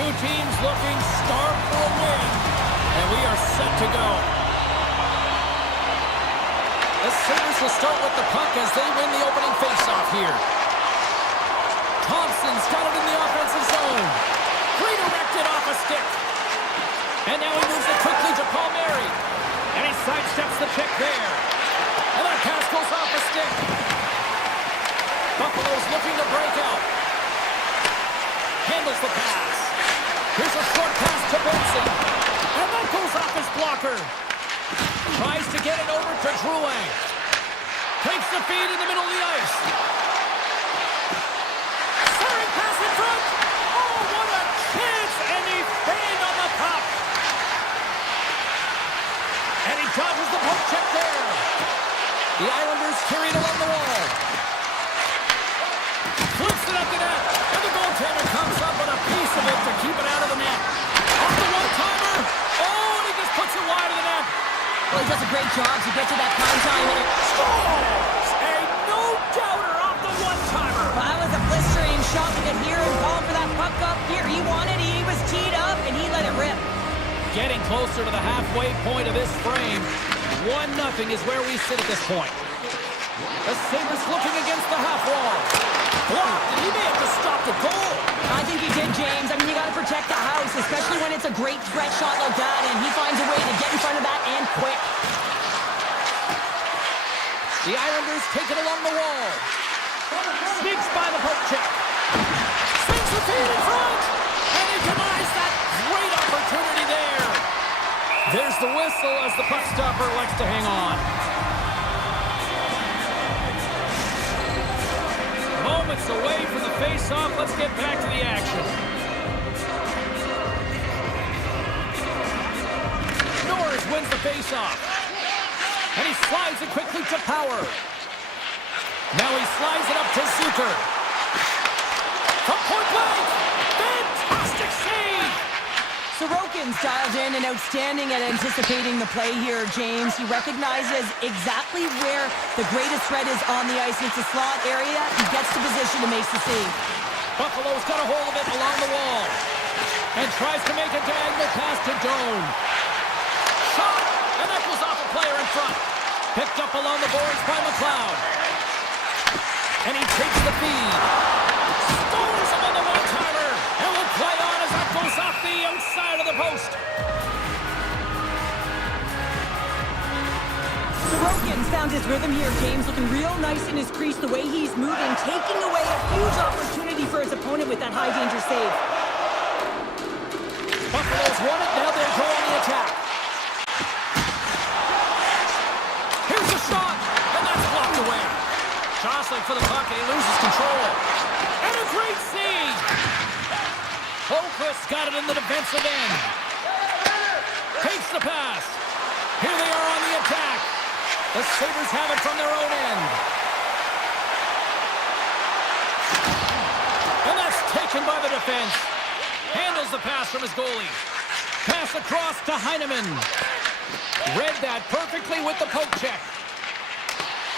Two teams looking starved for a win, and we are set to go. The Sabres will start with the puck as they win the opening faceoff here. Thompson's got it in the offensive zone. Redirected off a stick. And now he moves it quickly to Palmieri. And he sidesteps the check there. And that pass goes off a stick. Buffalo's looking to break out. Handles the pass. Here's a short pass to Benson. And that goes off his blocker. Tries to get it over to Drouin. Takes the feed in the middle of the ice. Centering pass in front. Oh, what a chance! And he fanned on the puck. And he dodges the poke check there. The Islanders carry it along the wall. Flips it up the net. And the goaltender comes up with a piece of it to keep it out of the net. Off the one-timer. Oh, and he just puts it wide of the net. Well, he does a great job to get to that prime time and it scores! A no-doubter off the one-timer. Well, that was a blistering shot to get here and called for that puck up here. He wanted, he was teed up, and he let it rip. Getting closer to the halfway point of this frame. 1-0 is where we sit at this point. The Sabres looking against the half wall. Blocked, and he may have just stopped the goal. I think he did, James. I mean, you got to protect the house, especially when it's a great threat shot like that, and he finds a way to get in front of that and quick. The Islanders take it along the wall. Sneaks by the poke check. Swings the feed in front, and he denies that great opportunity there. There's the whistle as the puck stopper likes to hang on. Moments away from the face-off. Let's get back to the action. Norris wins the face-off. And he slides it quickly to Power. Now he slides it up to Zucker. From point blank. Fantastic save. Sorokin's dialed in and outstanding at anticipating the play here, James. He recognizes exactly where the greatest threat is on the ice. It's a slot area. He gets to position and makes the save. Buffalo's got a hold of it along the wall. And tries to make a diagonal pass to Doan. Shot! And that goes off a player in front. Picked up along the boards by McLeod. And he takes the feed. Scores him on the one-timer. And will play on as that goes off the outside of the post. Sorokin's found his rhythm here, James, looking real nice in his crease, the way he's moving, taking away a huge opportunity for his opponent with that high-danger save. Buffalo's won it, now they're drawing the attack. Here's a shot, and that's blocked away. Jostling for the puck, and he loses control. And a great save! Holmquist got it in the defensive end. Takes the pass. Here they are on the attack. The Sabres have it from their own end. And that's taken by the defense. Handles the pass from his goalie. Pass across to Heineman. Read that perfectly with the poke check.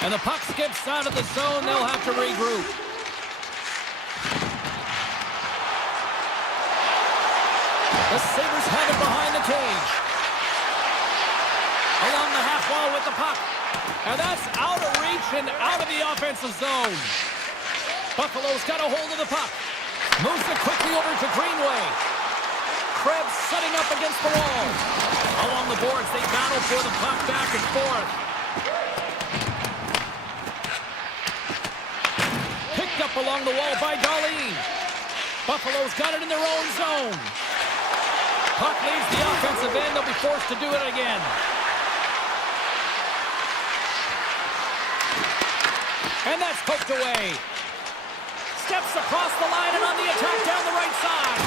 And the puck skips out of the zone. They'll have to regroup. The Sabres have it behind the cage. Along the half wall with the puck. And that's out of reach and out of the offensive zone. Buffalo's got a hold of the puck. Moves it quickly over to Greenway. Krebs setting up against the wall. Along the boards, they battle for the puck back and forth. Picked up along the wall by Darlene. Buffalo's got it in their own zone. Puck leaves the offensive end. They'll be forced to do it again. And that's poked away. Steps across the line and on the attack down the right side.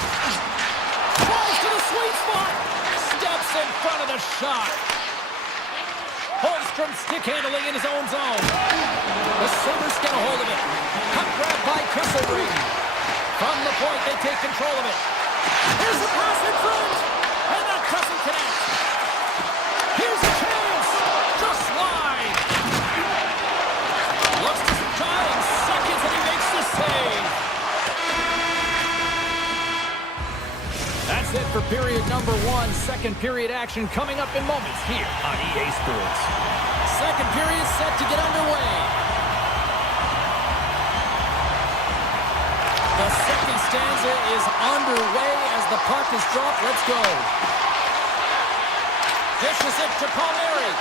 Falls to the sweet spot. Steps in front of the shot. Holmstrom stick handling in his own zone. The Sabres get a hold of it. Puck grab by Kesselring. From the point, they take control of it. Here's the pass in front. And that doesn't connect. Here's a chance. Just wide. Looks to dying seconds and he makes the save. it for period number one. Second period action coming up in moments here on EA Sports. Second period set to get underway. The second stanza is underway as the puck is dropped. Let's go. Dishes it to Palmieri.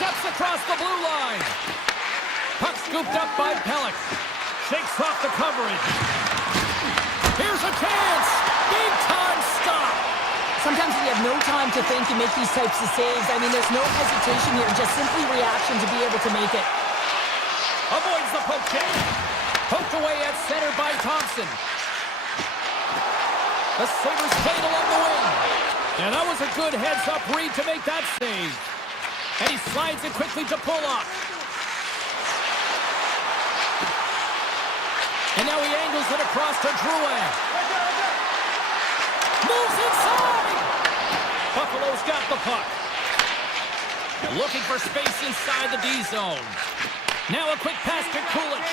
Steps across the blue line. Puck scooped up by Pellick. Shakes off the coverage. Here's a chance. Big time stop. Sometimes when you have no time to think, you make these types of saves. I mean, there's no hesitation here, just simply reaction to be able to make it. Avoids the poke check. Poked away at center by Thompson. The Sabres played along the wing. And that was a good heads-up read to make that save. And he slides it quickly to pull up. And now he angles it across to Drouin. Moves inside! Buffalo's got the puck. They're looking for space inside the D zone. Now a quick pass to Kulich.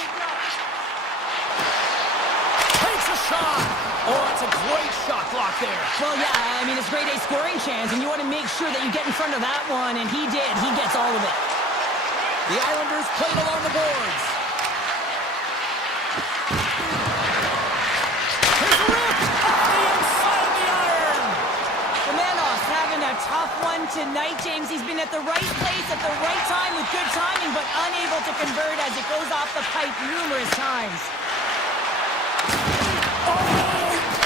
Takes a shot! Oh, that's a great shot block there. Well, yeah, I mean, it's grade A scoring chance, and you want to make sure that you get in front of that one, and he did. He gets all of it. The Islanders played along the boards. Here's a rip! Off the inside of the iron! The Manoff's having a tough one tonight, James. He's been at the right place at the right time with good timing, but unable to convert as it goes off the pipe numerous times.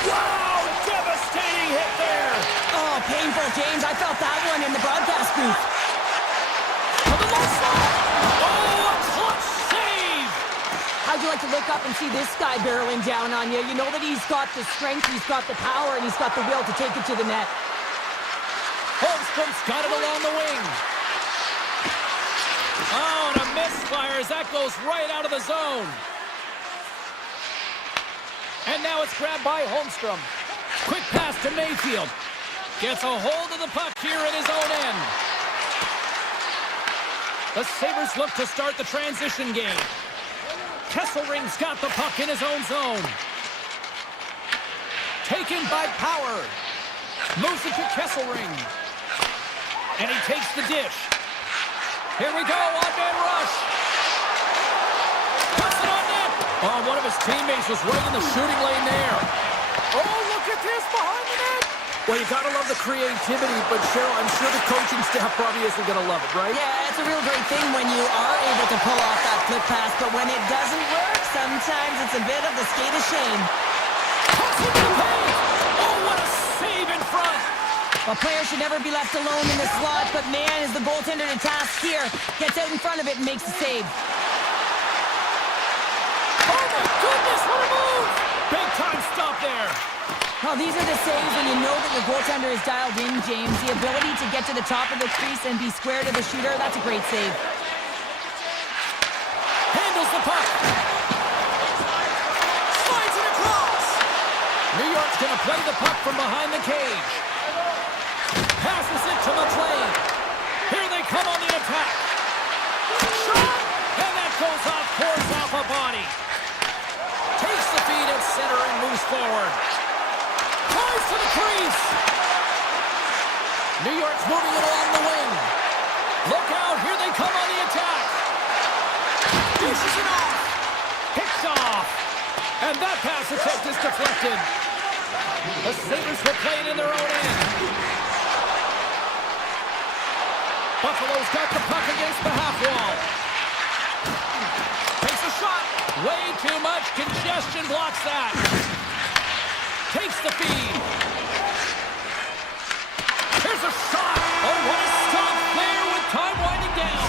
Wow! Devastating hit there! Oh, painful, James. I felt that one in the broadcast booth. On the left side! Oh, a clutch save! How'd you like to look up and see this guy barreling down on you? You know that he's got the strength, he's got the power, and he's got the will to take it to the net. Holmstrom's got it along the wing. Oh, and a misfire as that goes right out of the zone. And now it's grabbed by Holmstrom. Quick pass to Mayfield. Gets a hold of the puck here at his own end. The Sabres look to start the transition game. Kesselring's got the puck in his own zone. Taken by Power. Moves it to Kesselring. And he takes the dish. Here we go, on-man rush. Puts it on net. Oh, one of his teammates was right in the shooting lane there. Oh, look at this behind the net. Well, you gotta love the creativity, but Cheryl, I'm sure the coaching staff probably isn't gonna love it, right? Yeah, it's a real great thing when you are able to pull off that flip pass, but when it doesn't work, sometimes it's a bit of the skate of shame. Toss it to the paint. Oh, what a save in front. A player should never be left alone in the slot, but man, is the goaltender to task here. Gets out in front of it and makes the save. Oh my goodness, what a move! Big time stop there. Well, these are the saves when you know that your goaltender is dialed in, James. The ability to get to the top of the crease and be square to the shooter, that's a great save. Handles the puck. Slides it across. New York's gonna play the puck from behind the cage. Passes it to McLean. Here they come on the attack. Shot! And that goes off, pours off a body. Takes the feed at center and moves forward. Tries to the crease. New York's moving it along the wing. Look out, here they come on the attack. Dishes it off. Picked off. And that pass attempt is deflected. The Sabres will play it in their own end. Buffalo's got the puck against the half wall. Takes a shot. Way too much congestion blocks that. Takes the feed. Here's a shot. Oh, what a stop there with time winding down.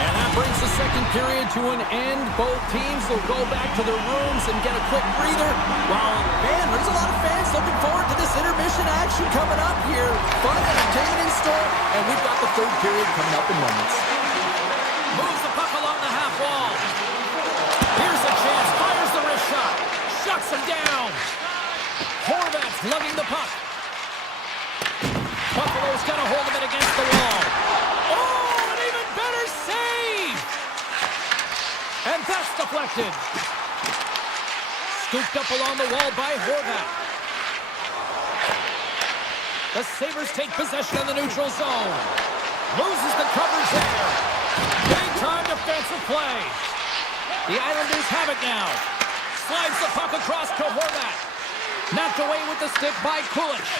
And that brings the second period to an end. Both teams will go back to their rooms and get a quick breather. Well, man, there's a lot of fans looking forward to this intermission action coming up here. Fun and entertainment in store, and we've got the third period coming up in moments. Moves the puck along the half wall. Here's a chance. Fires the wrist shot. Shuts him down. Horvat's lugging the puck. Buffalo's got a hold of it against the wall. Oh, an even better save! And that's deflected. Scooped up along the wall by Horvat. The Sabres take possession in the neutral zone. Loses the coverage there. Big-time defensive play. The Islanders have it now. Slides the puck across to Horvat. Knocked away with the stick by Kulich.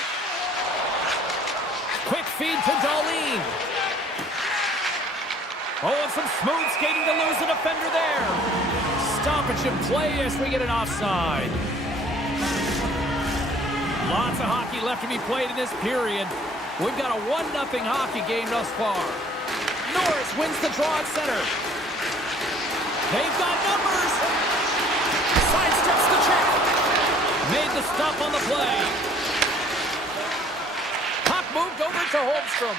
Quick feed to Darlene. Oh, and some smooth skating to lose the defender there. Stoppage in play as we get an offside. Lots of hockey left to be played in this period. We've got a 1-0 hockey game thus far. Norris wins the draw at center. They've got numbers. Sidesteps the check. Made the stop on the play. Puck moved over to Holmstrom.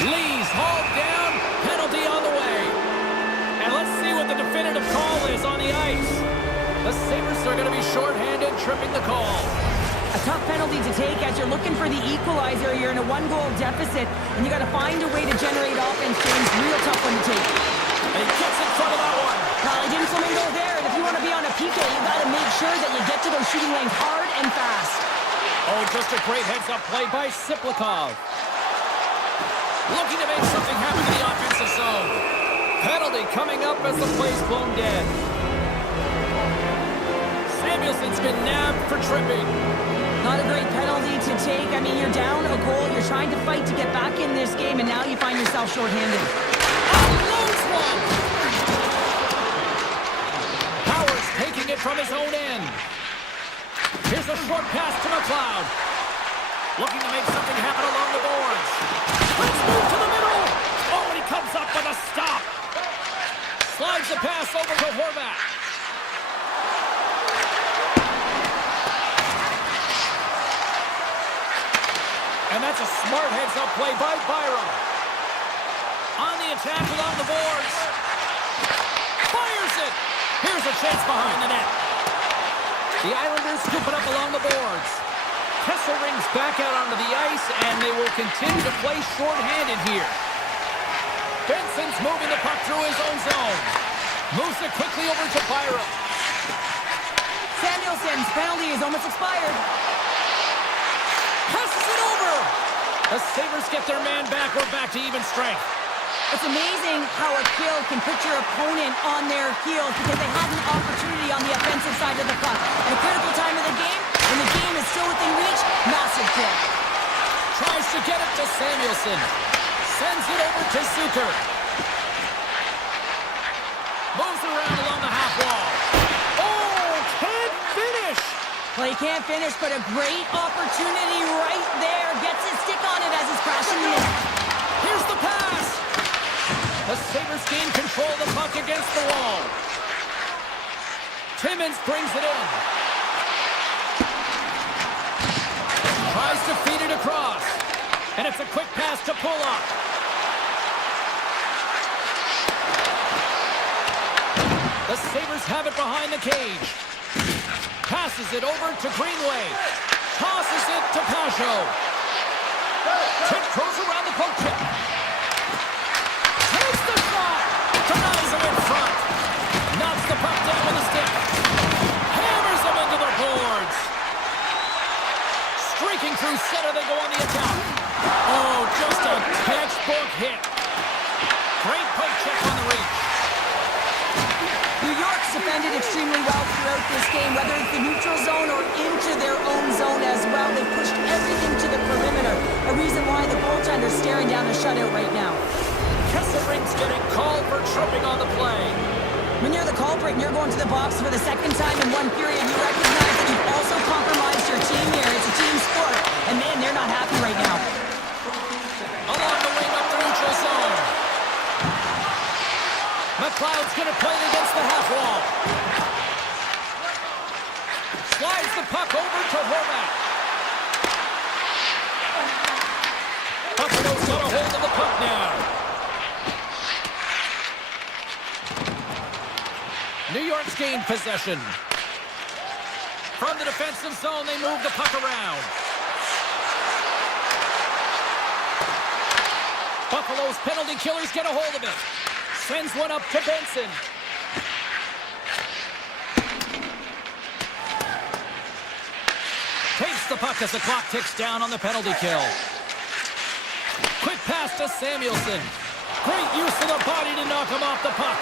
Lee's hauled down. Penalty on the way. And let's see what the definitive call is on the ice. The Sabres are going to be shorthanded, tripping the call. A tough penalty to take as you're looking for the equalizer. You're in a 1-goal deficit, and you got to find a way to generate offense, James. Real tough one to take. And he gets in front of that one. Well, he didn't flamingo there, and if you want to be on a PK, you got to make sure that you get to those shooting lanes hard and fast. Oh, just a great heads-up play by Siplikov. Looking to make something happen in the offensive zone. Penalty coming up as the play's blown dead. Samuelson's been nabbed for tripping. Not a great penalty to take. I mean, you're down a goal. You're trying to fight to get back in this game, and now you find yourself shorthanded. Unloads one! Powers taking it from his own end. Here's a short pass to McLeod. Looking to make something happen along the boards. Let's move to the middle. Oh, and he comes up with a stop. Slides the pass over to Horvat. And that's a smart heads-up play by Byram. On the attack along the boards. Fires it. Here's a chance behind the net. The Islanders scoop it up along the boards. Kessel rings back out onto the ice, and they will continue to play short-handed here. Benson's moving the puck through his own zone. Moves it quickly over to Byram. Samuelson's penalty is almost expired. Passes it over. The Sabres get their man back. We're back to even strength. It's amazing how a kill can put your opponent on their heels because they had an opportunity on the offensive side of the puck. At a critical time of the game, when the game is still within reach, massive kill. Tries to get it to Samuelson. Sends it over to Suter. Moves around along the half wall. Oh, can't finish. Well, he can't finish, but a great opportunity right there. Gets his stick on it as he's crashing in. Here's the pass. The Sabres gain control of the puck against the wall. Timmins brings it in. Tries to feed it across. And it's a quick pass to Pulock. The Sabres have it behind the cage. Passes it over to Greenway. Tosses it to Pasho. Tip goes around the poke check. Takes the shot. Denies him in front. Knocks the puck down with a stick. Hammers him into the boards. Streaking through center, they go on the attack. Oh, just a textbook hit. Great poke check on the reach. New York's defended extremely well throughout this game, whether it's the neutral zone or into their own zone as well. They've pushed everything to the perimeter, a reason why the goaltender's staring down a shutout right now. Kesselring's getting called for tripping on the play. When you're the culprit and you're going to the box for the second time in one period, you recognize that you've also compromised your team here. It's a team sport, and man, they're not happy right now. Along the wing up the neutral zone. McLeod's going to play it against the half wall. Slides the puck over to Horvat. Buffalo's got a hold of the puck now. New York's gained possession. From the defensive zone, they move the puck around. Buffalo's penalty killers get a hold of it. Sends one up to Benson. Takes the puck as the clock ticks down on the penalty kill. Quick pass to Samuelson. Great use of the body to knock him off the puck.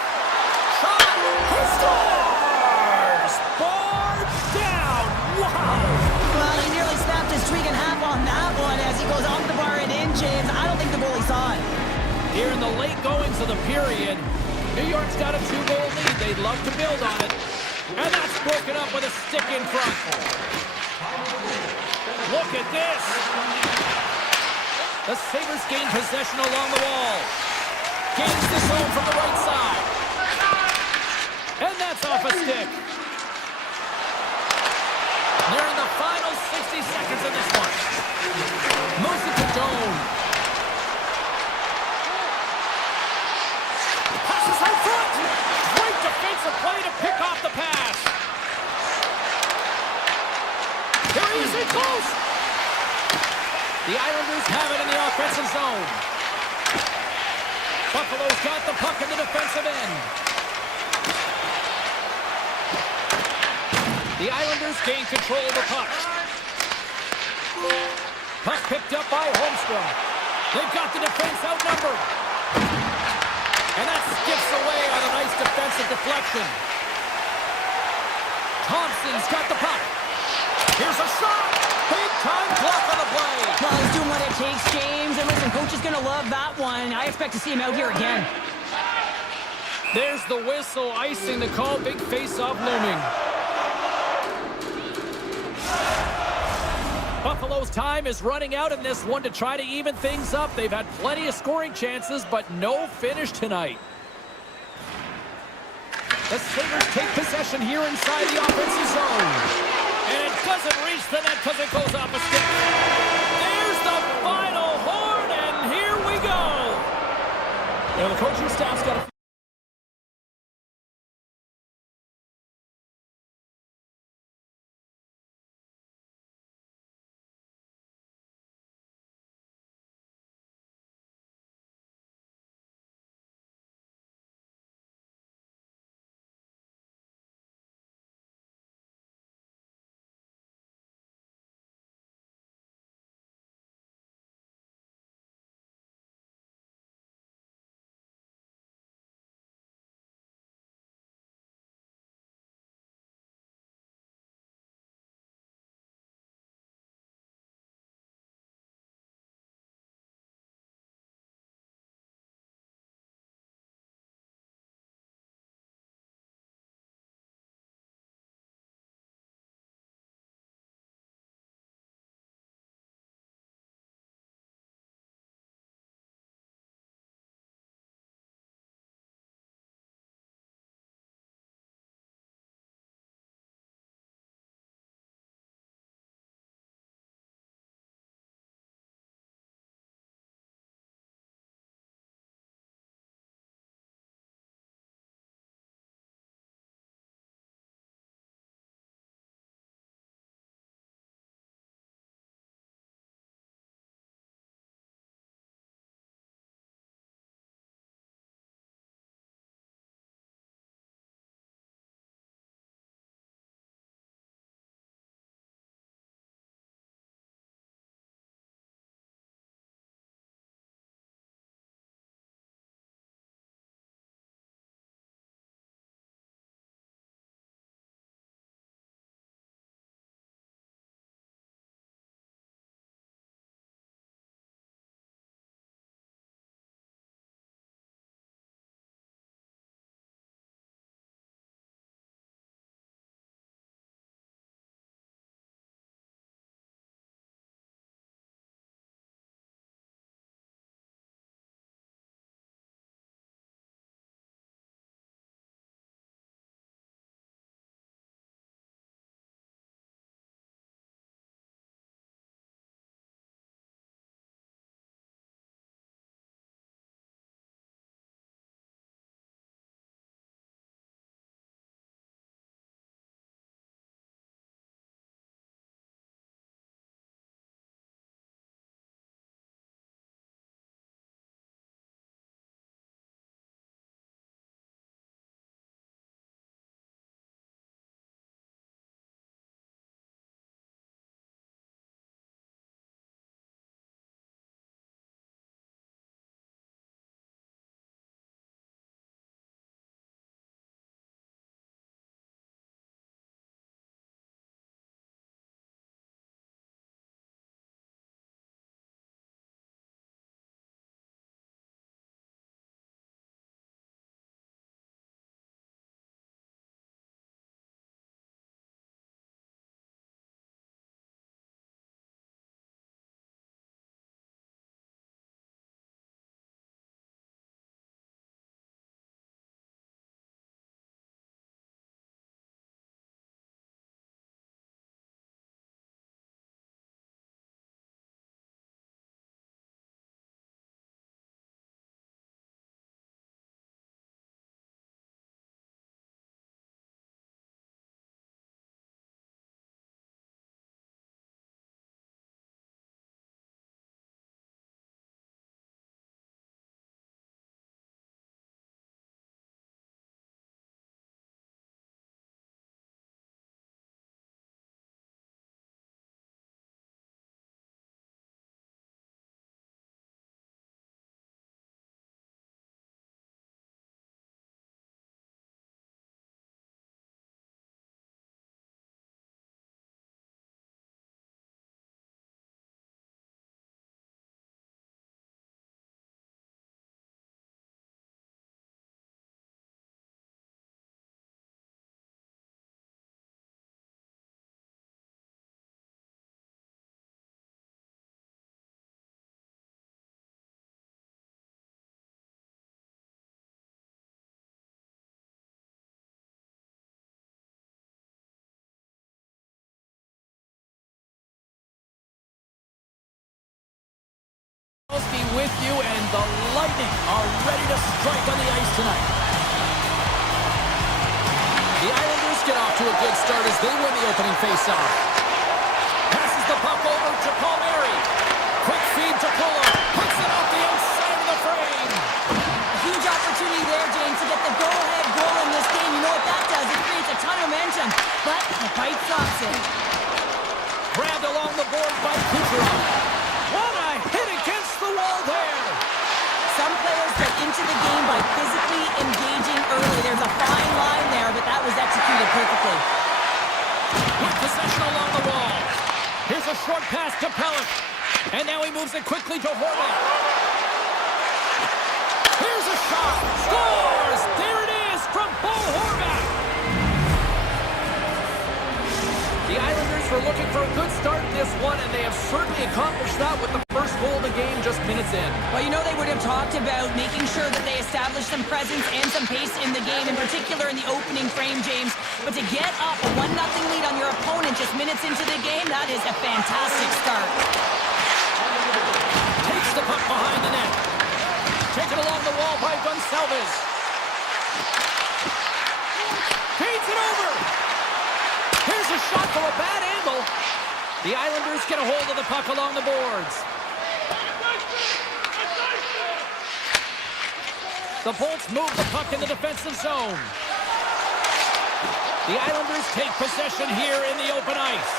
Shot! He scores! Bar down! Wow! Well, he nearly snapped his streak in half on that one as he goes off the bar and in, James. I don't think the goalie saw it. Here in the late goings of the period, New York's got a 2-goal lead. They'd love to build on it. And that's broken up with a stick in front. Look at this. The Sabres gain possession along the wall. Gains the zone from the right side. And that's off a stick. Nearing the final 60 seconds of this one. Moves it to Doan. Passes out front. Great defensive play to pick off the pass. Here he is in close. The Islanders have it in the offensive zone. Buffalo's got the puck in the defensive end. The Islanders gain control of the puck. Puck picked up by Holmstrom. They've got the defense outnumbered. And that skips away on a nice defensive deflection. Thompson's got the puck. Here's a shot. Big time block on the play. Well, he's doing what it takes, James. And listen, coach is going to love that one. I expect to see him out here again. There's the whistle, icing the call. Big face-off looming. Buffalo's time is running out in this one to try to even things up. They've had plenty of scoring chances, but no finish tonight. The Sabres take possession here inside the offensive zone. And it doesn't reach the net because it goes off a stick. There's the final horn, and here we go. Now the coaching staff's got a Be with you, and the Lightning are ready to strike on the ice tonight. The Islanders get off to a good start as they win the opening faceoff. Passes the puck over to Palmieri. Quick feed to Puller. Puts it off the outside of the frame. A huge opportunity there, James, to get the go-ahead goal in this game. You know what that does? It creates a ton of momentum, but the fight stops it. Grabbed along the board by Kucherov. What a hit against the wall there. Some players get into the game by physically engaging early. There's a fine line there, but that was executed perfectly. With possession along the wall. Here's a short pass to Pelech. And now he moves it quickly to Horvath. Here's a shot. Scores! There it is from Bo Horvath. The Islanders were looking for a good start in this one, and they have certainly accomplished that with the first goal of the game just minutes in. Well, you know they would have talked about making sure that they established some presence and some pace in the game, in particular in the opening frame, James. But to get up a 1-0 lead on your opponent just minutes into the game, that is a fantastic start. Takes the puck behind the net. Taken along the wall by Gonçalves. Feeds it over. Here's a shot from a bad angle. The Islanders get a hold of the puck along the boards. The Bolts move the puck in the defensive zone. The Islanders take possession here in the open ice.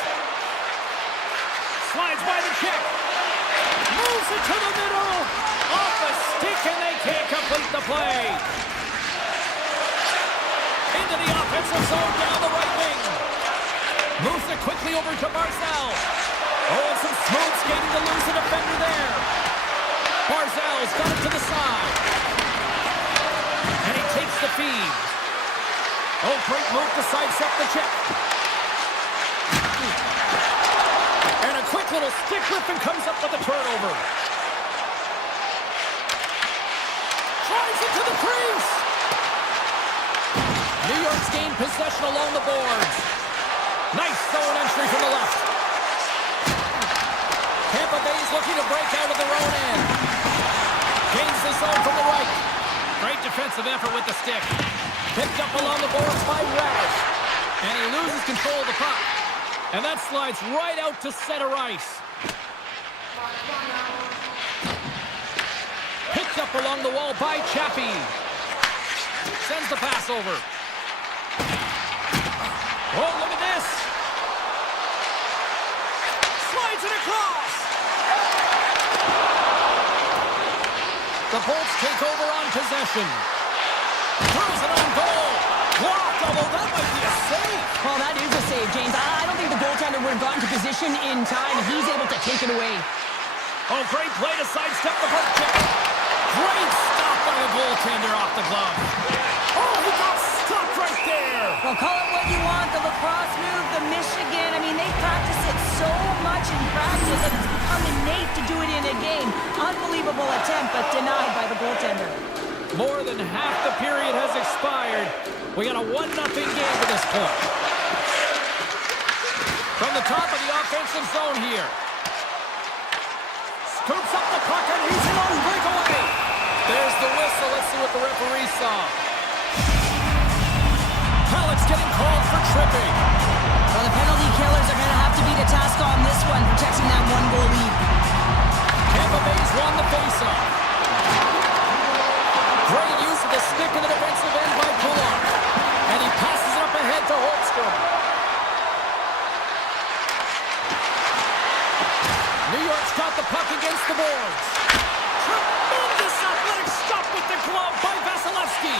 Slides by the check. Moves it to the middle. Off the stick, and they can't complete the play. Into the offensive zone down the right wing. Moves it quickly over to Barzal. Oh, and some smooth skating to lose the defender there. Barzal's got it to the side. And he takes the feed. Oh, great move to sidestep the check. And a quick little stick lift and comes up with a turnover. Drives it to the crease. New York's gained possession along the boards. Nice zone entry from the left. Tampa Bay's looking to break out of their own end. Gains the zone from the right. Great defensive effort with the stick. Picked up along the boards by Radish. And he loses control of the puck. And that slides right out to center ice. Picked up along the wall by Chappie. Sends the pass over. Oh, look at this. Slides it across. The Bolts take over on possession. Throws it on goal. Blocked, although that might be a save. Well, that is a save, James. I don't think the goaltender would have gotten to position in time, and he's able to take it away. Oh, great play to sidestep the poke check. Great stop by the goaltender off the glove. Oh, he got stopped right there. Well, call it what you want, the lacrosse move, the Michigan. I mean, they practice it so much in practice that it's become innate to do it in a game. Unbelievable attempt, but denied by the goaltender. More than half the period has expired. We got a 1-0 game at this point. From the top of the offensive zone here. Scoops up the puck and he's in on breakaway. There's the whistle. Let's see what the referee saw. Pelech's getting called for tripping. Well, the penalty killers are going to have to beat a task on this one, protecting that one-goal lead. Tampa Bay's won the faceoff. Great use of the stick in the defensive end by Puller. And he passes it up ahead to Holmstrom. New York's got the puck against the boards. Tremendous athletic stop with the glove by Vasilevsky.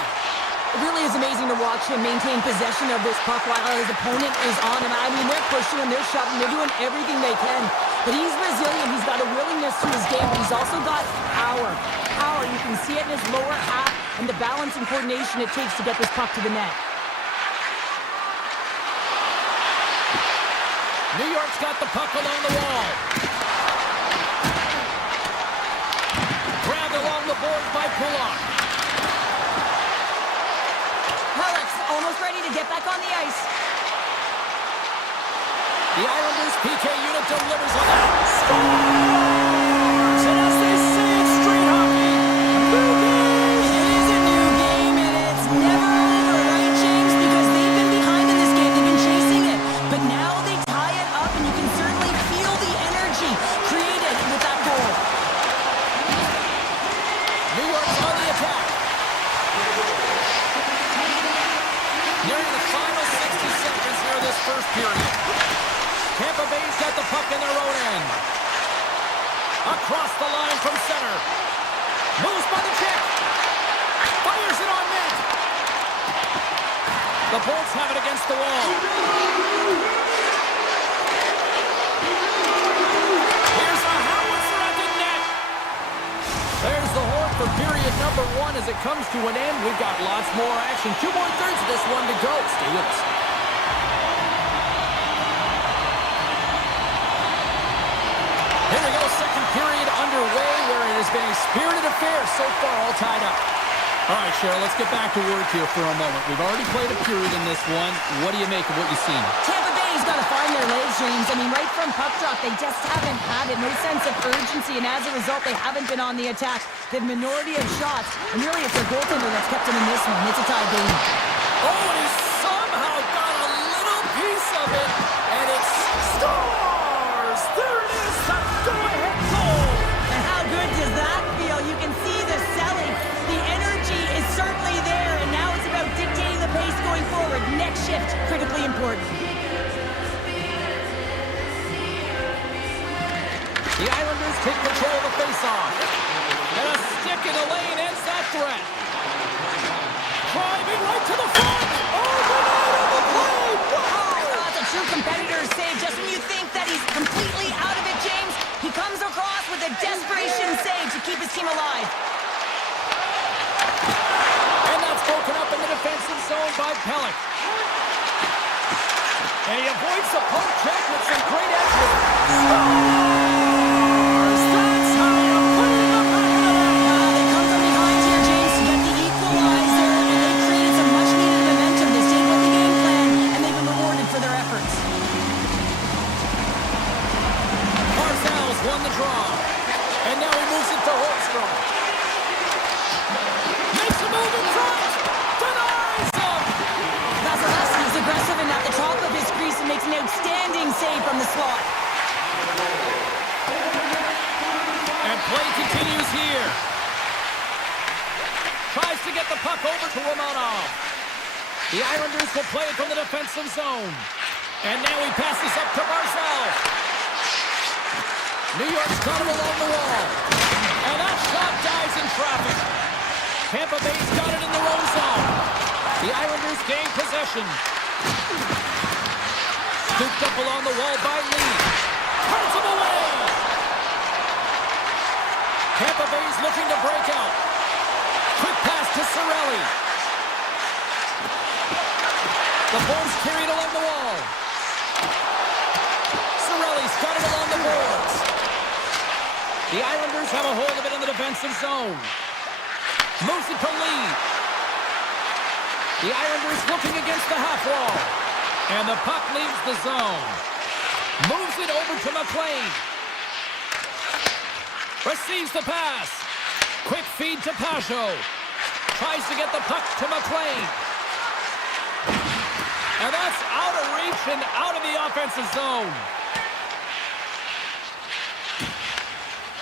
It really is amazing to watch him maintain possession of this puck while his opponent is on him. I mean, they're pushing him, they're shoving, they're doing everything they can. But he's resilient, he's got a willingness to his game, but he's also got power. Power, you can see it in his lower half and the balance and coordination it takes to get this puck to the net. New York's got the puck along the wall. Grabbed along the board by Pulock. Pelech's almost ready to get back on the ice. The Islanders PK unit delivers on that. Scores! And as they say, period. Tampa Bay's got the puck in their own end. Across the line from center. Moves by the check. Fires it on net. The Bolts have it against the wall. Here's a howitzer at the net. There's the horn for period number 1 as it comes to an end. We've got lots more action. 2 more thirds of this one to go. Stay with us. Here we go, second period underway where it has been a spirited affair so far, all tied up. All right, Cheryl, let's get back to work here for a moment. We've already played a period in this one. What do you make of what you've seen? Tampa Bay's got to find their legs, James. I mean, right from puck drop, they just haven't had it. No sense of urgency, and as a result, they haven't been on the attack. The minority of shots, and really it's their goaltender that's kept them in this one. It's a tie game. Oh, and he somehow got a little piece of it, and it's scores! There it is, the go-ahead goal! And how good does that feel? You can see the selling. The energy is certainly there, and now it's about dictating the pace going forward. Next shift, critically important. The Islanders take control of the face-off. And a stick in the lane ends that threat. Driving right to the front. Overnight on the play. Wow! That's a true competitor's save. Just when you think that he's completely out of it, James, he comes across with a desperation save to keep his team alive. And that's broken up in the defensive zone by Pellick. And he avoids the poke check with some great effort. Scores! That's how you put it in the back of the net. They come from behind here, James, to get the equalizer, and they created some much-needed momentum. They stayed with the game plan, and they've been rewarded for their efforts. Barzal's won the draw. And now he moves it to Holmstrom. Makes a move in front. Denies him. Vasilevsky's aggressive and at the top of his crease and makes an outstanding save from the slot. And play continues here. Tries to get the puck over to Romanov. The Islanders will play it from the defensive zone. And now he passes up to Barzal. New York's got him along the wall. And that shot dies in traffic. Tampa Bay's got it in their own zone. The Islanders gain possession. Scooped up along the wall by Lee. Turns him away. Tampa Bay's looking to break out. Quick pass to Cirelli. The Bulls carry it along the wall. Cirelli's got it along the boards. The Islanders have a hold of it in the defensive zone. Moves it to Lee. The Islanders looking against the half wall. And the puck leaves the zone. Moves it over to McLean. Receives the pass. Quick feed to Pajot. Tries to get the puck to McLean. And that's out of reach and out of the offensive zone.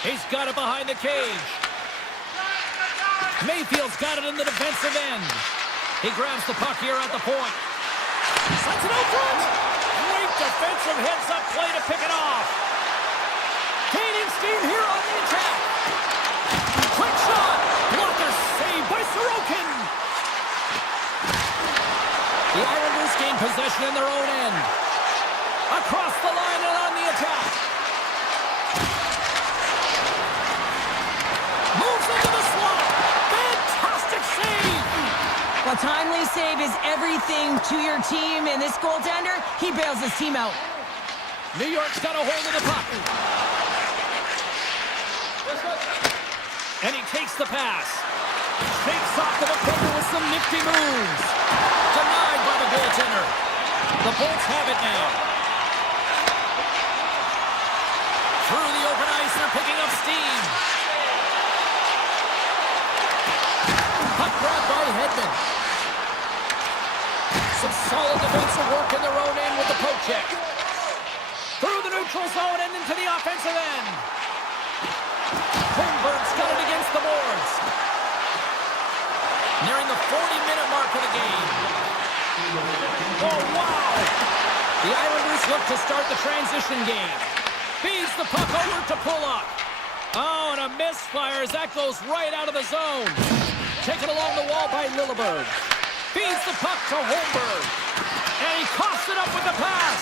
He's got it behind the cage. Mayfield's got it in the defensive end. He grabs the puck here at the point. Sends it out front. Great defensive heads-up play to pick it off. Gaining steam here on the attack. Quick shot. Blocker saved by Sorokin. The Islanders gain possession in their own end. Across the line and on the attack. Moves into the slot. Fantastic save. A timely save is everything to your team, and this goaltender, he bails his team out. New York's got a hold of the puck. And he takes the pass. Shakes off the defender with some nifty moves. Denied by the goaltender. The Bolts have it now. Through the open ice, they're picking up steam. Puck grab by Hedman. Some solid defensive work in their own end with the poke check. Through the neutral zone and into the offensive end. Holmberg's got it against the boards. Nearing the 40-minute mark of the game. Oh, wow! The look to start the transition game. Feeds the puck over to Pulock. Oh, and a misfire as that goes right out of the zone. Taken along the wall by Lilleberg. Feeds the puck to Holmberg. And he coughs it up with the pass.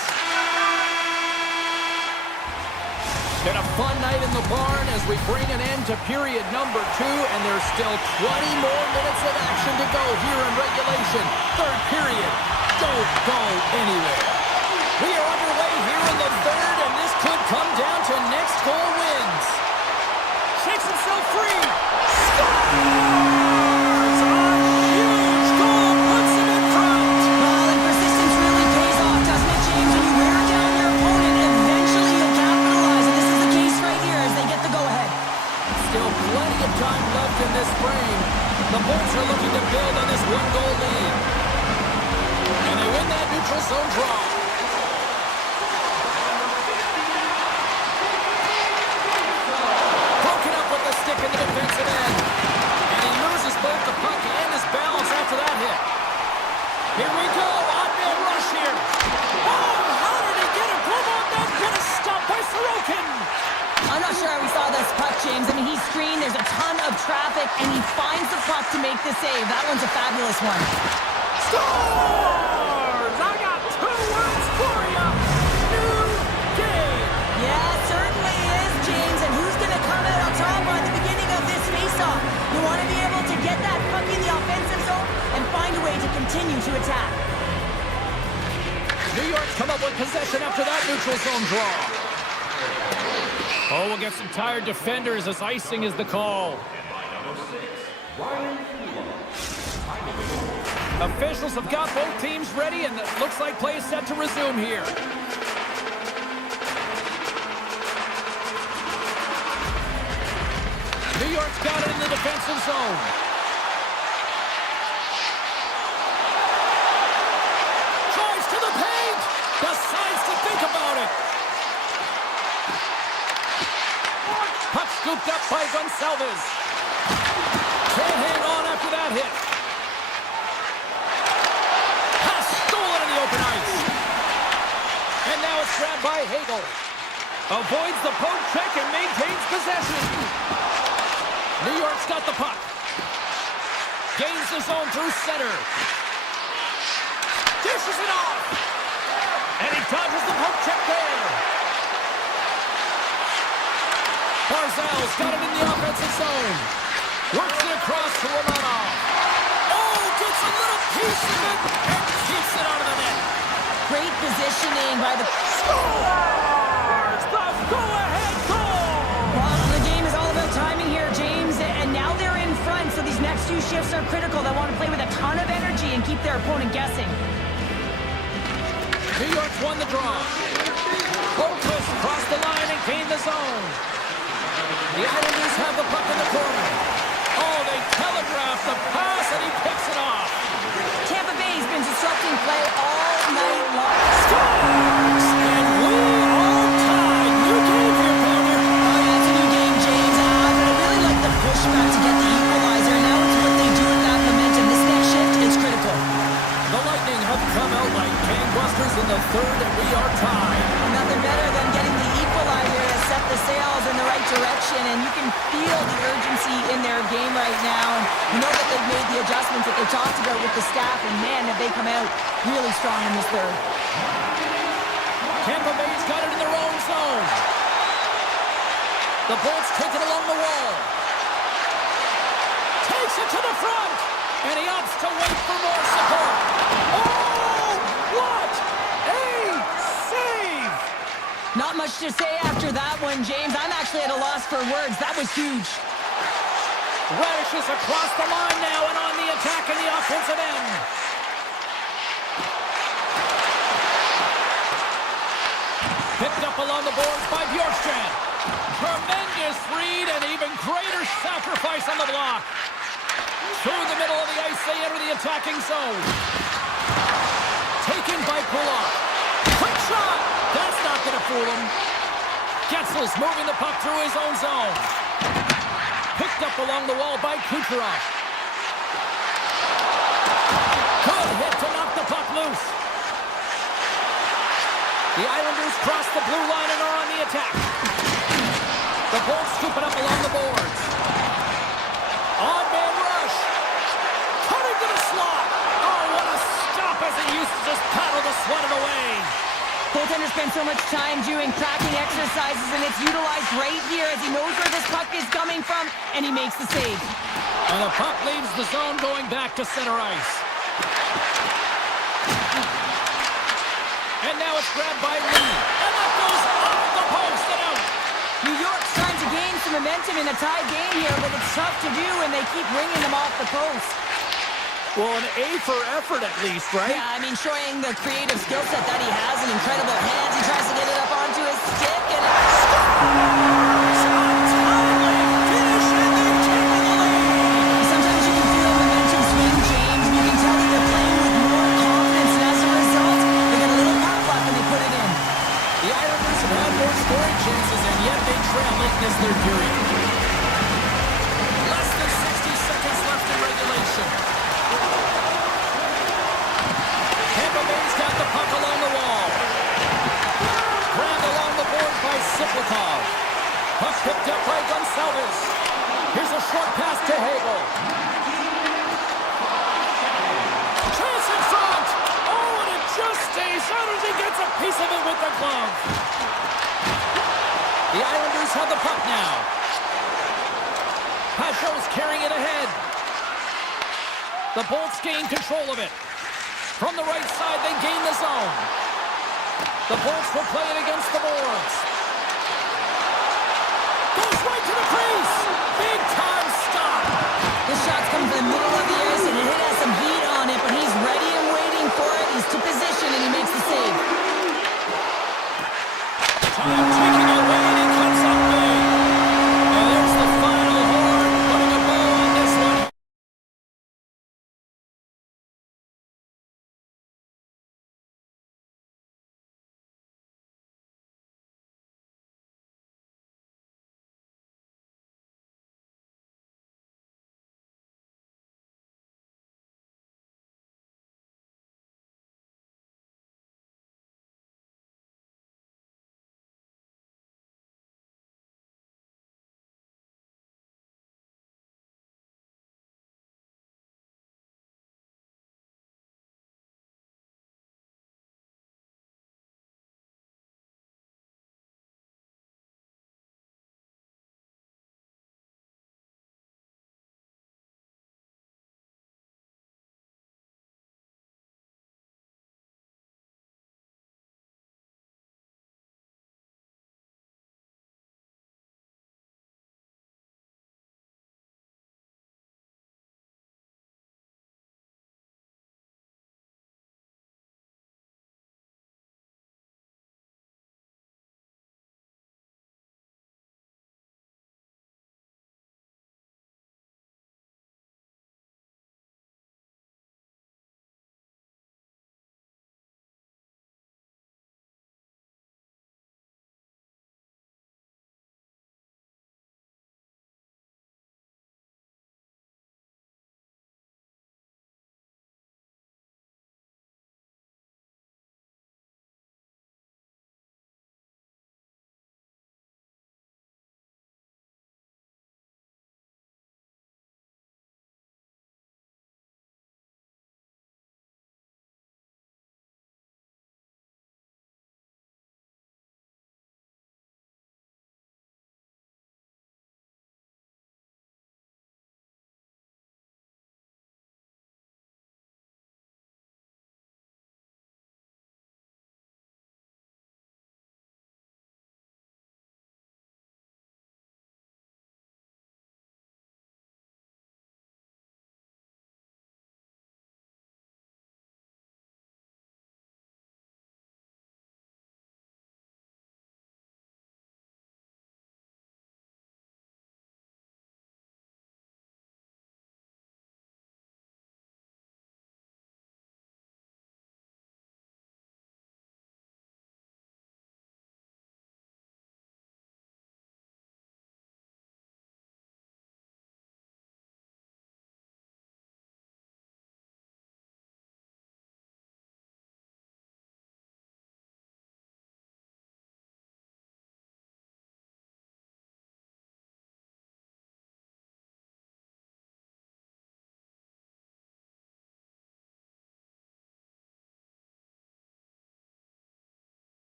Been a fun night in the barn as we bring an end to period number 2, and there's still 20 more minutes of action to go here in regulation. Third period. Don't go anywhere. We are underway here in the third, and this could come down to next goal wins. Shakes himself free. Scores! A huge goal puts him in front. Well, and persistence really pays off, doesn't it, James? When you wear down your opponent, eventually you'll capitalize, and this is the case right here as they get the go-ahead. Still plenty of time left in this frame. The Bolts are looking to build on this one-goal lead. And they win that neutral zone draw. Broken up with the stick in the defensive end. And he loses both the puck and his balance after that hit. Here we go. Odd-man rush here. Oh, how did he get a glove on that? What a stop by Sorokin. I'm not sure how we saw this puck, James. I mean, he's screened, there's a ton of traffic, and he finds the puck to make the save. That one's a fabulous one. Scores! I got 2 words for you. New game. Yeah, it certainly is, James. And who's going to come out on top on the beginning of this faceoff? You want to be able to get that puck in the offensive zone and find a way to continue to attack. New York's come up with possession after that neutral zone draw. Oh, we'll get some tired defenders as icing is the call. Officials have got both teams ready, and it looks like play is set to resume here. New York's got it in the defensive zone. Drives to the paint! Decides to think about it. Puck scooped up by Gonçalves. Can't hang on after that hit. Pass stolen in the open ice. And now it's grabbed by Hagel. Avoids the poke check and maintains possession. New York's got the puck. Gains the zone through center. Dishes it off. And he dodges the poke check there. Barzal's got it in the offensive zone. Works it across to Romanov. Oh, gets a little piece of it and keeps it out of the net. Great positioning by the... Scores! The go-ahead goal! Well, the game is all about timing here, James, and now they're in front, so these next 2 shifts are critical. They want to play with a ton of energy and keep their opponent guessing. New York's won the draw. Boquist crossed the line and gained the zone. The Islanders have the puck in the corner. Oh, they telegraph the pass, and he picks it off. Tampa Bay's been disrupting play all night long. Scores! And we are tied. New game here, partner. Oh, yeah, it's a new game, James. But I really like the pushback to get the equalizer. Now it's what they do with that momentum. This next shift is critical. The Lightning have come out like gangbusters in the third, and we are tied. Nothing better than getting the equalizer to set the sails in the right direction, and you can feel the urgency in their game right now. And you know that they've made the adjustments that they talked about with the staff, and man, have they come out really strong in this third. Tampa Bay's got it in their own zone. The Bolts take it along the wall. Takes it to the front, and he opts to wait for more support. Oh, what a save! Not much to say after that one, James. I'm actually at a loss for words. That was huge. Radish is across the line now and on the attack in the offensive end. Picked up along the boards by Bjorkstrand. Tremendous read and even greater sacrifice on the block. Through the middle of the ice, they enter the attacking zone. Taken by Pulock. Quick shot! That's not going to fool him. Getzel's moving the puck through his own zone. Picked up along the wall by Kucherov. Good hit to knock the puck loose. The Islanders cross the blue line and are on the attack. The Bolts scoop it up along the boards. On-man rush. Cutting to the slot. Oh, what a stop as he uses his paddle to sweat it away. Goaltender spends so much time doing cracking exercises, and it's utilized right here as he knows where this puck is coming from, and he makes the save. And the puck leaves the zone going back to center ice. And now it's grabbed by Lee. And that goes off the post and out. New York's trying to gain some momentum in a tie game here, but it's tough to do when they keep ringing them off the post. Well, an A for effort at least, right? Yeah, I mean, showing the creative skill set that he has and incredible hands. He tries to get it up onto his stick, and it's sometimes you can feel momentum swing change. You can tell that they're playing with more confidence, and as a result, they get a little pop luck when they put it in. The Islanders have had more scoring chances, and yet they trail late in this third period. Less than 60 seconds left in regulation. Tampa Bay's got the puck along the wall. Grabbed along the board by Siplikov. Puck picked up by Gonsalves. Here's a short pass to Hagel. Chance in front! Oh, and it just stays out as he gets a piece of it with the glove. The Islanders have the puck now. Pajot's carrying it ahead. The Bolts gain control of it. From the right side, they gain the zone. The Bolts will play it against the boards. Goes right to the crease. Big time stop. This shot's coming from the middle of the ice, and it has some heat on it, but he's ready and waiting for it. He's to position, and he makes the save. Time ticking away, and he cuts up big. And there's the final horn, putting a bow on this one.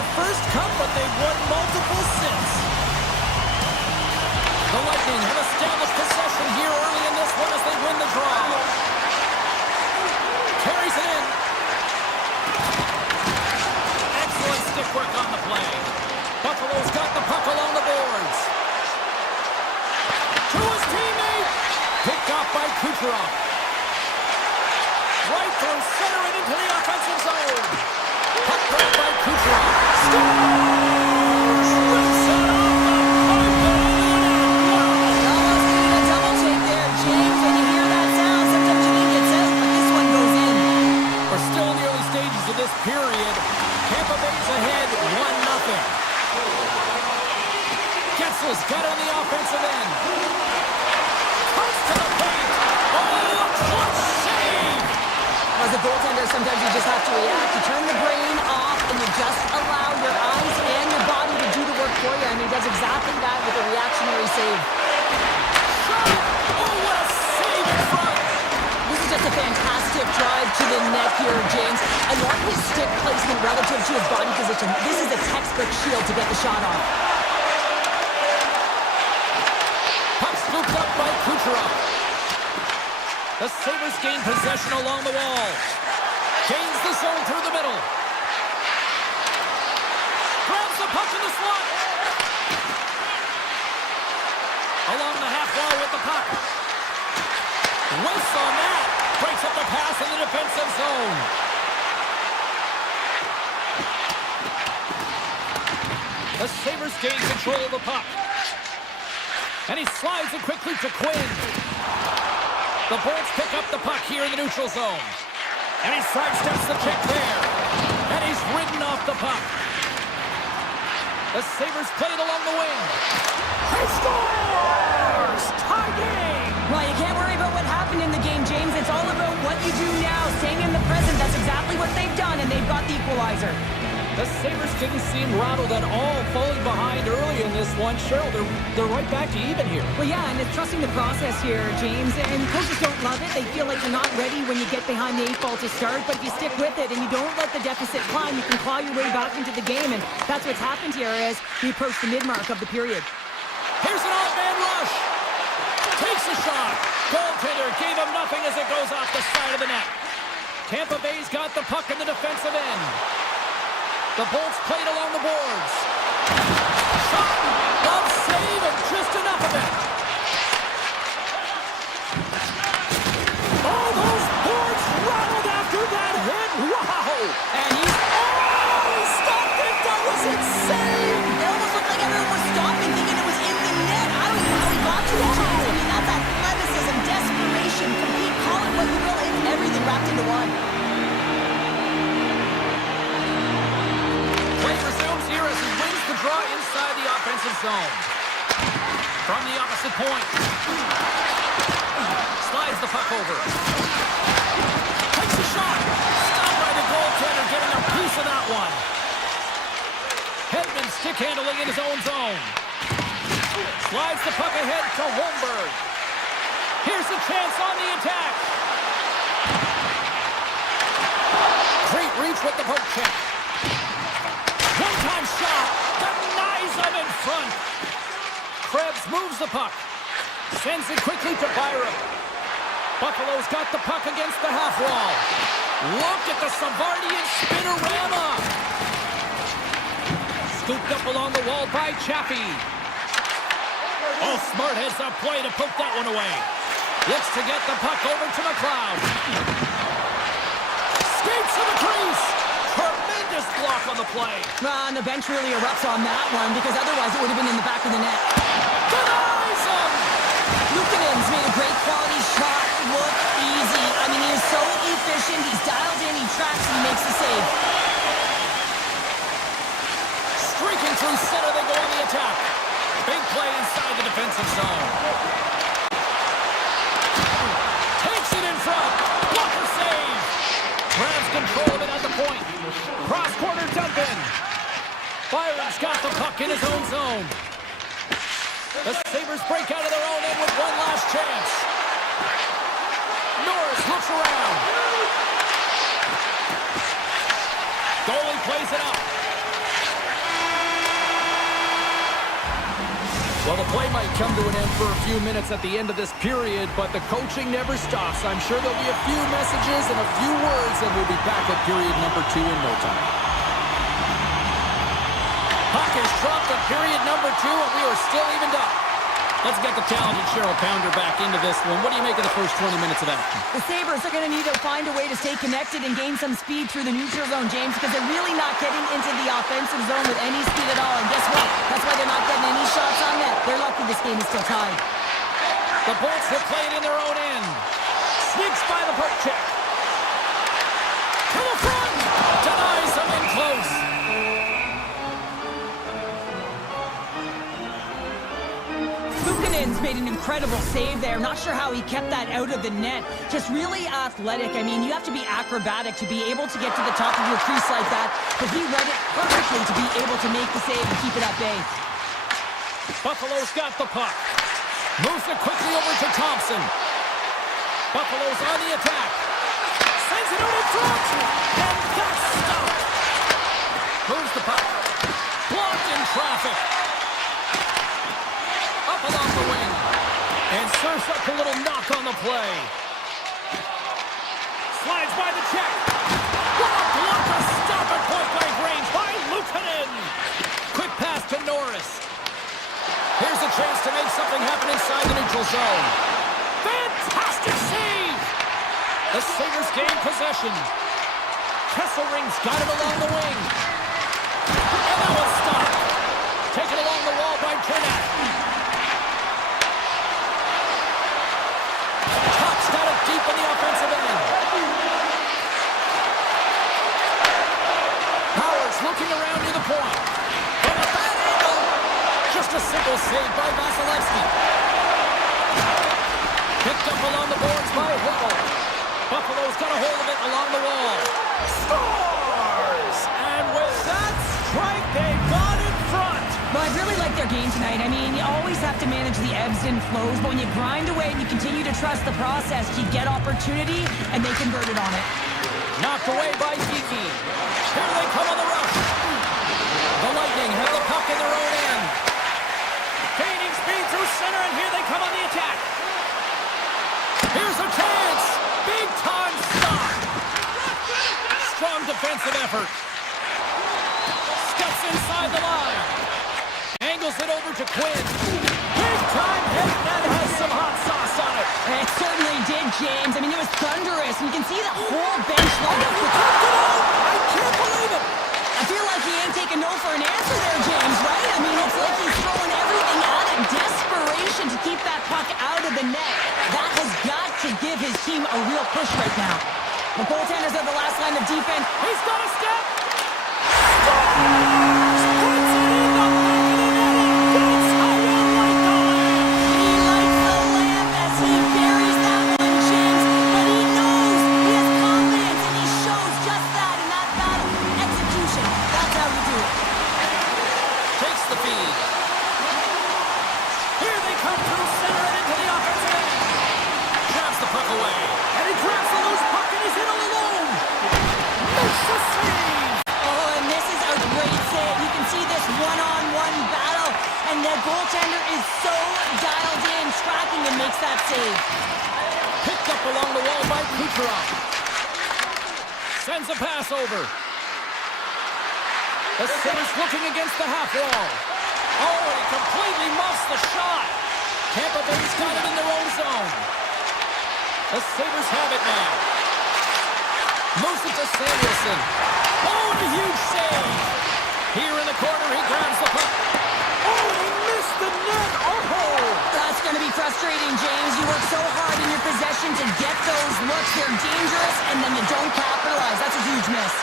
their first cup, but they've won multiple since. The Lightning have established possession here early in this one as they win the draw. Carries it in. Excellent stick work on the play. Buffalo's got the puck along the boards. To his teammate. Picked off by Kucherov. Right through center and into the offensive zone. Puck grabbed by Kucherov. Scores! Rips it off the pipeline and wow! Almost needed a double take there, James. When you hear that sound, sometimes you think it's out, but this one goes in. We're still in the early stages of this period. Tampa Bay's ahead 1-0. Getzel's got on the offensive end. Comes to the paint. Oh, a clutch save! As a goaltender, sometimes you just have to react. You turn the brain off and you just allow your eyes and your body to do the work for you. And he does exactly that with a reactionary save. Shot! Oh, what a save in front! This is just a fantastic drive to the net here, James. I love his stick placement relative to his body position. This is a textbook shield to get the shot off. Puck scooped up by Kucherov. The Sabres gain possession along the wall. Gains the zone through the middle. Grabs the puck in the slot. Along the half wall with the puck. Wastes on that. Breaks up the pass in the defensive zone. The Sabres gain control of the puck. And he slides it quickly to Quinn. The Bolts pick up the puck here in the neutral zone. And he sidesteps the check there. And he's ridden off the puck. The Sabres play it along the wing. He scores! Tie game! Well, you can't worry about what happened in the game, James. It's all about what you do now, staying in the present. That's exactly what they've done, and they've got the equalizer. The Sabres didn't seem rattled at all, falling behind early in this one. Cheryl, they're right back to even here. Well, yeah, and it's trusting the process here, James. And coaches don't love it. They feel like you're not ready when you get behind the 8 ball to start. But if you stick with it and you don't let the deficit climb, you can claw your way back into the game. And that's what's happened here as we approach the mid-mark of the period. Here's an odd-man rush. Takes a shot. Goaltender gave him nothing as it goes off the side of the net. Tampa Bay's got the puck in the defensive end. The Bolts played along the boards. Shot! Glove save and just enough of it. Oh, those boards rattled after that hit. Wow! And he Stopped it. That was insane. It almost looked like everyone was stopping, thinking it was in the net. I don't even know how he got to it, James. I mean, that's athleticism, desperation, complete, call it what you will. It's everything wrapped into one. Play resumes here as he wins the draw inside the offensive zone. From the opposite point. Slides the puck over. Takes a shot. Stopped by the goaltender, getting a piece of that one. Hedman stick handling in his own zone. Slides the puck ahead to Holmberg. Here's the chance on the attack. Great reach with the poke check. One-time shot. Denies him in front. Krebs moves the puck. Sends it quickly to Byram. Buffalo's got the puck against the half wall. Look at the Savardian spinorama. Scooped up along the wall by Chappie. Oh, smart heads-up play to poke that one away. Looks to get the puck over to McLeod. Skates to the crease. Tremendous block on the play. And the bench really erupts on that one because otherwise it would have been in the back of the net. Denies him. Luukkonen's made a great quality shot look easy. I mean, he is so efficient. He's dialed in, he tracks, and he makes the save. Streaking through center, they go on the attack. Big play inside the defensive zone. Takes it in front. Blocker save. Grabs control of it at the point. Cross-corner dump in. Byron's got the puck in his own zone. The Sabres break out of their own end with one last chance. Norris looks around. Goalie plays it up. Well, the play might come to an end for a few minutes at the end of this period, but the coaching never stops. I'm sure there'll be a few messages and a few words, and we'll be back at period number 2 in no time. Puck is dropped at period number 2, and we are still evened up. Let's get the talented Cheryl Pounder back into this one. What do you make of the first 20 minutes of action? The Sabres are going to need to find a way to stay connected and gain some speed through the neutral zone, James, because they're really not getting into the offensive zone with any speed at all. And guess what? That's why they're not getting any shots on net. They're lucky this game is still tied. The Bolts have played in their own end. Sneaks by the poke check. To the front! Denies them in close. Made an incredible save there. Not sure how he kept that out of the net. Just really athletic. I mean, you have to be acrobatic to be able to get to the top of your crease like that, but he read it perfectly to be able to make the save and keep it at bay. Buffalo's got the puck. Moves it quickly over to Thompson. Buffalo's on the attack. Sends it out in front. And that's stopped. Moves the puck. Blocked in traffic. Up along the wing. And serves up a little knock on the play. Slides by the check. Block a stop at point-blank range by Luukkonen. Quick pass to Norris. Here's a chance to make something happen inside the neutral zone. Fantastic save! The Sabres gain possession. Kesselring's got it along the wing. And that was stopped. Taken along the wall by Trinidad. Got it deep in the offensive end. Powers looking around near the point. From a bad angle. Just a single save by Vasilevsky. Picked up along the boards by Whipple. Buffalo's got a hold of it along the wall. Scores! And with that strike, they got in front. Well, I really like their game tonight. I mean, you always have to manage the ebbs and flows, but when you grind away and you continue to trust the process, you get opportunity, and they converted on it. Knocked away by Geeky. Here they come on the rush. The Lightning have the puck in their own end. Gaining speed through center, and here they come on the attack. Here's a chance. Big time stop. Strong defensive effort. Steps inside the line. Angles it over to Quinn. Big time hit that has some hot sauce on it. It certainly did, James. I mean, it was thunderous. And you can see the whole bench line up. I can't believe it. I feel like he ain't taking no for an answer there, James, right? I mean, it's like he's throwing everything at it. Desperation to keep that puck out of the net. That has got to give his team a real push right now. The goaltenders are the last line of defense. He's got a step. Goaltender is so dialed in, tracking and makes that save. Picked up along the wall by Kucherov. Sends a pass over. The Sabres looking against the half wall. Oh, he completely muffs the shot. Tampa Bay's got it in their own zone. The Sabres have it now. Moves it to Samuelson. Oh, a huge save. Here in the corner, he grabs the puck. Oh, he missed the net. Oh! That's going to be frustrating, James. You work so hard in your possession to get those looks. They're dangerous, and then you don't capitalize. That's a huge miss.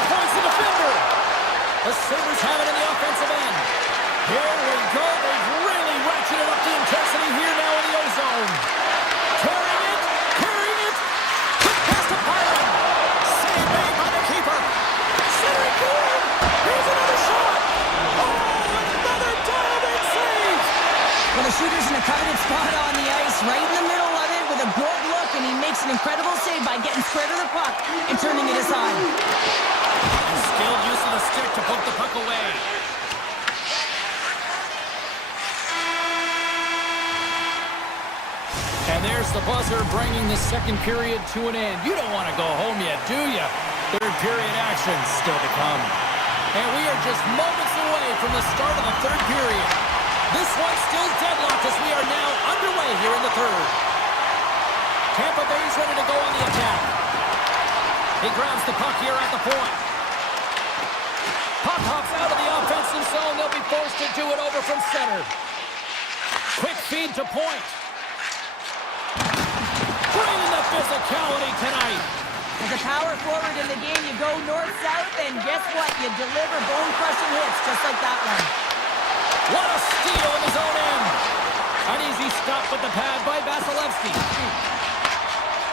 Avoids the defender. The Sabres have it in the offensive end. Here we go. They've really ratcheted up the intensity here now in the O-zone. Carrying it. Quick pass to Byron. Save made by the keeper. Centering forward. Here's another shot. Another dialed-in save! Well, the shooter's in a coveted spot on the ice, right in the middle of it with a good look, and he makes an incredible save by getting square to the puck and turning it aside. And skilled use of the stick to poke the puck away. There's the buzzer bringing the second period to an end. You don't want to go home yet, do you? Third period action still to come. And we are just moments away from the start of the third period. This one's still deadlocked as we are now underway here in the third. Tampa Bay's ready to go on the attack. He grabs the puck here at the point. Puck hops out of the offensive zone. They'll be forced to do it over from center. Quick feed to point. Bringing the physicality tonight. As a power forward in the game, you go north-south, and guess what? You deliver bone-crushing hits just like that one. What a steal in his own end. An easy stop with the pad by Vasilevsky.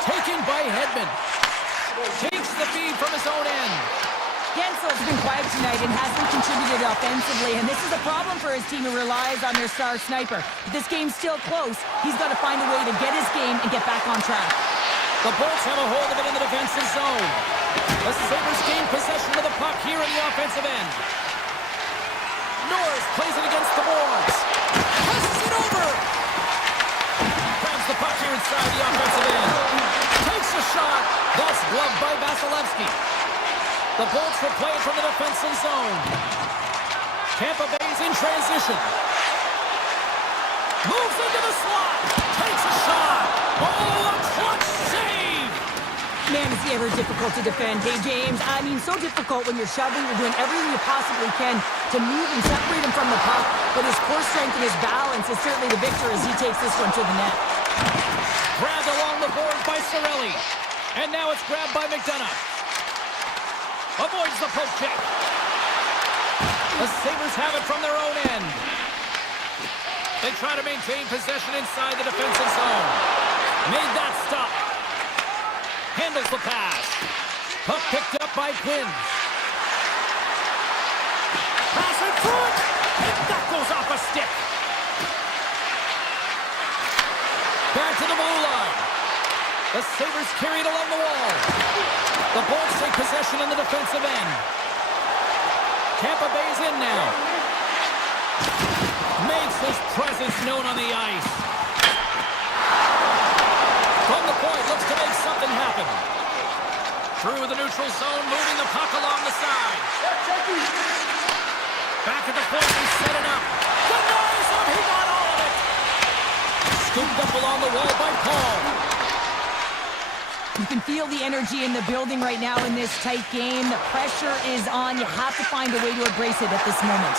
Taken by Hedman. Takes the feed from his own end. Gensel's been quiet tonight and hasn't contributed offensively, and this is a problem for his team who relies on their star sniper. But this game's still close. He's got to find a way to get his game and get back on track. The Bolts have a hold of it in the defensive zone. The Sabres gain possession of the puck here in the offensive end. Norris plays it against the boards. Passes it over. Grabs the puck here inside the offensive end. Takes a shot. That's gloved by Vasilevsky. The Bolts will play it from the defensive zone. Tampa Bay's in transition. Moves into the slot. Takes a shot. Oh, a clutch save. Man, is he ever difficult to defend. Hey, James, I mean, so difficult when you're shoving. You're doing everything you possibly can to move and separate him from the puck. But his core strength and his balance is certainly the victor as he takes this one to the net. Grabbed along the boards by Cirelli. And now it's grabbed by McDonough. Avoids the poke check. The Sabres have it from their own end. They try to maintain possession inside the defensive zone. Made that stop. Handles the pass. Puck picked up by Quinn. Pass in front. And that goes off a stick. Back to the blue line. The Sabres carry it along the wall. The Bolts take possession in the defensive end. Tampa Bay's in now. Makes his presence known on the ice. From the point, looks to make something happen. Through the neutral zone, moving the puck along the side. Back at the point, he's setting up. Denies him, he got all of it. Scooped up along the wall by Paul. You can feel the energy in the building right now in this tight game. The pressure is on. You have to find a way to embrace it at this moment.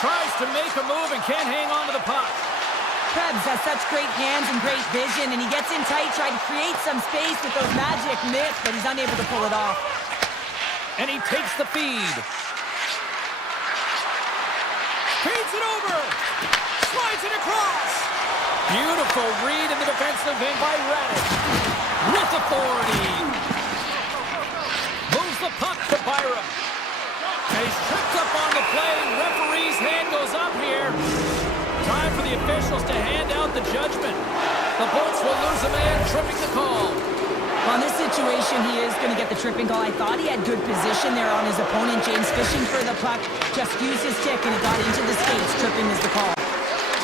Tries to make a move and can't hang on to the puck. Krebs has such great hands and great vision, and he gets in tight, trying to create some space with those magic mitts, but he's unable to pull it off. And he takes the feed. Feeds it over. Slides it across. Beautiful read in the defensive end by Raddick. With authority. Moves the puck to Byram. And he's tripped up on the play. Referee's hand goes up here. Time for the officials to hand out the judgment. The Bolts will lose a man, tripping the call. On this situation, he is going to get the tripping call. I thought he had good position there on his opponent. James fishing for the puck. Just used his stick and it got into the skates. Tripping is the call.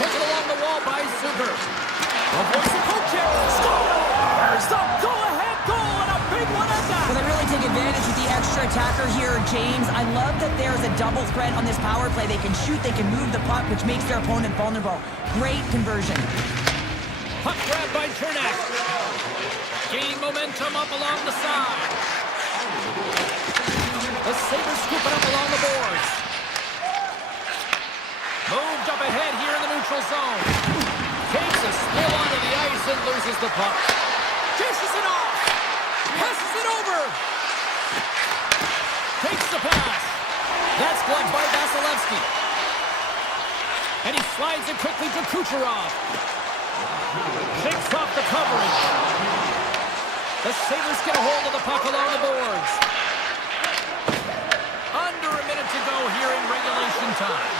Taken along the wall by Zucker. Avoids the poke check. Scores! The go-ahead goal and a big one at that. Well, they really take advantage with the extra attacker here, James. I love that there's a double threat on this power play. They can shoot, they can move the puck, which makes their opponent vulnerable. Great conversion. Puck grabbed by Chernak. Gaining momentum up along the side. The Sabres scoop it up along the boards. Moved up ahead here in the neutral zone. Takes a spill onto the ice and loses the puck. Dishes it off. Passes it over. Takes the pass. That's blocked by Vasilevsky. And he slides it quickly to Kucherov. Shakes off the coverage. The Sabres get a hold of the puck along the boards. Under a minute to go here in regulation time.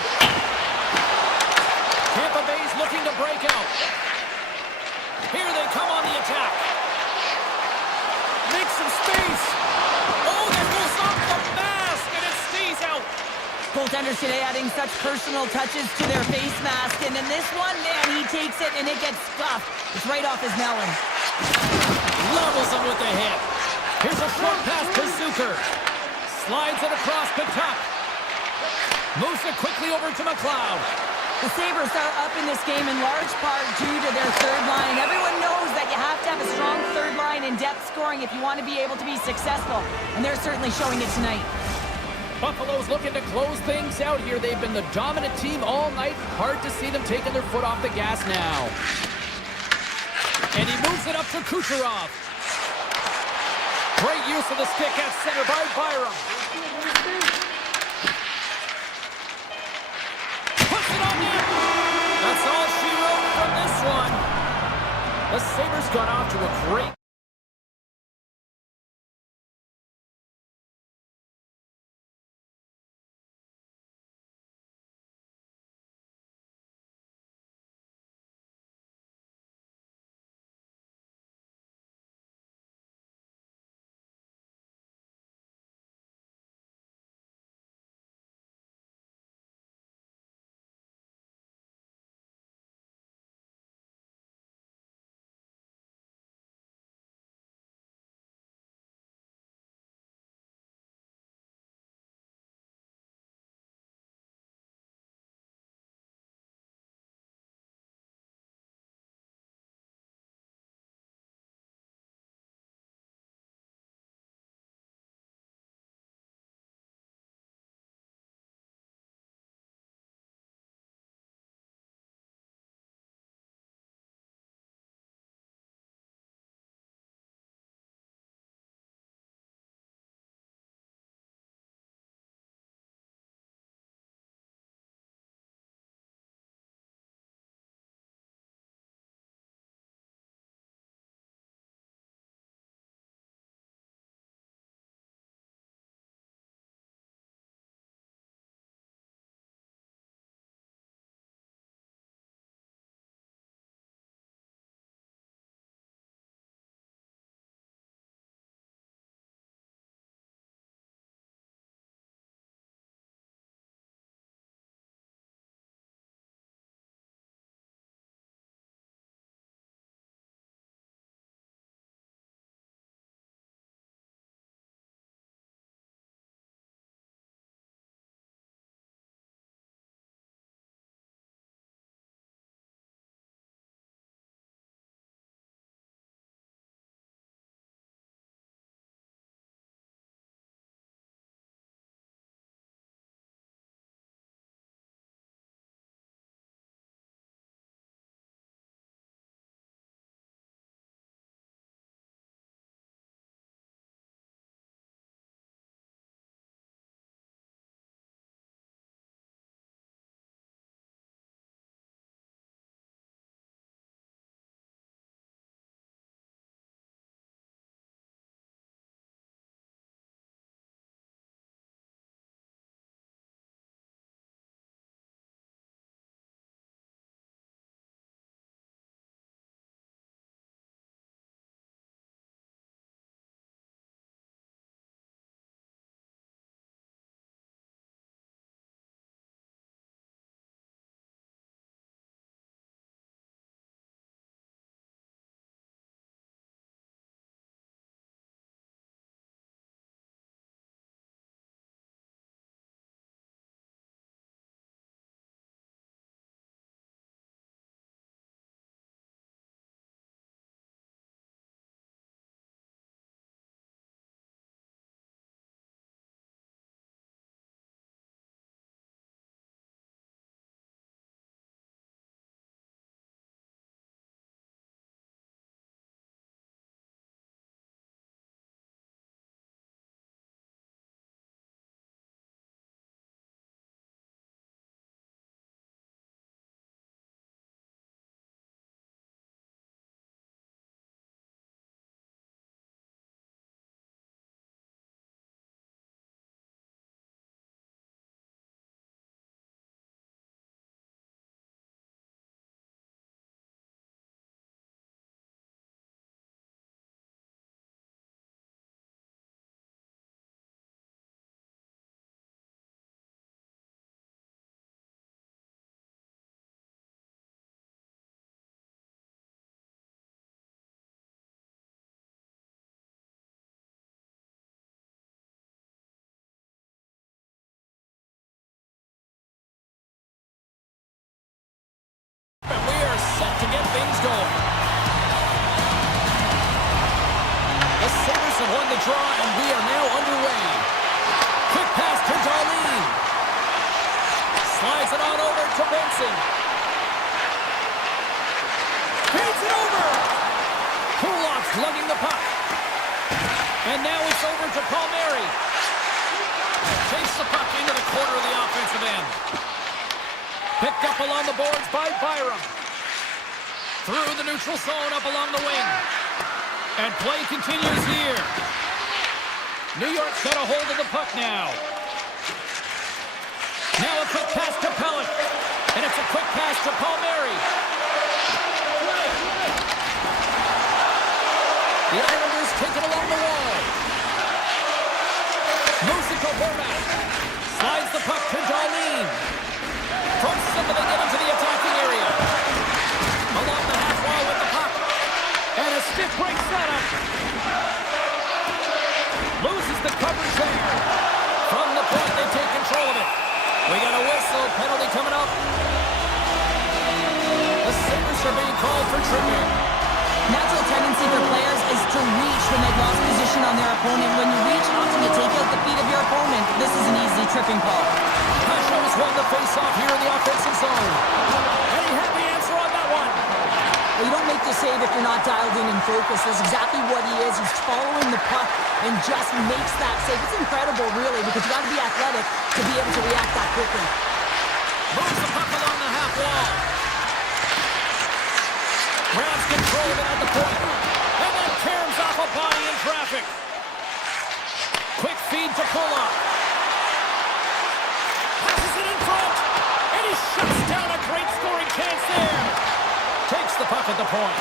Tampa Bay's looking to break out. Here they come on the attack. Make some space. Oh, that goes off the mask, and it stays out. goaltenders today adding such personal touches to their face mask. And in this one, man, he takes it and it gets scuffed. It's right off his melon. Levels him with the hit. Here's a short pass to Zucker. Slides it across the top. Moves it quickly over to McLeod. The Sabres are up in this game in large part due to their third line. Everyone knows that you have to have a strong third line and depth scoring if you want to be able to be successful. And they're certainly showing it tonight. Buffalo's looking to close things out here. They've been the dominant team all night. Hard to see them taking their foot off the gas now. And he moves it up to Kucherov. Great use of the stick at center by Byram. Puts it on net. That's all she wrote from this one. The Sabres got off to a great going. The Sabres have won the draw, and we are now underway. Quick pass to Darlene. Slides it on over to Benson. Feeds it over. Kulak's lugging the puck. And now it's over to Palmieri. Takes the puck into the corner of the offensive end. Picked up along the boards by Byram. Through the neutral zone up along the wing. And play continues here. New York's got a hold of the puck now. Now a quick pass to Pellet. And it's a quick pass to Palmieri. The Islanders take it along the wall. Musical Horvat slides the puck to Darlene. Forces them to get into the attacking area. Along the half wall with the puck. And a stiff break setup. Loses the coverage there. From the point, they take control of it. We got a whistle. Penalty coming up. The Sabres are being called for tripping. Natural tendency for players is to reach when they've lost position on their opponent. When you reach, often you take out the feet of your opponent. This is an easy tripping call. Pasha has won the face-off here in the offensive zone. And he had the answer on that one. Well, you don't make the save if you're not dialed in and focused. That's exactly what he is. He's following the puck and just makes that save. It's incredible, really, because you got to be athletic to be able to react that quickly. Moves the puck along the half wall. Grabs control of it at the point. And then tears off a body in traffic. Quick feed to Polak. Passes it in front. And he shuts down a great scoring chance there. Takes the puck at the point.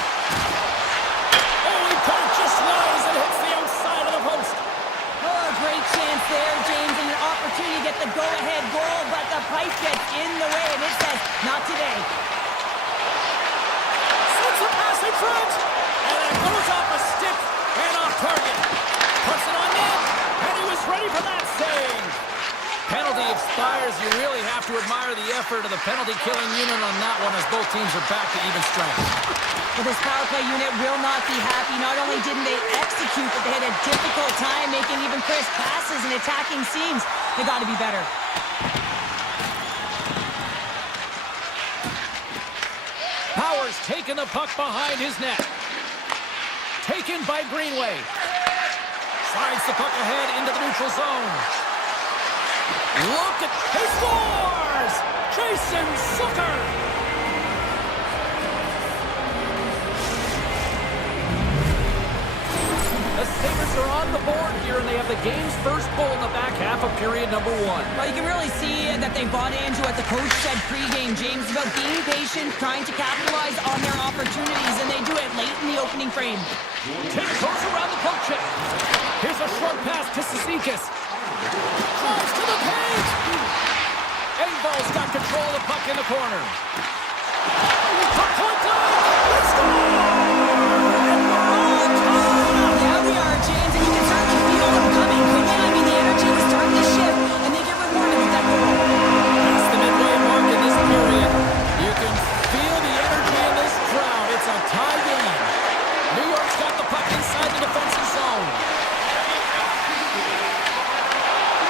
Oh, he put it just wide as it hits the outside of the post. Oh, great chance there, James, and an opportunity to get the go-ahead goal, but the pipe gets in the way, and it says, not today. Sends a pass in front, and it goes off a stick and off target. Puts it on net, and he was ready for that save. Penalty expires. You really have to admire the effort of the penalty-killing unit on that one as both teams are back to even strength. Well, this power play unit will not be happy. Not only didn't they execute, but they had a difficult time making even crisp passes and attacking seams. They got to be better. Powers taking the puck behind his net. Taken by Greenway. Slides the puck ahead into the neutral zone. Look at... He scores! Jason Zucker! The Sabres are on the board here, and they have the game's first goal in the back half of period number 1. Well, you can really see that they bought into what the coach said pregame, James, about being patient, trying to capitalize on their opportunities, and they do it late in the opening frame. Tick goes around the poke check. Here's a short pass to Cizikas. Drives to the paint. Engvall's got control of the puck in the corner. Puck point down. Let's go! And we're on top. There we are, James, and you can certainly feel them coming, couldn't you? I mean, the energy was starting to shift, and they get rewarded with that goal. That's the midway mark in this period. You can feel the energy in this crowd. It's a tie game. New York's got the puck inside the defensive zone.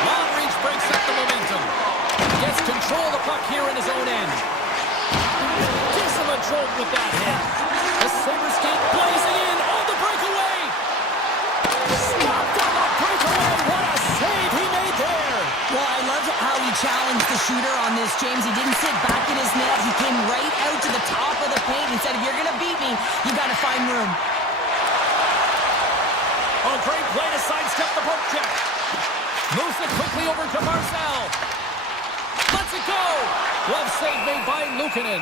Long reach breaks up the momentum. Gets control of the puck here in his own end. Gives him a jolt with that hit. The Sabres skate blazing in on the breakaway. Stopped on the breakaway. What a save he made there. Well, I love how he challenged the shooter on this, James. He didn't sit back in his net. He came right out to the top of the paint and said, if you're going to beat me, you got to find room. Oh, great play to sidestep the poke check. Moves it quickly over to Marcel. Lets it go. Glove save made by Luukkonen.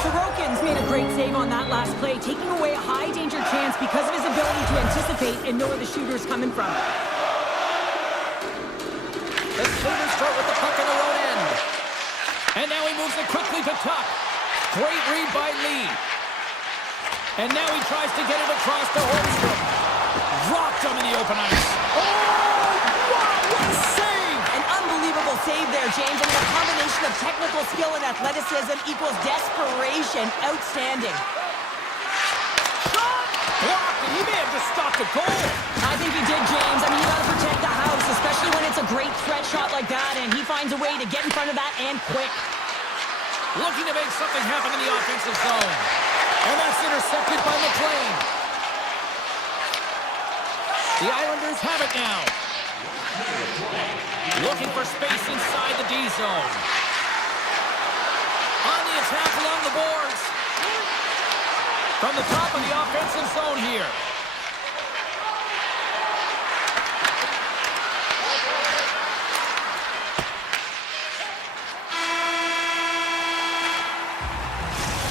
Sorokin's made a great save on that last play, taking away a high-danger chance because of his ability to anticipate and know where the shooter's coming from. The Sabres start with the puck in their own end. And now he moves it quickly to Tuck. Great read by Lee. And now he tries to get it across to Holmstrom. Rocked him in the open ice. Oh, wow, what a save! An unbelievable Unbelievable save there, James. I mean, a combination of technical skill and athleticism equals desperation. Outstanding. Blocked, and he may have just stopped a goal. I think he did, James. I mean, you got to protect the house, especially when it's a great threat shot like that, and he finds a way to get in front of that and quick. Looking to make something happen in the offensive zone. And that's intercepted by McLean. The Islanders have it now. Looking for space inside the D zone. On the attack along the boards. From the top of the offensive zone here.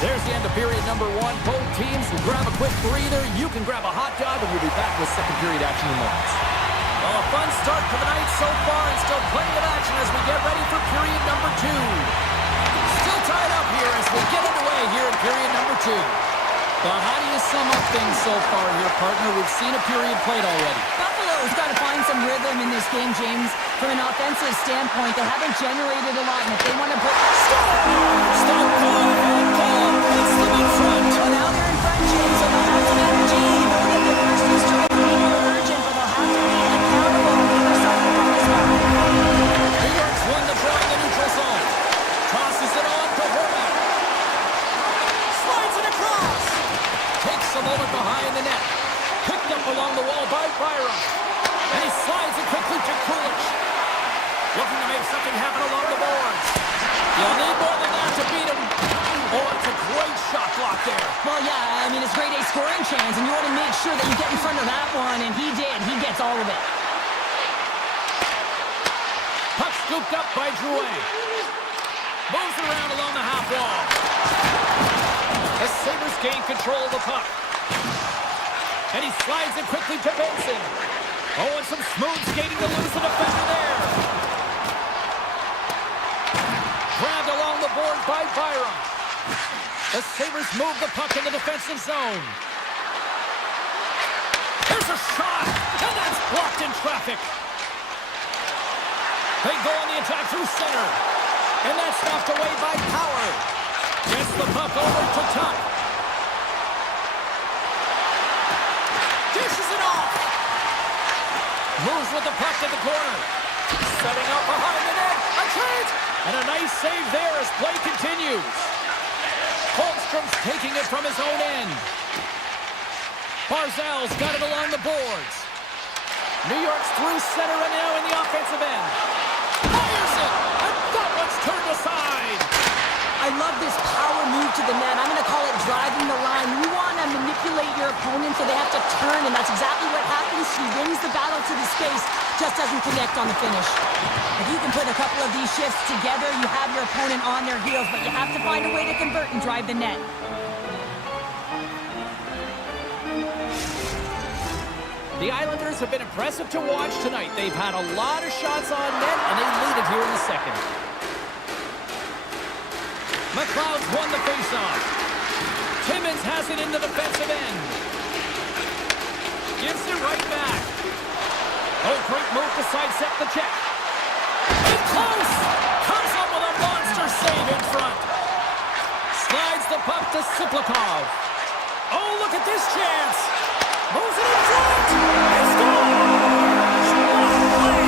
There's the end of period number one. Both teams will grab a quick breather. You can grab a hot dog, and we'll be back with second period action in moments. Well, a fun start to the night so far, and still plenty of action as we get ready for period number two. Still tied up here as we get underway here in period number two. But how do you sum up things so far here, partner? We've seen a period played already. Buffalo's got to find some rhythm in this game, James. From an offensive standpoint, they haven't generated a lot, and if they want to break... Stop! Go ahead, goal! Puts them in front! Well, now they're in front, James, so they'll have some energy. You know that the first is trying to be more urgent, but they'll have to be accountable on the other side of the puck as well. New York's won the draw in the neutral zone. Tosses it on to Horvat. Slides it across. Takes a moment behind the net. Picked up along the wall by Byram. And he slides it quickly to Kulich. Looking to make something happen along the boards. You'll need more than that to beat him. Oh, it's a great shot block there. Well, yeah, I mean, it's grade A scoring chance, and you want to make sure that you get in front of that one, and he did. He gets all of it. Puck scooped up by Drouet. Moves around along the half wall. The Sabres gain control of the puck. And he slides it quickly to Benson. Oh, and some smooth skating to lose the defender there. Grabbed along the board by Byram. The Sabres move the puck in the defensive zone. There's a shot, and that's blocked in traffic. They go on the attack through center. And that's knocked away by Power. Gets the puck over to Tuck. Dishes it off. Moves with the puck to the corner. Setting up behind the net. A chance. And a nice save there as play continues. Holmstrom's taking it from his own end. Barzal's got it along the boards. New York's through center and now in the offensive end. Fires it. And that one's turned aside. I love this power move to the net. I'm going to call it driving the line. You want to manipulate your opponent so they have to turn, and that's exactly what happens. He wins the battle to the space, just doesn't connect on the finish. If you can put a couple of these shifts together, you have your opponent on their heels, but you have to find a way to convert and drive the net. The Islanders have been impressive to watch tonight. They've had a lot of shots on net, and they lead it here in the second. McLeod's won the faceoff. Timmins has it in the defensive end. Gives it right back. Oh, great move to sidestep the check. In close! Comes up with a monster save in front. Slides the puck to Siplikov. Oh, look at this chance. Moves it in front. He scores! What a play!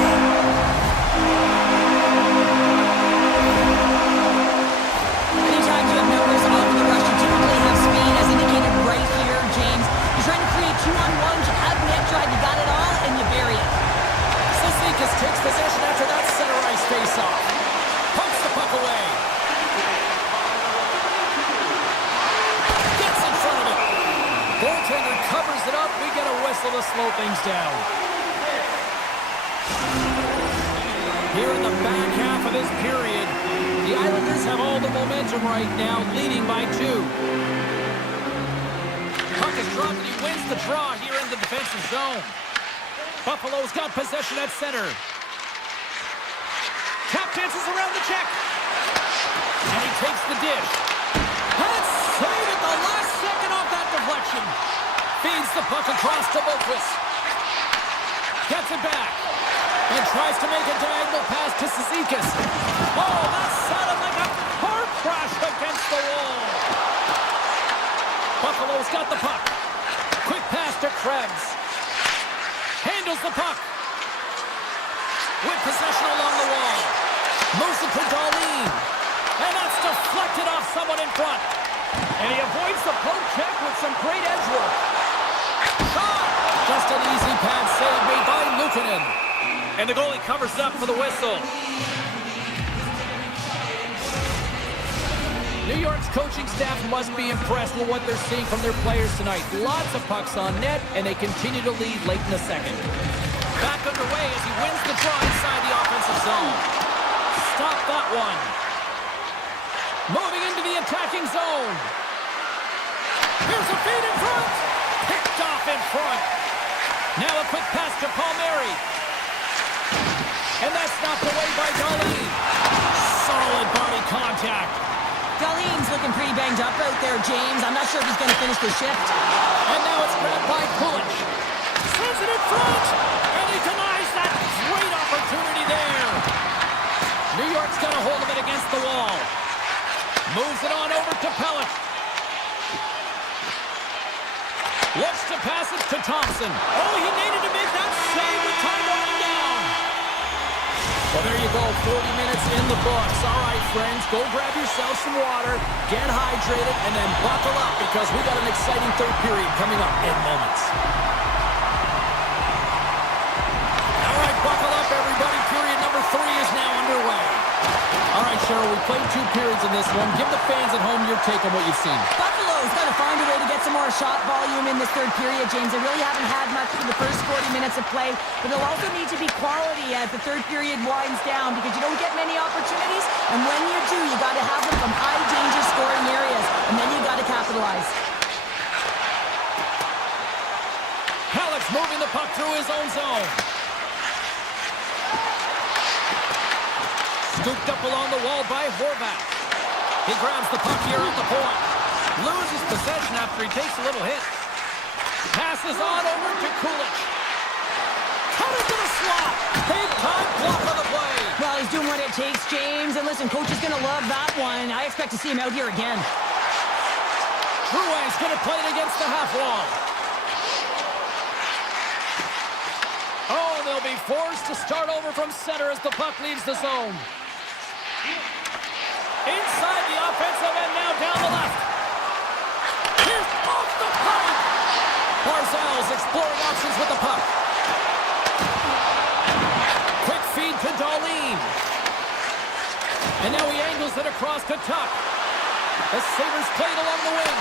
Anytime you have numbers off the rush, you typically have speed, as indicated right here, James. You're trying to create two-on-ones, you have net drive, you got it all, and you bury it. Cizikas takes possession after that center ice face-off. Pumps the puck away. Gets in front of it. Goaltender covers it up. We get a whistle to slow things down. Here in the back half of this period, the Islanders have all the momentum right now, leading by 2. Puck is dropped and he wins the draw here in the defensive zone. Buffalo's got possession at center. Tap dances around the check. And he takes the dish. And it's saved at the last second off that deflection. Feeds the puck across to Boquist. Gets it back. And tries to make a diagonal pass to Cizikas. Oh, that sounded like a car crash against the wall. Buffalo's got the puck. Quick pass to Krebs. Handles the puck. With possession along the wall. Moves it to Darlene. And that's deflected off someone in front. And he avoids the poke check with some great edge work. Shot! Just an easy pad save made by Luukkonen. And the goalie covers up for the whistle. New York's coaching staff must be impressed with what they're seeing from their players tonight. Lots of pucks on net, and they continue to lead late in the second. Back underway as he wins the draw inside the offensive zone. Stop that one. Moving into the attacking zone. Here's a feed in front. Picked off in front. Now a quick pass to Palmieri. And that's knocked away by Darlene. Solid body contact. Darlene's looking pretty banged up out there, James. I'm not sure if he's going to finish the shift. And now it's grabbed by Kulich. Sends it in front. And he denies that great opportunity there. New York's got a hold of it against the wall. Moves it on over to Pelech. Looks to pass it to Thompson. Oh, he needed to make that save with time running down. Well, there you go, 40 minutes in the books. All right, friends, go grab yourself some water, get hydrated, and then buckle up because we got an exciting third period coming up in moments. All right, buckle up, everybody. Period number 3 is now underway. All right, Cheryl, we played 2 periods in this one. Give the fans at home your take on what you've seen. Buffalo's got to find a way to get some more shot volume in this third period, James. They really haven't had much for the first 40 minutes of play, but they'll also need to be quality as the third period winds down because you don't get many opportunities, and when you do, you got to have them from high-danger scoring areas, and then you got to capitalize. Pelech moving the puck through his own zone. Scooped up along the wall by Horvath. He grabs the puck here at the point. Loses possession after he takes a little hit. Passes on over to Kulich. Cut into the slot. Big time block on the play. Well, he's doing what it takes, James. And listen, coach is going to love that one. I expect to see him out here again. Drouin's going to play it against the half wall. Oh, they'll be forced to start over from center as the puck leaves the zone. Inside the offensive end, now down the left. Here's off the puck. Barzal's exploring options with the puck. Quick feed to Darlene. And now he angles it across to Tuck. The Sabres played along the wing.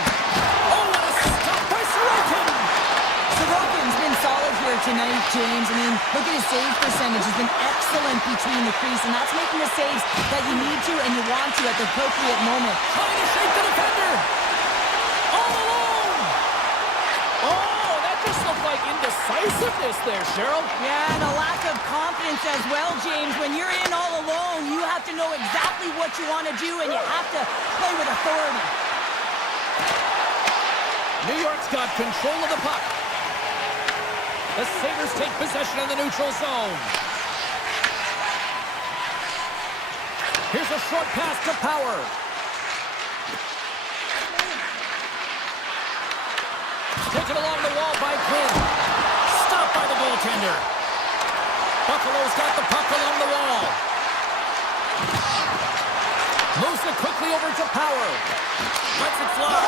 Oh, what a stop by Sorokin. Sorokin's been solid here tonight, James. I mean, look at his save percentage. He's been excellent between the crease, and that's making the saves that you need to and you want to at the appropriate moment. Trying to shake the defender. All alone. Oh, that just looked like indecisiveness there, Cheryl. Yeah, and a lack of confidence as well, James. When you're in all alone, you have to know exactly what you want to do, and you have to play with authority. New York's got control of the puck. The Sabres take possession in the neutral zone. Here's a short pass to Power. Taken along the wall by Quinn. Stopped by the goaltender. Buffalo's got the puck along the wall. Moves it quickly over to Power. Lets it fly.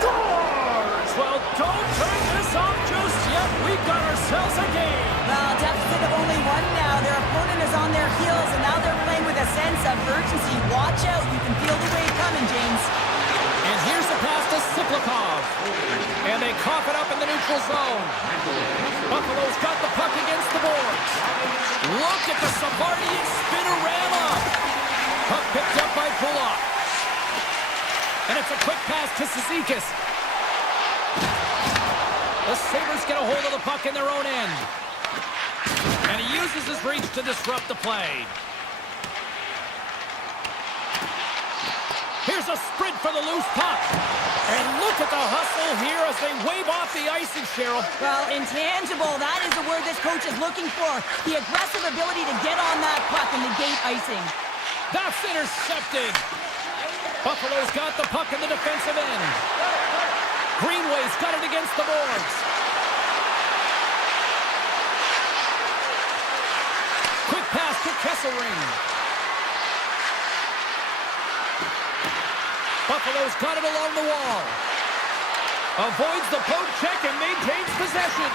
Scores! Well, don't turn this off just yet. We've got ourselves a game. Well, deficit of only 1 now. Their opponent is on their heels, and now they're playing with a sense of urgency. Watch out. You can feel the wave coming, James. And here's the pass to Siplikov. And they cough it up in the neutral zone. Buffalo's got the puck against the boards. Look at the Savardian spinorama. Puck picked up by Kulak. And it's a quick pass to Cizikas. The Sabres get a hold of the puck in their own end. And he uses his reach to disrupt the play. Here's a sprint for the loose puck. And look at the hustle here as they wave off the icing, Cheryl. Well, intangible, that is the word this coach is looking for. The aggressive ability to get on that puck and negate icing. That's intercepted. Buffalo's got the puck in the defensive end. Greenway's got it against the boards. Quick pass to Kesselring. Buffalo's got it along the wall. Avoids the poke check and maintains possession.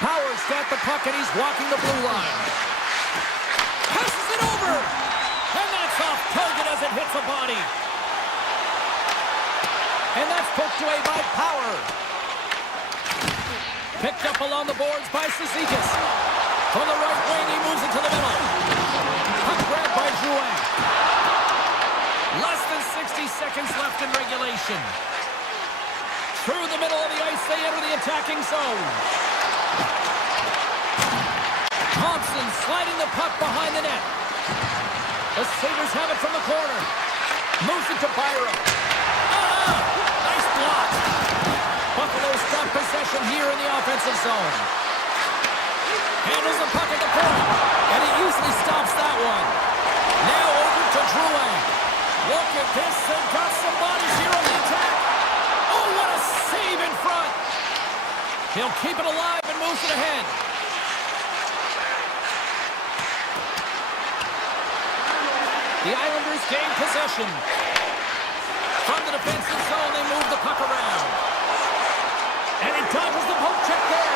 Power's got the puck and he's walking the blue line. Passes it over. And that's off target as it hits a body. And that's poked away by Power. Picked up along the boards by Cizikas. From the right wing, he moves it to the middle. Puck grabbed by Drouin. Less than 60 seconds left in regulation. Through the middle of the ice, they enter the attacking zone. Thompson sliding the puck behind the net. The Sabres have it from the corner. Moves it to Byram. Nice block. Buffalo's got possession here in the offensive zone. Handles the puck at the point. And he easily stops that one. Now over to Drouin. Look at this. They've got some bodies here on the attack. Oh, what a save in front. He'll keep it alive and moves it ahead. The Islanders gain possession. From the defensive zone, they move the puck around. And he dodges the poke check there.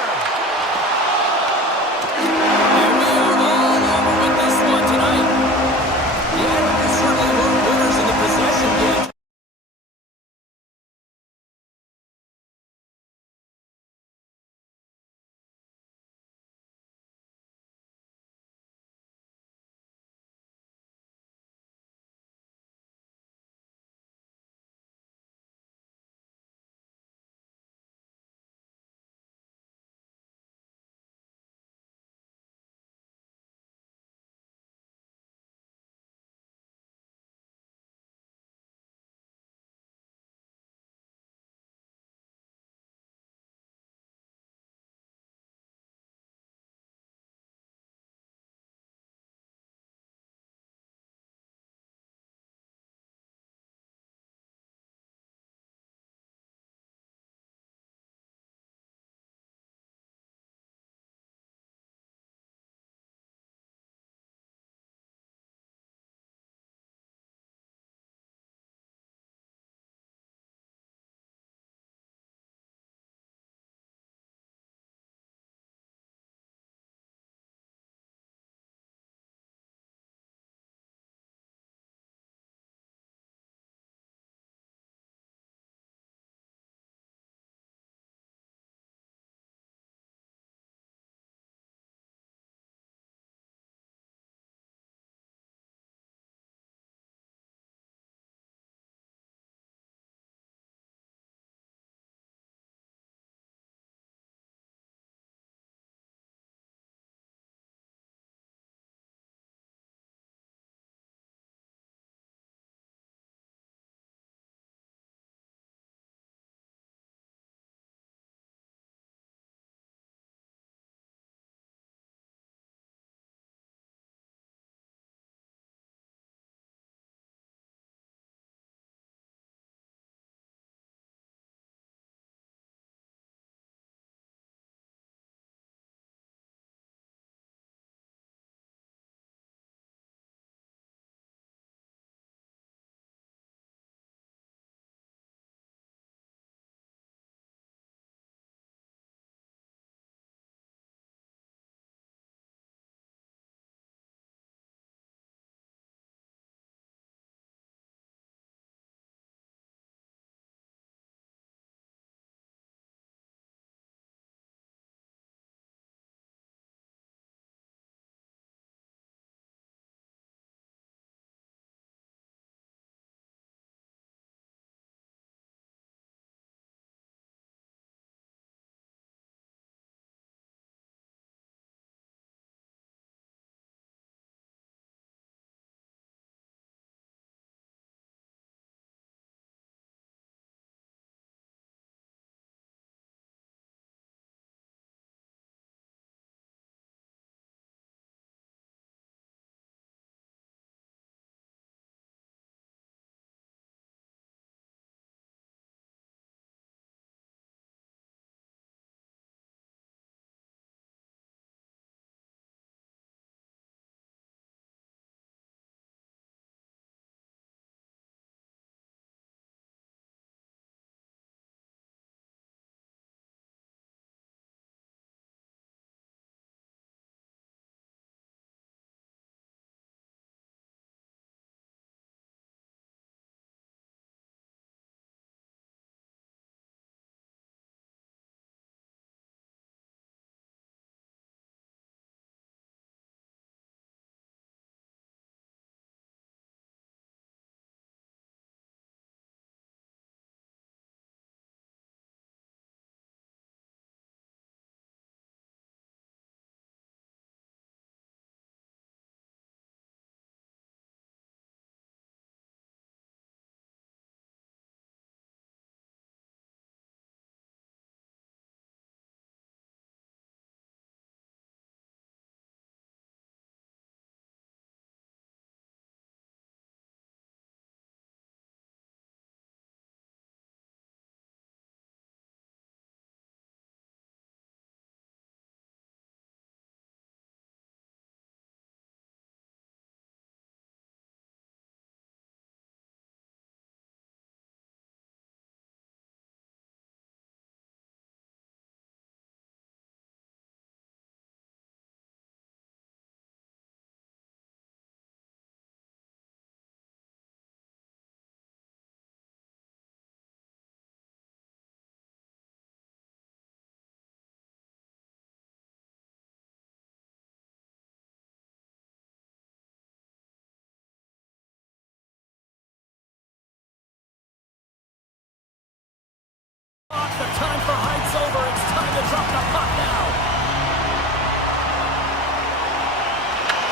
time for Heights over. It's time to drop the puck now.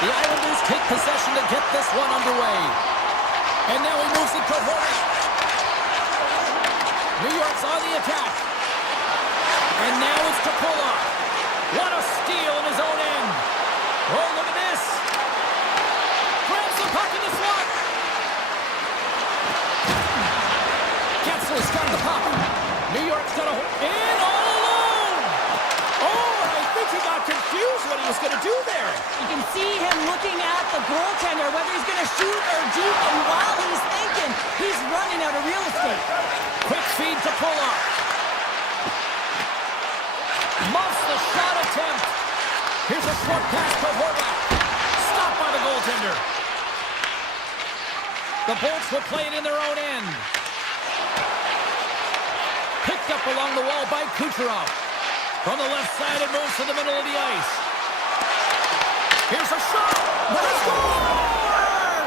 The Islanders take possession to get this one underway. And now he moves it to Hornet. New York's on the attack. And now it's to Pula. What a steal in his own end. Oh, look at this. Grabs the puck in the slot. Getzler's got the puck. New York's got a hold. In all alone. Oh, I think he got confused what he was going to do there. You can see him looking at the goaltender, whether he's going to shoot or deep, and while he's thinking, he's running out of real estate. Quick feed to Pula. Muffs the shot attempt. Here's a short pass to Horvath. Stopped by the goaltender. The Bolts will play it in their own end. Picked up along the wall by Kucherov. From the left side, it moves to the middle of the ice. Here's a shot. What a score!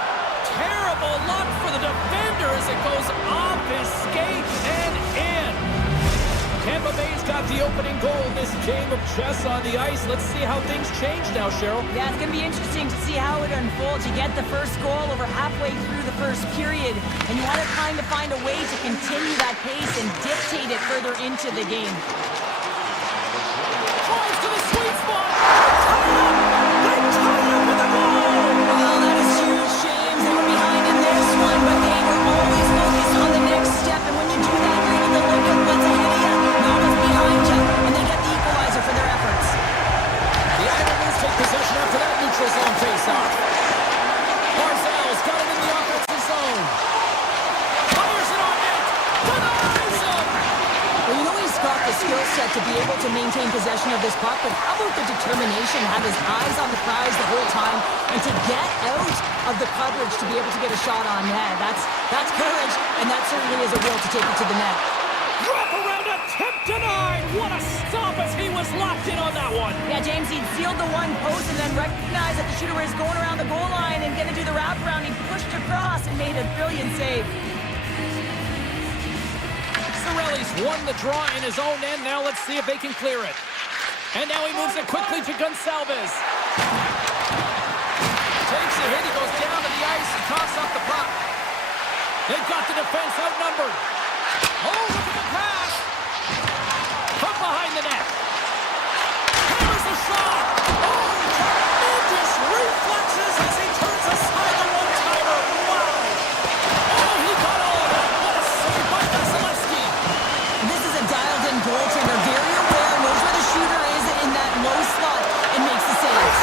Terrible luck for the defender as it goes off his skates and in. Tampa Bay's got the opening goal in this game of chess on the ice. Let's see how things change now, Cheryl. Yeah, it's going to be interesting to see how it unfolds. You get the first goal over halfway through the first period, and you want to kind of find a way to continue that pace and dictate it further into the game. Drives to the sweet spot. They tied up with the goal. Well, that is huge, James. They were behind in this one, but they were always focused on the next step, and when you do that, you're able to look at what's ahead of you, not what's behind you, and they get the equalizer for their efforts. The Islanders take possession after that neutral zone face-off. Barzal's got it in the offensive zone. Fires it on net. Denies him. Well, you know he's got the skill set to be able to maintain possession of this puck, but how about the determination, have his eyes on the prize the whole time, and to get out of the coverage to be able to get a shot on net. That's courage, and that certainly is a will to take it to the net. Wrap around attempt denied. What a stop as he was locked in on that one. Yeah, James, he'd sealed the one post and then recognized that the shooter was going around the goal line and going to do the wraparound. He pushed across and made a brilliant save. Cirelli's won the draw in his own end. Now let's see if they can clear it. And now he moves it quickly to Gonsalves. Takes a hit. He goes down to the ice and coughs up the puck. They've got the defense outnumbered. Oh, look at the pass. From behind the net. Hammers a shot. Oh, tremendous reflexes as he turns aside the one-timer. Wow. Oh, he got all of that. What a save by Vasilevsky. This is a dialed-in goaltender, very aware, knows where the shooter is in that low slot, and makes the save.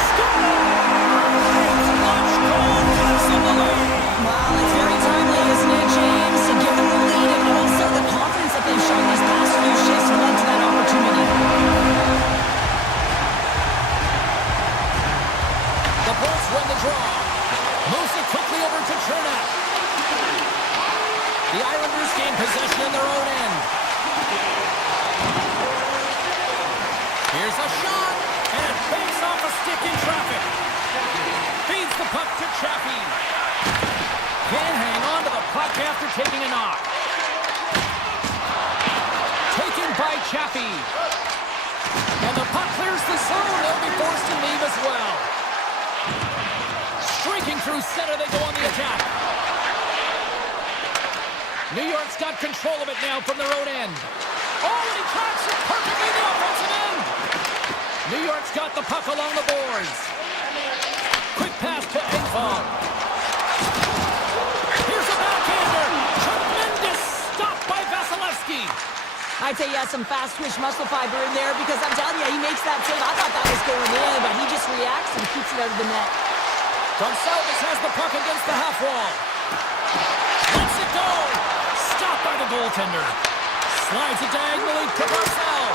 Clutch goal gives him the lead. Wow, that's very timely, isn't it, James? To give them the lead and also the confidence that they've shown these past few shifts led to that opportunity. The Bolts win the draw. Moves it quickly over to Chernak. The Islanders gain possession in their own end. Here's a shot, and it banks off a stick in traffic. Feeds the puck to Chaffee. Can't hang on to the puck after taking a knock. Taken by Chaffee. And the puck clears the zone. They'll be forced to leave as well. Streaking through center, they go on the attack. New York's got control of it now from their own end. Oh, and he tracks it perfectly in the offensive end. New York's got the puck along the boards. Quick pass to Engvall. Here's a backhander. Tremendous stop by Vasilevsky. I'd say he has some fast twitch muscle fiber in there because I'm telling you, he makes that save. I thought that was going in, but he just reacts and keeps it out of the net. Gonsalves has the puck against the half wall. Lets it go. Stopped by the goaltender. Slides it diagonally to Barzal.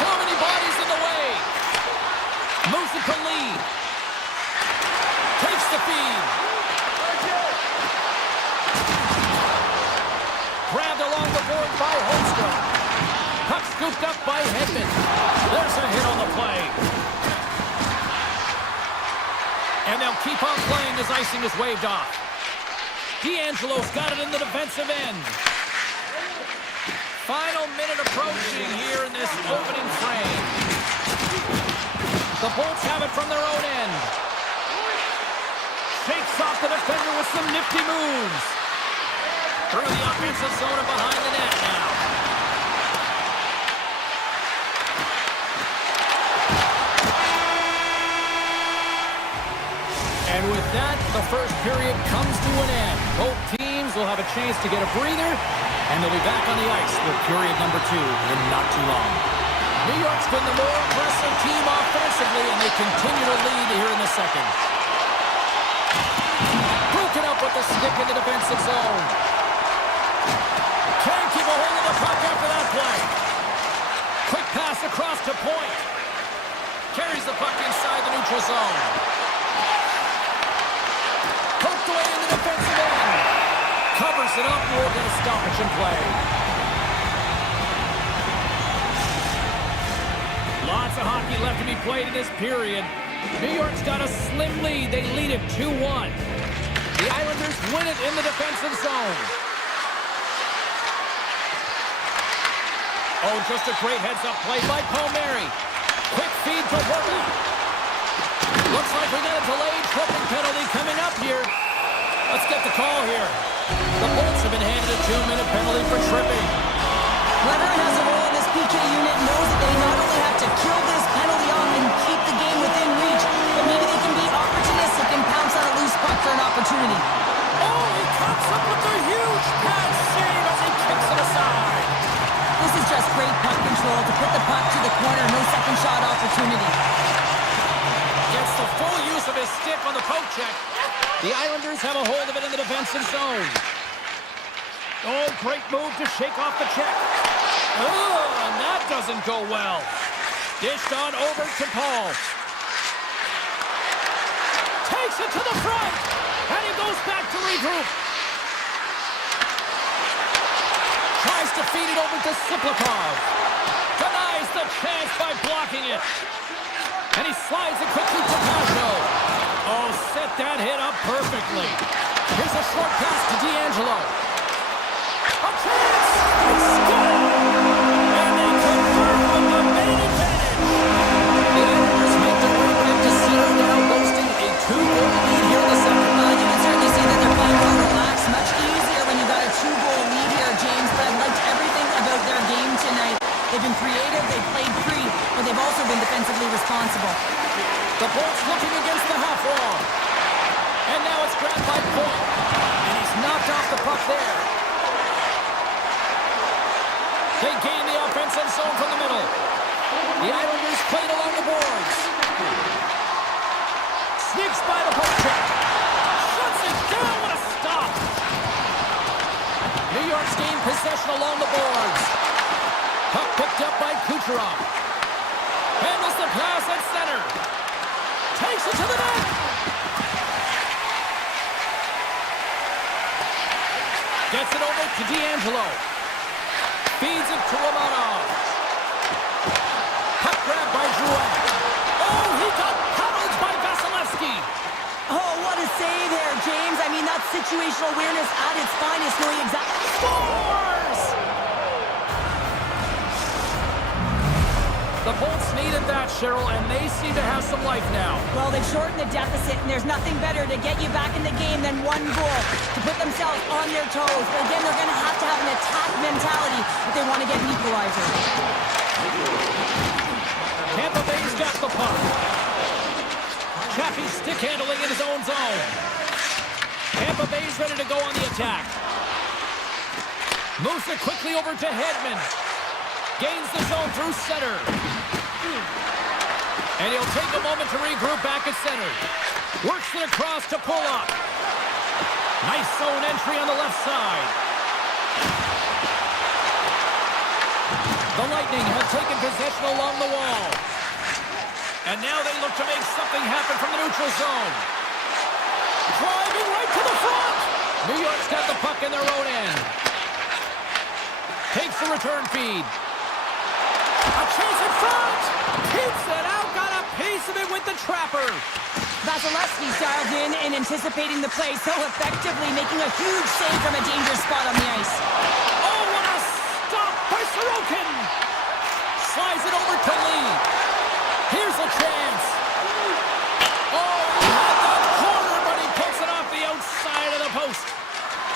Too many bodies in the way. Moves it to Lee. Takes the feed. Grabbed along the board by Holmstrom. Puck scooped up by Hedman. There's a hit on the play. And they'll keep on playing as icing is waved off. D'Angelo's got it in the defensive end. final minute approaching here in this opening frame. The Bolts have it from their own end. Shakes off the defender with some nifty moves. Through the offensive zone and behind the net now. And with that, the first period comes to an end. Both teams will have a chance to get a breather, and they'll be back on the ice with period number 2 in not too long. New York's been the more aggressive team offensively, and they continue to lead here in the second. Broken up with the stick in the defensive zone. Can't keep a hold of the puck after that play. Quick pass across to point. Carries the puck inside the neutral zone. Poked away in the defensive end. Covers it up, and we'll get a stoppage in play. Lots of hockey left to be played in this period. New York's got a slim lead. They lead it 2-1. The Islanders win it in the defensive zone. Oh, just a great heads-up play by Palmieri. Quick feed to Horvath. Looks like we got a delayed tripping penalty coming up here. Let's get the call here. The Bolts have been handed a 2-minute penalty for tripping. Whoever has a role in this PK unit knows that they not only have to kill this penalty off and keep the game within reach, but maybe they can be opportunistic and pounce on a loose puck for an opportunity. Oh, he comes up with a huge pass save as he kicks it aside. This is just great puck control to put the puck to the corner, no second shot opportunity. Gets the full use of his stick on the poke check. The Islanders have a hold of it in the defensive zone. Oh, great move to shake off the check. Oh, and that doesn't go well. Dished on over to Paul. Takes it to the front. And he goes back to regroup. Tries to feed it over to Siplikov. Denies the chance by blocking it. And he slides it quickly to Pasho. Oh, set that hit up perfectly. Here's a short pass to D'Angelo. A chance! It's good! And they confirm with the main advantage. The Islanders make their way back to center now, boasting a 2-goal lead here in the second. You can certainly see that they're playing more relaxed, much easier when you got a 2-goal lead here, James. But I've liked everything about their game tonight. They've been creative, they've played free, but they've also been defensively responsible. The Bolts looking against the half wall. And now it's grabbed by Point. And he's knocked off the puck there. They gain the offensive zone from the middle. The Islanders played along the boards. Sneaks by the poke check. Shuts it down. What a stop. New York's gained possession along the boards. Puck picked up by Kucherov. Handles the pass at center. Takes it to the net. Gets it over to D'Angelo. Feeds it to Romanov. Puck grab by Drouin. Oh, he got paddled by Vasilevsky. Oh, what a save there, James. I mean, that's situational awareness at its finest, knowing exactly... Scores! The Bolts needed that, Cheryl, and they seem to have some life now. Well, they've shortened the deficit, and there's nothing better to get you back in the game than one goal, to put themselves on their toes. But again, they're going to have an attack mentality if they want to get an equalizer. Tampa Bay's got the puck. Chaffee stick handling in his own zone. Tampa Bay's ready to go on the attack. Moves it quickly over to Hedman. Gains the zone through center. And he'll take a moment to regroup back at center. Works it across to Pulock. Nice zone entry on the left side. The Lightning have taken possession along the wall. And now they look to make something happen from the neutral zone. Driving right to the front. New York's got the puck in their own end. Takes the return feed. A chance in front! Keeps it out, got a piece of it with the trapper. Vasilevsky dialed in and anticipating the play so effectively, making a huge save from a dangerous spot on the ice. Oh, what a stop by Sorokin. Slides it over to Lee. Here's a chance. Oh, he had that corner, but he picks it off the outside of the post.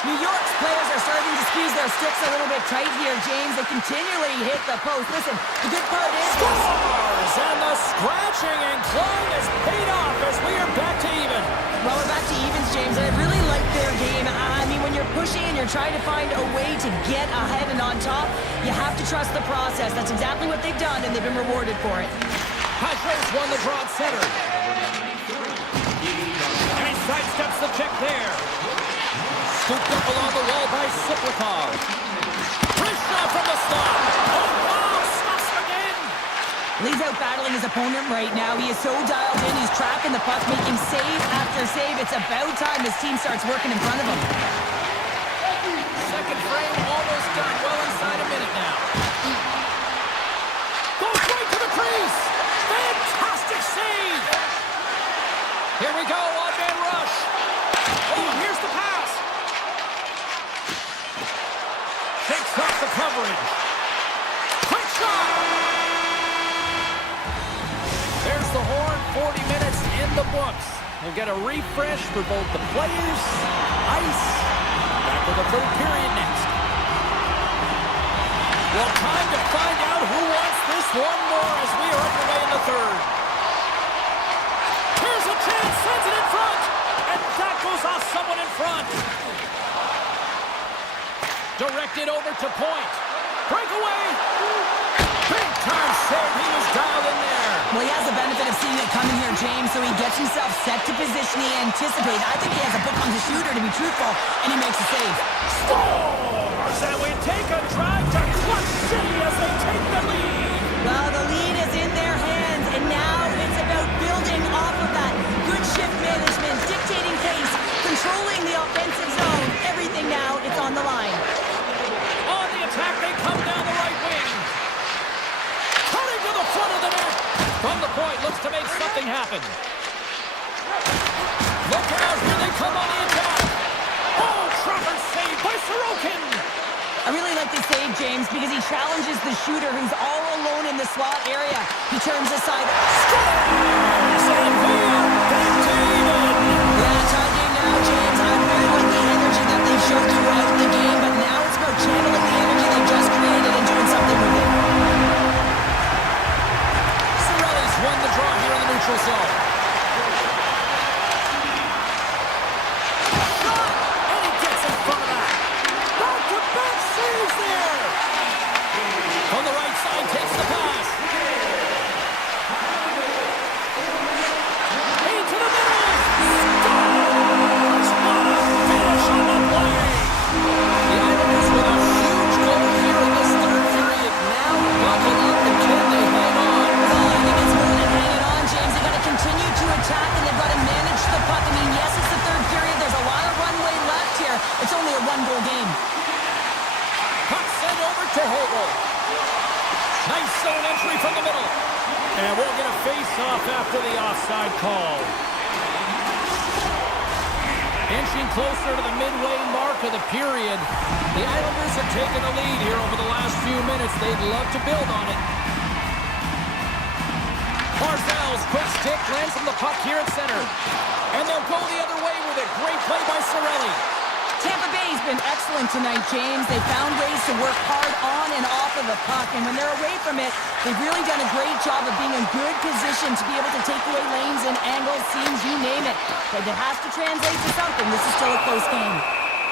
New York's players are starting to squeeze their sticks a little bit tight here, James. They continually hit the post. Listen, the good part is... Scores! And the scratching and clawing has paid off as we are back to even. Well, we're back to evens, James, and I really like their game. I mean, when you're pushing and you're trying to find a way to get ahead and on top, you have to trust the process. That's exactly what they've done, and they've been rewarded for it. Patrice won the draw at center. And he sidesteps the check there. Scooped up along the wall by Siplikov. Wrist shot from the slot. Oh, wow, stops him again. Lee's out battling his opponent right now. He is so dialed in. He's tracking the puck, making save after save. It's about time his team starts working in front of him. Second frame almost done. Well inside a minute now. Goes right to the crease. Fantastic save. Here we go, one-man rush. Oh, here's the pass. Takes off the coverage. Quick shot. There's the horn. 40 minutes in the books. We'll get a refresh for both the players, ice. Back to the third period next. Well, time to find out who wants this one more as we are underway in the third. Here's a chance, sends it in front, and that goes off someone in front. Directed over to point. Breakaway. Big time save. He was dialed in there. Well, he has the benefit of seeing it coming here, James, so he gets himself set to position. He anticipates. I think he has a book on the shooter, to be truthful, and he makes a save. Scores! And we take a drive to Clutch City as they take the lead. Well, the lead is in their hands, and now it's about building off of that. Good shift management, dictating pace, controlling the offensive zone. Everything now, it's on the line. On the attack, they come down the right wing. Cutting to the front of the net. From the point, looks to make something happen. Look out, here they come on the attack. Oh, Trevor saved by Sorokin. I really like this save, James, because he challenges the shooter who's all alone in the slot area. He turns aside. Scores! And we are back to even. Yeah, tied game now, James. I really like the energy that they showed throughout the game, but now it's about channeling the energy they just created and doing something with it. Cirelli's won the draw here in the neutral zone. Shot! And he gets in front of that. Back-to-back saves there. From the right side, takes the pass. Into the middle. Scores! What a finish on the play. The Islanders with a huge goal here in this third period. Now buckle up and can they hang on? Well, I think it's more than hanging on, James. They've got to continue to attack, and they've got to manage the puck. I mean, yes, it's the third period. There's a lot of runway left here. It's only a one-goal game. Puck sent over to Hagel. Nice zone entry from the middle. And we'll get a face-off after the offside call. Inching closer to the midway mark of the period. The Islanders have taken a lead here over the last few minutes. They'd love to build on it. Barzell's quick stick lands from the puck here at center. And they'll go the other way with it. Great play by Cirelli. Tampa Bay's been excellent tonight, James. They found ways to work hard on and off of the puck, and when they're away from it, they've really done a great job of being in good position to be able to take away lanes and angles, seams, you name it. But it has to translate to something. This is still a close game.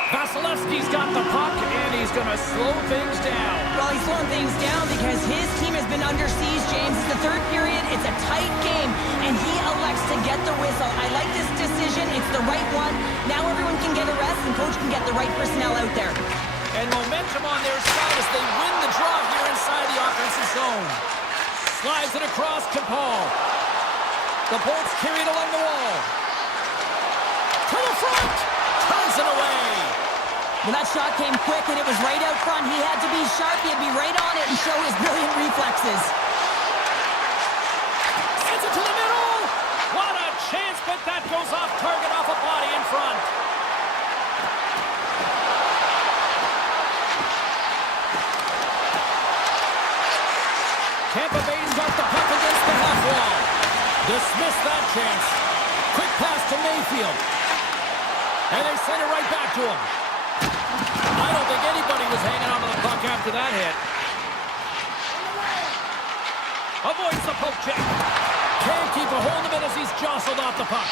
Vasilevsky's got the puck, and he's going to slow things down. Well, he's slowing things down because his team has been under siege, James. It's the third period. It's a tight game, and he elects to get the whistle. I like this decision. It's the right one. Now everyone can get a rest, and coach can get the right personnel out there. And momentum on their side as they win the draw here inside the offensive zone. Slides it across to Paul. The Bolts carry it along the wall. To the front. Turns it away. Well, that shot came quick, and it was right out front. He had to be sharp. He had to be right on it and show his brilliant reflexes. Sends it to the middle. What a chance, but that goes off target, off a body in front. Tampa Bay's got the puck against the half wall. Dismiss that chance. Quick pass to Mayfield. And they send it right back to him. I don't think anybody was hanging on to the puck after that hit. Avoids the poke check. Can't keep a hold of it as he's jostled off the puck.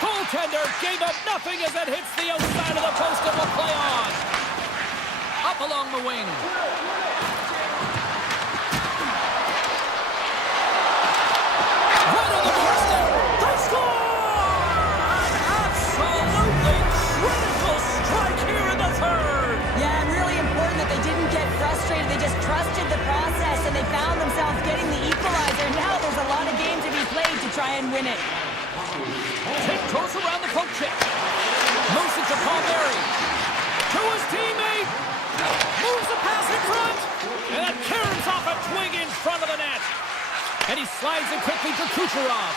Goaltender gave up nothing as it hits the outside of the post and will play on. Up along the wing. Right on the doorstep. They score! An absolutely critical strike here in the third. Yeah, and really important that they didn't get frustrated. They just trusted the process, and they found themselves getting the equalizer. Now there's a lot of game to be played to try and win it. Tiptoes around the poke check. Moves it to Palmieri. To his teammate. Moves the pass in front. And that caroms off a twig in front of the net. And he slides it quickly to Kucherov.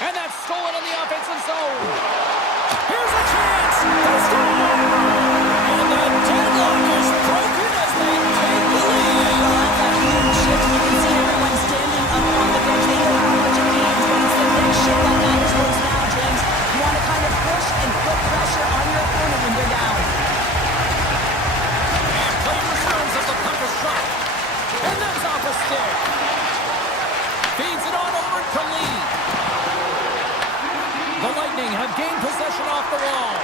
And that's stolen in the offensive zone. Here's a chance. They score! And the deadlock is broken as they take the lead. Well, that's a huge shift. You can see everyone standing up on the bench. They know how much it means, but it's the next shift that matters most now, James. You want to kind of push and put pressure on your opponent when you're down. And play returns as the puck is shot. And that's off a stick. Feeds it on over to Lee. The Lightning have gained possession off the wall.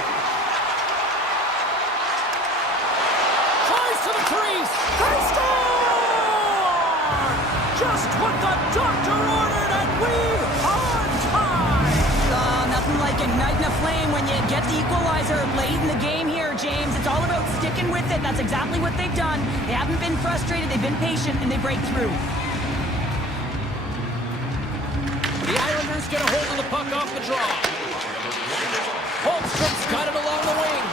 Tries to the crease. They score! Just what the doctor ordered, and we are tied. Nothing like igniting a flame when you get the equalizer late in the game here, James. It's all about sticking with it. That's exactly what they've done. They haven't been frustrated. They've been patient, and they break through. The Islanders get a hold of the puck off the draw. Holmstrom's got it along the wing.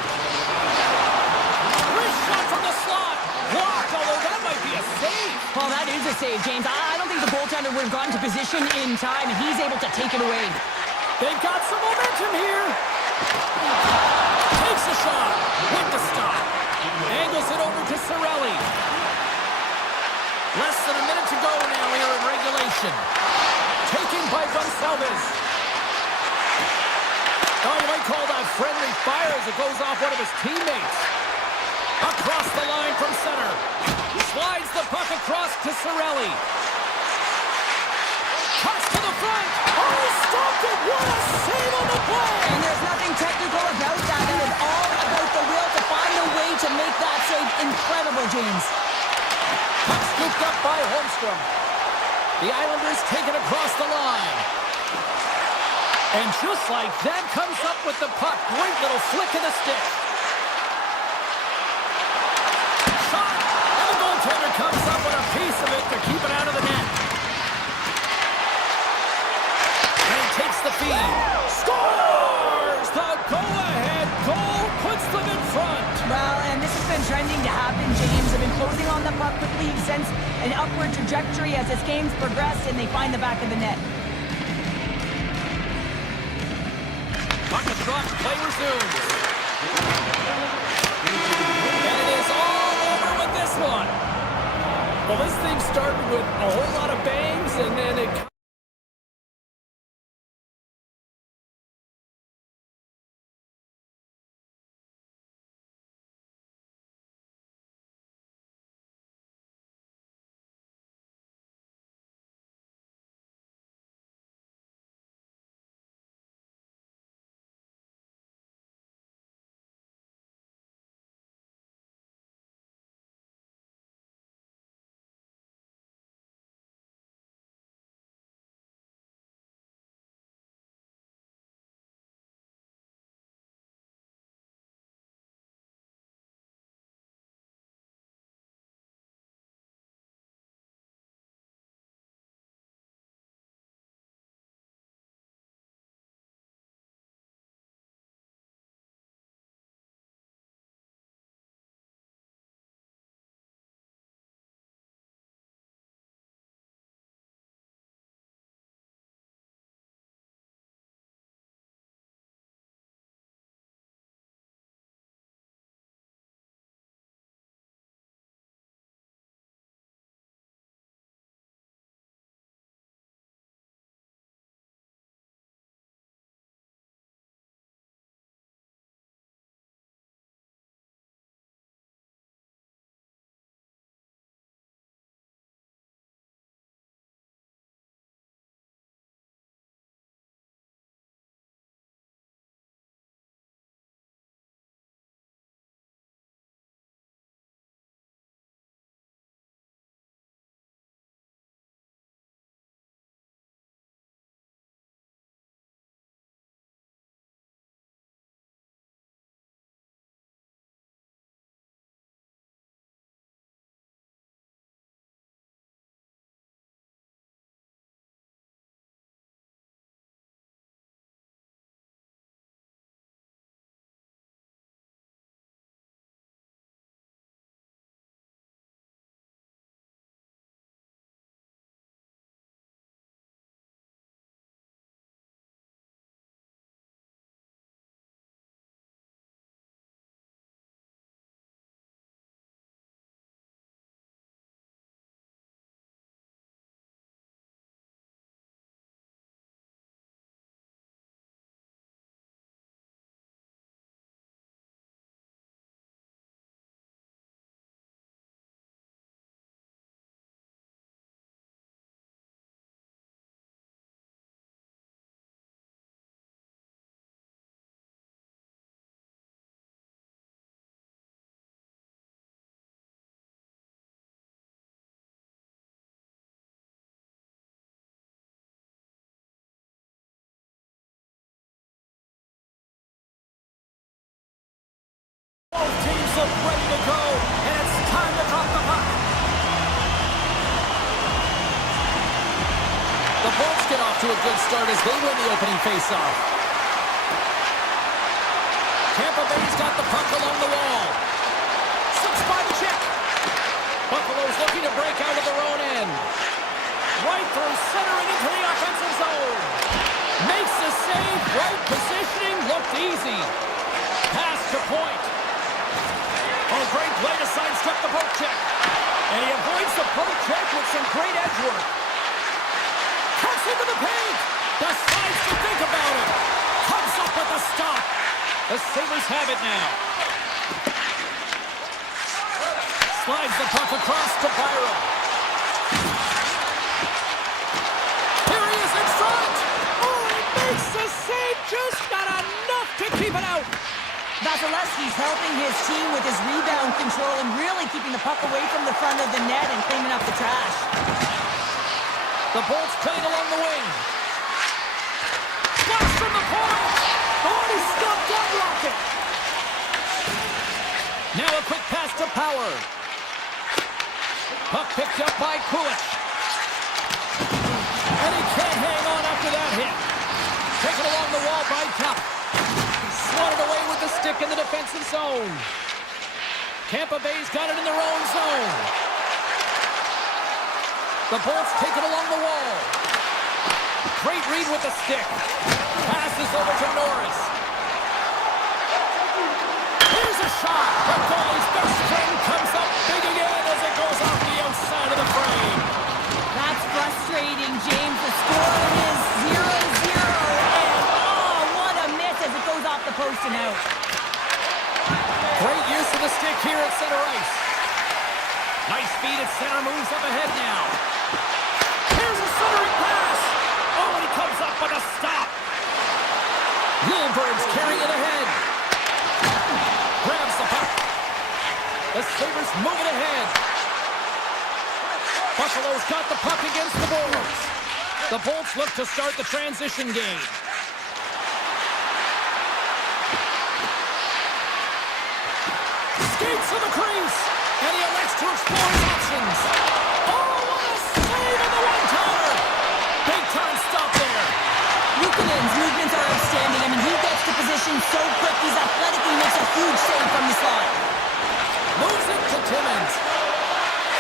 Wrist shot from the slot. Blocked, although that might be a save. Well, that is a save, James. I don't think the goaltender would have gotten to position in time, and he's able to take it away. They've got some momentum here. Takes a shot with the stop. Angles it over to Cirelli. Less than a minute to go now here in regulation. Taken by Gonsalves. Oh, you might call that friendly fire as it goes off one of his teammates. Across the line from center. Slides the puck across to Cirelli. Cuts to the front. Oh, he stopped it. What a save on the play. And there's nothing technical about that. It is all about the will to find a way to make that save incredible, James. Puck scooped up by Holmstrom. The Islanders take it across the line. And just like that, comes up with the puck. Great little flick of the stick. Shot! And the goaltender comes up with a piece of it to keep it out of the net. And takes the feed. Scores! The go-ahead goal puts them in front. Well, and this has been trending to happen, James. They've been closing on the puck quickly since an upward trajectory as this game's progressed, and they find the back of the net. Puck is dropped, play resumes. And it is all over with this one. Well, this thing started with a whole lot of bangs, and then it look ready to go, and it's time to drop the puck. The Bolts get off to a good start as they win the opening faceoff. Tampa Bay's got the puck along the wall. 6-by check. Buffalo's looking to break out of their own end. Right through center and into the offensive zone. Makes the save. Right positioning. Looked easy. Pass to point. Oh, great play to sidestep the poke check. And he avoids the poke check with some great edge work. Cuts into the paint. Decides to think about it. Comes up with a stop. The Sabres have it now. Slides the puck across to Byron. Here he is in front. Oh, he makes the save. Just not enough to keep it out. Vasilevsky's helping his team with his rebound control and really keeping the puck away from the front of the net and cleaning up the trash. The Bolts playing along the wing. Flash from the point. Oh, he stopped that rocket. Now a quick pass to Power. Puck picked up by Kulich. And he can't hang on after that hit. Taken along the wall by Tuck. Swatted away with the stick in the defensive zone. Tampa Bay's got it in their own zone. The Bolts take it along the wall. Great read with the stick. Passes over to Norris. Here's a shot. The goalie's best friend comes up big again as it goes off the outside of the frame. That's frustrating, James. The score is 0-0. And oh, what a miss as it goes off the post and out. Great use of the stick here at center ice. Nice feed at center, moves up ahead now. Here's a centering pass. Oh, and he comes up with a stop. Lilburg's carrying it ahead. Grabs the puck. The Sabres move it ahead. Buffalo's got the puck against the boards. The Bolts look to start the transition game. Skates to the crease, and he elects to explore his options. Oh, what a save in the one-timer! Big time stop there. Luukkonen's movements are outstanding. I mean, he gets to position so quick. He's athletic. He makes a huge save from the slot. Moves it to Timmins.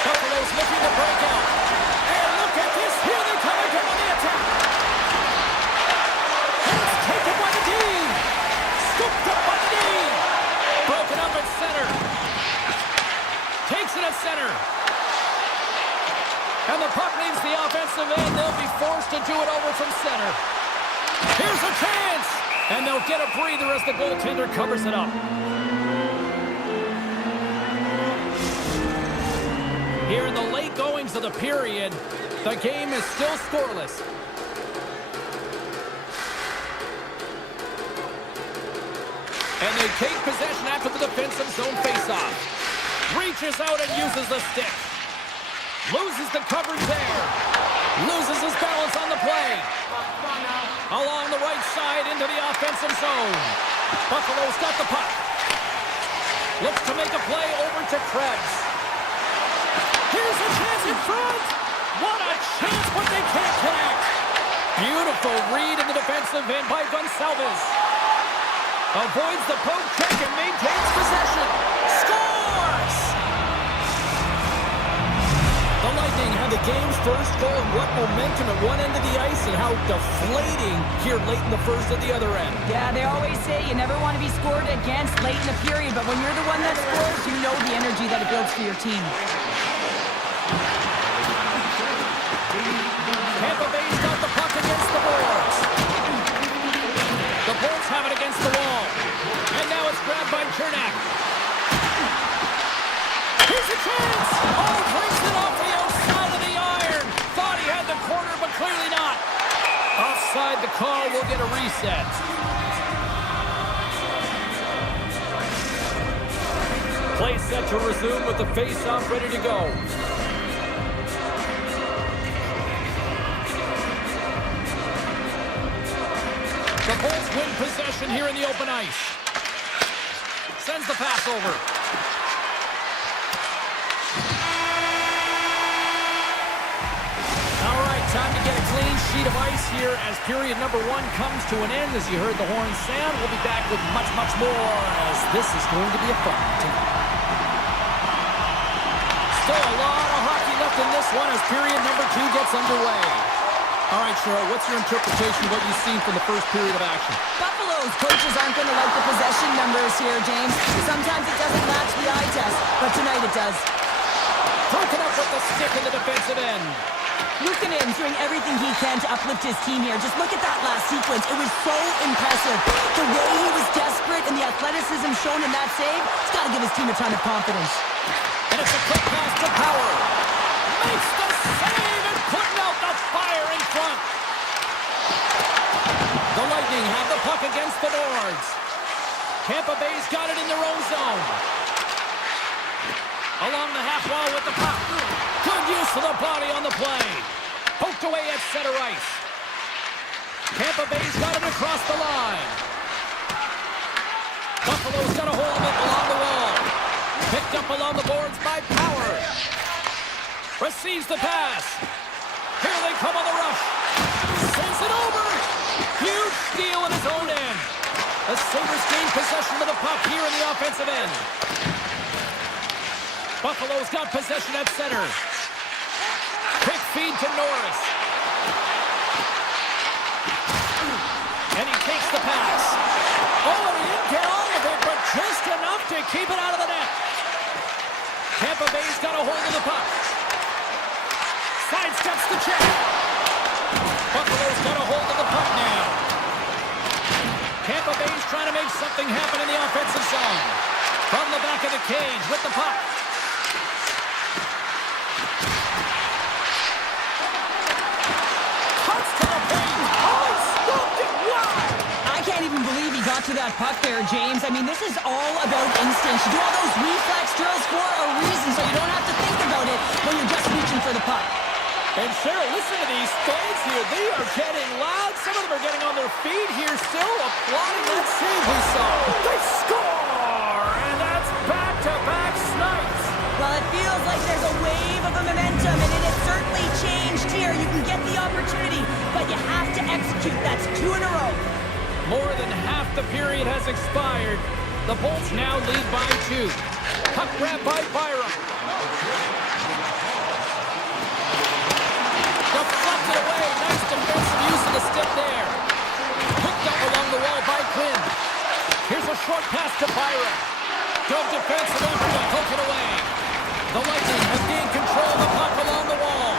Buffalo's looking to break out. And look at this. Here they come again on the attack. And it's taken by the D. Scooped up by the D. Broken up at center. Takes it at center. And the puck leaves the offensive end. They'll be forced to do it over from center. Here's a chance. And they'll get a breather as the goaltender covers it up. Here in the late goings of the period, the game is still scoreless. And they take possession after the defensive zone faceoff. Reaches out and uses the stick. Loses the coverage there. Loses his balance on the play. Along the right side into the offensive zone. Buffalo's got the puck. Looks to make a play over to Krebs. Here's a chance in front. What a chance, but they can't connect. Beautiful read in the defensive end by Gonçalves. Avoids the poke check and maintains possession. Scores! The Lightning have the game's first goal, and what momentum at one end of the ice and how deflating here late in the first at the other end. Yeah, they always say you never want to be scored against late in the period, but when you're the one that scores, you know the energy that it builds for your team. Tampa Bay's got the puck against the boards. The Bolts have it against the wall. And now it's grabbed by Chernak. Here's a chance! Oh, breaks it off the outside of the iron. Thought he had the corner, but clearly not. Offside, the call will get a reset. Play set to resume with the face-off ready to go. The Bolts win possession here in the open ice. Sends the pass over. sheet of ice here as period number 1 comes to an end. As you heard the horn sound, we'll be back with much, much more as this is going to be a fun one tonight. Still a lot of hockey left in this one as period number 2 gets underway. All right, Cheryl, what's your interpretation of what you've seen from the first period of action? Buffalo's coaches aren't going to like the possession numbers here, James. Sometimes it doesn't match the eye test, but tonight it does. Broken up with the stick in the defensive end. Luukkonen's doing everything he can to uplift his team here. Just look at that last sequence. It was so impressive. The way he was desperate and the athleticism shown in that save, it's got to give his team a ton of confidence. And it's a quick pass to Power. Makes the save and putting out the fire in front. The Lightning have the puck against the Nords. Tampa Bay's got it in their own zone. Along the half wall with the puck. Good use of the body on the play. Poked away at center ice. Tampa Bay's got it across the line. Buffalo's got a hold of it along the wall. Picked up along the boards by Power. Receives the pass. Here they come on the rush. Sends it over. Huge steal in his own end. The Sabres gain possession of the puck here in the offensive end. Buffalo's got possession at center. Quick feed to Norris. And he takes the pass. Oh, and he didn't get all of it, but just enough to keep it out of the net. Tampa Bay's got a hold of the puck. Sidesteps the check. Buffalo's got a hold of the puck now. Tampa Bay's trying to make something happen in the offensive zone. From the back of the cage with the puck. Cuts to the paint. Oh, he scooped it. Wow. I can't even believe he got to that puck there, James. I mean, this is all about instinct. You do all those reflex drills for a reason, so you don't have to think about it when you're just reaching for the puck. And Cheryl, listen to these fans here. They are getting loud. Some of them are getting on their feet here still, applauding that save we saw. They score! And that's back-to-back snipes. Well, it feels like there's a wave of momentum, and it has certainly changed here. You can get the opportunity, but you have to execute. That's 2 in a row. More than half the period has expired. The Bolts now lead by 2. Puck grab by Byram. Deflected away. Nice defensive use of the stick there. Picked up along the wall by Quinn. Here's a short pass to Byram. Good defensive effort to poke it away. The Lightning have gained control of the puck along the wall.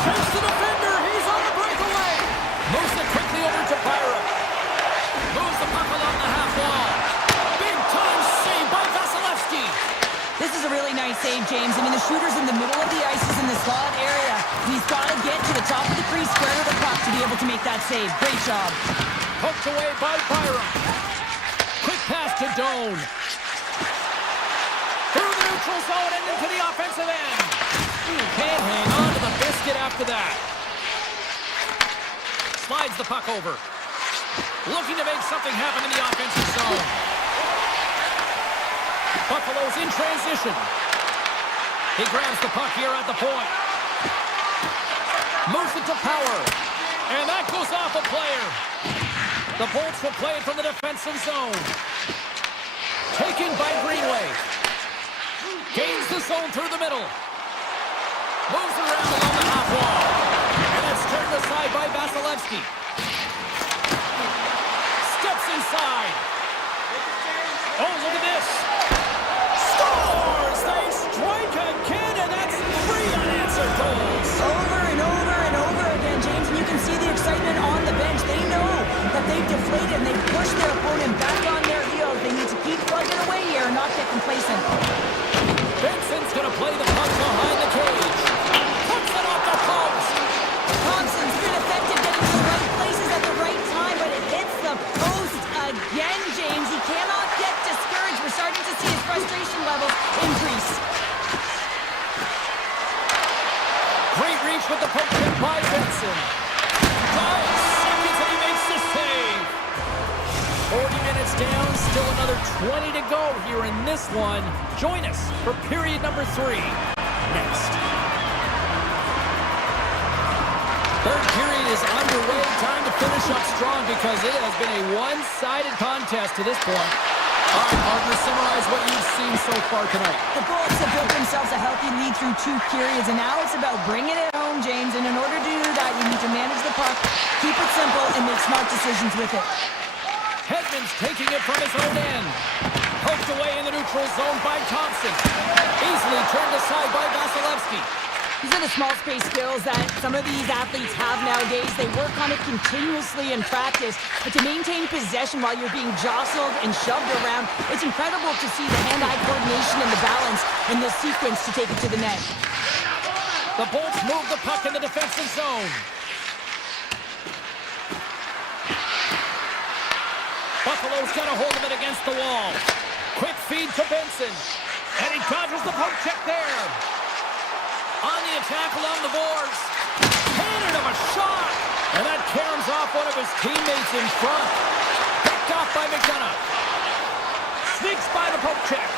Shakes the defender. He's on the breakaway. Moves it quickly over to Byram. Moves the puck along the half wall. Big time save by Vasilevsky. This is a really nice save, James. I mean, the shooter's in the middle of the ice, is in the slot area. He's got to get to the top of the crease square of the puck to be able to make that save. Great job. Poked away by Byram. Quick pass to Doan. Through the neutral zone and into the offensive end. Can't hang on to the biscuit after that. Slides the puck over. Looking to make something happen in the offensive zone. Buffalo's in transition. He grabs the puck here at the point. Moves it to Power. And that goes off a player. The Bolts will play it from the defensive zone. Taken by Greenway. Gains the zone through the middle. Moves around along the half wall. And it's turned aside by Vasilevsky. Steps inside. Oh, look at this. Scores! They strike again, and that's 3 unanswered goals. Over and over and over again, James, and you can see the excitement on the bench. They know that they've deflated and they've pushed their opponent back on their heels. They need to keep plugging away here and not get complacent. Benson's going to play the puck behind the cage. Puts it off the post. Thompson's been effective getting to the right places at the right time, but it hits the post again, James. He cannot get discouraged. We're starting to see his frustration levels increase. Great reach with the poke check by Benson. 5 seconds and he makes the save. 40 minutes down, still another 20 to go here in this one. Join us for period number 3 next. Third period is underway. Time to finish up strong because it has been a one-sided contest to this point. All right, partner, summarize what you've seen so far tonight. The Bullets have built themselves a healthy lead through 2 periods, and now it's about bringing it home, James. And in order to do that, you need to manage the puck, keep it simple, and make smart decisions with it. Hedman's taking it from his own end. Poked away in the neutral zone by Thompson. Easily turned aside by Vasilevsky. These are the small space skills that some of these athletes have nowadays. They work on it continuously in practice, but to maintain possession while you're being jostled and shoved around, it's incredible to see the hand-eye coordination and the balance in this sequence to take it to the net. The Bolts move the puck in the defensive zone. Buffalo's got a hold of it against the wall. Quick feed to Benson. And he dodges the poke check there. On the attack along the boards. Cannon of a shot. And that caroms off one of his teammates in front. Picked off by McDonough. Sneaks by the poke check.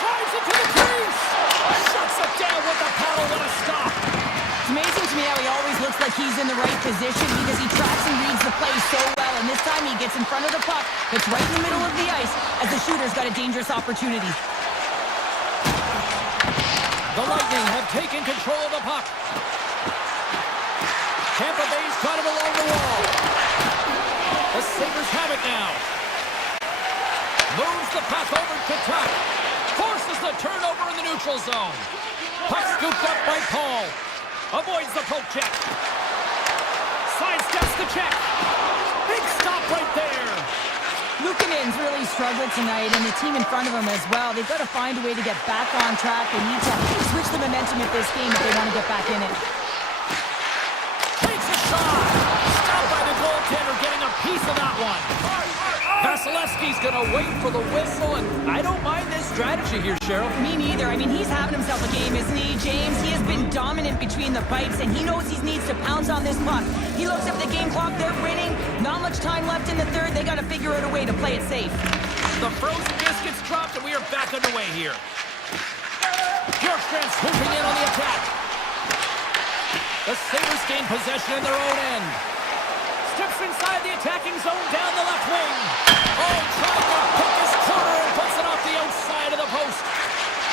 Drives it to the crease. Shuts it down with the paddle. What a stop. It's amazing to me how he always looks like he's in the right position because he tracks and reads the play so well. And this time he gets in front of the puck. It's right in the middle of the ice as the shooter's got a dangerous opportunity. The Lightning have taken control of the puck. Tampa Bay's got it along the wall. The Sabres have it now. Moves the puck over to Tuck. Forces the turnover in the neutral zone. Puck scooped up by Paul. Avoids the poke check. Sidesteps the check. Big stop right there. Luukkonen's really struggled tonight, and the team in front of him as well. They've got to find a way to get back on track. They need to switch the momentum of this game if they want to get back in it. Takes a shot. Stopped by the goaltender, getting a piece of that one. Vasilevsky's going to wait for the whistle, and I don't mind this strategy here, Cheryl. Me neither. I mean, he's having himself a game, isn't he, James? He has been dominant between the pipes, and he knows he needs to pounce on this puck. He looks at the game clock. They're winning. Not much time left in the third. They got to figure out a way to play it safe. The frozen biscuits dropped, and we are back underway here. Bjorkstrand swooping in on the attack. The Sabres gain possession in their own end. Steps inside the attacking zone down the left wing. Oh, trying to pick his corner and puts it off the outside of the post.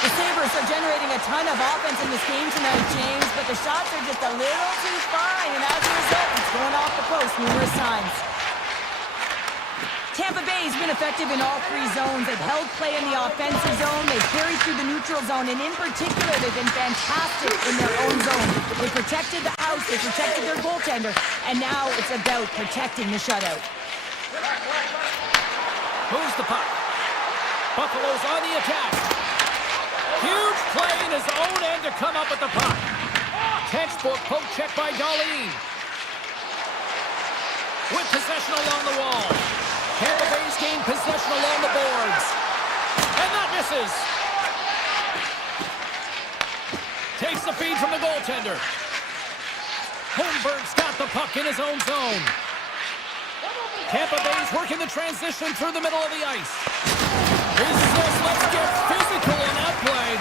The Sabres are generating a ton of offense in this game tonight, James, but the shots are just a little too fine, and as a result, it's going off the post numerous times. Tampa Bay's been effective in all 3 zones. They've held play in the offensive zone. They've carried through the neutral zone. And in particular, they've been fantastic in their own zone. They protected the house. They protected their goaltender. And now it's about protecting the shutout. Moves the puck. Buffalo's on the attack. Huge play in his own end to come up with the puck. Textbook poke check by Darlene. With possession along the wall. Tampa Bay's gained possession along the boards. And that misses. Takes the feed from the goaltender. Holmberg's got the puck in his own zone. Tampa Bay's working the transition through the middle of the ice. He says, let's get physical on that play.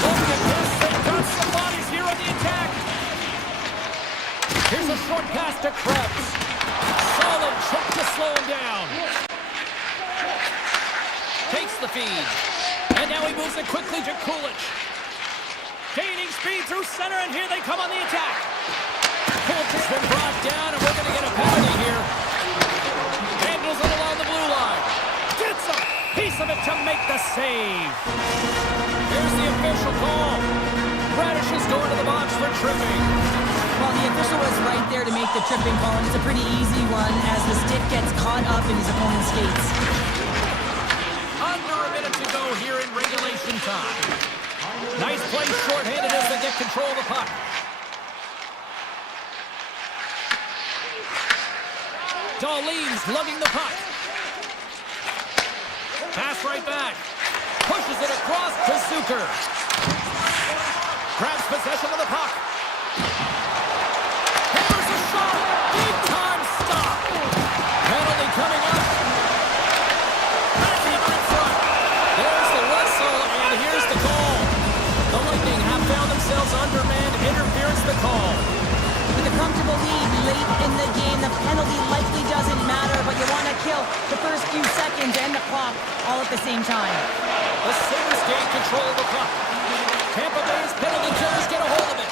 Look at this. They've got some bodies here on the attack. Here's a short pass to Krebs. Solid check to slow him down. Takes the feed. And now he moves it quickly to Kulich. Gaining speed through center, and here they come on the attack. Kulich has been brought down, and we're going to get a penalty here. Handles it along the blue line. Gets a piece of it to make the save. Here's the official call. Radish is going to the box for tripping. Well, the official was right there to make the tripping call, and it's a pretty easy one as the stick gets caught up in his opponent's skates. Under a minute to go here in regulation time. Nice play shorthanded as they get control of the puck. Darlene's lugging the puck. Pass right back. Pushes it across to Zucker. Grabs possession of the puck. Hammers a shot. Big time stop. Penalty coming up. Backhander in front. There's the whistle, and here's the goal. The Lightning have found themselves undermanned. Interference the call. few seconds and the clock all at the same time. The Sabres gain control of the puck. Tampa Bay's penalty killers get a hold of it.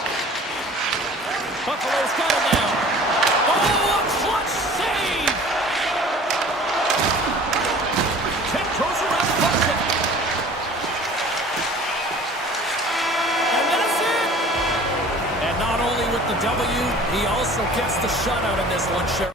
Buffalo's got it now. Oh, a clutch save! Kent goes around the puck. And that's it! And not only with the W, he also gets the shutout in this one, Sherry.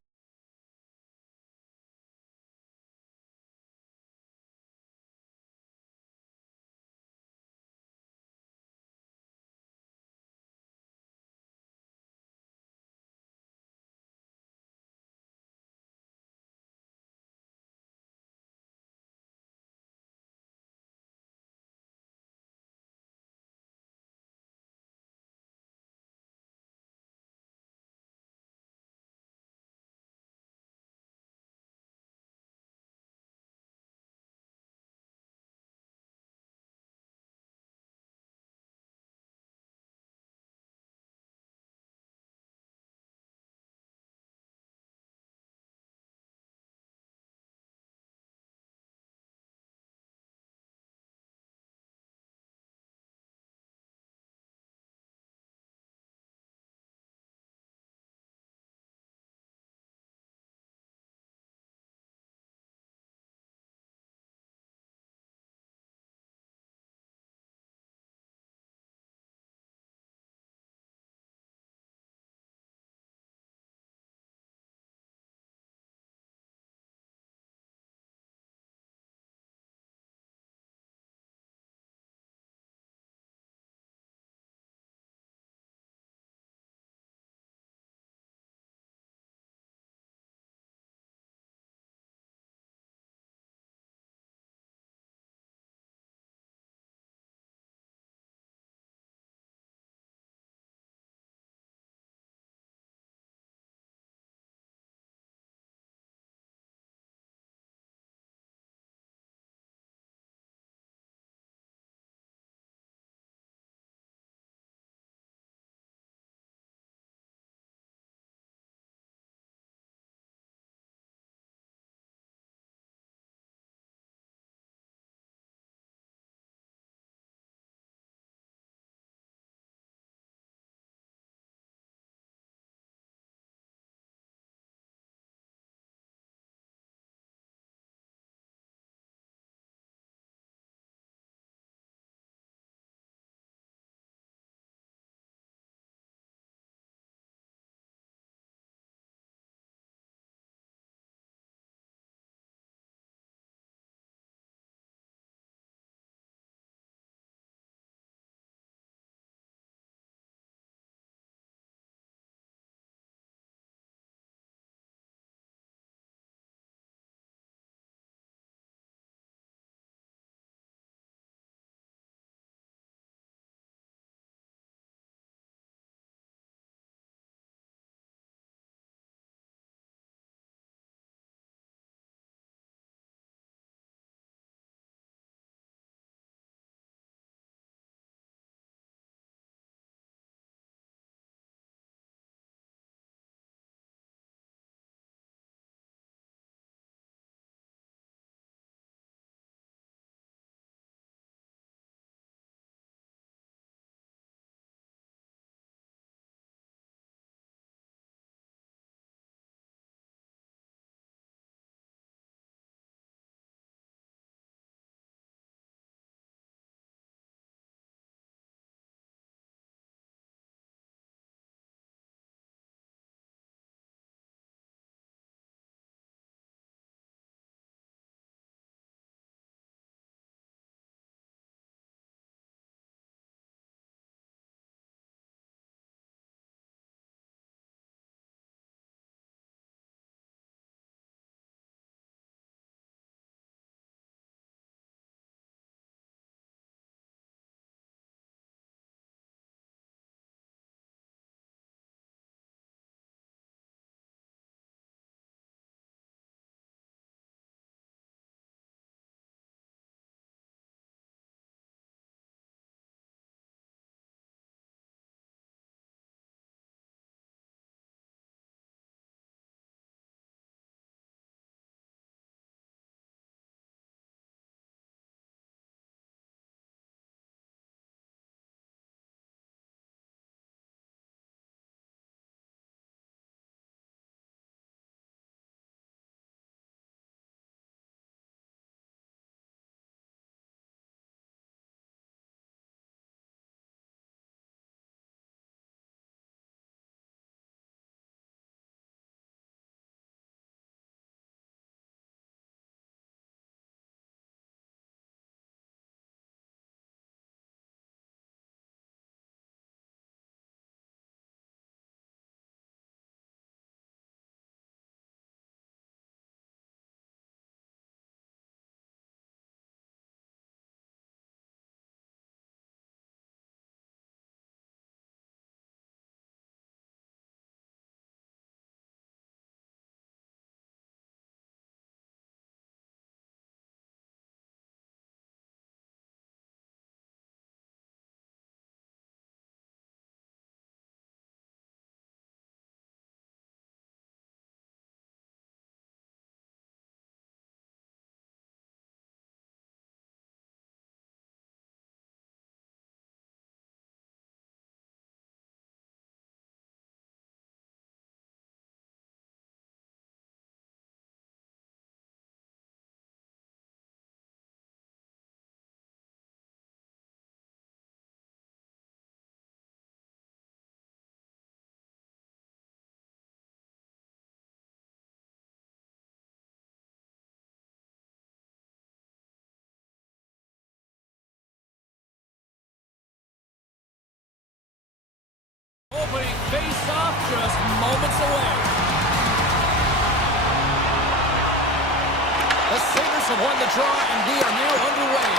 have won the draw, and we are now underway.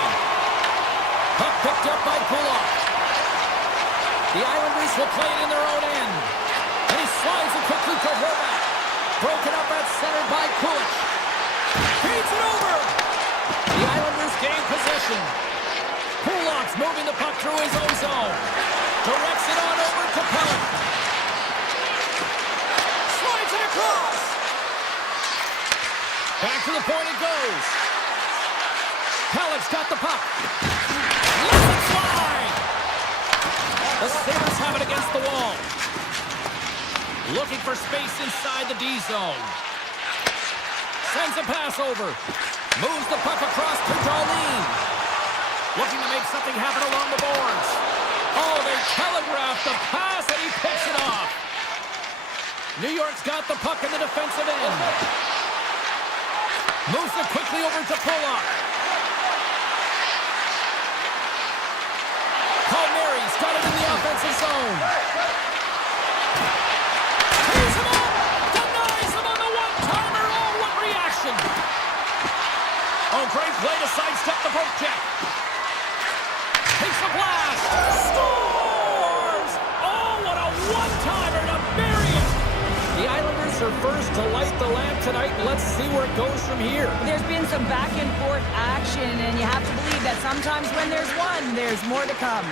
Puck picked up by Kulak. The Islanders will play it in their own end. And he slides it quickly to Horvath. Broken up at center by Kulich. Feeds it over. The Islanders gain possession. Kulak's moving the puck through his own zone. Directs it on over to Pellet. Slides it across. Back to the point it goes. Pellet's got the puck. Lets it slide. The Sabres have it against the wall. Looking for space inside the D zone. Sends a pass over. Moves the puck across to Darlene. Looking to make something happen along the boards. Oh, they telegraphed the pass and he picks it off. New York's got the puck in the defensive end. Moves it quickly over to Polak. Palmieri's got it in the offensive zone. Tees him up. Denies him on the one-timer. Oh, what reaction. Oh, great play to sidestep the poke check. Takes a blast. Scores! Oh, what a one-timer to bury it. The Islanders are first to light the lamp tonight. Let's see where it goes from here. There's been some back-and-forth action, and you have to believe that sometimes when there's one, there's more to come.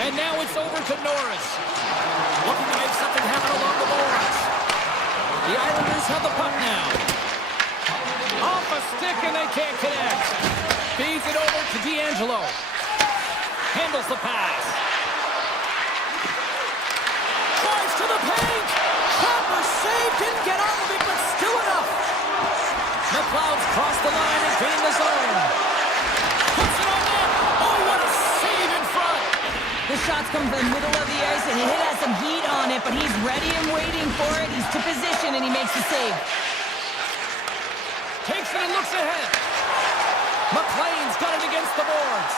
And now it's over to Norris. Looking to make something happen along the boards. The Islanders have the puck now. Off a stick and they can't connect. Feeds it over to D'Angelo. Handles the pass. Tries to the paint. Chopper saved. Didn't get all of it, but still enough. McLeod's crossed the line and gained the zone. Puts it on net. Oh, what a save in front. The shots come from the middle of the ice, and it has some heat on it, but he's ready and waiting for it. He's to position, and he makes the save. Takes it and looks ahead. McLean's got it against the boards.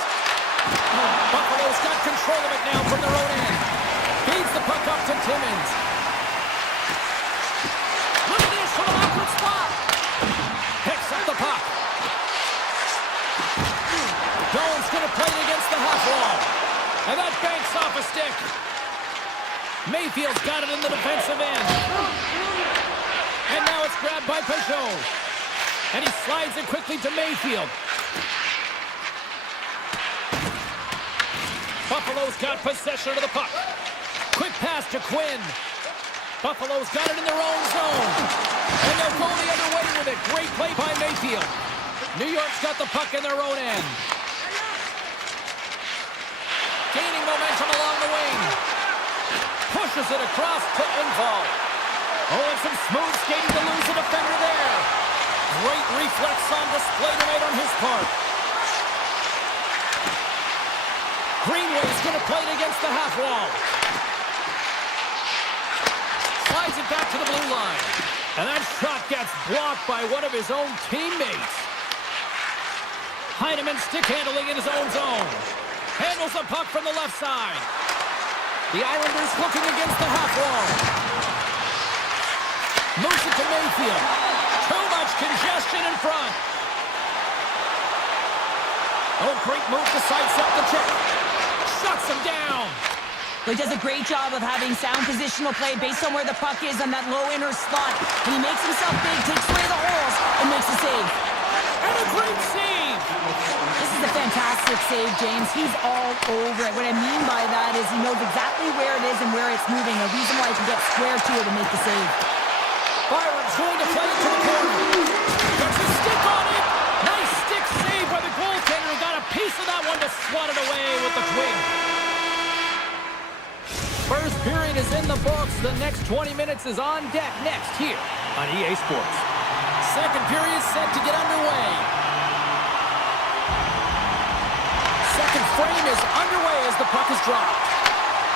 Buffalo's got control of it now from their own end. Feeds the puck up to Timmins. Look at this from an awkward spot. Picks up the puck. Doan's going to play it against the half wall. And that banks off a stick. Mayfield's got it in the defensive end. And now it's grabbed by Peugeot. And he slides it quickly to Mayfield. Buffalo's got possession of the puck. Quick pass to Quinn. Buffalo's got it in their own zone. And they'll go the other way with it. Great play by Mayfield. New York's got the puck in their own end. Gaining momentum along the wing. Pushes it across to Engvall. Oh, and some smooth skating to lose the defender there. Great reflex on display tonight on his part. Greenway's going to play it against the half wall. Slides it back to the blue line. And that shot gets blocked by one of his own teammates. Heineman stick handling in his own zone. Handles the puck from the left side. The Islanders looking against the half wall. Moves it to Mayfield. Too much congestion in front. Oh, great move to sidestep the check. Shuts him down. He does a great job of having sound positional play based on where the puck is on that low inner slot. And he makes himself big, takes away the holes, and makes a save. And a great save. This is a fantastic save, James. He's all over it. What I mean by that is he knows exactly where it is and where it's moving. A reason why he can get square to it and make the save. Byron's going to play it to the corner. Gets a stick on it. Nice stick save by the goaltender who got a piece of that one to swat it away with the twig. First period is in the books. The next 20 minutes is on deck next here on EA Sports. Second period set to get underway. Second frame is underway as the puck is dropped.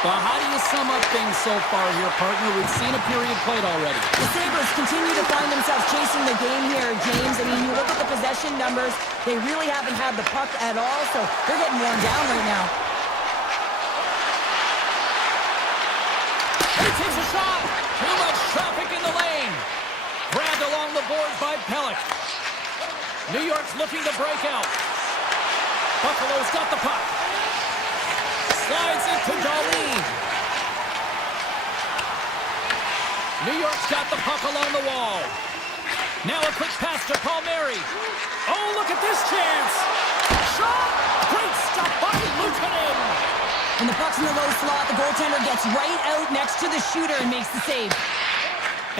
Well, how do you sum up things so far here, partner? We've seen a period played already. The Sabres continue to find themselves chasing the game here, James. I mean, you look at the possession numbers, they really haven't had the puck at all, so they're getting worn down right now. He takes a shot. Too much traffic in the lane. Grabbed along the boards by Pellick. New York's looking to break out. Buffalo's got the puck. Slides it to Darlene. New York's got the puck along the wall. Now a quick pass to Palmieri. Oh, look at this chance. Shot! Great stop by Luukkonen. When the puck's in the low slot, the goaltender gets right out next to the shooter and makes the save.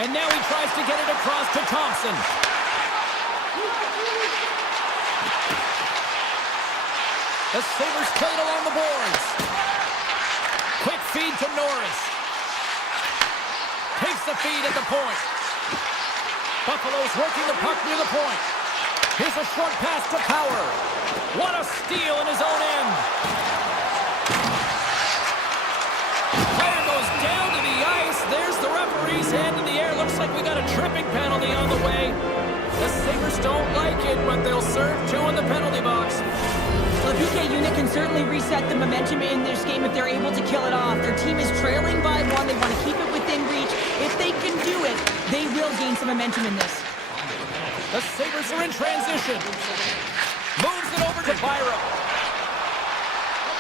And now he tries to get it across to Thompson. The Sabres play it along the boards. Quick feed to Norris. Takes the feed at the point. Buffalo's working the puck near the point. Here's a short pass to Power. What a steal in his own end. Player goes down to the ice. There's the referee's hand in the air. Looks like we got a tripping penalty on the way. The Sabres don't like it, but they'll serve two in the penalty box. Well, the PK unit can certainly reset the momentum in this game if they're able to kill it off. Their team is trailing by one. They want to keep it within reach. If they can do it, they will gain some momentum in this. The Sabres are in transition. Moves it over to Byram.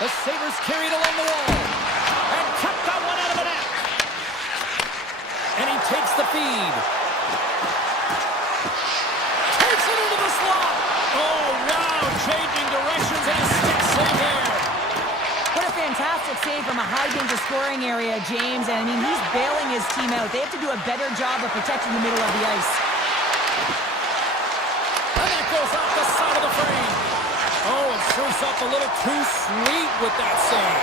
The Sabres carried along the wall. And kept that one out of the net. And he takes the feed. Takes it into the slot. Oh, wow. Changing directions and a stick save there. What a fantastic save from a high-danger scoring area, James. And, I mean, he's bailing his team out. They have to do a better job of protecting the middle of the ice. And that goes off the side of the frame. Oh, it shows up a little too sweet with that save.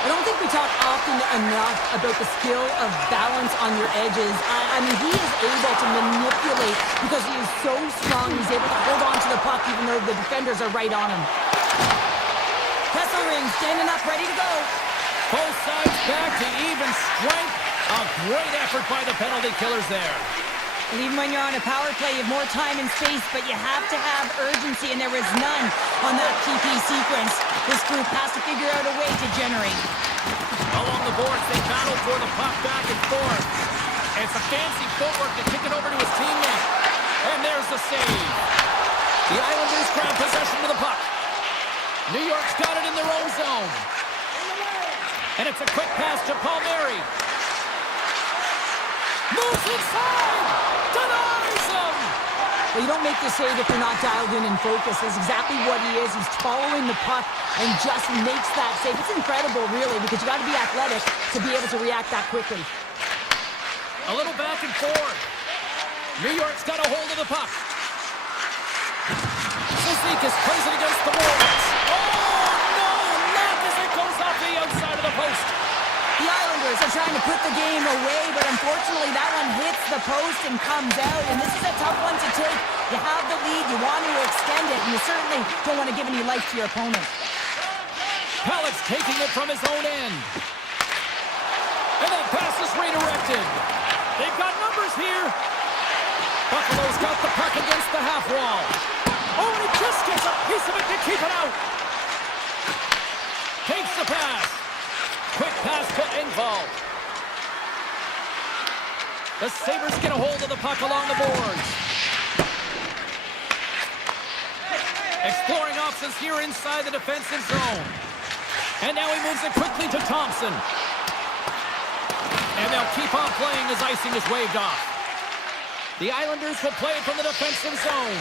I don't think we talk often enough about the skill of balance on your edges. I mean, he is able to manipulate because he is so strong. He's able to hold on to the puck even though the defenders are right on him. Kesselring standing up, ready to go. Both sides back to even strength. A great effort by the penalty killers there. And even when you're on a power play, you have more time and space, but you have to have urgency, and there is none on that PP sequence. This group has to figure out a way to generate. Along the boards, they battle for the puck back and forth. It's a fancy footwork to kick it over to his teammate. And there's the save. The Islanders grab possession of the puck. New York's got it in their own zone. And it's a quick pass to Palmieri. Moves inside! Denies him! Well, you don't make the save if you're not dialed in and focused. That's exactly what he is. He's following the puck and just makes that save. It's incredible, really, because you got to be athletic to be able to react that quickly. A little back and forth. New York's got a hold of the puck. Zizekas plays it against the boards. Oh, no! Not as it goes off the outside of the post. The Islanders are trying to put the game away, but unfortunately that one hits the post and comes out, and this is a tough one to take. You have the lead, you want to extend it, and you certainly don't want to give any life to your opponent. Halleck's taking it from his own end. And that pass is redirected. They've got numbers here. Buffalo's got the puck against the half wall. Oh, and he just gets a piece of it to keep it out. Takes the pass. Quick pass to Engvall. The Sabres get a hold of the puck along the boards. Exploring options here inside the defensive zone. And now he moves it quickly to Thompson. And they'll keep on playing as icing is waved off. The Islanders will play it from the defensive zone.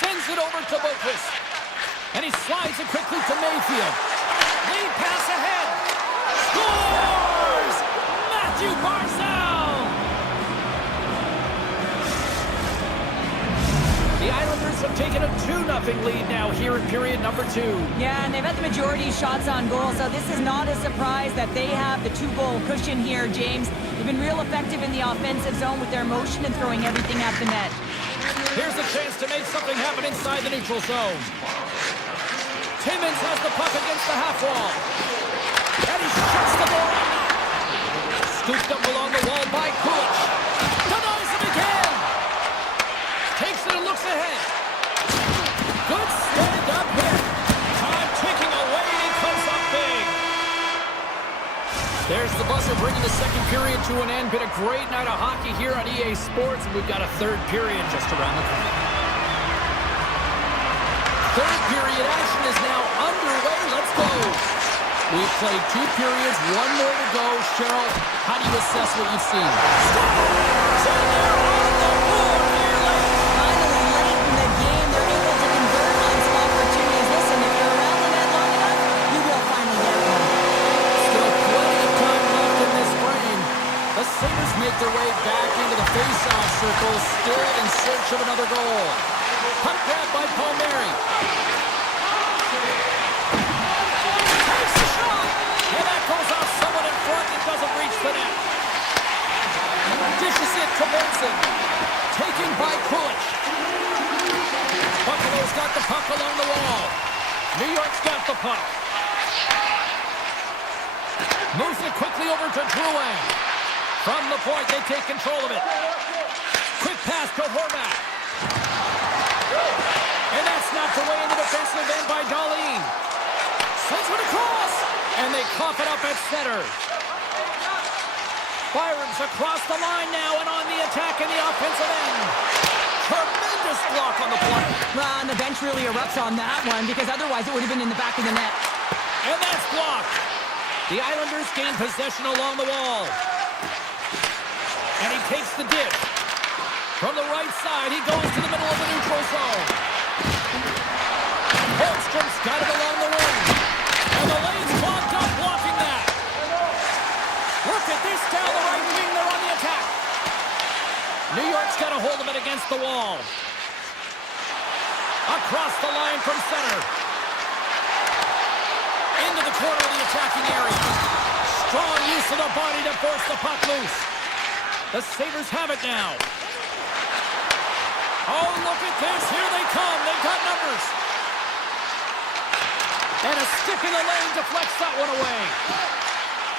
Sends it over to Boquist. And he slides it quickly to Mayfield. Lead pass ahead. Scores! Matthew Barzal! The Islanders have taken a 2-0 lead now here in period number 2. Yeah, and they've had the majority of shots on goal, so this is not a surprise that they have the 2-goal cushion here, James. They've been real effective in the offensive zone with their motion and throwing everything at the net. Here's a chance to make something happen inside the neutral zone. Timmins has the puck against the half wall. And he shuts the ball out. Scooped up along the wall by Kulich. Denies him again. Takes it and looks ahead. Good stand-up hit. Time ticking away and he comes up big. There's the buzzer, bringing the second period to an end. Been a great night of hockey here on EA Sports, and we've got a third period just around the corner. Third period action is now underway. Let's go. We've played 2 periods, 1 more to go. Cheryl, how do you assess what you've seen? So they're on the board here late. Finally, late in the game, they're able to convert on some opportunities. Listen, if you're around the net long enough, you will finally get one. Still plenty of time left in this frame. The Sabres make their way back into the face-off circle, still in search of another goal. Puck grab by Palmieri. Takes the shot, and that goes off someone in front and doesn't reach the net. Dishes it to Wilson. Taken by Kulich. Buffalo's got the puck along the wall. New York's got the puck. Moves it quickly over to Drouin. From the point, they take control of it. Quick pass to Horvat. And that's knocked away in the defensive end by Dahlin. Sends it across. And they cough it up at center. Byron's across the line now and on the attack in the offensive end. Tremendous block on the play. Well, and the bench really erupts on that one because otherwise it would have been in the back of the net. And that's blocked. The Islanders gain possession along the wall. And he takes the dish. From the right side, he goes to the middle of the neutral zone. Holmstrom's got it along the wing. And the lane's clogged up, blocking that. Look at this down the right wing. They're on the attack. New York's got a hold of it against the wall. Across the line from center. Into the corner of the attacking area. Strong use of the body to force the puck loose. The Sabres have it now. Oh, look at this. Here they come. They've got numbers. And a stick in the lane deflects that one away.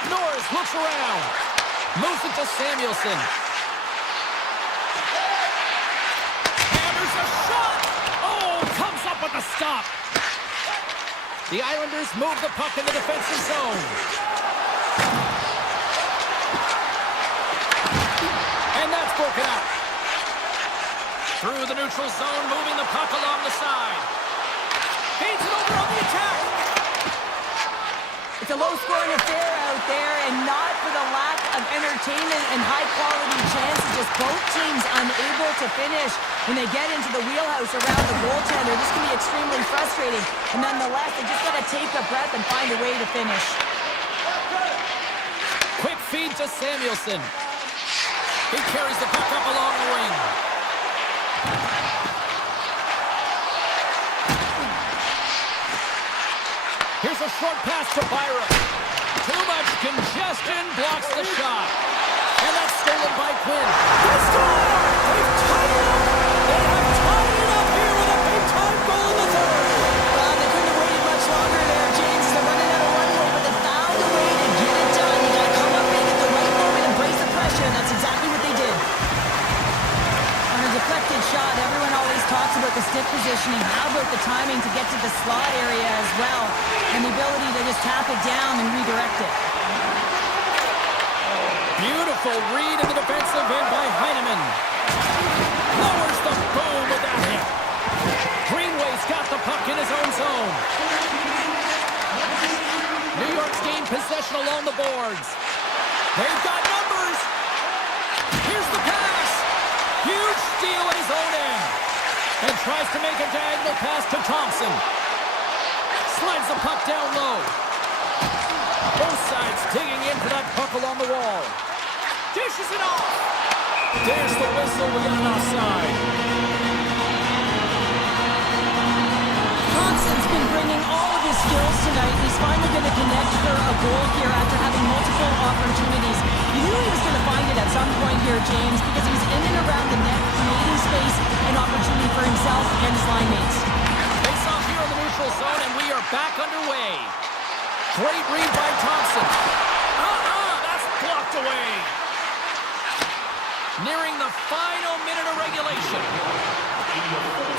Norris looks around. Moves it to Samuelson. Hammers a shot. Oh, comes up with the stop. The Islanders move the puck in the defensive zone. And that's broken up. Through the neutral zone, moving the puck along the side. Feeds it over on the attack. It's a low-scoring affair out there, and not for the lack of entertainment and high-quality chances. Just both teams unable to finish. When they get into the wheelhouse around the goaltender, this can be extremely frustrating. And nonetheless, they just got to take a breath and find a way to finish. Quick feed to Samuelson. He carries the puck up along the wing. Here's a short pass to Byron. Too much congestion, blocks the shot. And that's stolen by Quinn. They score! They've tied it up! They have tied it up here with a big-time goal in the third. Well, they couldn't have waited much longer there, James. They're running out of runway, but they found a way to get it done. You got to come up big at the right moment and brace the pressure, and that's exactly what they did. On a deflected shot, everyone always talks about the stick positioning. How about the timing to get to the slot area as well, and the ability to just tap it down and redirect it. Beautiful read in the defensive end by Heineman. Lowers the boom with that hit. Greenway's got the puck in his own zone. New York's gained possession along the boards. They've got numbers. Here's the pass. Huge steal at his own end. And tries to make a diagonal pass to Thompson. Slides the puck down low. Both sides digging into that puck along the wall. Dishes it off. There's the whistle. We got an offside. Thompson's been bringing all of his skills tonight. He's finally going to connect for a goal here after having multiple opportunities. You knew he was going to find it at some point here, James, because he was in and around the net, creating space and opportunity for himself and his line mates. Face off here in the neutral zone, and we are back underway. Great read by Thompson. That's blocked away. Nearing the final minute of regulation.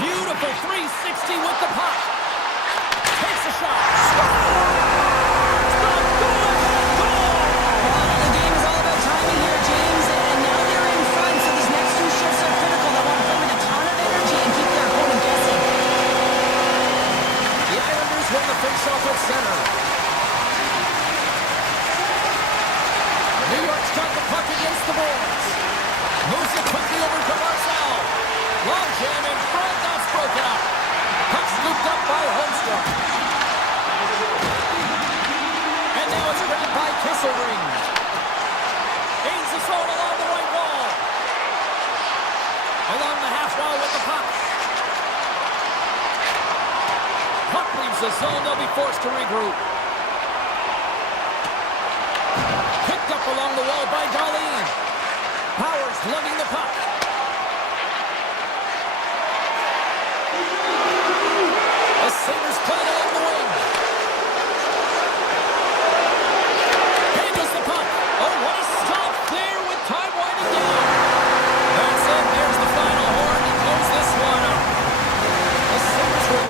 Beautiful 360 with the puck. Takes a shot. Scores! The go-ahead goal! jam in front. That's broken up. Puck scooped up by Holmstrom. And now it's grabbed by Kisselring. Gains the zone along the right wall. Along the half wall with the puck. Puck leaves the zone. They'll be forced to regroup. Picked up along the wall by Darlene. Powers lugging the puck. The Sabres play it along the wing. Handles the puck. Oh, what a stop there with time winding down. That's it. There's the final horn to close this one up. The Sabres will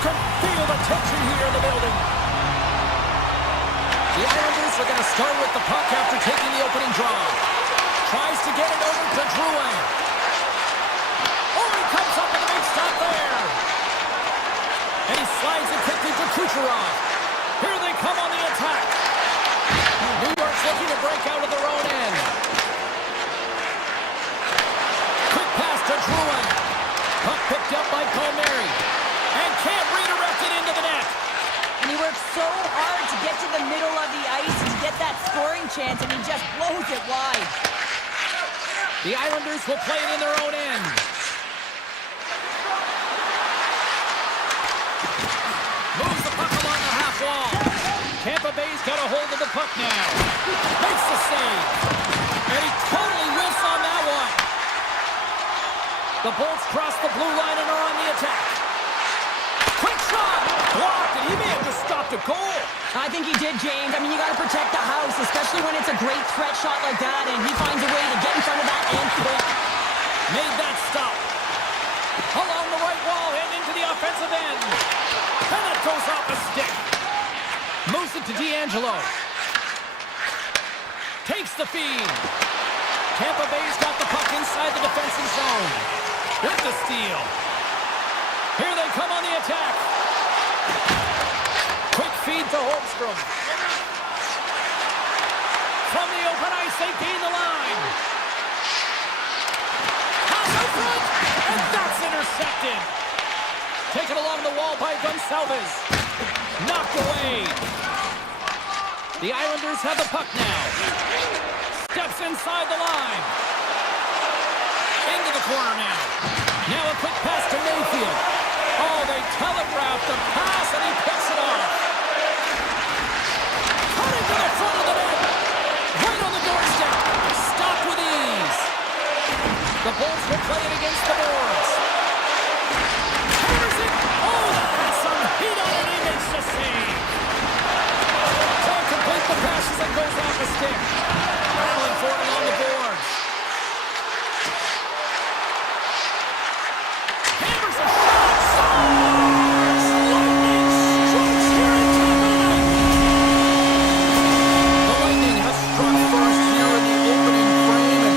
can feel the tension here in the building. The Islanders are going to start with the puck after taking the opening draw. Tries to get it over to Drouin. Oh, he comes up with a big stop there. And he slides it quickly to Kucherov. Here they come on the attack. New York's looking to break out of their own end. Quick pass to Drouin. Puck picked up by Palmieri. And can't redirect it into the net. And he works so hard to get to the middle of the ice to get that scoring chance, and he just blows it wide. The Islanders will play it in their own end. Moves the puck along the half wall. Tampa Bay's got a hold of the puck now. Makes the save. And he totally whiffs on that one. The Bolts cross the blue line and are on the attack. Quick shot! Blocked, and he may have just stopped a goal. I think he did, James. I mean, you got to protect the house, especially when it's a great threat shot like that, and he finds a way to get in front of that and quick. Made that stop. Along the right wall and into the offensive end. And it goes off a stick. Moves it to D'Angelo. Takes the feed. Tampa Bay's got the puck inside the defensive zone. With the steal. Here they come on the attack. Quick feed to Holmstrom. From the open ice, they gain the line. Pass out front, and that's intercepted. Taken along the wall by Gonçalves. Knocked away. The Islanders have the puck now. Steps inside the line. Into the corner now. Now a quick pass to Mayfield. Oh, they telegraphed the pass, and he picks it off. Cutting to the front of the net. Right on the doorstep. Stopped with ease. The Bolts will play it against the boards. Hammers it. Oh, that has some heat on it. He makes the save. Can't complete the passes and goes off a stick. Battling for it along the boards. Hammers a shot. Lightning strikes here in Tampa tonight. The Lightning has struck first here in the opening frame, and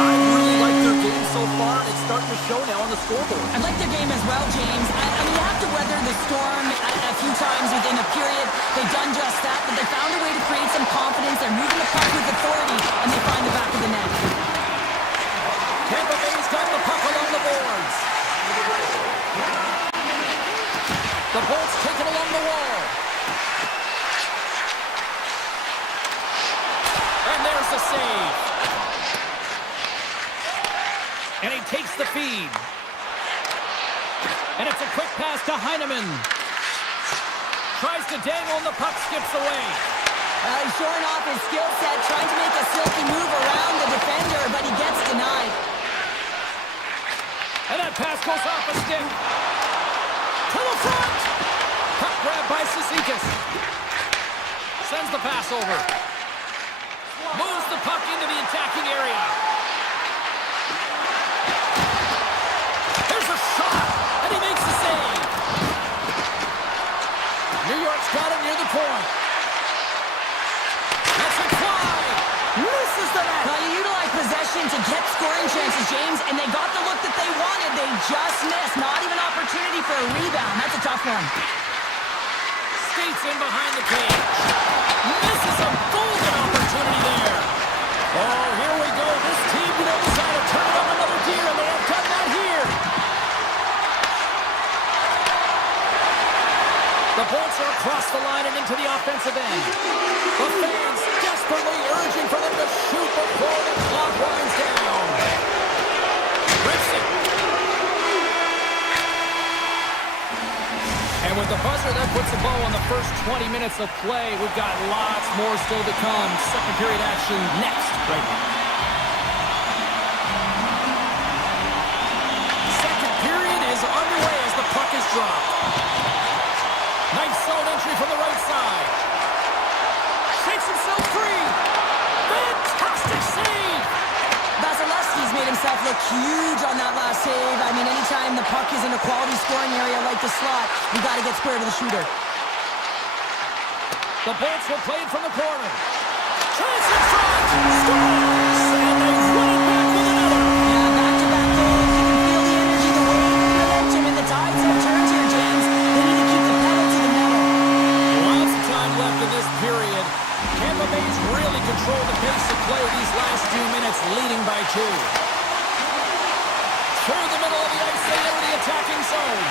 I really like their game so far, and it's starting to show now on the scoreboard. I like their game as well, James. I mean, you have to weather the storm a few times within a period. They've done just that, but they found a way to create some confidence. They're moving the puck with authority, and they find the back of the net. Tampa Bay's got the puck along the boards. The Bolts take it along the wall. And there's the save. And he takes the feed. And it's a quick pass to Heineman. Tries to dangle and the puck skips away. He's showing off his skill set, trying to make a silky move around the defender, but he gets denied. And that pass goes off a stick. To the front. Puck grab by Cizikas. Sends the pass over. Moves the puck into the attacking area. There's a shot, and he makes the save. New York's got it near the point. That's a fly. Misses the net. Now, you utilize possession to get scoring chances, James, and they got the look that they wanted. They just missed. Not even opportunity for a rebound. That's a tough one. Skates in behind the cage. Misses a golden opportunity there. Oh, here we go. This team knows how to turn it on another gear, and they have done that here. The Bolts are across the line and into the offensive end. The fans desperately urging for them to shoot before the clock winds down. Rips it. And with the buzzer, that puts a bow on the first 20 minutes of play. We've got lots more still to come. Second period action next, right now. Second period is underway as the puck is dropped. Nice zone entry from the right side. Shakes himself free. Fantastic save. Vasilevsky's made himself looked huge on that last save. I mean, anytime the puck is in a quality scoring area like the slot, you got to get square to the shooter. The Bolts will play it from the corner. Chance in front! Scores! And they win it back with another! Yeah, back-to-back goals. You can feel the energy, the wave, the momentum, and the tides have turned here, James. They need to keep the pedal to the metal. Lots of time left in this period. Tampa Bay's really controlled the pace of play these last few minutes, leading by 2. Through the middle of the ice, they enter the attacking zone.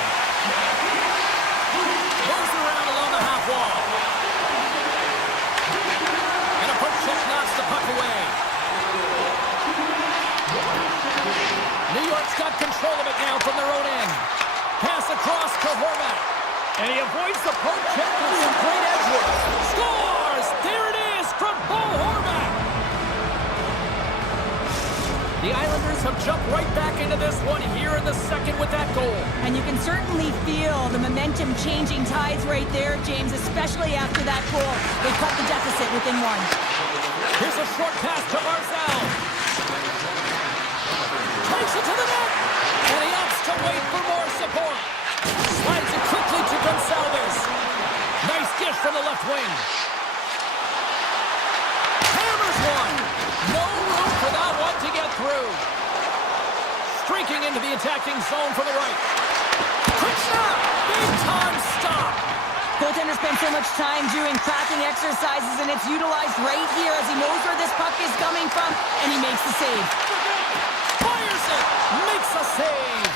Moves around along the half wall. And a puck check knocks the puck away. New York's got control of it now from their own end. Pass across to Horvat. And he avoids the poke check with some great edge work. Scores! There it is from Bo Horvat. The Islanders have jumped right back into this one here in the second with that goal. And you can certainly feel the momentum changing tides right there, James, especially after that goal. They cut the deficit within 1. Here's a short pass to Barzal. Takes it to the net. And he opts to wait for more support. Slides it quickly to Gonsalves. Nice dish from the left wing. Hammers one. No room for that one to get through. Streaking into the attacking zone from the right. Quick shot. Big time stop. Goaltender spends so much time doing cracking exercises, and it's utilized right here as he knows where this puck is coming from, and he makes the save. Fires it. Makes a save.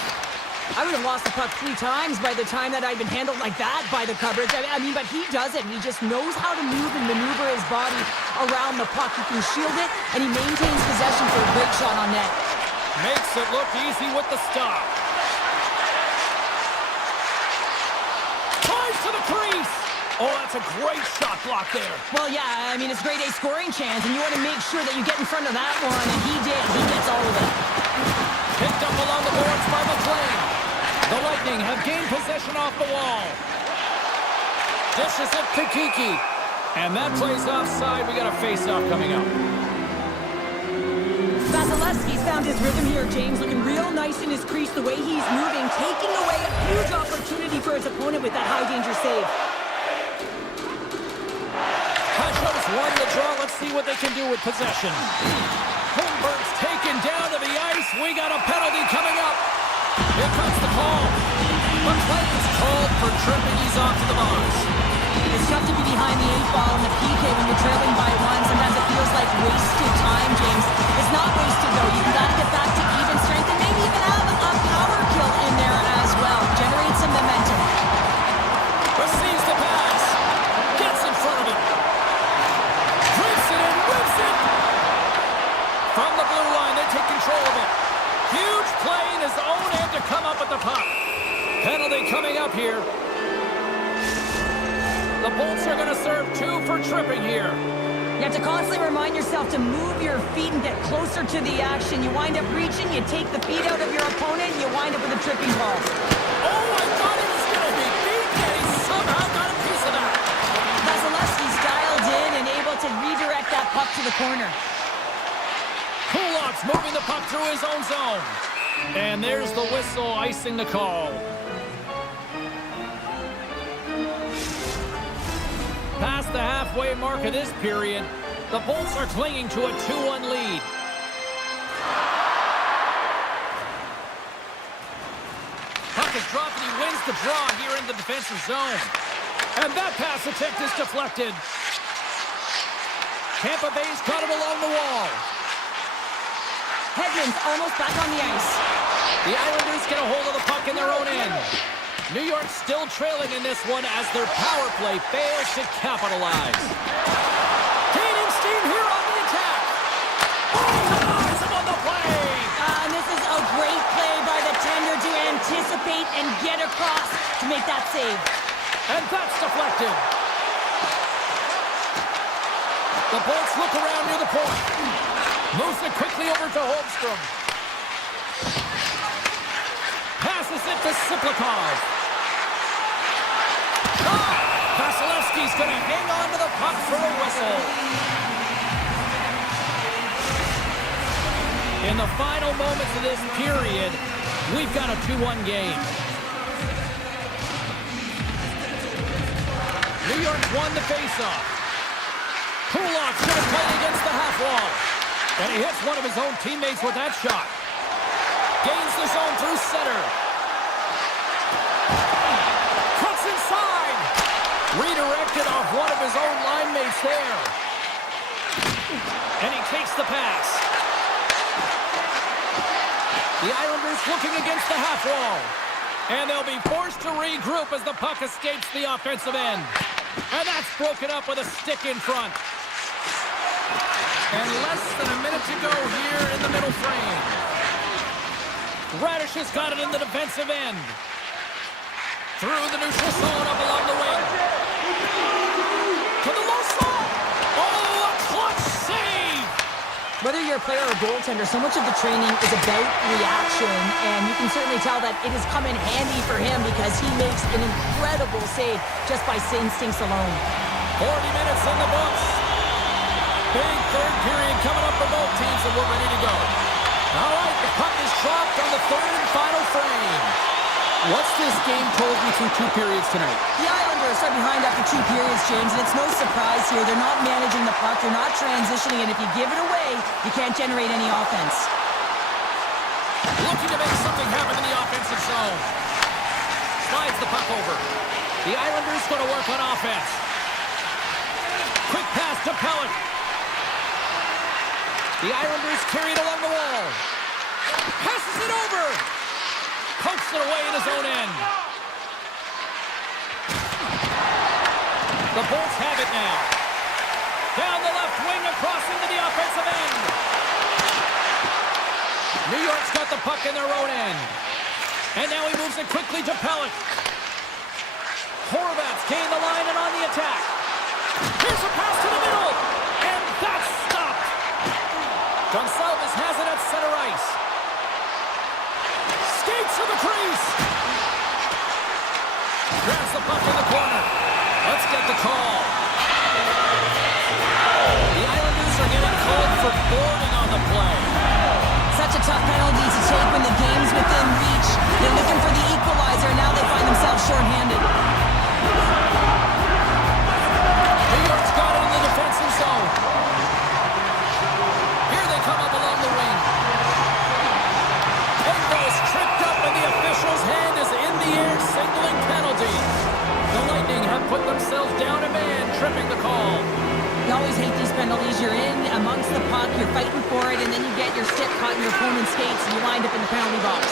I would have lost the puck 3 times by the time that I'd been handled like that by the coverage. I mean, but he does it. He just knows how to move and maneuver his body around the puck. He can shield it, and he maintains possession for a great shot on net. Makes it look easy with the stop. Tries to the crease. Oh, that's a great shot block there. Well, yeah, I mean, it's grade A scoring chance, and you want to make sure that you get in front of that one, and he did. He gets all of it. Picked up along the boards by McLean. The Lightning have gained possession off the wall. Dishes it to Kiki. And that plays offside. We got a face-off coming up. Vasilevsky's found his rhythm here, James, looking real nice in his crease, the way he's moving, taking away a huge opportunity for his opponent with that high-danger save. Hashos won the draw. Let's see what they can do with possession. Holmberg's taken down to the ice. We got a penalty coming up. Here comes the call. McLean's called for tripping. He's off to the box. It's tough to be behind the 8-ball in the PK when you're trailing by 1. Sometimes it feels like wasted time, James. It's not wasted, though. You got to get back to even strength and maybe even have a power kill in there as well. Generate some momentum. Receives the pass. Gets in front of it. Drips it and whips it. From the blue line, they take control of it. Huge play in his own end to come up with the puck. Penalty coming up here. The Bolts are going to serve 2 for tripping here. You have to constantly remind yourself to move your feet and get closer to the action. You wind up reaching, you take the feet out of your opponent, and you wind up with a tripping ball. Oh, I thought he was going to be beat, and he somehow got a piece of that. Vasilevsky's dialed in and able to redirect that puck to the corner. Kulak's moving the puck through his own zone. And there's the whistle icing the call. Past the halfway mark of this period, the Bolts are clinging to a 2-1 lead. Puck is dropped and he wins the draw here in the defensive zone. And that pass attempt is deflected. Tampa Bay's got it along the wall. Hedman's almost back on the ice. The Islanders get a hold of the puck in their own end. New York still trailing in this one as their power play fails to capitalize. Gaining steam here on the attack. Eyes him on the play. And this is a great play by the tender to anticipate and get across to make that save. And that's deflected. The Bolts look around near the point. Moves it quickly over to Holmstrom. Passes it to Siplikov. Vasilevsky's going to hang on to the puck for a whistle. In the final moments of this period, we've got a 2-1 game. New York won the faceoff. Kulak should have played against the half wall. And he hits one of his own teammates with that shot. Gains the zone through center. Cuts inside. Redirected off one of his own line mates there. And he takes the pass. The Islanders looking against the half wall. And they'll be forced to regroup as the puck escapes the offensive end. And that's broken up with a stick in front. And less than a minute to go here in the middle frame. Radish has got it in the defensive end. Through the neutral zone up along the wing. To the low slot. Oh, a clutch save! Whether you're a player or a goaltender, so much of the training is about reaction, and you can certainly tell that it has come in handy for him because he makes an incredible save just by instincts alone. 40 minutes in the books. Big third period coming up for both teams, and we're ready to go. All right, the puck is dropped on the third and final frame. What's this game told you through 2 periods tonight? The Islanders are behind after 2 periods, James, and it's no surprise here. They're not managing the puck. They're not transitioning, and if you give it away, you can't generate any offense. Looking to make something happen in the offensive zone. Slides the puck over. The Islanders going to work on offense. Quick pass to Pellet. The Islanders carry it along the wall. Passes it over. Pokes it away in his own end. The Bolts have it now. Down the left wing across into the offensive end. New York's got the puck in their own end. And now he moves it quickly to Pellet. Horvat's gained the line and on the attack. Here's a pass to the middle. And that's stopped. Gonsalves has it at center ice. Skates to the crease. Grabs the puck in the corner. Let's get the call. The Islanders are getting called for boarding on the play. Such a tough penalty to take when the game's within reach. They're looking for the equalizer, and now they find themselves shorthanded. New York's got it in the defensive zone. Here they come up along the wing. Engvall's tripped up, and the official's hand is in the air, signaling penalty. The Lightning have put themselves down a man, tripping the call. You always hate these penalties. You're in amongst the puck, you're fighting for it, and then you get your stick caught in your opponent's skates, and you wind up in the penalty box.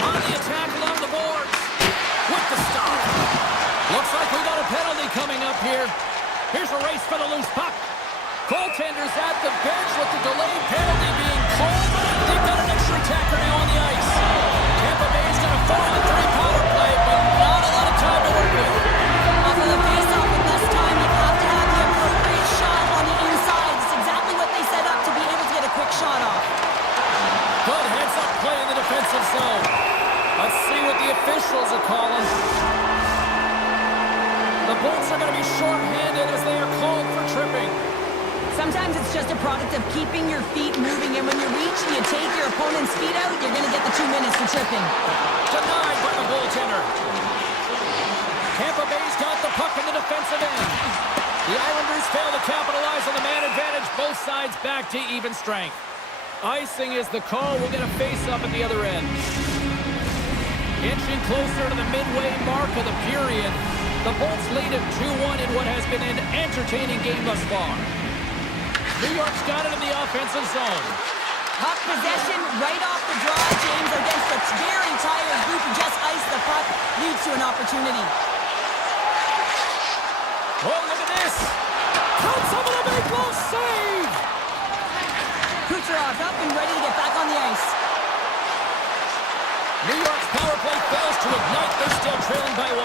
On the attack along the boards. With the stop. Looks like we got a penalty coming up here. Here's a race for the loose puck. Goaltenders at the bench with the delayed penalty being called. They've got an extra attacker now on the ice. Tampa Bay's got a 4-on-3 power play, but not a lot of time to work with. Off of the face-off with less time, you have to have the appropriate shot on the inside. It's exactly what they set up to be able to get a quick shot off. Good heads-up play in the defensive zone. Let's see what the officials are calling. The Bolts are going to be short-handed as they are called for tripping. Sometimes it's just a product of keeping your feet moving, and when you reach and you take your opponent's feet out, you're going to get the 2 minutes for tripping. Denied by the goaltender. Tampa Bay's got the puck in the defensive end. The Islanders fail to capitalize on the man advantage. Both sides back to even strength. Icing is the call. We'll get a face-up at the other end. Inching closer to the midway mark of the period. The Bolts lead at 2-1 in what has been an entertaining game thus far. New York's got it in the offensive zone. Puck possession right off the draw, James, against a very tired group who just iced the puck, leads to an opportunity. Oh, look at this. Counts up with a big close save. Kucherov up and ready to get back on the ice. New York's power play fails to ignite. They're still trailing by 1.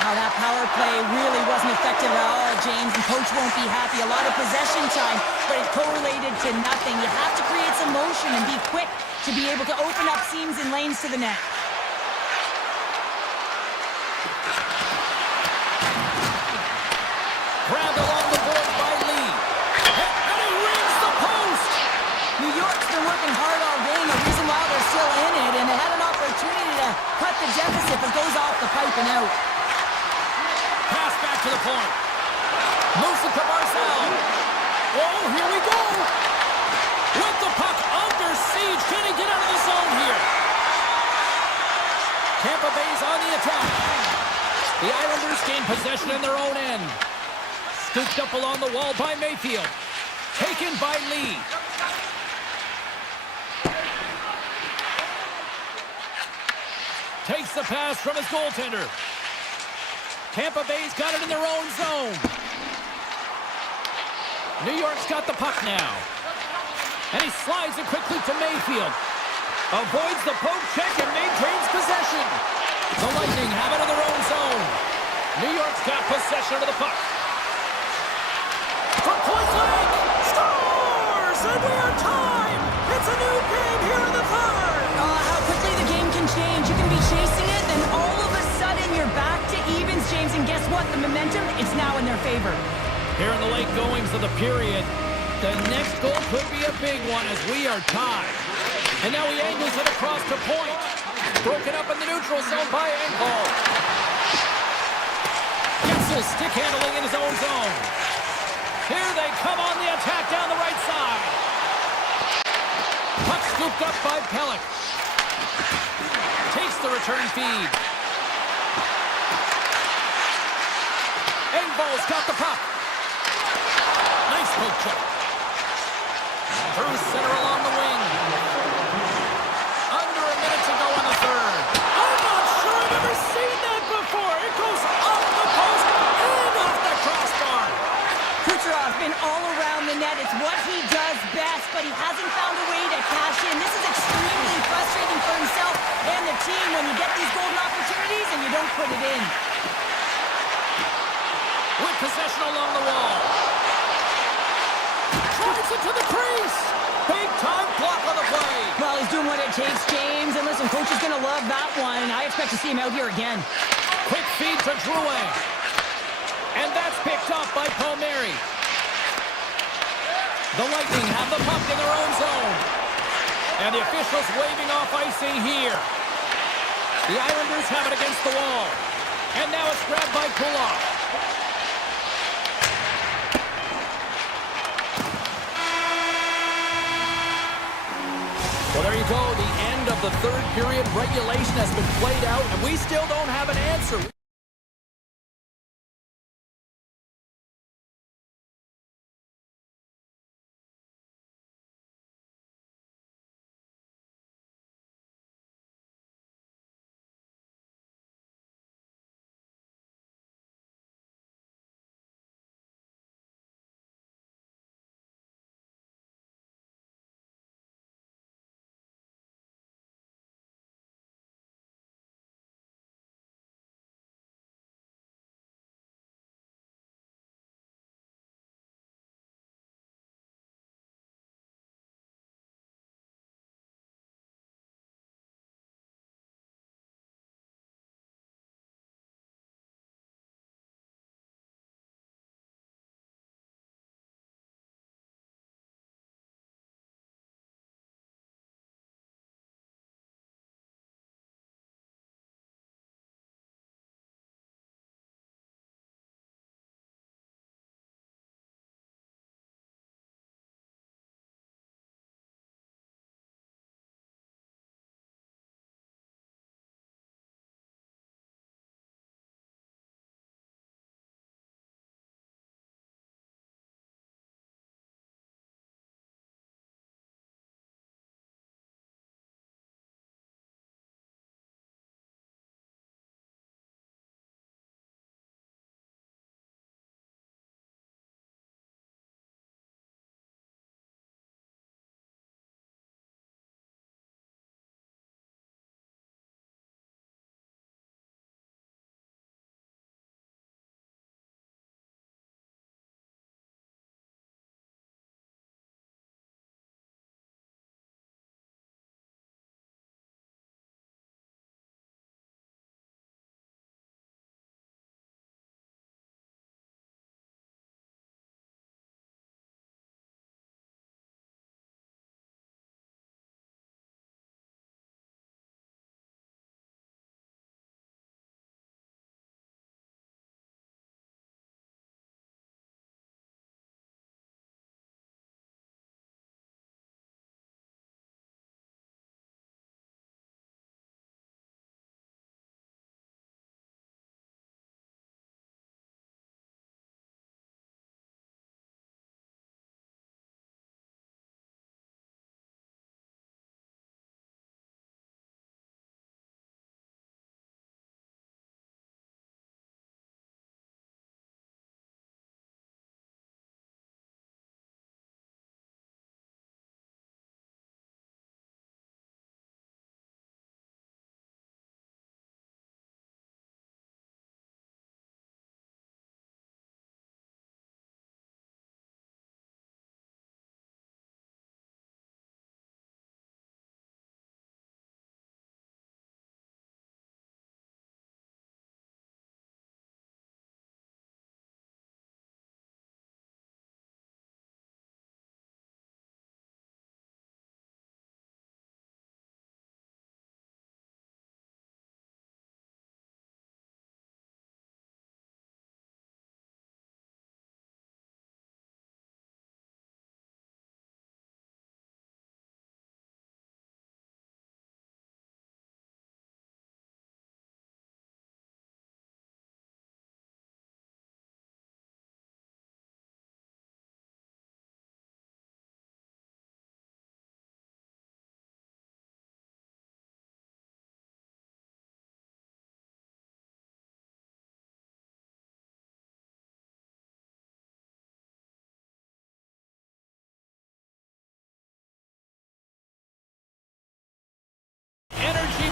Now that power play really wasn't effective at all, James, and coach won't be happy. A lot of possession time, but it correlated to nothing. You have to create some motion and be quick to be able to open up seams and lanes to the net. Grabbed along the board by Lee. And he rings the puck. if it goes off the pipe and out. Pass back to the point. Moves it to Marcel. Oh, here we go. With the puck under siege. Can he get out of the zone here? Tampa Bay's on the attack. The Islanders gain possession in their own end. Scooped up along the wall by Mayfield. Taken by Lee. Takes the pass from his goaltender. Tampa Bay's got it in their own zone. New York's got the puck now. And he slides it quickly to Mayfield. Avoids the poke check and maintains possession. The Lightning have it in their own zone. New York's got possession of the puck. From point blank, scores! And we are tied! It's a new game here in the third! How quickly the game can change. You can be chasing it, then all of a sudden you're back to evens, James, and guess what? The momentum, it's now in their favor. Here in the late goings of the period, the next goal could be a big one as we are tied. And now he angles it across to point. Broken up in the neutral zone by Engvall. Gets his stick handling in his own zone. Here they come on the attack down the right side. Puck scooped up by Pellick. Takes the return feed. Engvall's got the puck. Nice poke check. Through center along the wing. Under a minute to go in the third. I'm not sure I've ever seen that before. It goes off the post and off the crossbar. Kucherov been all around the net. It's what he does best, but he hasn't found a way to cash in. This is extremely frustrating for himself and the team when you get these golden opportunities and you don't put it in. With possession along the wall. Drives it to the crease. Big time block on the play. Well, he's doing what it takes, James. And listen, coach is going to love that one. I expect to see him out here again. Quick feed to Drouin. And that's picked up by Palmieri. The Lightning have the puck in their own zone. And the officials waving off icing here. The Islanders have it against the wall. And now it's grabbed by Kulak. Well, there you go. The end of the third period. Regulation has been played out, and we still don't have an answer.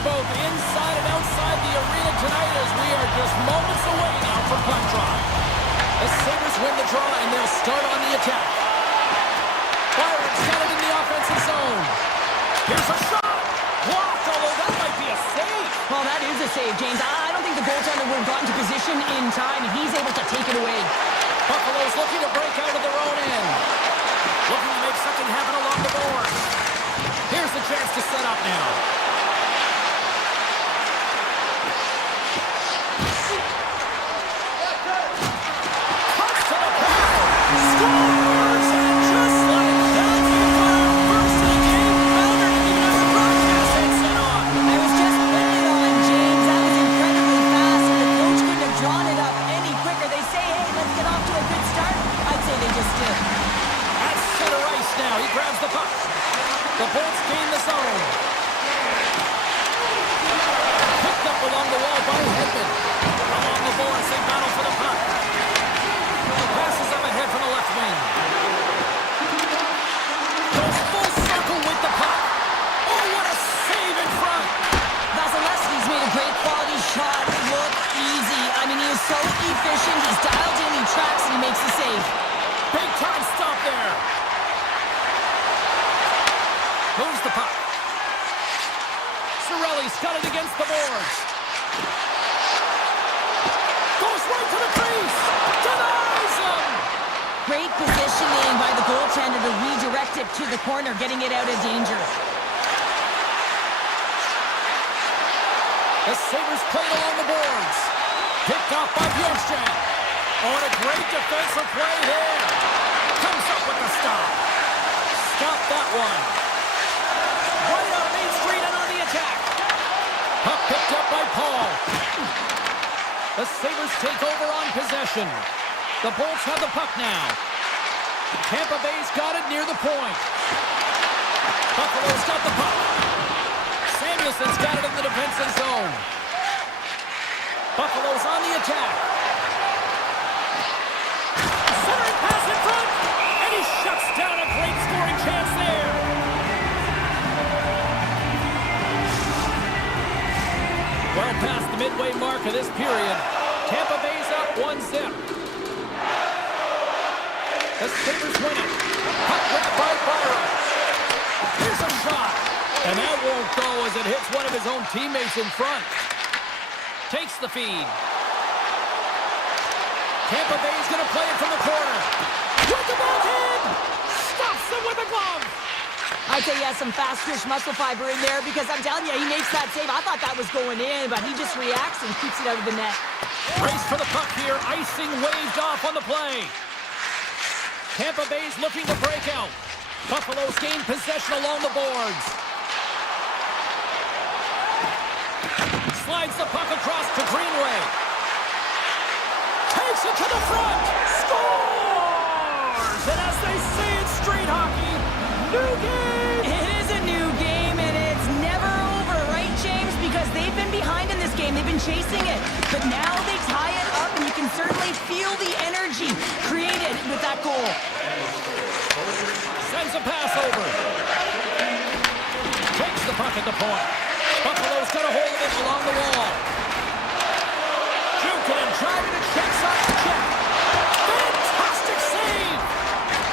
both inside and outside the arena tonight as we are just moments away now from puck drop. The Sabres win the draw and they'll start on the attack. Byron's got it in the offensive zone. Here's a shot. Blocked, although that might be a save. Well, that is a save, James. I don't think the goaltender would have gotten to position in time, and he's able to take it away. Buffalo's looking to break out of their own end. Looking to make something happen along the board. Here's the chance to set up now. Cuts to the pad. Scores! And just like that, he got first in the game. Melder didn't even have the broadcast headset on. I was just putting it on, James. That was incredibly fast, and the coach couldn't have drawn it up any quicker. They say, hey, let's get off to a good start. I'd say they just did. At center ice now. He grabs the puck. The Bolts gain the zone. Picked up along the wall by Hedman. Along the boards, they battle for the puck. Passes up ahead from the left wing. Goes full circle with the puck. Oh, what a save in front. Vasilevsky's made a great quality shot look easy. I mean, he is so efficient. He's dialed in, he tracks, and he makes the save. Big time stop there. Moves the puck. Cirelli's got it against the boards. Goes right to the crease. Denies him. Great positioning by the goaltender to redirect it to the corner, getting it out of danger. The Sabres played along the boards. Picked off by Bjorkstrand. Oh, and a great defensive play there. Comes up with the stop. Stop that one. Right on Main Street and on the attack. Puck picked up by Paul. The Sabres take over on possession. The Bolts have the puck now. Tampa Bay's got it near the point. Buffalo's got the puck. Samuelson's got it in the defensive zone. Buffalo's on the attack. Centering pass in front. And he shuts down a great scoring chance there. Well past the midway mark of this period. Tampa Bay's up 1-0. The Sabres win it. Puck whipped by Byron. Here's a shot. And that won't go as it hits one of his own teammates in front. Takes the feed. Tampa Bay's going to play it from the corner. With the backhand. Stops him with a glove. I'd say he has some fast twitch muscle fiber in there because I'm telling you, he makes that save. I thought that was going in, but he just reacts and keeps it out of the net. Race for the puck here. Icing waved off on the play. Tampa Bay's looking to break out. Buffalo's gained possession along the boards. Slides the puck across to Greenway. Takes it to the front. Scores! And as they say in street hockey, new game! It is a new game, and it's never over, right, James? Because they've been behind in this game. They've been chasing it. But now they tie it up, and you can certainly feel the energy created with that goal. Sends a pass over. Takes the puck at the point. Buffalo's got a hold of it along the wall. Juke it and driving it, checks off the check. Fantastic save!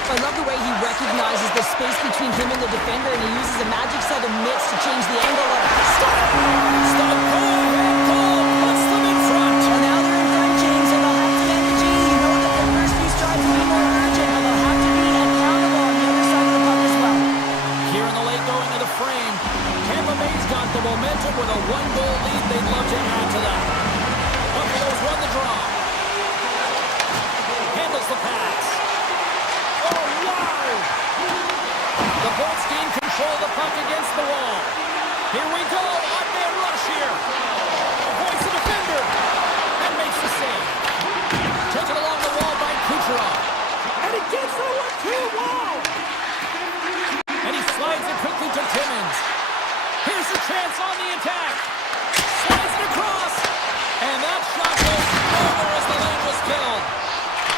I love the way he recognizes the space between him and the defender, and he uses a magic set of mitts to change the angle of it. Stop! Stop! Goal! Puts them in front! Well, now they're in front, James, and they'll have to energy. You know that their first few strides will be more urgent, but they'll have to be accountable on the other side of the puck as well. Here in the late going to the frame, Tampa Bay's got the momentum with a one-goal lead. They'd love to add to that. Buffalo's won the draw. Handles the pass. Oh, wow! The Bolts gain control of the puck against the wall. Here we go. Odd-man rush here. Avoids the defender. And makes the save. Taken along the wall by Kucherov. And he gets that one too. Wow! And he slides it quickly to Timmins. Here's a chance on the attack. Slides it across. And that shot goes over as the lane was killed.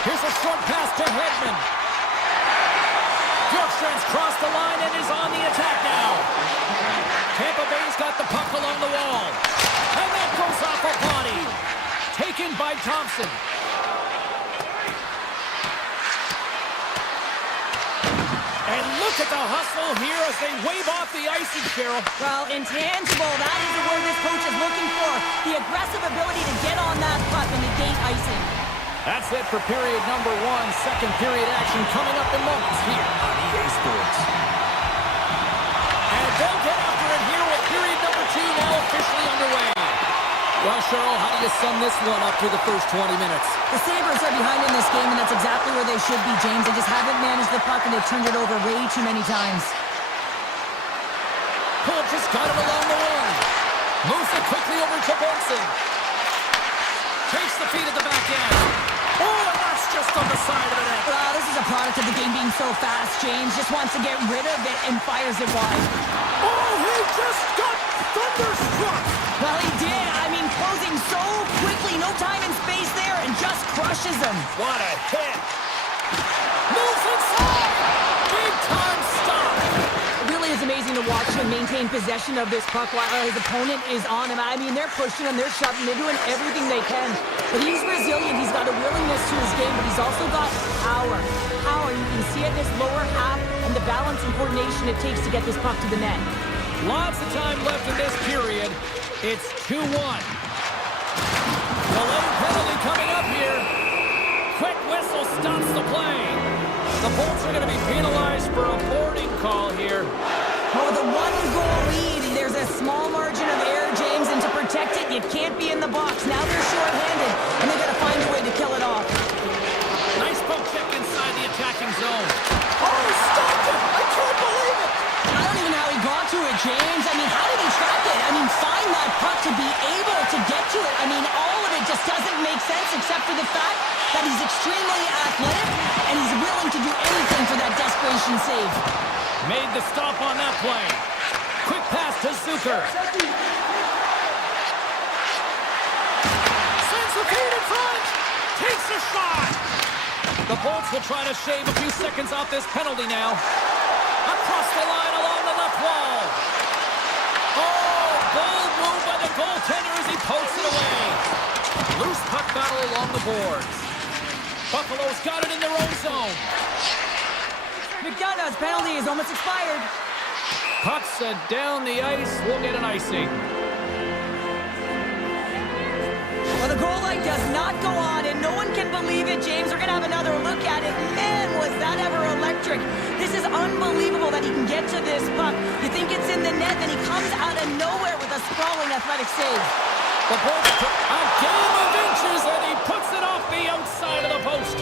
Here's a short pass to Hedman. Bjorkstrand's crossed the line and is on the attack now. Tampa Bay's got the puck along the wall. Thompson. And look at the hustle here as they wave off the icing, Cheryl. Well, intangible, that is the word this coach is looking for. The aggressive ability to get on that puck and negate icing. That's it for period number one. Second period action coming up in moments here on EA Sports. And they'll get after it here with period number two now officially underway. Well, Cheryl, how do you sum this one up through the first 20 minutes? The Sabres are behind in this game, and that's exactly where they should be, James. They just haven't managed the puck, and they've turned it over way too many times. Pull just got it along the wing. Moves it quickly over to Benson. Takes the feed at the back end. Oh, and that's just on the side of the net. Well, this is a product of the game being so fast. James just wants to get rid of it and fires it wide. Oh, he just got thunderstruck. Well, he did. I mean, closing so quickly. No time and space there, and just crushes him. What a hit. Moves inside. Big time stop. It really is amazing to watch him maintain possession of this puck while his opponent is on him. I mean, they're pushing him, they're shoving, they're doing everything they can. But he's resilient. He's got a willingness to his game, but he's also got power. Power, you can see it in his lower half and the balance and coordination it takes to get this puck to the net. Lots of time left in this period. It's 2-1. Delayed penalty coming up here. Quick whistle stops the play. The Bolts are going to be penalized for a boarding call here. Well, with a one-goal lead, there's a small margin of error, James, and to protect it, you can't be in the box. Now they're short-handed, and they've got to find a way to kill it off. Nice poke check inside the attacking zone. Oh, he stopped it! I can't believe it! I don't even know how he got to it, James. I mean, how did he track it? I mean, find that puck to be able to get to it. I mean, all of it just doesn't make sense except for the fact that he's extremely athletic and he's willing to do anything for that desperation save. Made the stop on that play. Quick pass to Zucker. Sends the feed in front. Takes a shot. The Bolts will try to shave a few seconds off this penalty now. Across the line along the left wall. Oh, bold move by the goaltender as he pokes it away. Loose puck battle along the boards. Buffalo's got it in their own zone. McDonough's penalty is almost expired. Puck set down the ice. We'll get an icing. Well, the goal light does not go on, and no one can believe it, James. We're going to have another look at it. Man, was that ever electric. This is unbelievable that he can get to this puck. You think it's in the net, then he comes out of nowhere with a sprawling athletic save. The Bolts took a game of inches, and he puts it off the outside of the post.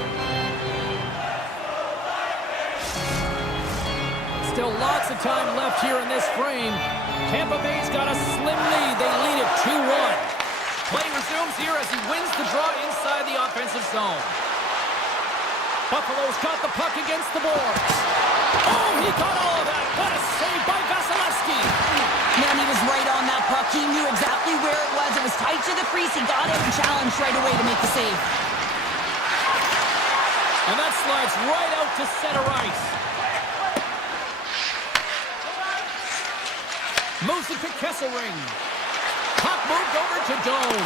Still lots of time left here in this frame. Tampa Bay's got a slim lead. They lead it 2-1. Play resumes here as he wins the draw inside the offensive zone. Buffalo's got the puck against the boards. Oh, he got all of that. What a save by Vasilevsky. Man, he was right on that puck. He knew exactly where it was. It was tight to the crease. He got it and challenged right away to make the save. And that slides right out to center ice. Moves it to Kesselring. Puck moved over to Doan.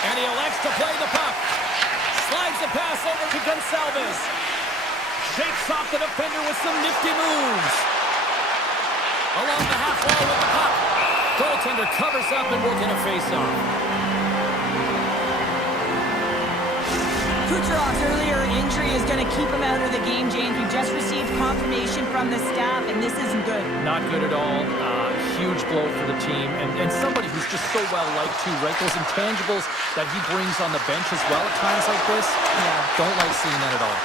And he elects to play the puck. Slides the pass over to Gonsalves. Shakes off the defender with some nifty moves. Along the half wall with the puck. Goaltender covers up and we'll get a face-off. Kucherov's earlier injury is going to keep him out of the game, James. We've just received confirmation from the staff, and this isn't good. Not good at all. Huge blow for the team. And somebody who's just so well-liked, too, right? Those intangibles that he brings on the bench as well at times like this. Yeah, don't like seeing that at all.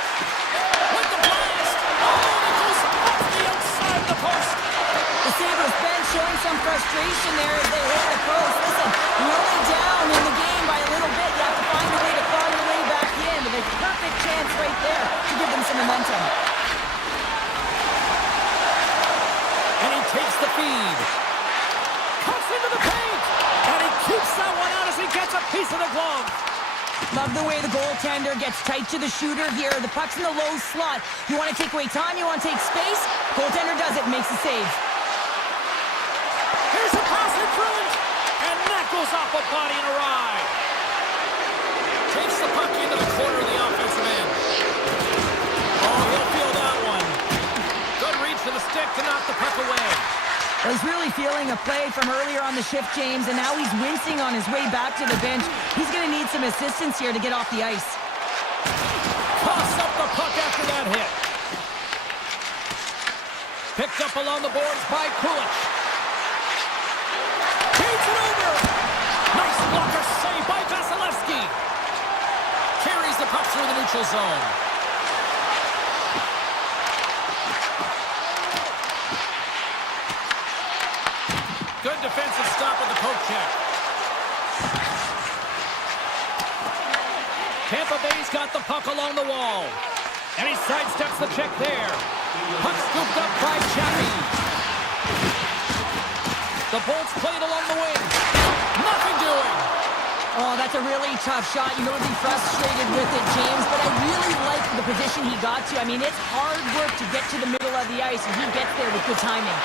With the blast! Oh, and it goes off the outside of the post! The Sabres bench showing some frustration there as they hit the post. Listen, you're only down in the game by a little bit. You have to find a way to claw your way back in. With a perfect chance right there to give them some momentum. And he takes the feed. Cuts into the paint. And he keeps that one out as he gets a piece of the glove. Love the way the goaltender gets tight to the shooter here. The puck's in the low slot. You want to take away time, you want to take space. Goaltender does it and makes the save. Here's a pass in front. And that That goes off a body and a ride. Takes the puck into the corner of the offensive end. Oh, he'll feel that one. Good reach to the stick to knock the puck away. Well, he's really feeling a play from earlier on the shift, James, and now he's wincing on his way back to the bench. He's going to need some assistance here to get off the ice. Coughs up the puck after that hit. Picked up along the boards by Kulich. Feeds it over. Nice blocker save by Vasilevsky. Carries the puck through the neutral zone. Good defensive stop with the poke check. Tampa Bay's got the puck along the wall. And he sidesteps the check there. Puck scooped up by Chappie. The Bolts played along the wing. Nothing doing. Oh, that's a really tough shot. You know, he'll be frustrated with it, James, but I really like the position he got to. I mean, it's hard work to get to the middle of the ice, and he gets there with good timing.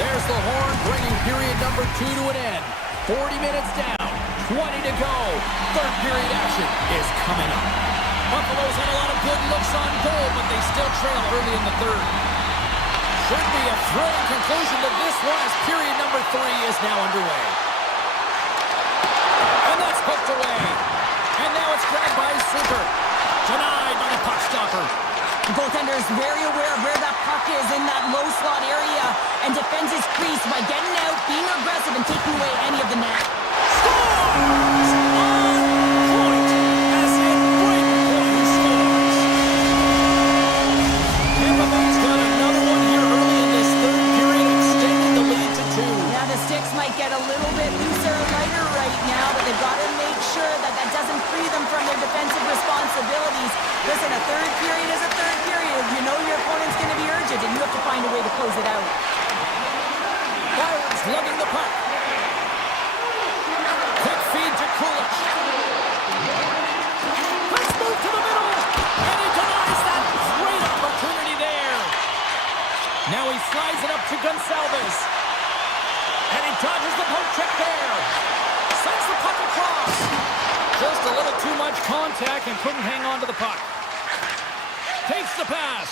There's the horn, bringing period number 2 to an end. 40 minutes down, 20 to go. Third period action is coming up. Buffalo's had a lot of good looks on goal, but they still trail early in the third. Should be a thrilling conclusion to this one as period number 3 is now underway. And that's hooked away. And now it's grabbed by Super. Denied by the puck stopper. The goaltender is very aware of where that puck is in that low slot area and defends his crease by getting out, being aggressive, and taking away any of the net. Scores! On point! As in breakpoint scores! Tampa Bay's got another one here early in this third period, extending the lead to 2. Yeah, the sticks might get a little bit looser and lighter right now, but they've got to make sure that that doesn't free them from their defensive responsibilities. Listen, a third period is a third period. You know your opponent's going to be urgent, and you have to find a way to close it out. Byron's lugging the puck. Quick feed to Kulich. Let's move to the middle. And he denies that great opportunity there. Now he slides it up to Gonçalves. And he dodges the poke check there. Sends the puck across. Just a little too much contact and couldn't hang on to the puck. Takes the pass.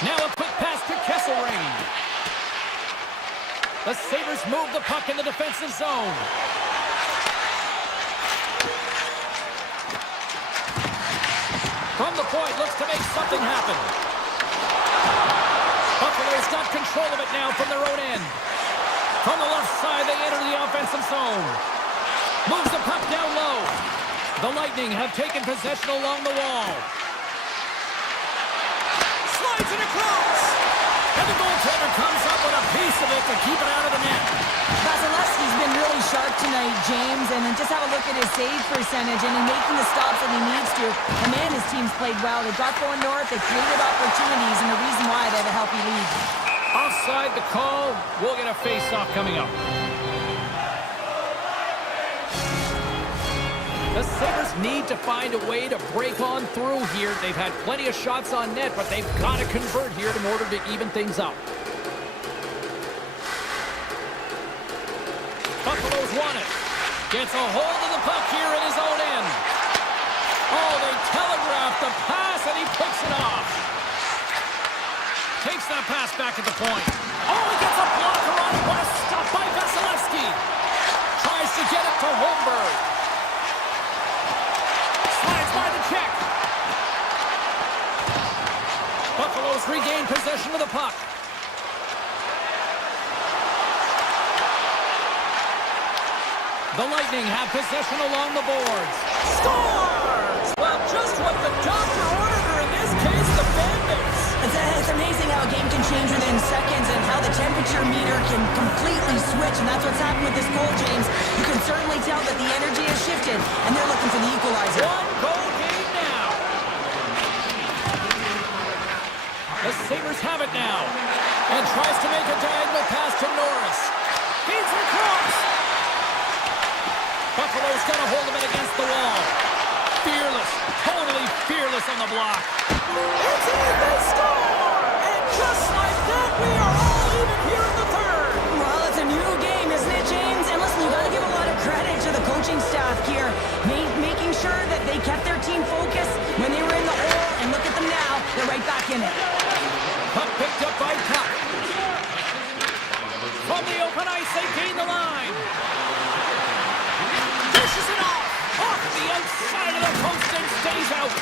Now a quick pass to Kesselring. The Sabres move the puck in the defensive zone. From the point, looks to make something happen. Buffalo's got control of it now from their own end. From the left side, they enter the offensive zone. Moves the puck down low. The Lightning have taken possession along the wall. Slides it across. And the goaltender comes up with a piece of it to keep it out of the net. Vasilevsky's been really sharp tonight, James, and just have a look at his save percentage and in making the stops that he needs to. And man, his team's played well. They got going north, they created opportunities, and the reason why they have a healthy lead. Offside the call. We'll get a face-off coming up. The Sabres need to find a way to break on through here. They've had plenty of shots on net, but they've got to convert here in order to even things up. Buffalo's won it. Gets a hold of the puck here in his own end. Oh, they telegraphed the pass, and he picks it off. Takes that pass back at the point. Oh, he gets a blocker on it. What a stop by Vasilevsky. Tries to get it to Holmberg. Slides by the check. Buffalo's regained possession of the puck. The Lightning have possession along the boards. Scores! Well, just what the doctor ordered, or in this case, the fan base. It's amazing how a game can change within seconds and how the temperature meter can completely switch, and that's what's happened with this goal, James. You can certainly tell that the energy has shifted, and they're looking for the equalizer. One goal game now. The Sabres have it now, and tries to make a diagonal pass to Norris. Feeds it across. Buffalo's got a hold of it against the wall. Fearless, totally fearless on the block. It's in, they score! And just like that, we are all even here in the third. coaching staff here, making sure that they kept their team focused when they were in the hole, and look at them now, they're right back in it. Puck picked up by Tuck. From the open ice, they gain the line. Dishes it off the outside of the post and stays out.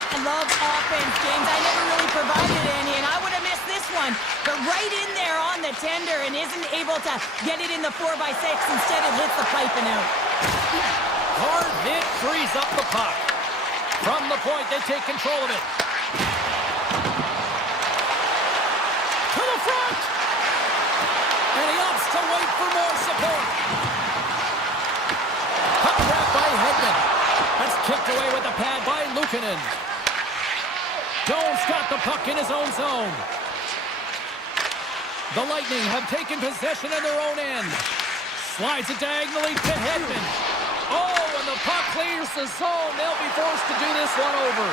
I love offense, James. I never really provided any, and I would have missed this one. But right in there on the tender and isn't able to get it in the 4x6. Instead, it hits the pipe and out. Hard hit frees up the puck. From the point, they take control of it. To the front! And he opts to wait for more support. Puck grab by Hedman. That's kicked away with the pad by Luukkonen. Jones got the puck in his own zone. The Lightning have taken possession in their own end. Slides it diagonally to Hedman. Oh, and the puck clears the zone. They'll be forced to do this one over.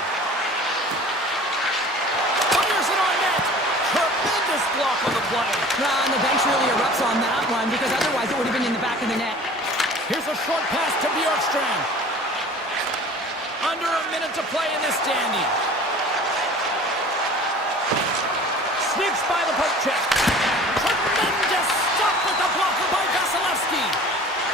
Fires it on net. Tremendous block on the play. And the bench really erupts on that one, because otherwise it would have been in the back of the net. Here's a short pass to Bjorkstrand. Under a minute to play in this dandy. Sneaks by the poke check. Tremendous stop with the blocker by Vasilevsky.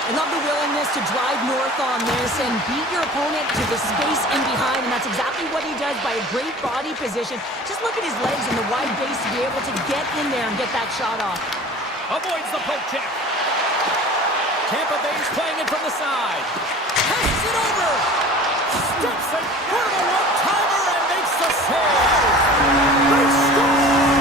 I love the willingness to drive north on this and beat your opponent to the space in behind, and that's exactly what he does by a great body position. Just look at his legs and the wide base to be able to get in there and get that shot off. Avoids the poke check. Tampa Bay's playing it from the side. Passes it over. Steps it for the one-timer and makes the save. They score!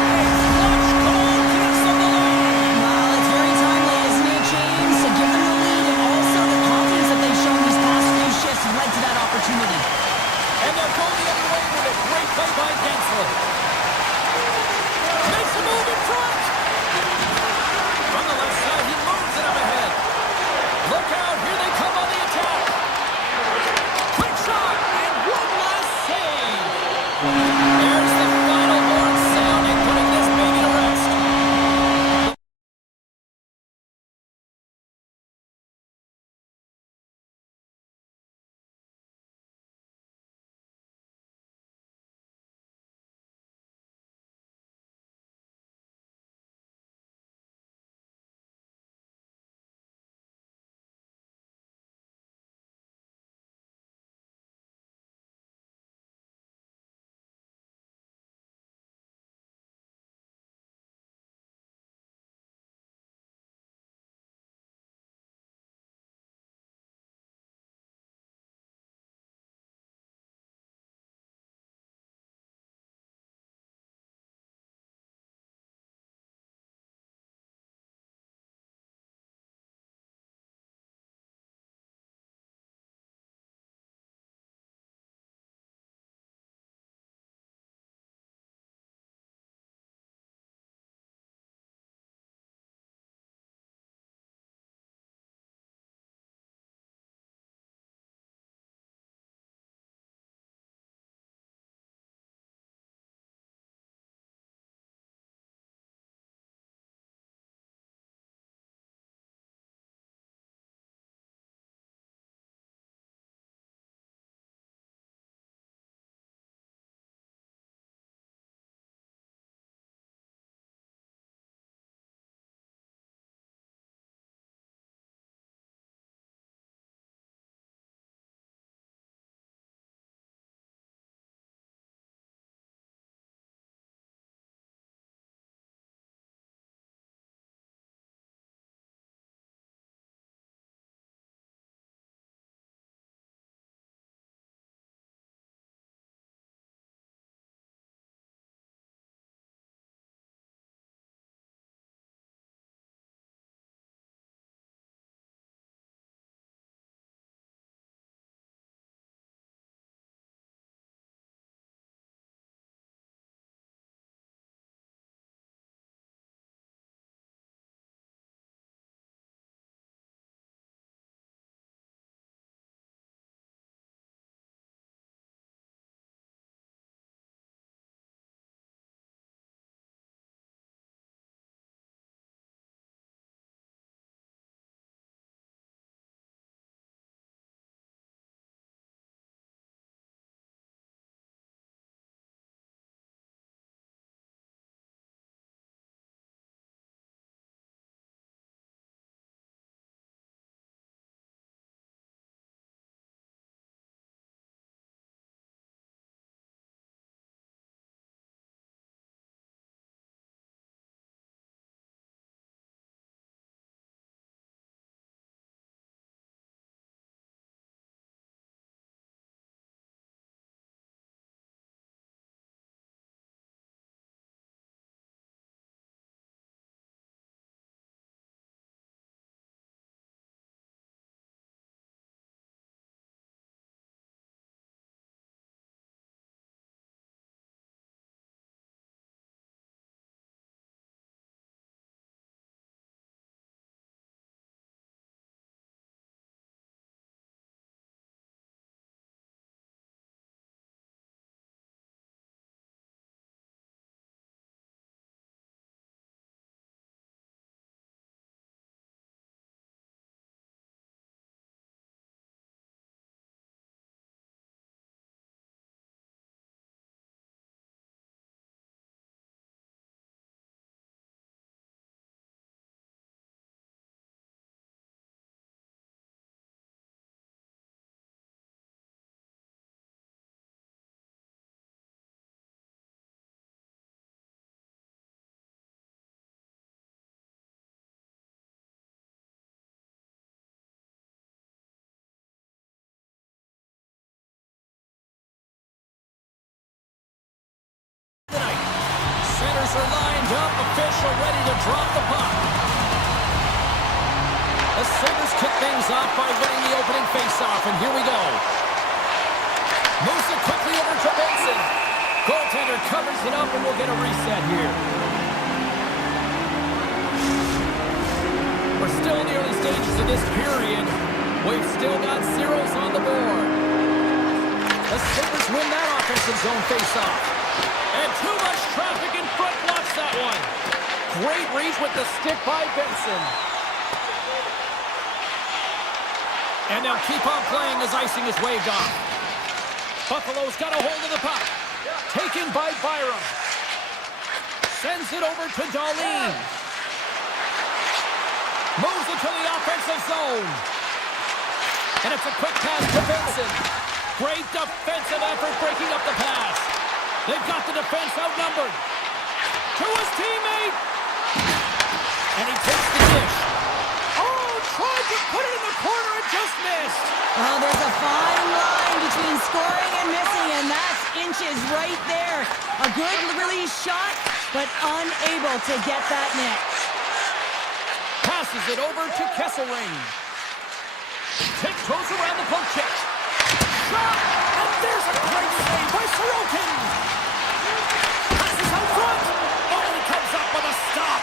A clutch goal gets them the lead. Well, it's very timely, isn't it, James? To give them the lead, and also the confidence that they've shown these past few shifts led to that opportunity. And they'll go the other way with a great play by Gensel. Makes a move in front. From the left side, he moves it up ahead. Look out, here they come on the attack. Quick shot, and one last save. Players are lined up, official ready to drop the puck. The Sabres kick things off by winning the opening faceoff, and here we go. Moves it quickly over to Benson. Goaltender covers it up, and we'll get a reset here. We're still in the early stages of this period. We've still got zeros on the board. The Sabres win that offensive zone faceoff. And too much traffic in front blocks that one. Great reach with the stick by Benson. And they'll keep on playing as icing is waved off. Buffalo's got a hold of the puck. Taken by Byram. Sends it over to Darlene. Moves it to the offensive zone. And it's a quick pass to Benson. Great defensive effort breaking up the pass. They've got the defense outnumbered. To his teammate. And he takes the dish. Oh, tried to put it in the corner and just missed. Oh, there's a fine line between scoring and missing, and that's inches right there. A good release shot, but unable to get that net. Passes it over to Kesselring. Tiptoes around the poke check. Shot! And there's a great save by Sorokin. Passes out front. Oh, and he comes up with a stop.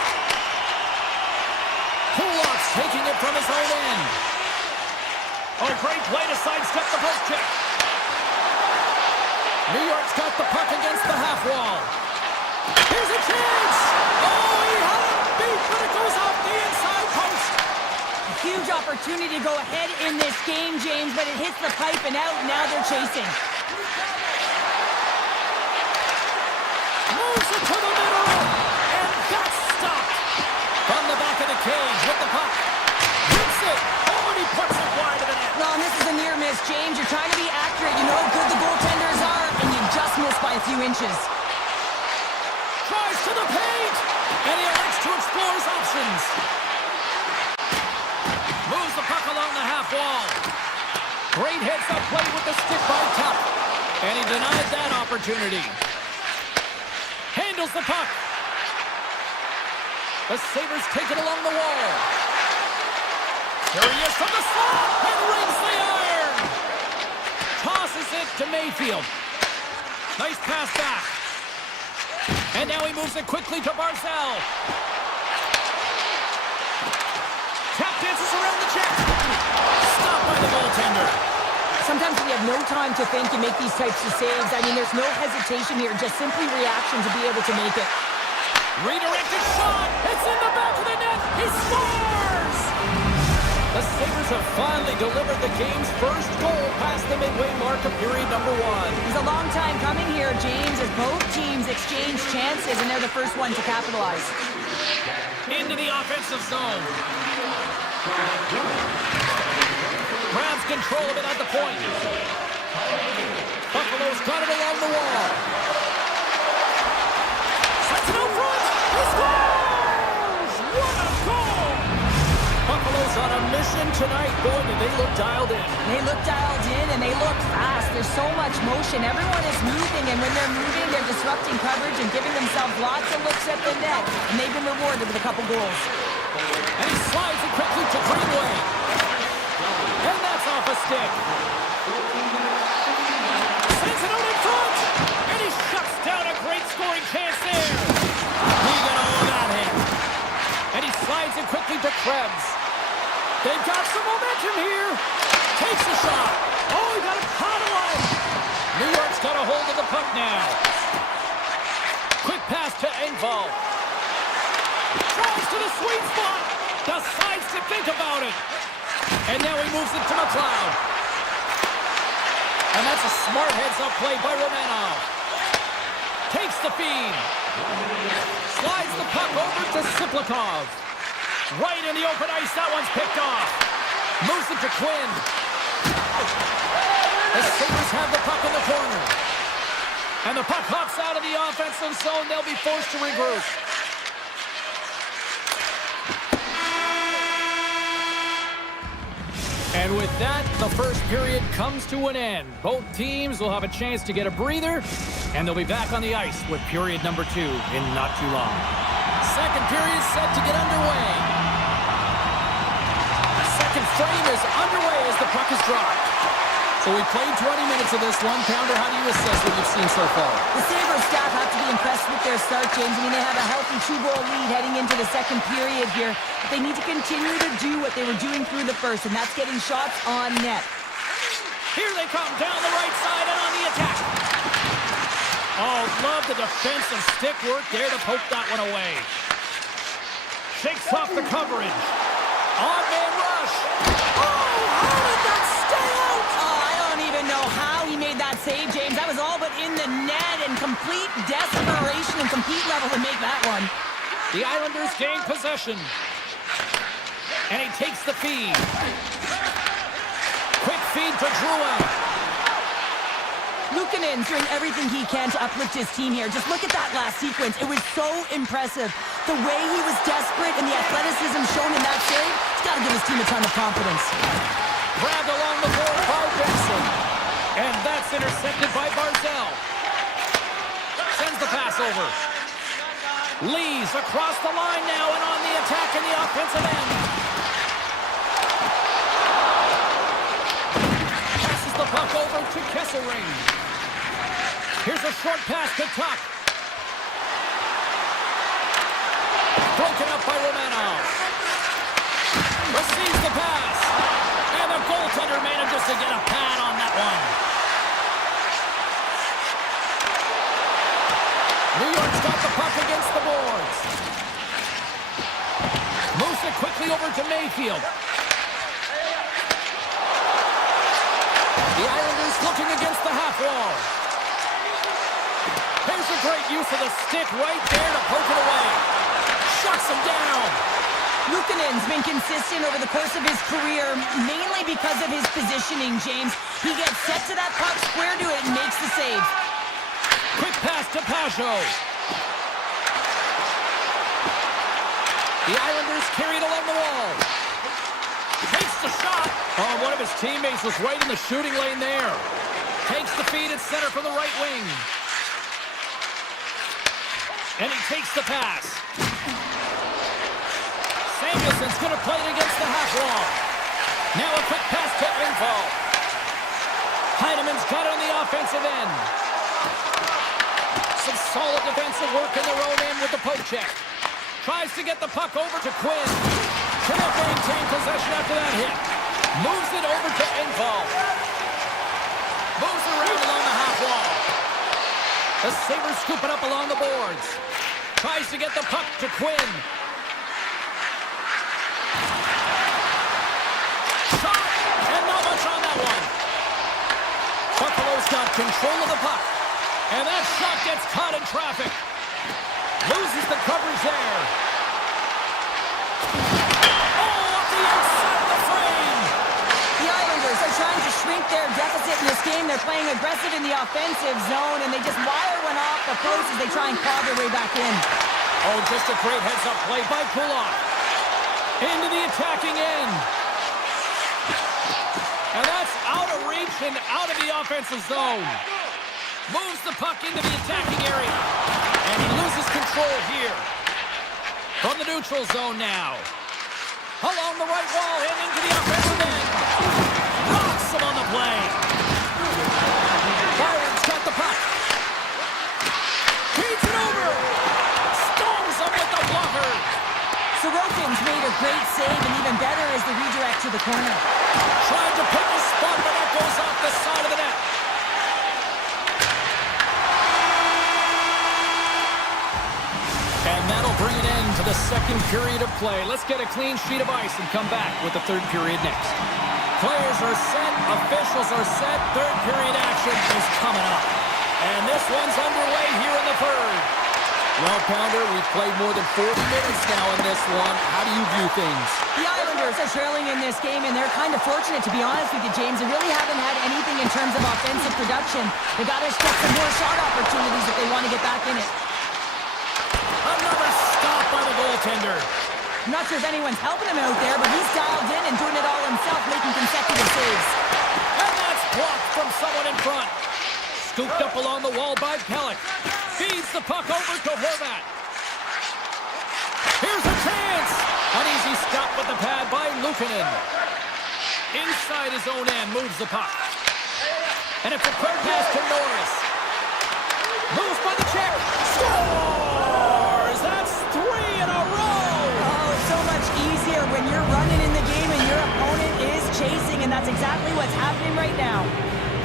Kulak's taking it from his own end. Oh, great play to sidestep the poke check. New York's got the puck against the half wall. Here's a chance! Oh, he had it beat, but it goes off the inside post. A huge opportunity to go ahead in this game, James, but it hits the pipe and out. Now they're chasing. Moves it to the middle, and that's stopped. From the back of the cage with the puck. Hits it. Oh, and he puts it wide of the net. Well, and this is a near miss, James. You're trying to be accurate. You know how good the goaltenders are, and you just missed by a few inches. Tries to the paint, and he elects to explore his options. Moves the puck along the half wall. Great heads-up play with the stick by Tuck, and he denied that opportunity. Handles the puck. The Sabres take it along the wall. There he is from the slot, and rings the iron. Tosses it to Mayfield. Nice pass back. And now he moves it quickly to Barzal. Tap dances around the check. Stopped by the goaltender. Sometimes when you have no time to think, you make these types of saves. I mean, there's no hesitation here, just simply reaction to be able to make it. Redirected shot. It's in the back of the net. He scores! The Sabres have finally delivered the game's first goal past the midway mark of period number 1. It's a long time coming here, James, as both teams exchange chances, and they're the first one to capitalize. Into the offensive zone. Grabs control of it at the point. Buffalo's got it along the wall. Sets it out front. He scores! What a goal! Buffalo's on a mission tonight. Boy, do they look dialed in. They look dialed in, and they look fast. There's so much motion. Everyone is moving, and when they're moving, they're disrupting coverage and giving themselves lots of looks at the net. And they've been rewarded with a couple goals. And he slides it quickly to Greenway. And that's off a stick. Sends it out in front. And he shuts down a great scoring chance there. He got all of that hit. And he slides it quickly to Krebs. They've got some momentum here. Takes a shot. Oh, he got a caught alive. New York's got a hold of the puck now. Quick pass to Engvall. Tries to the sweet spot. Decides to think about it. And now he moves it to McLeod. And that's a smart heads-up play by Romanov. Takes the feed. Slides the puck over to Siplikov. Right in the open ice, that one's picked off. Moves it to Quinn. The Sabres have the puck in the corner. And the puck hops out of the offensive zone. They'll be forced to regroup. And with that, the first period comes to an end. Both teams will have a chance to get a breather, and they'll be back on the ice with period number 2 in not too long. Second period set to get underway. Second frame is underway as the puck is dropped. So we played 20 minutes of this one. Pounder, how do you assess what you've seen so far? The Sabres staff have to be impressed with their start, James. I mean, they have a healthy 2-goal lead heading into the second period here. But they need to continue to do what they were doing through the first, and that's getting shots on net. Here they come down the right side and on the attack. Oh, love the defensive stick work there to poke that one away. Shakes off the coverage. On-man rush. Oh, how did that stay out? Oh, I don't even know how he made that save, James. That was all but in the net, and complete desperation and complete level to make that one. The Islanders gain possession. And he takes the feed. Quick feed to Drua. Luukkonen's doing everything he can to uplift his team here. Just look at that last sequence. It was so impressive. The way he was desperate and the athleticism shown in that save, he's got to give his team a ton of confidence. Grabbed along the board by Benson. And that's intercepted by Barzell. Sends the pass over. Lees across the line now and on the attack in the offensive end. Passes the puck over to Kesselring. Here's a short pass to Tuck. Broken up by Romanov. Receives the pass. And the goaltender manages to get a pad on that one. New York's got the puck against the boards. Moves it quickly over to Mayfield. The Islanders looking against the half wall. Here's a great use of the stick right there to poke it away. Shuts him down. Luukkonen's been consistent over the course of his career, mainly because of his positioning, James. He gets set to that puck, square to it, and makes the save. Quick pass to Pajot. The Islanders carried along the wall. Takes the shot. Oh, one of his teammates was right in the shooting lane there. Takes the feed at center from the right wing. And he takes the pass. Samuelson's going to play it against the half wall. Now a quick pass to Info. Heineman's got it on the offensive end. Some solid defensive work in their own end with the poke check. Tries to get the puck over to Quinn. Cannot maintain possession after that hit. Moves it over to Info. Moves around along the half wall. The Sabres scoop it up along the boards. Tries to get the puck to Quinn. Shot! And not much on that one. Buffalo's got control of the puck. And that shot gets caught in traffic. Loses the coverage there. Oh, off the outside of the frame. The Islanders are trying to shrink their deficit in this game. They're playing aggressive in the offensive zone, and they just wire one off the post as they try and claw their way back in. Oh, just a great heads-up play by Kulak. Into the attacking end. And that's out of reach and out of the offensive zone. Moves the puck into the attacking area. And he loses control here. From the neutral zone now. Along the right wall and into the offensive end. Knocks him on the play. Byron's got the puck. Feeds it over. Storms him with the blocker. Sorokin's made a great save, and even better is the redirect to the corner. Tried to pick the spot, but that goes off the side of the net. And that'll bring an end to the second period of play. Let's get a clean sheet of ice and come back with the third period next. Players are set, officials are set, third period action is coming up. And this one's underway here in the third. Well, Pounder, we've played more than 40 minutes now in this one. How do you view things? The Islanders are trailing in this game, and they're kind of fortunate, to be honest with you, James. They really haven't had anything in terms of offensive production. They've got to get some more shot opportunities if they want to get back in it. Another stop by the goaltender. I'm not sure if anyone's helping him out there, but he's dialed in and doing it all himself, making consecutive saves. And that's blocked from someone in front. Scooped up along the wall by Pellick. Feeds the puck over to Horvat. Here's a chance. An easy stop with the pad by Luukkonen. Inside his own end, moves the puck. And it's a quick pass to Norris. Moves by the check. Scores! That's 3 in a row! Oh, it's so much easier when you're running in the game and your opponent is chasing, and that's exactly what's happening right now.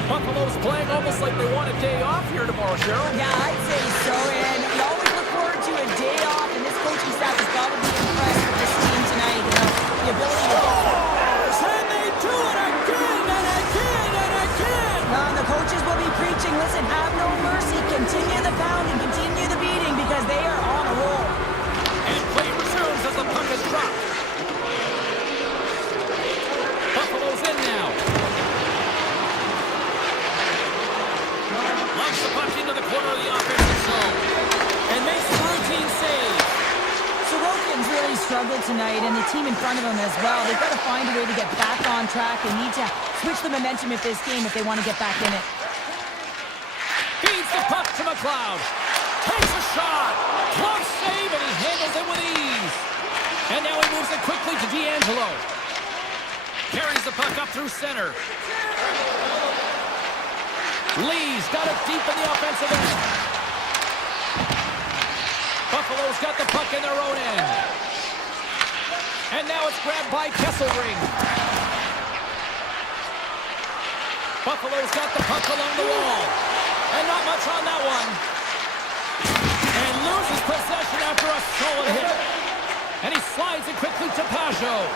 Buffalo's playing almost like they want a day off here tomorrow, Cheryl. Yeah, I'd say so, and we always look forward to a day off, and this coaching staff has got to be impressed with this team tonight. You know, the ability to get... And they do it again and again and again! And the coaches will be preaching, listen, have no mercy, continue the pounding, continue the beating, because they are on a roll. And play resumes as the puck is dropped. Buffalo's in now. Launch the puck into the corner of the offensive zone. And makes the routine save. Sorokin's really struggled tonight, and the team in front of him as well. They've got to find a way to get back on track. They need to switch the momentum of this game if they want to get back in it. Feeds the puck to McLeod. Takes a shot. Close save, and he handles it with ease. And now he moves it quickly to D'Angelo. Carries the puck up through center. Lee's got it deep in the offensive end. Buffalo's got the puck in their own end. And now it's grabbed by Kesselring. Buffalo's got the puck along the wall. And not much on that one. And loses possession after a solid hit. And he slides it quickly to Pajot.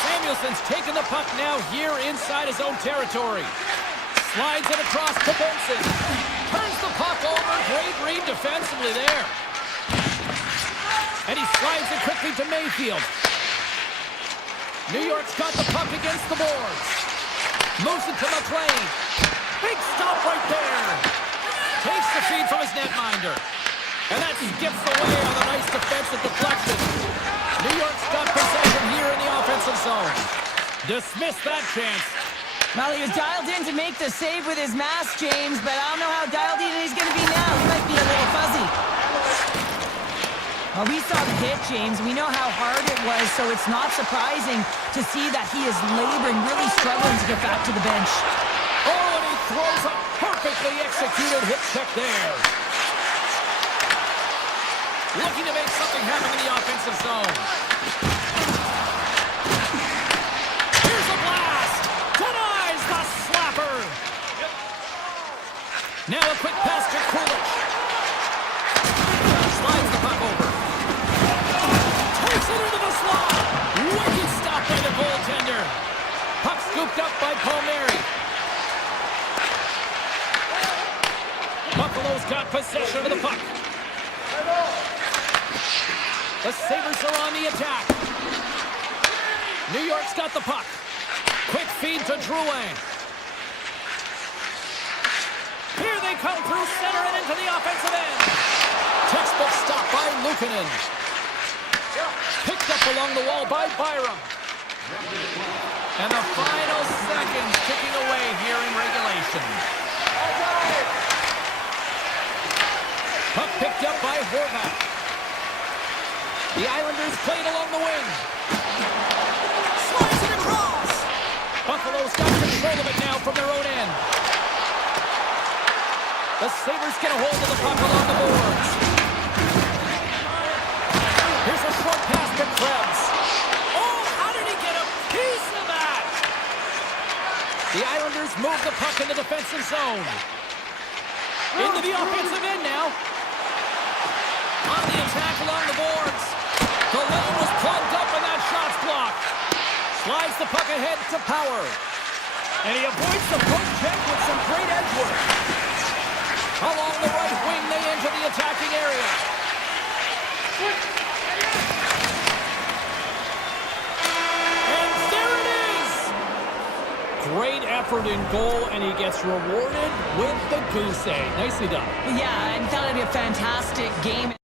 Samuelson's taking the puck now here inside his own territory. Slides it across to Benson. Turns the puck over. Great read defensively there. And he slides it quickly to Mayfield. New York's got the puck against the boards. Moves it to McLean. Big stop right there. Takes the feed from his netminder. And that skips away on a nice defensive deflection. New York's got possession here in the offensive zone. Dismiss that chance. Well, he was dialed in to make the save with his mask, James, but I don't know how dialed in he's going to be now. He might be a little fuzzy. Well, we saw the hit, James. We know how hard it was, so it's not surprising to see that he is laboring, really struggling to get back to the bench. Oh, and he throws a perfectly executed hit check there. Looking to make something happen in the offensive zone. Here's a blast. Denies the slapper. Now a quick pass to Kulich. Slides the puck over. Takes it into the slot. Wicked stop by the goaltender. Puck scooped up by Palmieri. Buffalo's got possession of the puck. The Sabres are on the attack. New York's got the puck. Quick feed to Drouin. Here they come through center and into the offensive end. Textbook stop by Luukkonen. Picked up along the wall by Byram. And the final seconds ticking away here in regulation. Puck picked up by Horvat. The Islanders played along the wing. Slides it across. Buffalo's got control of it now from their own end. The Sabres get a hold of the puck along the boards. Here's a short pass to Krebs. Oh, how did he get a piece of that? The Islanders move the puck in the defensive zone. Into the offensive end now. On the attack along the boards. The lane was plugged up and that shot's blocked. Slides the puck ahead to Power. And he avoids the poke check with some great edge work. Along the right wing, they enter the attacking area. And there it is! Great effort in goal, and he gets rewarded with the goose egg. Nicely done. Yeah, and thought it'd be a fantastic game.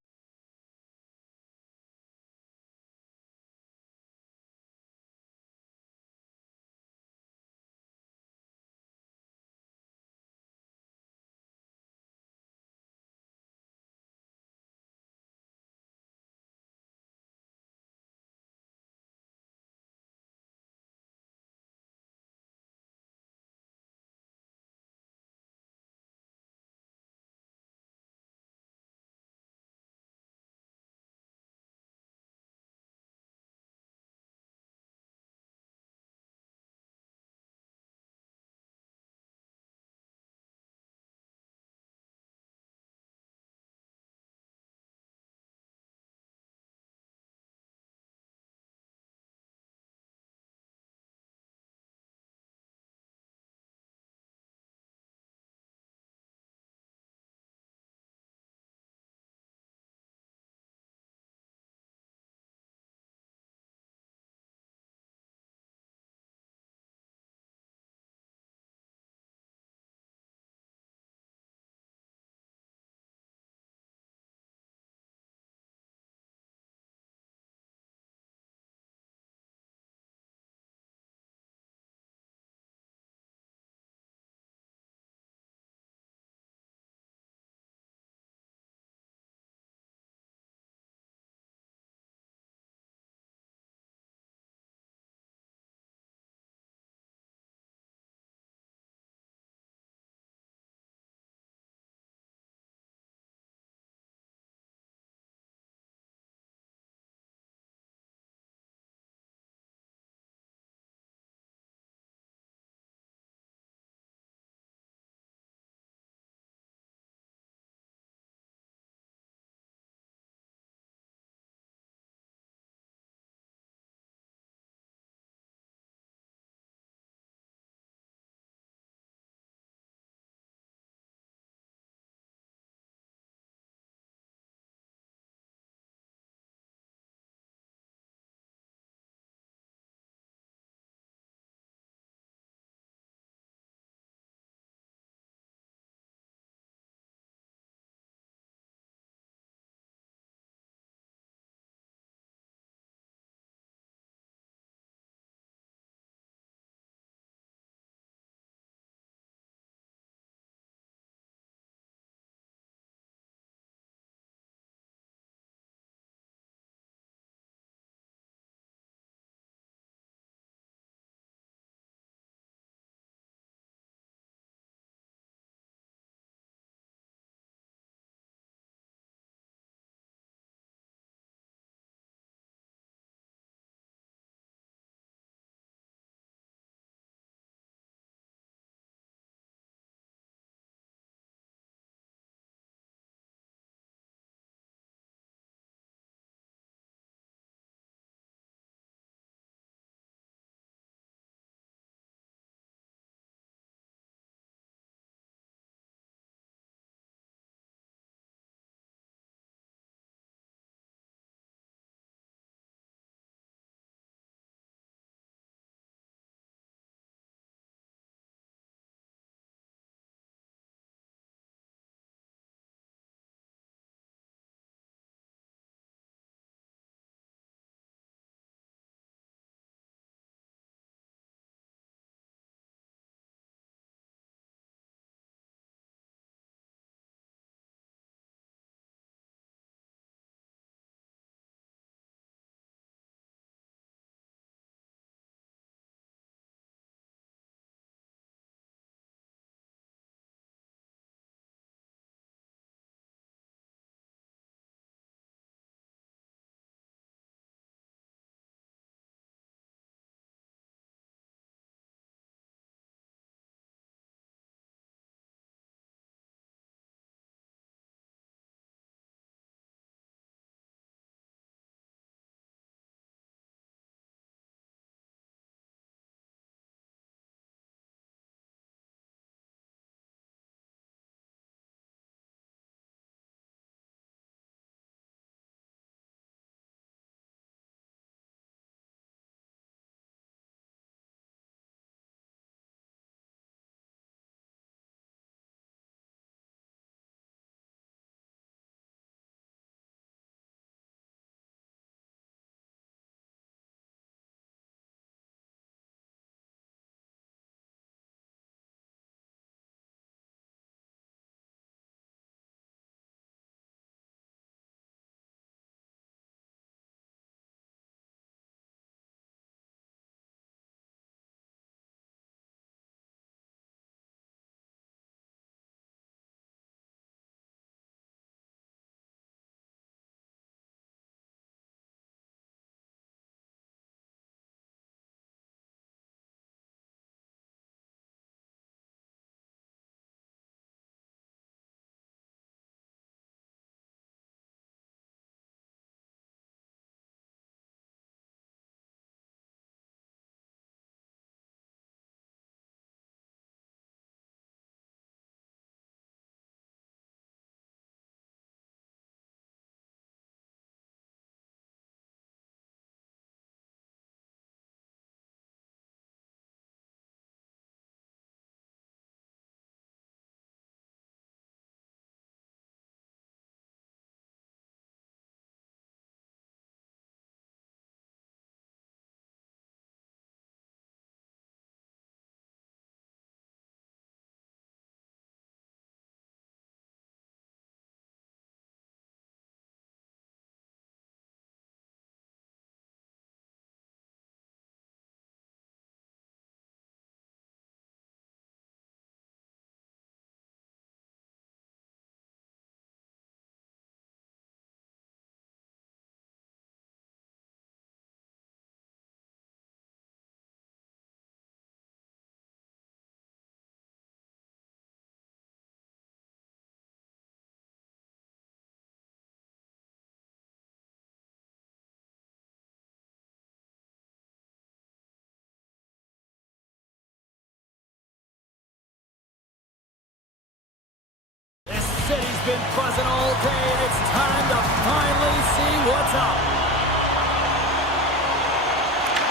said he's been buzzing all day, and it's time to finally see what's up.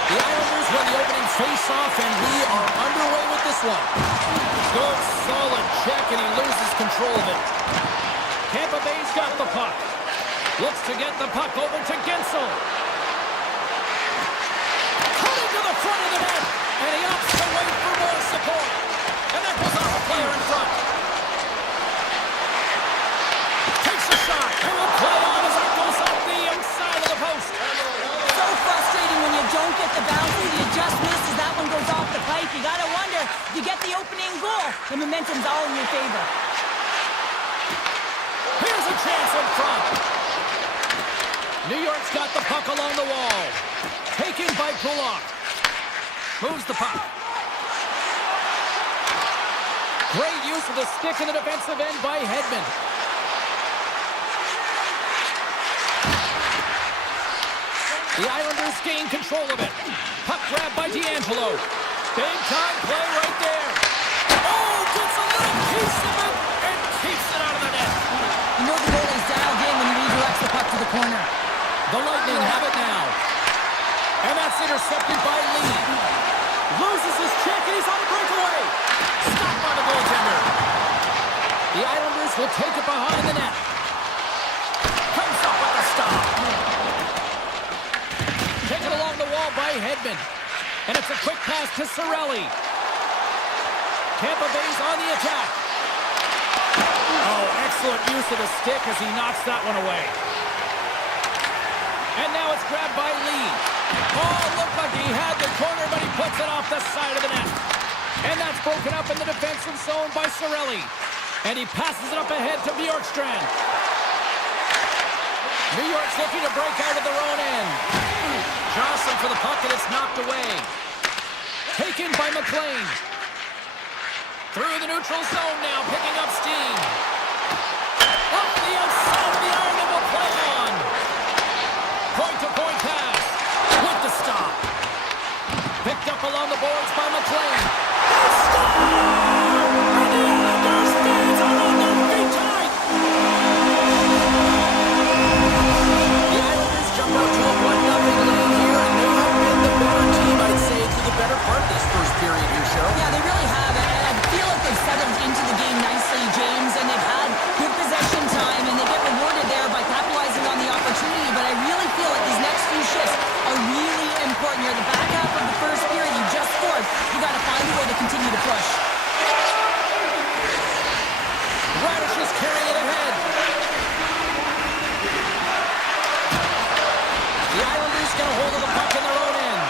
The Islanders win the opening face-off, and we are underway with this one. Good, solid check, and he loses control of it. Tampa Bay's got the puck. Looks to get the puck over to Gensel. Cutting to the front of the net, and he opts to wait for more support. And that goes off a player in front. Takes a shot, and will play on as it goes off the outside of the post. So frustrating when you don't get the bounces, you just miss as that one goes off the pipe. You gotta wonder, if you get the opening goal, the momentum's all in your favor. Here's a chance in front. New York's got the puck along the wall. Taken by Kulak. Moves the puck. Great use of the stick in the defensive end by Hedman. The Islanders gain control of it. Puck grab by D'Angelo. Big time play right there. Oh, gets a little piece of it and keeps it out of the net. You know the goalie's dialed in when he redirects the puck to the corner. The Lightning have it now. And that's intercepted by Lee. Loses his check and he's on a breakaway. Stopped by the goaltender. The Islanders will take it behind the net. Comes up with the stop. Taken along the wall by Hedman. And it's a quick pass to Cirelli. Tampa Bay's on the attack. Oh, excellent use of the stick as he knocks that one away. And now it's grabbed by Lee. Oh, looked like he had the corner, but he puts it off the side of the net. And that's broken up in the defensive zone by Cirelli. And he passes it up ahead to Bjorkstrand. New York's looking to break out of their own end. Johnson for the puck, and it's knocked away. Taken by McLean. Through the neutral zone now, picking up steam. Up the outside of the iron and will play on. Point-to-point pass. With the stop. Picked up along the boards by McLean. Stop! And the Islanders fans are on their feet tonight. The Islanders jump out to a 1-0 lead here, and they have been the better team, I'd say, through the better part of this first period here, Cheryl. Yeah, they really have. And I feel like they've settled into the game nicely, James, and they've had good possession time, and they get rewarded there by capitalizing on the opportunity. But I really feel like these next few shifts are really important. You're in the back half of the first period. You just scored. You got to find a way to continue to push. Radish is carrying it ahead. The Islanders get a hold of the puck in their own end.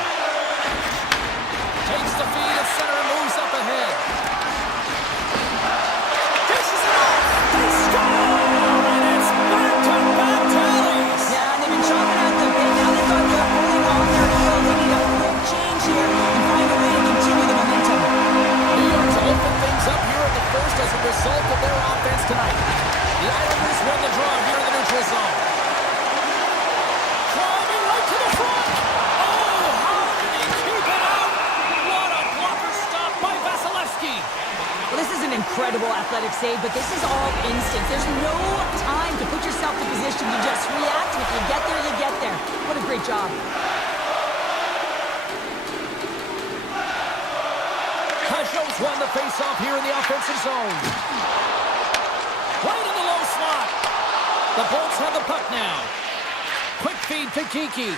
Takes the feed at center and moves up ahead. Dishes it off. They score! And it's back-to-back tallies. Yeah, and they've been chopping at the bit. Now they've got their holding on their heels. They need a quick change here and find a way to continue the momentum. New York to open things up here in the first as a result of their offense tonight. The Islanders win the draw here in the neutral zone. Driving right to the front. Oh, how did he keep it out? What a blocker stop by Vasilevsky. Well, this is an incredible athletic save, but this is all instinct. There's no time to put yourself in position. You just react. If you get there, you get there. What a great job. Pajot's won the face-off here in the offensive zone. Right in the low slot. The Bolts have the puck now. Quick feed to Kiki.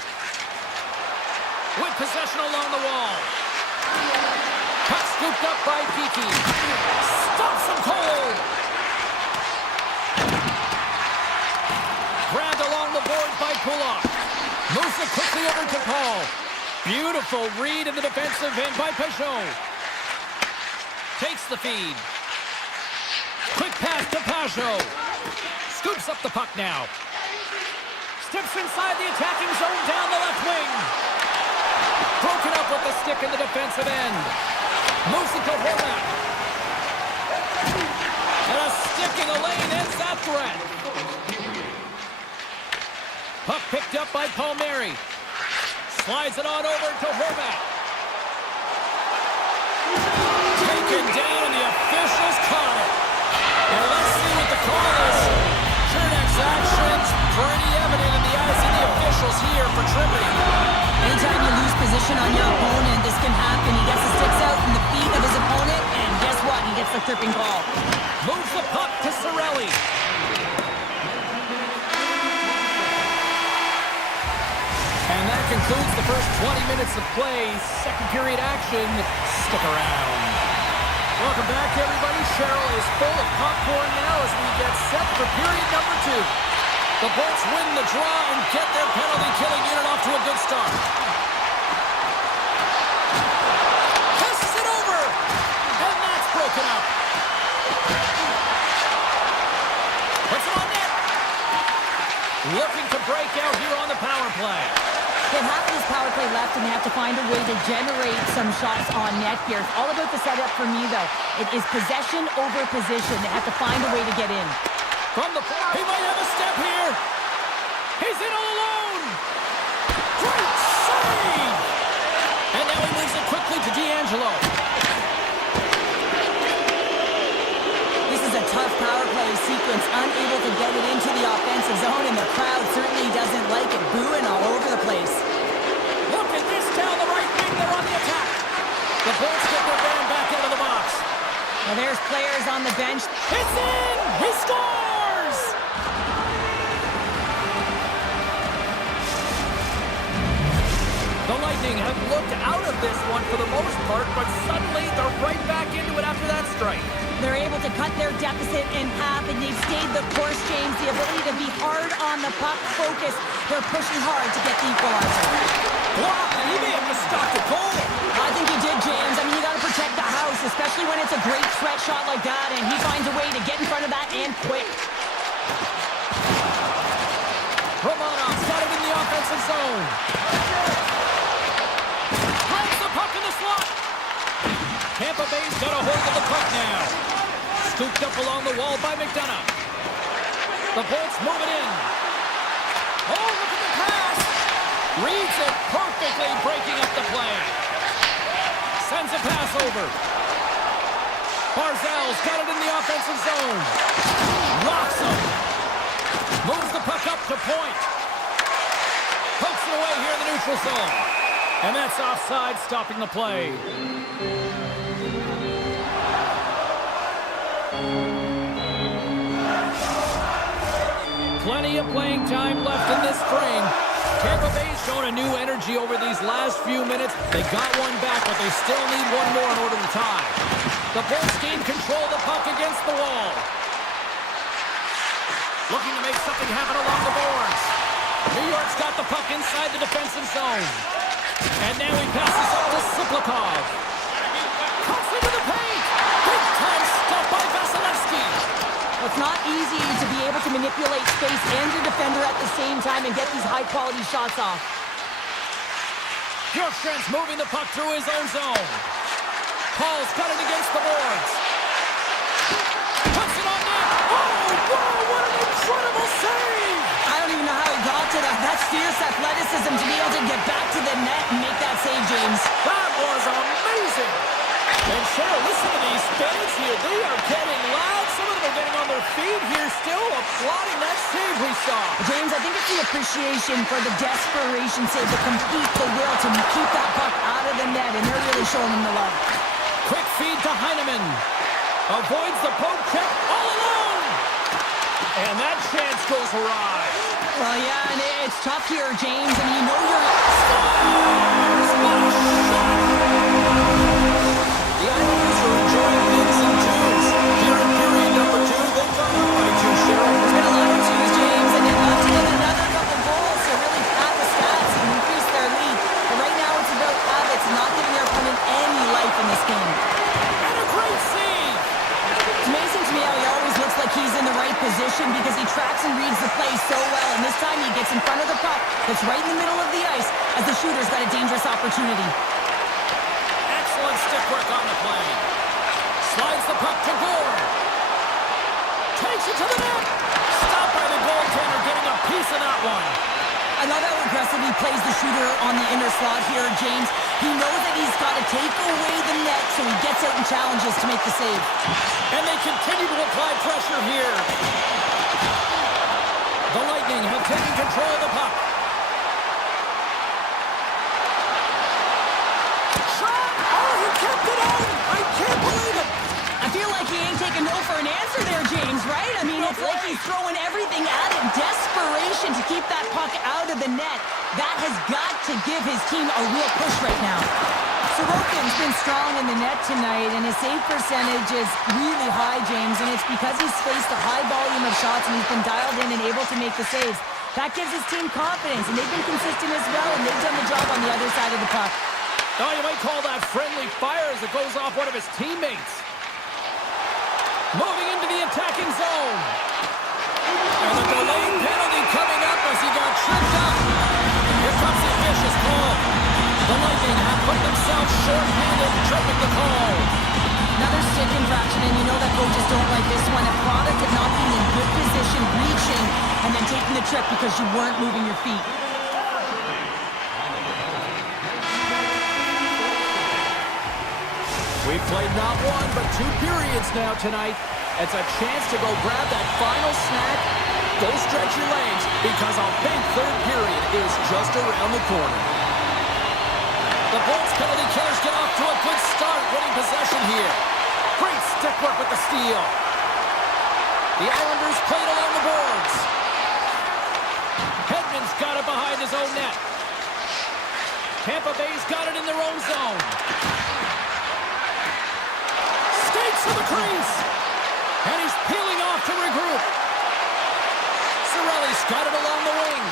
With possession along the wall. Puck scooped up by Kiki. Stops him cold. Grabbed along the boards by Kulak. Moves it quickly over to Paul. Beautiful read in the defensive end by Pajot. Takes the feed. Quick pass to Pajot. Scoops up the puck now. Steps inside the attacking zone down the left wing. Broken up with the stick in the defensive end. Moves it to Horvath. And a stick in the lane ends that threat. Puck picked up by Palmieri. Slides it on over to Horvath. Taken down, and the officials caught it. And let's see what the call is. tripping call. Moves the puck to Cirelli. And that concludes the first 20 minutes of play. Second period action. Stick around. Welcome back, everybody. Cheryl is full of popcorn now as we get set for period number 2. The Bolts win the draw and get their penalty-killing unit off to a good start. Passes it over! And that's broken up. Puts it on net. Looking to break out here on the power play. They have this power play left, and they have to find a way to generate some shots on net here. It's all about the setup for me, though. It is possession over position. They have to find a way to get in. From the point, he might have a step here. He's in all alone. Great save! And now he moves it quickly to D'Angelo. This is a tough power play sequence, unable to get it into the offensive zone, and the crowd certainly doesn't like it, booing all over the place. Look at this down the right wing. They're on the attack. The Bolts get their man back out of the box. Now there's players on the bench. It's in! He scores! The Lightning have looked out of this one for the most part, but suddenly they're right back into it after that strike. They're able to cut their deficit in half, and they've stayed the course, James. The ability to be hard on the puck, focus. They're pushing hard to get the equalizer. Blocked, and he may have just stopped a goal. I think he did, James. I mean, you got to protect the house, especially when it's a great threat shot like that, and he finds a way to get in front of that and quick. Romanov's got it in the offensive zone. Grabs the puck in the slot. Tampa Bay's got a hold of the puck now. Scooped up along the wall by McDonough. The Bolts move it in. Oh, look at the pass. Reads it perfectly, breaking up the play. Sends a pass over. Barzal's got it in the offensive zone. Rocks him. Moves the puck up to point. Pokes it away here in the neutral zone. And that's offside, stopping the play. Plenty of playing time left in this frame. Tampa Bay's shown a new energy over these last few minutes. They got one back, but they still need one more in order to tie. The Bolts gain control of the puck against the wall. Looking to make something happen along the boards. New York's got the puck inside the defensive zone. And now he passes up to Siplikov. Cuts into the paint. Big time stop by Vasilevsky. It's not easy to be able to manipulate space and your defender at the same time and get these high-quality shots off. Bjorkstrand's moving the puck through his own zone. Paul's got it against the boards. Puts it on net. Oh, wow, what an incredible save! I don't even know how he got to that. That's fierce athleticism to be able to get back to the net and make that save, James. That was amazing! And Cheryl, listen to these fans here. They are getting loud. Some of them are getting on their feet here still, applauding that save we saw. James, I think it's the appreciation for the desperation save, the complete, the will to keep that puck out of the net, and they're really showing him the love. Quick feed to Heineman. Avoids the poke check all alone. And that chance goes awry. Well, yeah, and it's tough here, James. I mean, you know you're... Scores! What a shot! The Islanders are enjoying things in twos. Here in period number 2, they've gone up by 2, Cheryl. There's been a lot of twos, James, and they'd love to get another couple goals to really pad the stats and increase their lead. But right now it's about habits, not giving their opponent any life in this game. And a great save! It's amazing to me how he always looks like he's in the right position because he tracks and reads the play so well, and this time he gets in front of the puck that's right in the middle of the ice as the shooter's got a dangerous opportunity. Excellent stick work on the play. Slides the puck to Gore. Takes it to the net. Stopped by the goaltender, getting a piece of that one. I love how aggressive he plays the shooter on the inner slot here, James. He knows that he's got to take away the net, so he gets out and challenges to make the save. And they continue to apply pressure here. The Lightning have taken control of the puck. Shot! Oh, he kept it on! I can't believe it! I feel like he It's like he's throwing everything at it. Desperation to keep that puck out of the net. That has got to give his team a real push right now. Sorokin's been strong in the net tonight, and his save percentage is really high, James, and it's because he's faced a high volume of shots and he's been dialed in and able to make the saves. That gives his team confidence, and they've been consistent as well, and they've done the job on the other side of the puck. Oh, you might call that friendly fire as it goes off one of his teammates. Moving into the attacking zone. And the delayed penalty coming up as he got tripped up. Here comes the vicious call. The Lightning have put themselves short-handed, tripping the call. Another stick infraction, and you know that coaches don't like this one. A product of not being in good position, reaching, and then taking the trip because you weren't moving your feet. We've played not one, but 2 periods now tonight. It's a chance to go grab that final snack, go stretch your legs, because a big third period is just around the corner. The Bolts penalty killers get off to a good start, winning possession here. Great stick work with the steal. The Islanders played along the boards. Hedman's got it behind his own net. Tampa Bay's got it in their own zone. Skates to the crease. And he's peeling off to regroup. Cirelli's got it along the wing.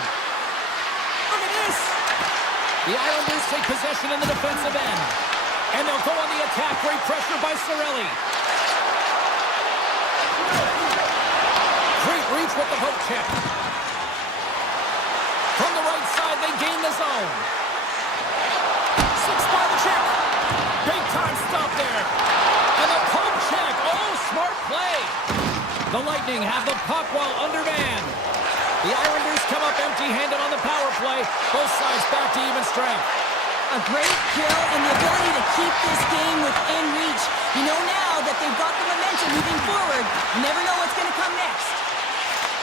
Look at this. The Islanders take possession in the defensive end. And they'll go on the attack. Great pressure by Cirelli. Great reach with the poke check. From the right side, they gain the zone. 6 by the check. Big time stop there. And the poke check. Oh, smart play. The Lightning have the puck while undermanned. The Islanders come up empty-handed on the power play. Both sides back to even strength. A great kill and the ability to keep this game within reach. You know now that they've got the momentum moving forward. You never know what's going to come next.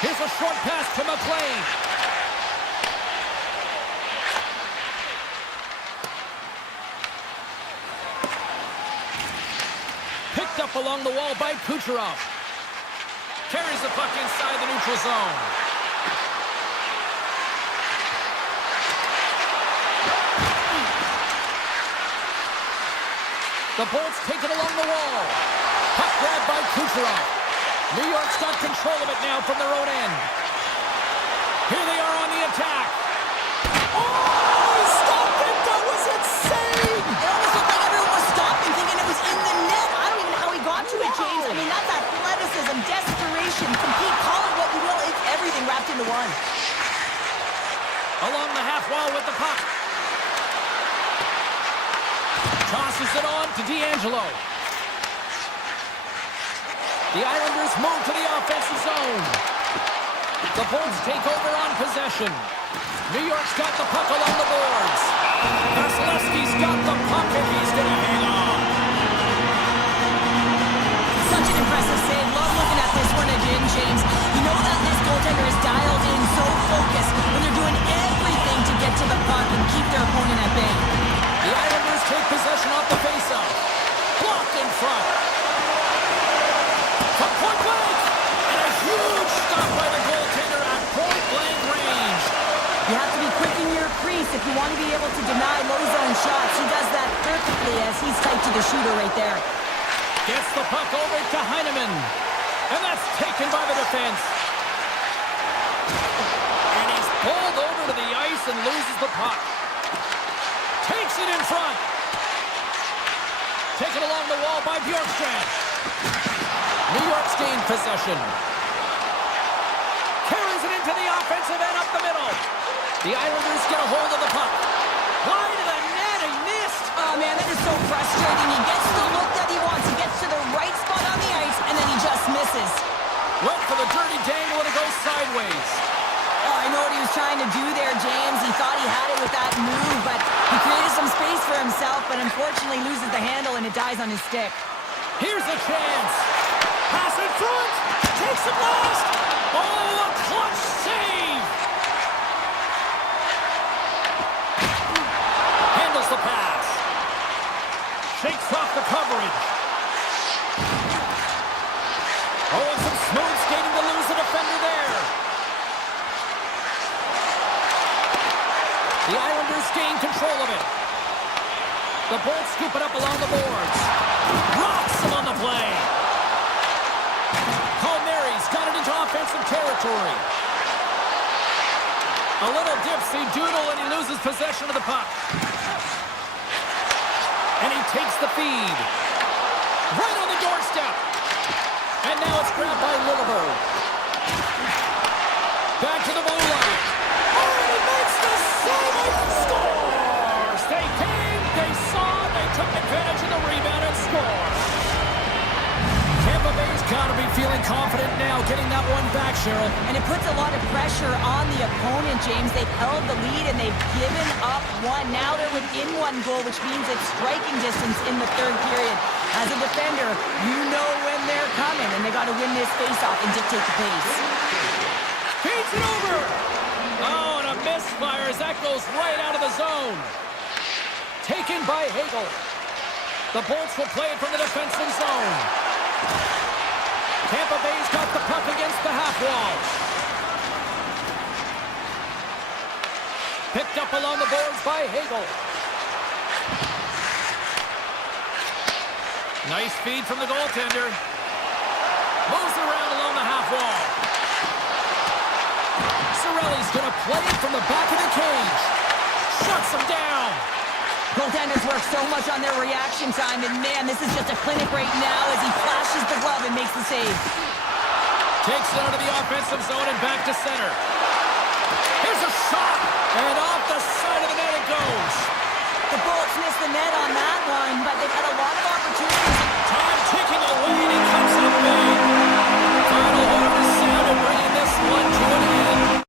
Here's a short pass to McLean. Picked up along the wall by Kucherov. Carries the puck inside the neutral zone. The Bolts take it along the wall. Puck grabbed by Kucherov. New York's got control of it now from their own end. Here they are on the attack. Oh, he stopped it! That was insane! It almost looked like everyone was stopping, thinking it was in the net. I don't even know how he got to it, James. I mean, that's athleticism, desperation, compete, call it what you will. It's everything wrapped into one. Along the half wall with the puck. Tosses it on to D'Angelo. The Islanders move to the offensive zone. The Bolts take over on possession. New York's got the puck along the boards. Vasilevsky's got the puck and he's going to hang on. Such an impressive save. Love looking at this one again, James. You know that this goaltender is dialed in, so focused when they're doing everything to get to the puck and keep their opponent at bay. The Islanders take possession off the faceoff. Blocked in front. From point blank. And a huge stop by the goaltender at point blank range. You have to be quick in your crease if you want to be able to deny low zone shots. He does that perfectly as he's tight to the shooter right there. Gets the puck over to Heineman. And that's taken by the defense. And he's pulled over to the ice and loses the puck. Takes it in front. Taken along the wall by Bjorkstrand. New York's gained possession. Carries it into the offensive end up the middle. The Islanders get a hold of the puck. Wide of the net, he missed. Oh, man, that is so frustrating. He gets the look that he wants. He gets to the right spot on the ice, and then he just misses. Went for the dirty dangle and it goes sideways. Oh, I know what he was trying to do there, James. He thought he had it with that move, but he created some space for himself, but unfortunately loses the handle and it dies on his stick. Here's a chance. Pass in front. Takes it last. Oh, a clutch save. Handles the pass. Shakes off the coverage. Oh, and some smooth skating to lose the regain control of it. The Bolts scoop it up along the boards. Rocks him on the play. Palmieri's got it into offensive territory. A little dipsy doodle and he loses possession of the puck. And he takes the feed. Right on the doorstep. And now it's grabbed by Lilleberg. Back to the blue line. Oh, he makes the save and scores! They came, they saw, they took advantage of the rebound and scored. Tampa Bay's got to be feeling confident now, getting that one back, Cheryl. And it puts a lot of pressure on the opponent, James. They've held the lead and they've given up one. Now they're within one goal, which means it's striking distance in the third period. As a defender, you know when they're coming, and they got to win this faceoff and dictate the pace. Feeds it over! Oh, and a misfire as that goes right out of the zone. Taken by Hagel. The Bolts will play it from the defensive zone. Tampa Bay's got the puck against the half wall. Picked up along the boards by Hagel. Nice feed from the goaltender. Moves around along the half wall. Cirelli's going to play it from the back of the cage. Shuts him down. Goaltenders work so much on their reaction time, and man, this is just a clinic right now as he flashes the glove and makes the save. Takes it out of the offensive zone and back to center. Here's a shot, and off the side of the net it goes. The Bolts missed the net on that one, but they've had a lot of opportunities. Time ticking away, and he comes up big. Final horn is sounded, bringing this one to an end.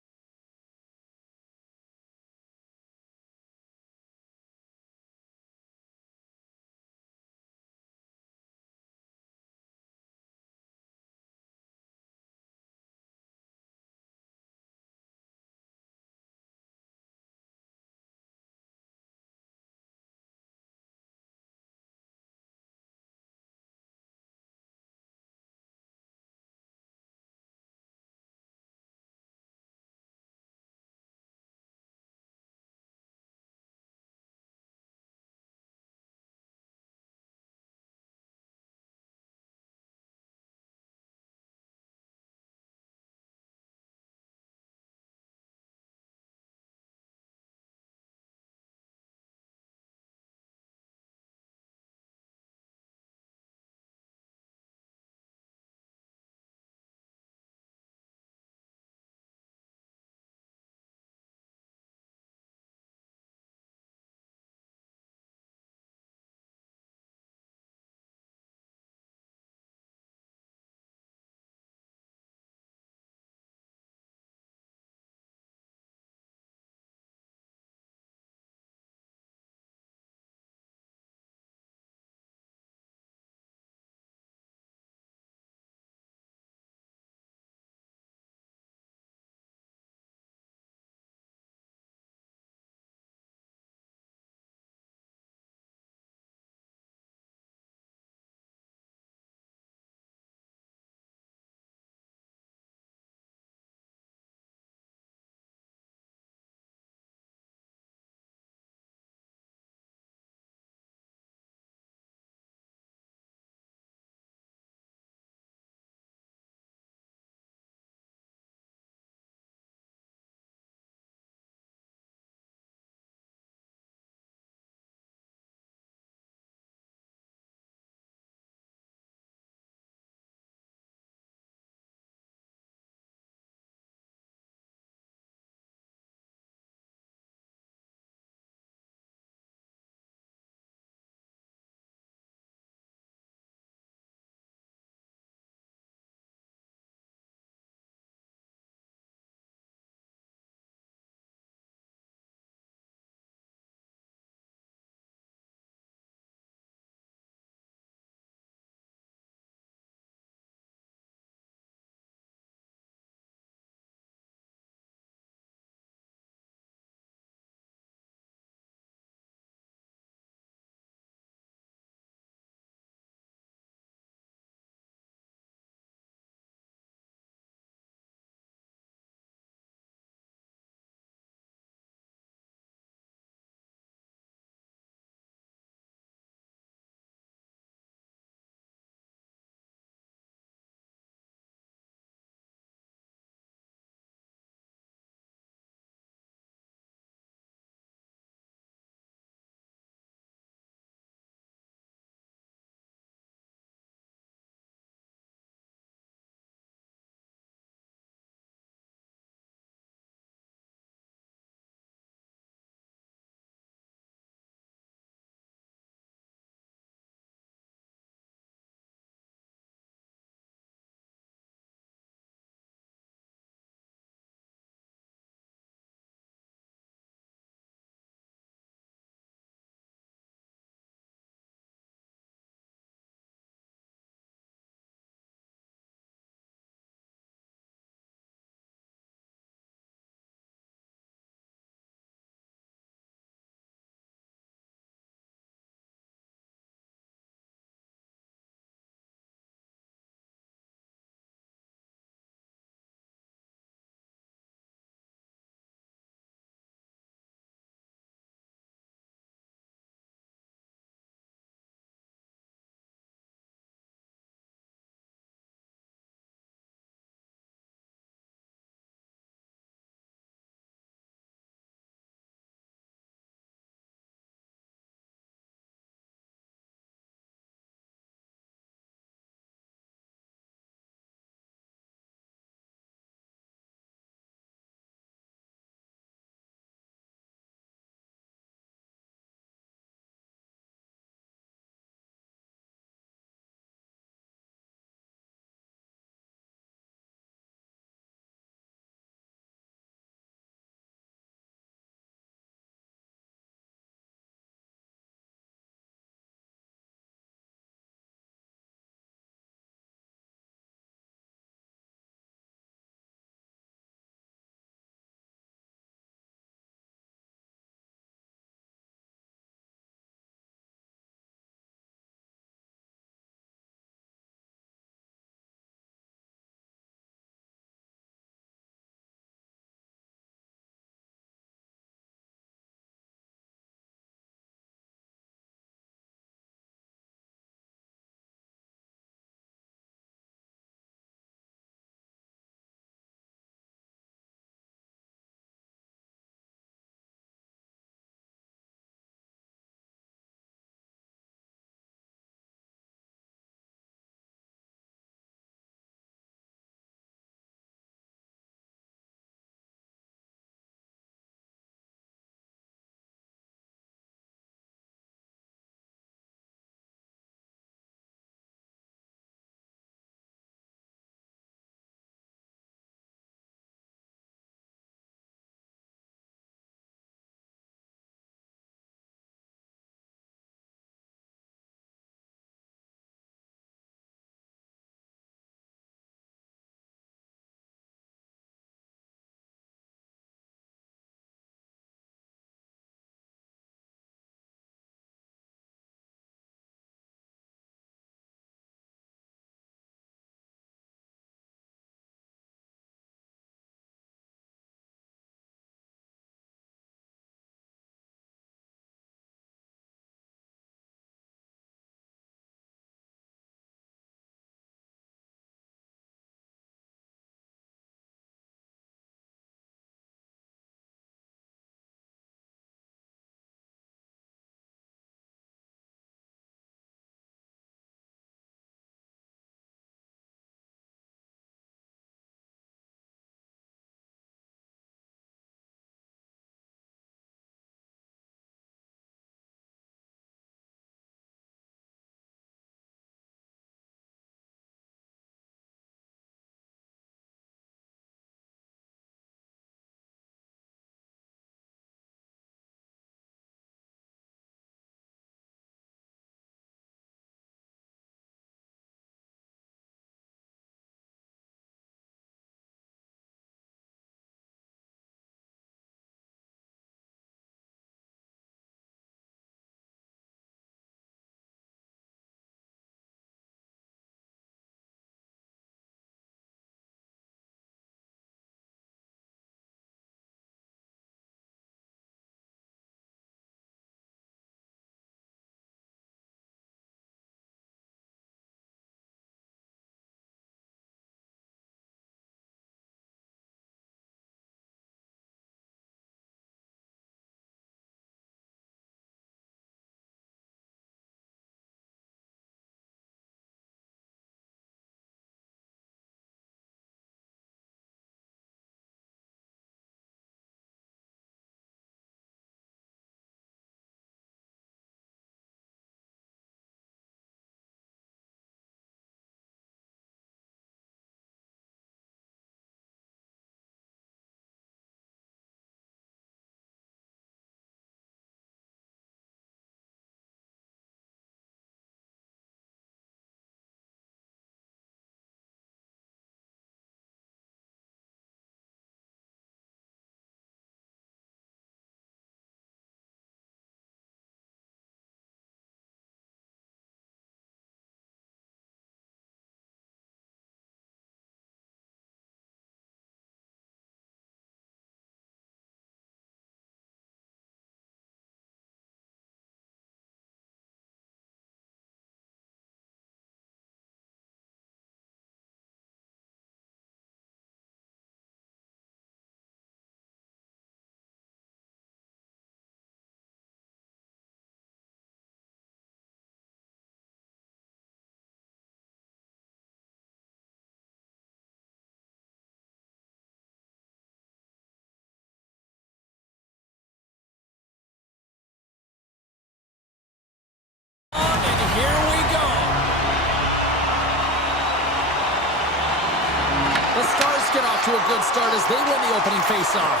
to a good start as they win the opening faceoff.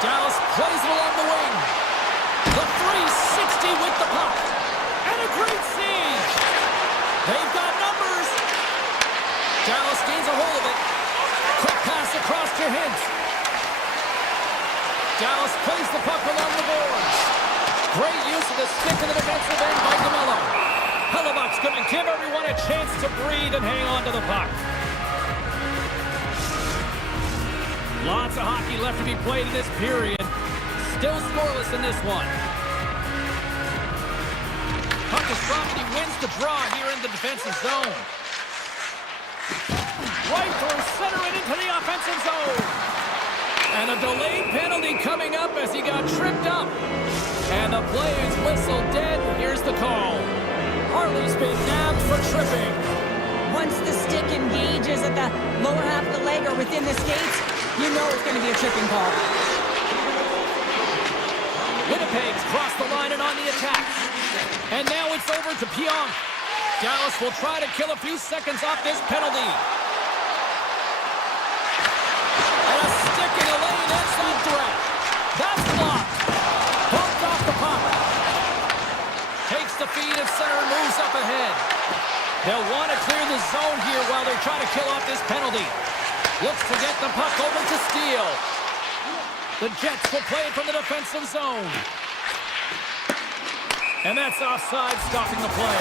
Dallas plays it along the wing. The 360 with the puck. And a great siege. They've got numbers. Dallas gains a hold of it. Quick pass across to Hintz. Dallas plays the puck along the boards. Great use of the stick in the defensive end by DeMello. Hellebuck's going to give everyone a chance to breathe and hang on to the puck. Lots of hockey left to be played in this period. Still scoreless in this one. Puck is dropped and he wins the draw here in the defensive zone. Right through center and into the offensive zone. And a delayed penalty coming up as he got tripped up. And the play is whistled dead. Here's the call. Harley's been nabbed for tripping. Once the stick engages at the lower half of the leg or within the skates, you know it's going to be a tripping call. Winnipeg's crossed the line and on the attack. And now it's over to Pionk. Dallas will try to kill a few seconds off this penalty. And a stick in the lane, that's not threat. That's blocked. Bumped off the puck. Takes the feed at center and moves up ahead. They'll want to clear the zone here while they're trying to kill off this penalty. Looks to get the puck over to Steele. The Jets will play it from the defensive zone. And that's offside, stopping the play.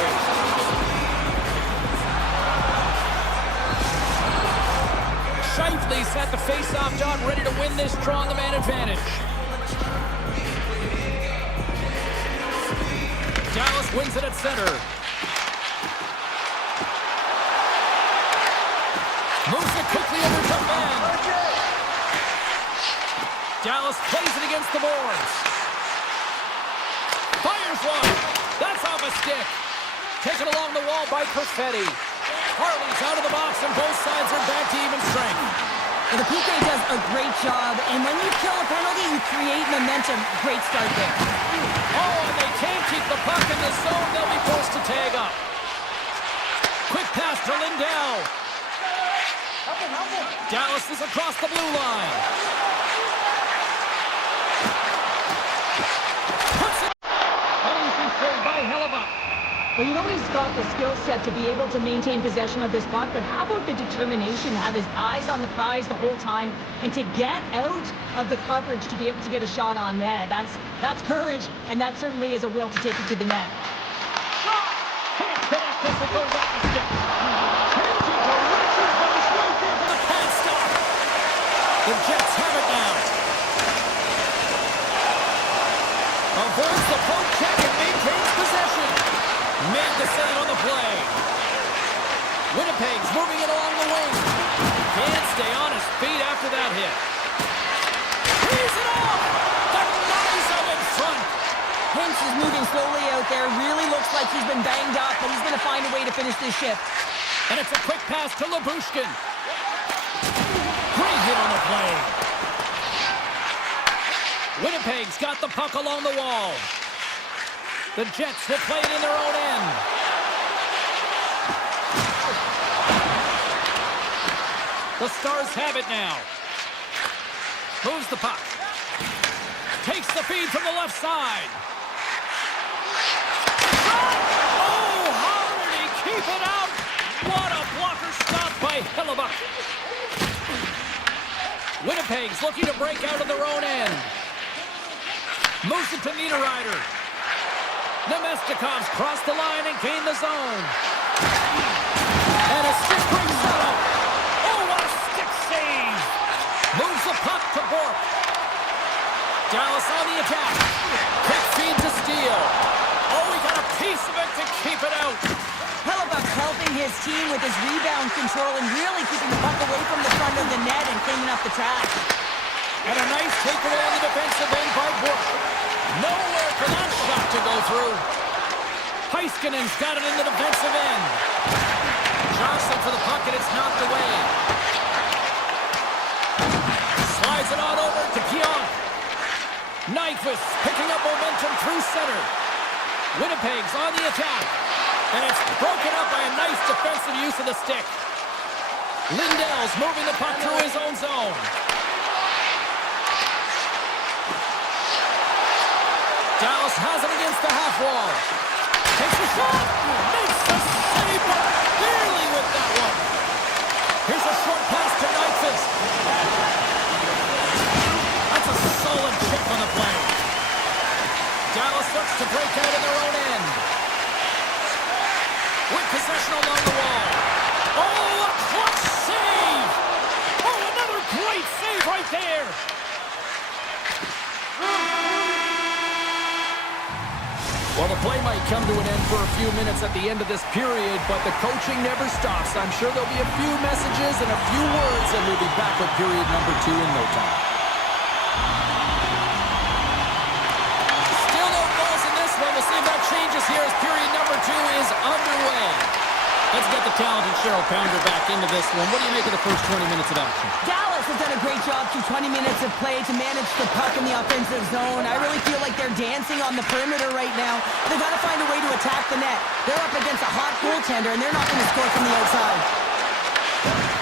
Shifley's at the face-off dot, ready to win this draw on the man advantage. Dallas wins it at center. Moves it quickly over to Ben. Dallas plays it against the boards. Fires one. That's off a stick. Taken along the wall by Perfetti. Harley's out of the box and both sides are back to even strength. Well, the PK does a great job, and when you kill a penalty, you create momentum. Great start there. Oh, and they can't keep the puck in the zone. They'll be forced to tag up. Quick pass to Lindell. Dallas is across the blue line. Puts it. Controlled by Hellebuck. Well, you know he's got the skill set to be able to maintain possession of this puck, but how about the determination to have his eyes on the prize the whole time and to get out of the coverage to be able to get a shot on net? That's courage, and that certainly is a will to take it to the net. Can't connect this. It goes off the stick. Changing directions, but he's right there for the pass stop. The Jets have it now. Avoids the poke check and maintains possession. Made the save on the play. Winnipeg's moving it along the wing. Can't stay on his feet after that hit. He's it off! The nice up in front. Hintz is moving slowly out there. Really looks like he's been banged up, but he's going to find a way to finish this shift. And it's a quick pass to Labushkin. Great hit on the play. Winnipeg's got the puck along the wall. The Jets will play it in their own end. The Stars have it now. Moves the puck. Takes the feed from the left side. Oh, how did he keep it out? What a blocker stop by Hellebuck. Winnipeg's looking to break out of their own end. Moves it to Niederreiter. Nemestikov's crossed the line and gained the zone. And a stick brings that up. Oh, what a stick save. Moves the puck to Bork. Dallas on the attack. Quick feed to Steele. Oh, he got a piece of it to keep it out. Hellebuck's helping his team with his rebound control and really keeping the puck away from the front of the net and cleaning up the track. And a nice takeaway on the defensive end by Bork. Nowhere for that shot to go through. Heiskanen's got it in the defensive end. Johnson for the puck and it's knocked away. Slides it on over to Pionk. Nyquist picking up momentum through center. Winnipeg's on the attack. And it's broken up by a nice defensive use of the stick. Lindell's moving the puck through his own zone. Dallas has it against the half wall. Takes a shot. Makes the save, but barely with that one. Here's a short pass to Nyquist. That's a solid chip on the play. Dallas looks to break out in their own end. With possession along the wall. Oh, a clutch save! Oh, another great save right there! Well, the play might come to an end for a few minutes at the end of this period, but the coaching never stops. I'm sure there'll be a few messages and a few words, and we'll be back with period number 2 in no time. Still no goals in this one. We'll see if that changes here as period number 2 is underway. Let's get the talented Cheryl Pounder back into this one. What do you make of the first 20 minutes of action? Dallas has done a great job through 20 minutes of play to manage the puck in the offensive zone. I really feel like they're dancing on the perimeter right now. They've got to find a way to attack the net. They're up against a hot goaltender, and they're not going to score from the outside.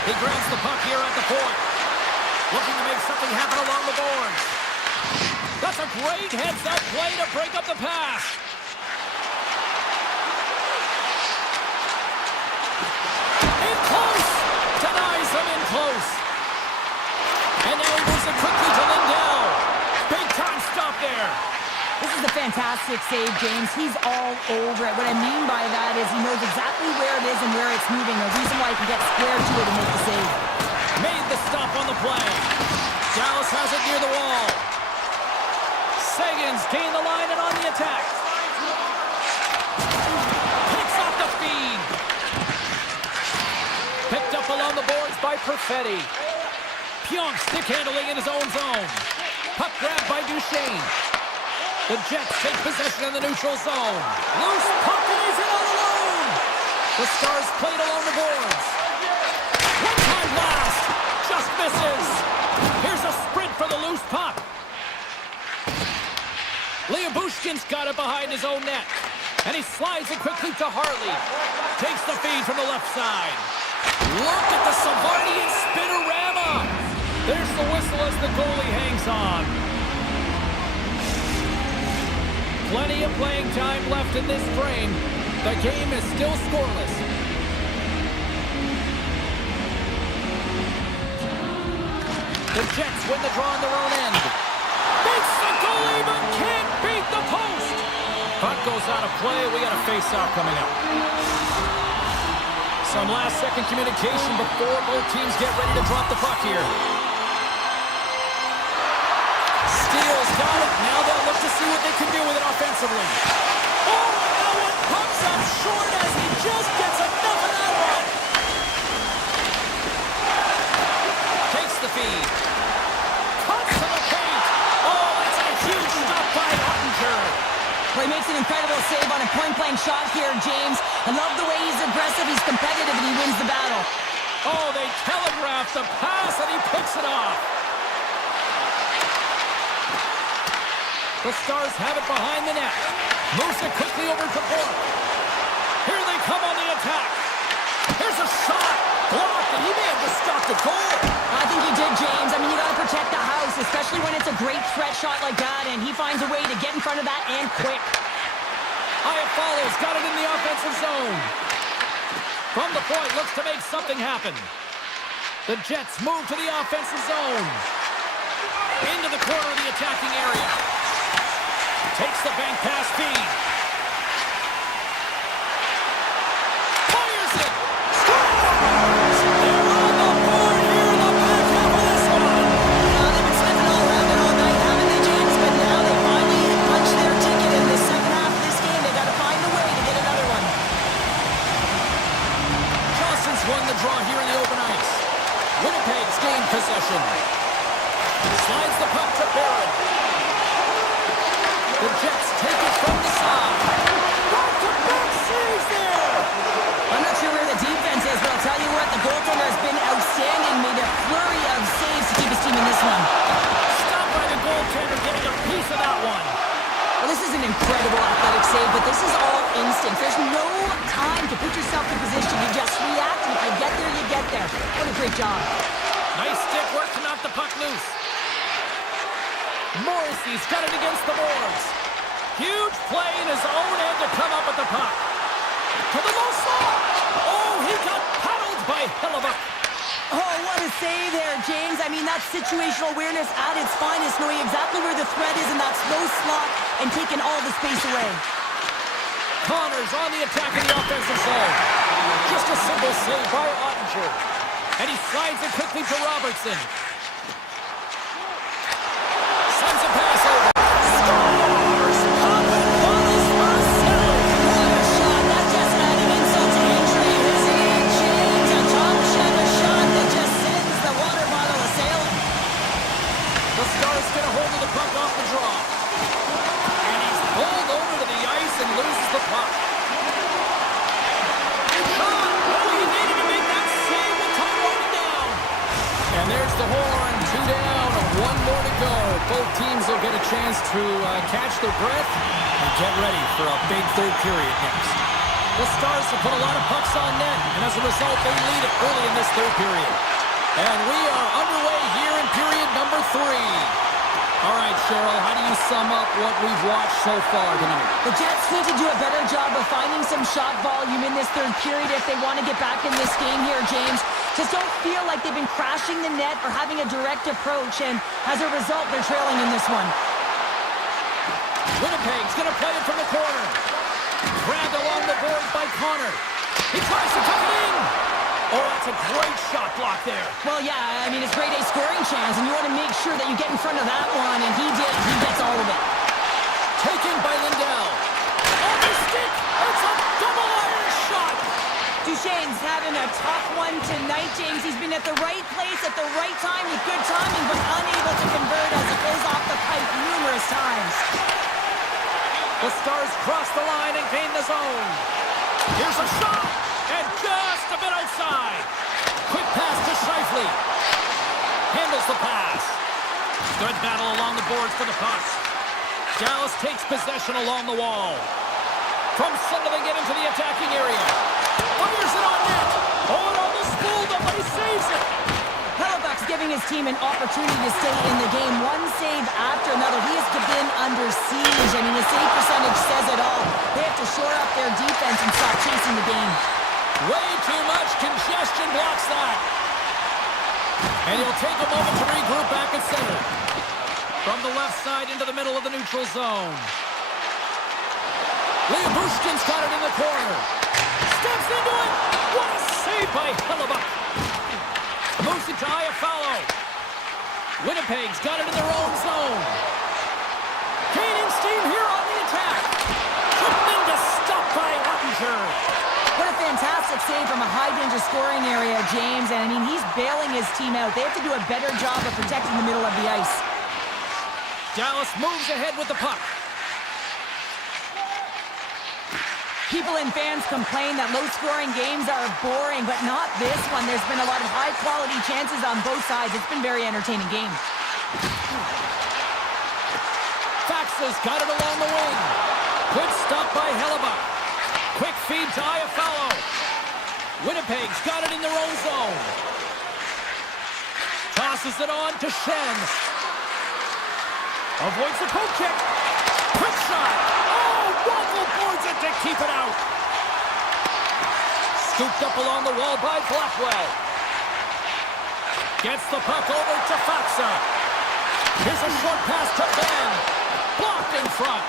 He grabs the puck here at the point. Looking to make something happen along the boards. That's a great heads-up play to break up the pass. In close! Denies him in close. And now he moves it quickly to Lindell. Big time stop there. This is a fantastic save, James. He's all over it. What I mean by that is he knows exactly where it is and where it's moving. A reason why he can get square to it and make the save. Made the stop on the play. Dallas has it near the wall. Sagan's gained the line and on the attack. Picks off the feed. Picked up along the boards by Perfetti. Pionk stick handling in his own zone. Puck grabbed by Duchesne. The Jets take possession in the neutral zone. Loose puck and he's in all alone. The Stars played along the boards. One-time blast. Just misses. Here's a sprint for the loose puck. Bushkin's got it behind his own net. And he slides it quickly to Harley. Takes the feed from the left side. Look at the Savardian spinorama. There's the whistle as the goalie hangs on. Plenty of playing time left in this frame. The game is still scoreless. The Jets win the draw on their own end. Beats the goalie, but can't beat the post. Puck goes out of play. We got a face-off coming up. Some last-second communication before both teams get ready to drop the puck here. Steele's got it. Now they'll look to see what they can do with it offensively. Oh, no one comes up short as he just gets enough of that one. Takes the feed. Cuts to the paint. Oh, that's a huge stop by Ottinger. Well, he makes an incredible save on a point-blank shot here, James. I love the way he's aggressive, he's competitive, and he wins the battle. Oh, they telegraph the pass, and he picks it off. The Stars have it behind the net. Moves it quickly over to Bork. Here they come on the attack. Here's a shot. Blocked, and he may have just stopped the goal. I think he did, James. I mean, you got to protect the house, especially when it's a great threat shot like that, and he finds a way to get in front of that and quick. Iafallo's got it in the offensive zone. From the point, looks to make something happen. The Jets move to the offensive zone. Into the corner of the attacking area. Takes the bank pass feed. Fires it. Scores! They're on the board here in the back half of this one. They've been sniffing all around it all night, haven't they, James? But now they finally punch their ticket in the second half of this game. They got to find a way to get another one. Johnson's won the draw here in the open ice. Winnipeg's gained possession. Slides the puck to Barrett. The Jets take it from the side. Back-to-back saves there. I'm not sure where the defense is, but I'll tell you what, the goaltender has been outstanding. Made a flurry of saves to keep his team in this one. Stopped by the goaltender, getting a piece of that one. Well, this is an incredible athletic save, but this is all instinct. There's no time to put yourself in position. You just react, and if you get there, you get out there. What a great job. Nice stick work to knock the puck loose. Morrissey's got it against the boards. Huge play in his own end to come up with the puck. To the low slot. Oh, he got paddled by Hellebuck. Oh, what a save there, James. I mean, that's situational awareness at its finest, knowing exactly where the threat is in that slow slot and taking all the space away. Connors on the attack in the offensive zone. Just a simple save by Ottinger. And he slides it quickly to Robertson. Sends a pass over. Scores! Poppin' Wallace Marcel. What a shot. That just added insult to injury. Here's Ian James on top of a shot that just sends the water bottle a-sailing. The Stars get a hold of the puck off the draw. And he's pulled over to the ice and loses the puck. Shot! Oh, he needed to make that save with time running down. And there's the horn. 2 down, 1 more to go. Both teams will get a chance to catch their breath and get ready for a big third period next. The Stars have put a lot of pucks on net, and as a result, they lead it early in this third period. And we are underway here in period number 3. All right, Cheryl, how do you sum up what we've watched so far tonight? The Jets need to do a better job of finding some shot volume in this third period if they want to get back in this game here, James. Just don't feel like they've been crashing the net or having a direct approach, and as a result, they're trailing in this one. Winnipeg's going to play it from the corner. Grabbed along the boards by Connor. He tries to tuck it in. Oh, that's a great shot block there. Well, yeah, I mean, it's grade A scoring chance, and you want to make sure that you get in front of that one, and he did. He gets all of it. Taken by Lindell. On the stick. It's a double iron shot. Duchesne's having a tough one tonight, James. He's been at the right place at the right time with good timing, but unable to convert as it goes off the pipe numerous times. The Stars cross the line and gain the zone. Here's a shot, and just a bit outside. Quick pass to Scheifele. Handles the pass. Good battle along the boards for the puck. Dallas takes possession along the wall. From center they get into the attacking area. Fires it on net. Oh, it almost fooled him, but he saves it. Hellebuck's giving his team an opportunity to stay in the game. One save after another. He has been under siege. I mean, his save percentage says it all. They have to shore up their defense and stop chasing the game. Way too much congestion blocks that. And he'll take a moment to regroup back at center. From the left side into the middle of the neutral zone. Leobushkin's got it in the corner. Steps into it. What a save by Hellebuck. Moves it to Iafallo. Winnipeg's got it in their own zone. Gaining steam here on the attack. Tremendous stop by Ottinger. What a fantastic save from a high-danger scoring area, James. And, I mean, he's bailing his team out. They have to do a better job of protecting the middle of the ice. Dallas moves ahead with the puck. People and fans complain that low-scoring games are boring, but not this one. There's been a lot of high-quality chances on both sides. It's been a very entertaining game. Faxa's got it along the wing. Good stop by Hellebuck. Quick feed to Iafallo. Winnipeg's got it in their own zone. Tosses it on to Shen. Avoids the poke check. Quick shot. Oh, Waffle boards it to keep it out. Scooped up along the wall by Blackwell. Gets the puck over to Faxa. Here's a short pass to Ben. Blocked in front.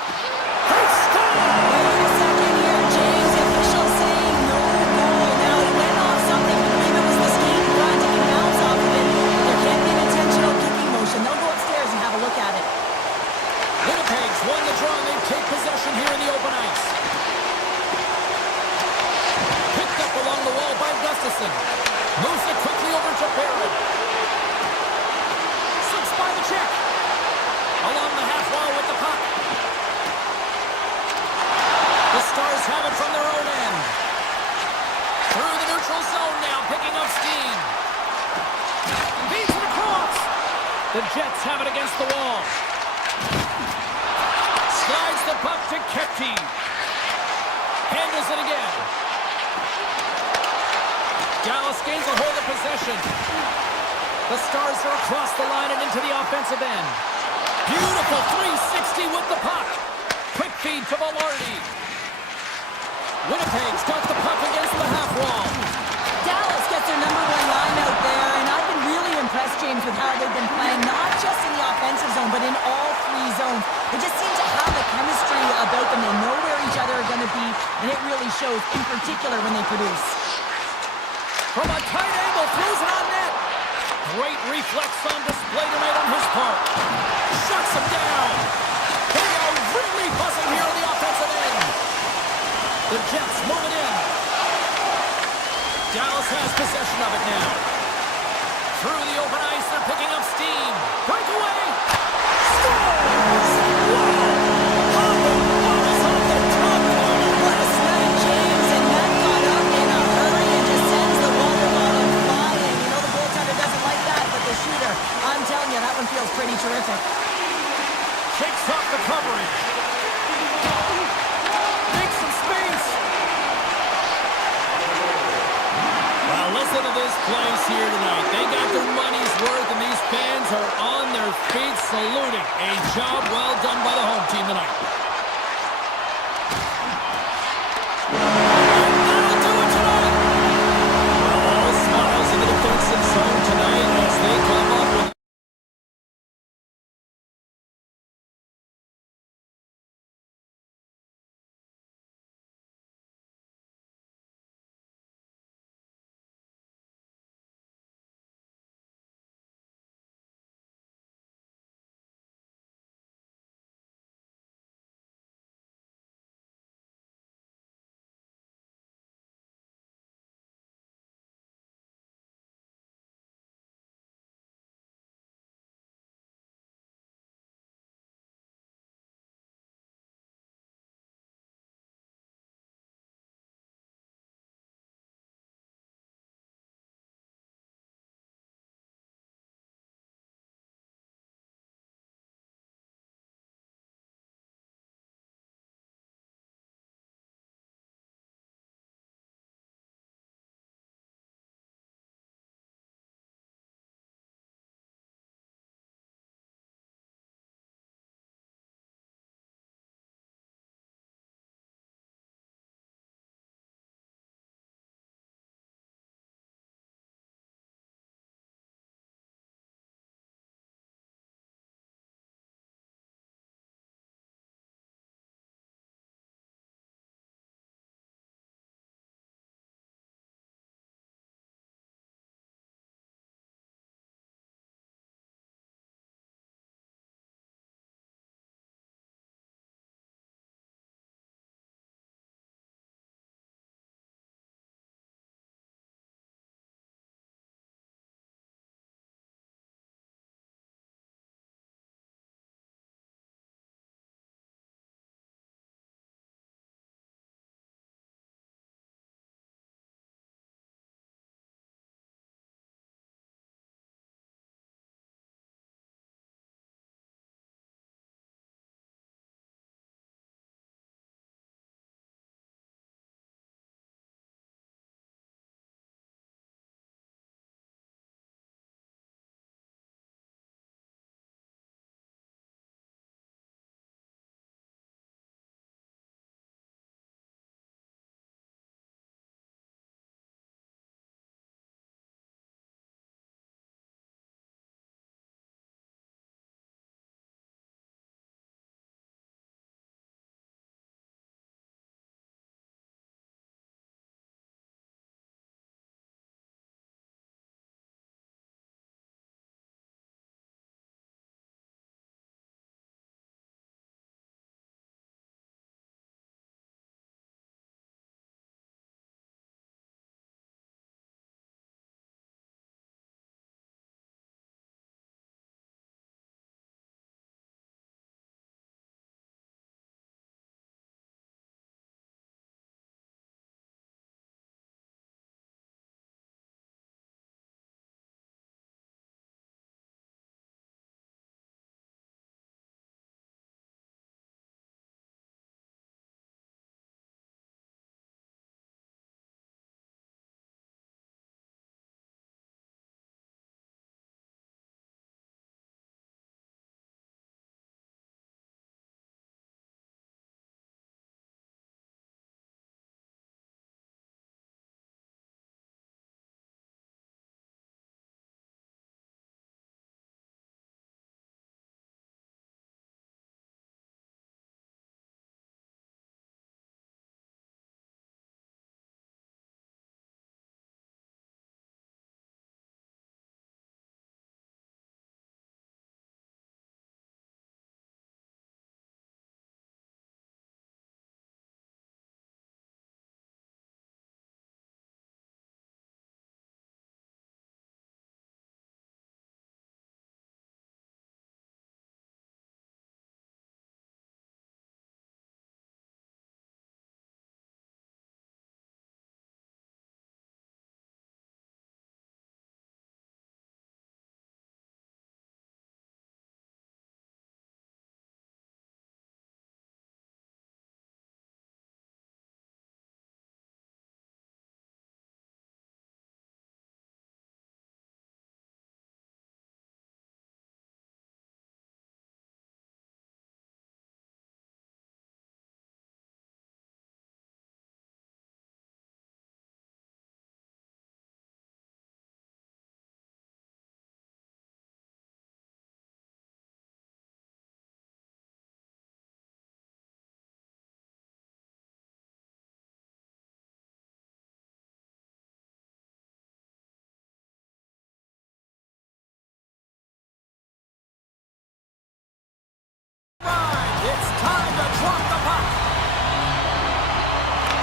He scores! Wait a second here, James. The official saying no goal. Now, he went off something. I believe it was the skate run. He can bounce off of it. There can't be an intentional kicking motion. They'll go upstairs and have a look at it. Winnipeg's won the draw. They take possession here in the open ice. Picked up along the wall by Gustafson. Moves it quickly over to Barrett. Slips by the check. Along the half wall with the puck. The Stars have it from their own end. Through the neutral zone now, picking up steam. Beats it across. The Jets have it against the wall. Slides the puck to Kepke. Handles it again. Dallas gains a hold of possession. The Stars are across the line and into the offensive end. Beautiful 360 with the puck. Quick feed to Velarde. Winnipeg's got the puck against the half wall. Dallas gets their number one line out there, and I've been really impressed, James, with how they've been playing, not just in the offensive zone, but in all three zones. They just seem to have a chemistry about them. They know where each other are going to be, and it really shows, in particular, when they produce. From a tight angle, throws it on net. Great reflex on display tonight on his part. Shuts him down. They are really buzzing here on the offensive end. The Jets move it in. Dallas has possession of it now. Through the open ice, they're picking up steam. Breakaway. Scores! Wow! How the ball is off the top corner. What a snap, James, and that got up in a hurry and just sends the water bottle flying. You know the goaltender doesn't like that, but the shooter, I'm telling you, that one feels pretty terrific. Shakes off the coverage. Makes some space. Well, listen to this place here tonight. They got their money's worth, and these fans are on their feet saluting. A job well done by the home team tonight.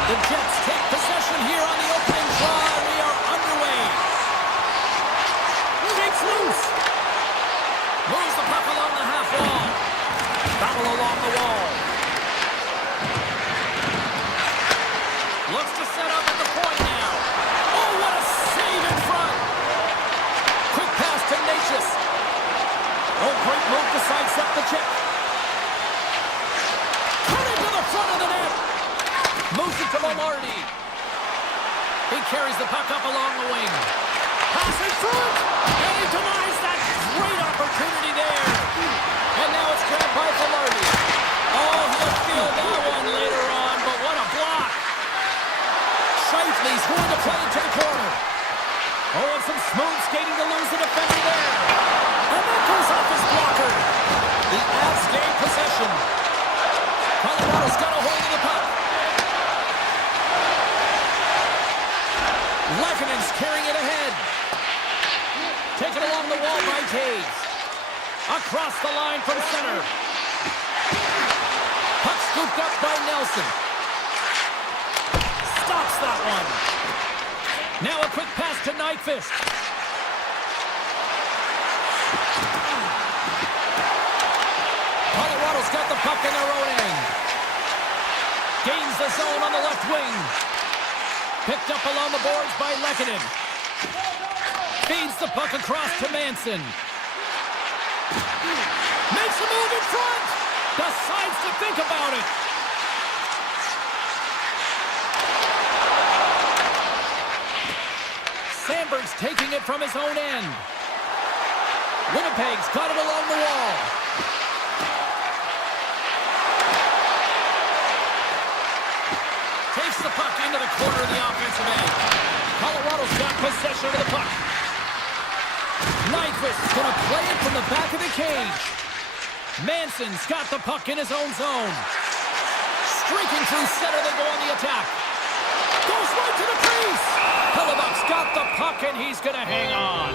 The Jets take possession here on the opening draw. We are underway. Shakes loose. Moves the puck along the half wall. Battle along the wall. Looks to set up at the point now. Oh, what a save in front. Quick pass to Natchez. Oh, great move to sidestep the check. Cut into the front of the net. Moves it to Mallardy. He carries the puck up along the wing. Pass in front. And he denies that great opportunity there. And now it's grabbed by Mallardy. Oh, he'll feel that one later on, but what a block. Shifley's going to play into the corner. Oh, and some smooth skating to lose the defender there. And that goes off his blocker. The Avs gain possession. Colorado's got a hold of the puck. Lekanen's carrying it ahead. Taken along the wall by Taves. Across the line from center. Puck scooped up by Nelson. Stops that one. Now a quick pass to Nyquist. Colorado's got the puck in their own end. Gains the zone on the left wing. Picked up along the boards by Lekanen. Feeds the puck across to Manson. Makes a move in front. Decides to think about it. Sandberg's taking it from his own end. Winnipeg's got it along the wall. Takes the puck into the corner of the offensive end. Colorado's got possession of the puck. Nyquist is going to play it from the back of the cage. Manson's got the puck in his own zone. Streaking through center, they go on the attack. Goes right to the crease. Hellebuck's got the puck, and he's going to hang on.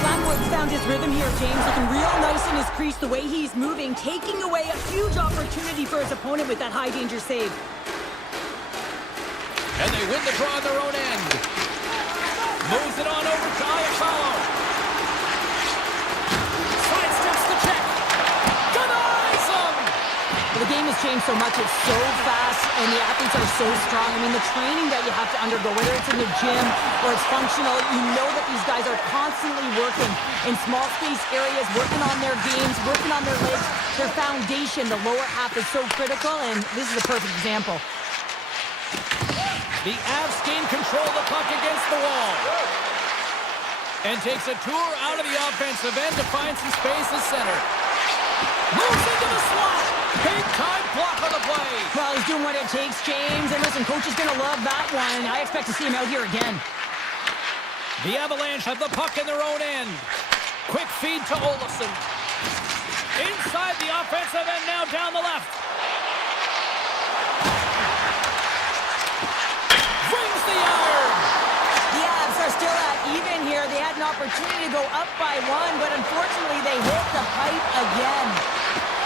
Flatwood's found his rhythm here, James. Looking real nice in his crease, the way he's moving, taking away a huge opportunity for his opponent with that high-danger save. And they win the draw on their own end. Moves it on over to Iafallo. Sidesteps the check. Denies him! The game has changed so much. It's so fast, and the athletes are so strong. I mean, the training that you have to undergo, whether it's in the gym or it's functional, you know that these guys are constantly working in small space areas, working on their games, working on their legs. Their foundation, the lower half, is so critical, and this is a perfect example. The Avs gain control of the puck against the wall. And takes a tour out of the offensive end to find some space at center. Moves into the slot. Big time block on the play. Well, he's doing what it takes, James. And listen, coach is going to love that one. I expect to see him out here again. The Avalanche have the puck in their own end. Quick feed to Olofsson. Inside the offensive end, now down the left. Brings the iron. The Avs are still at even here. They had an opportunity to go up by one, but unfortunately they hit the pipe again.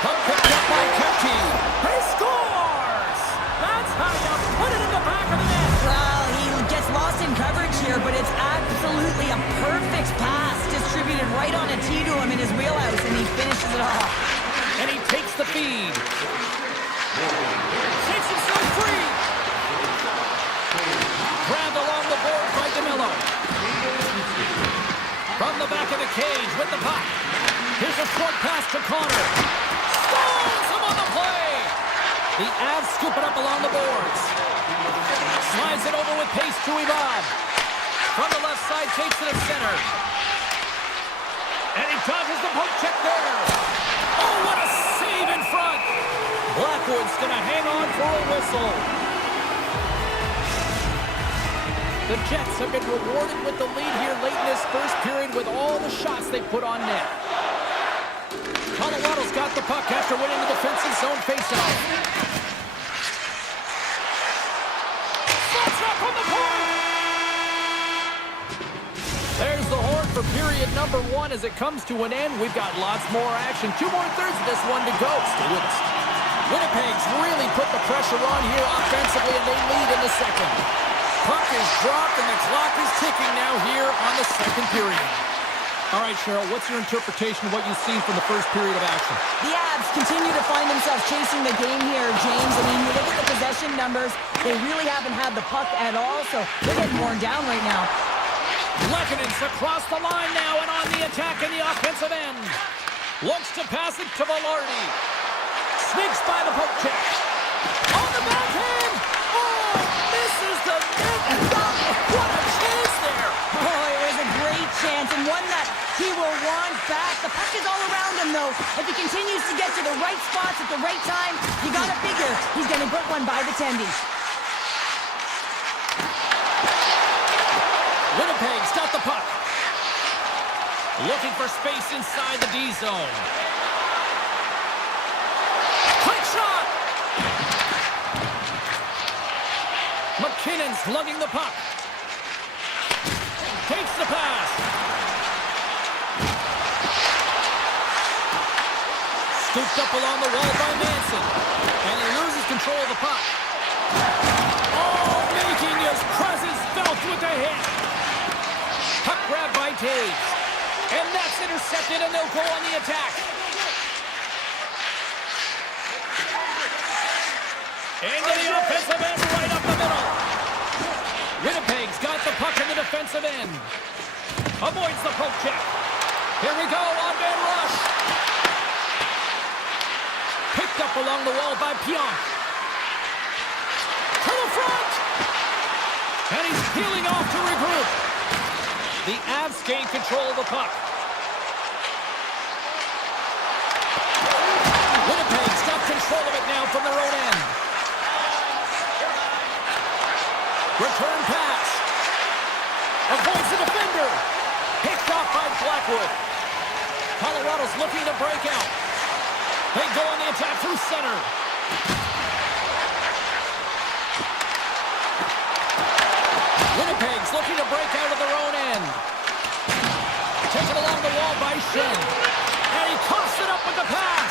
Puck picked up by Kempke. He scores! That's how you put it in the back of the net. Well, he gets lost in coverage here, but it's absolutely a perfect pass distributed right on a tee to him in his wheelhouse, and he finishes it off. And he takes the feed. Takes himself free. Grabbed along the board by DeMello. From the back of the cage with the puck. Here's a short pass to Connor. Stones him on the play. The Avs scoop it up along the boards. Slides it over with pace to Ivan. From the left side, takes it to center. And he dodges the poke check there. Oh, what a save in front. Blackwood's going to hang on for a whistle. The Jets have been rewarded with the lead here late in this first period with all the shots they put on net. Colorado's got the puck after winning the defensive zone faceoff. Shots up from the point! There's the horn for period number one as it comes to an end. We've got lots more action. 2 more thirds of this one to go. Stay with us. Winnipeg's really put the pressure on here offensively, and they lead in the second. Puck is dropped, and the clock is ticking now here on the second period. All right, Cheryl, what's your interpretation of what you've seen from the first period of action? The Avs continue to find themselves chasing the game here, James. I mean, you look at the possession numbers, they really haven't had the puck at all, so they're getting worn down right now. Lekkinen across the line now and on the attack in the offensive end. Looks to pass it to Velarde. Sneaks by the poke check. On the backhand! Oh, misses the net! What a chance there! Oh, it was a great chance, and one that he will want back. The puck is all around him, though. If he continues to get to the right spots at the right time, you gotta figure he's gonna put one by the tendy. Winnipeg's got the puck. Looking for space inside the D zone. Quick shot! McKinnon's lugging the puck. Takes the pass. Scooped up along the wall by Manson. And he loses control of the puck. Oh, making his presence felt with the hit. Puck grab by Taves. And that's intercepted, and they'll go on the attack. Into the offensive end, right up the middle. Winnipeg's got the puck in the defensive end. Avoids the poke check. Here we go on Van Rush. Picked up along the wall by Pionk. To the front. And he's peeling off to regroup. The Avs gain control of the puck. Winnipeg's got control of it now from their own end. Return pass. Avoids the defender. Picked off by Blackwood. Colorado's looking to break out. They go on the attack through center. Winnipeg's looking to break out of their own end. Taken along the wall by Shen. And he coughs it up with the pass.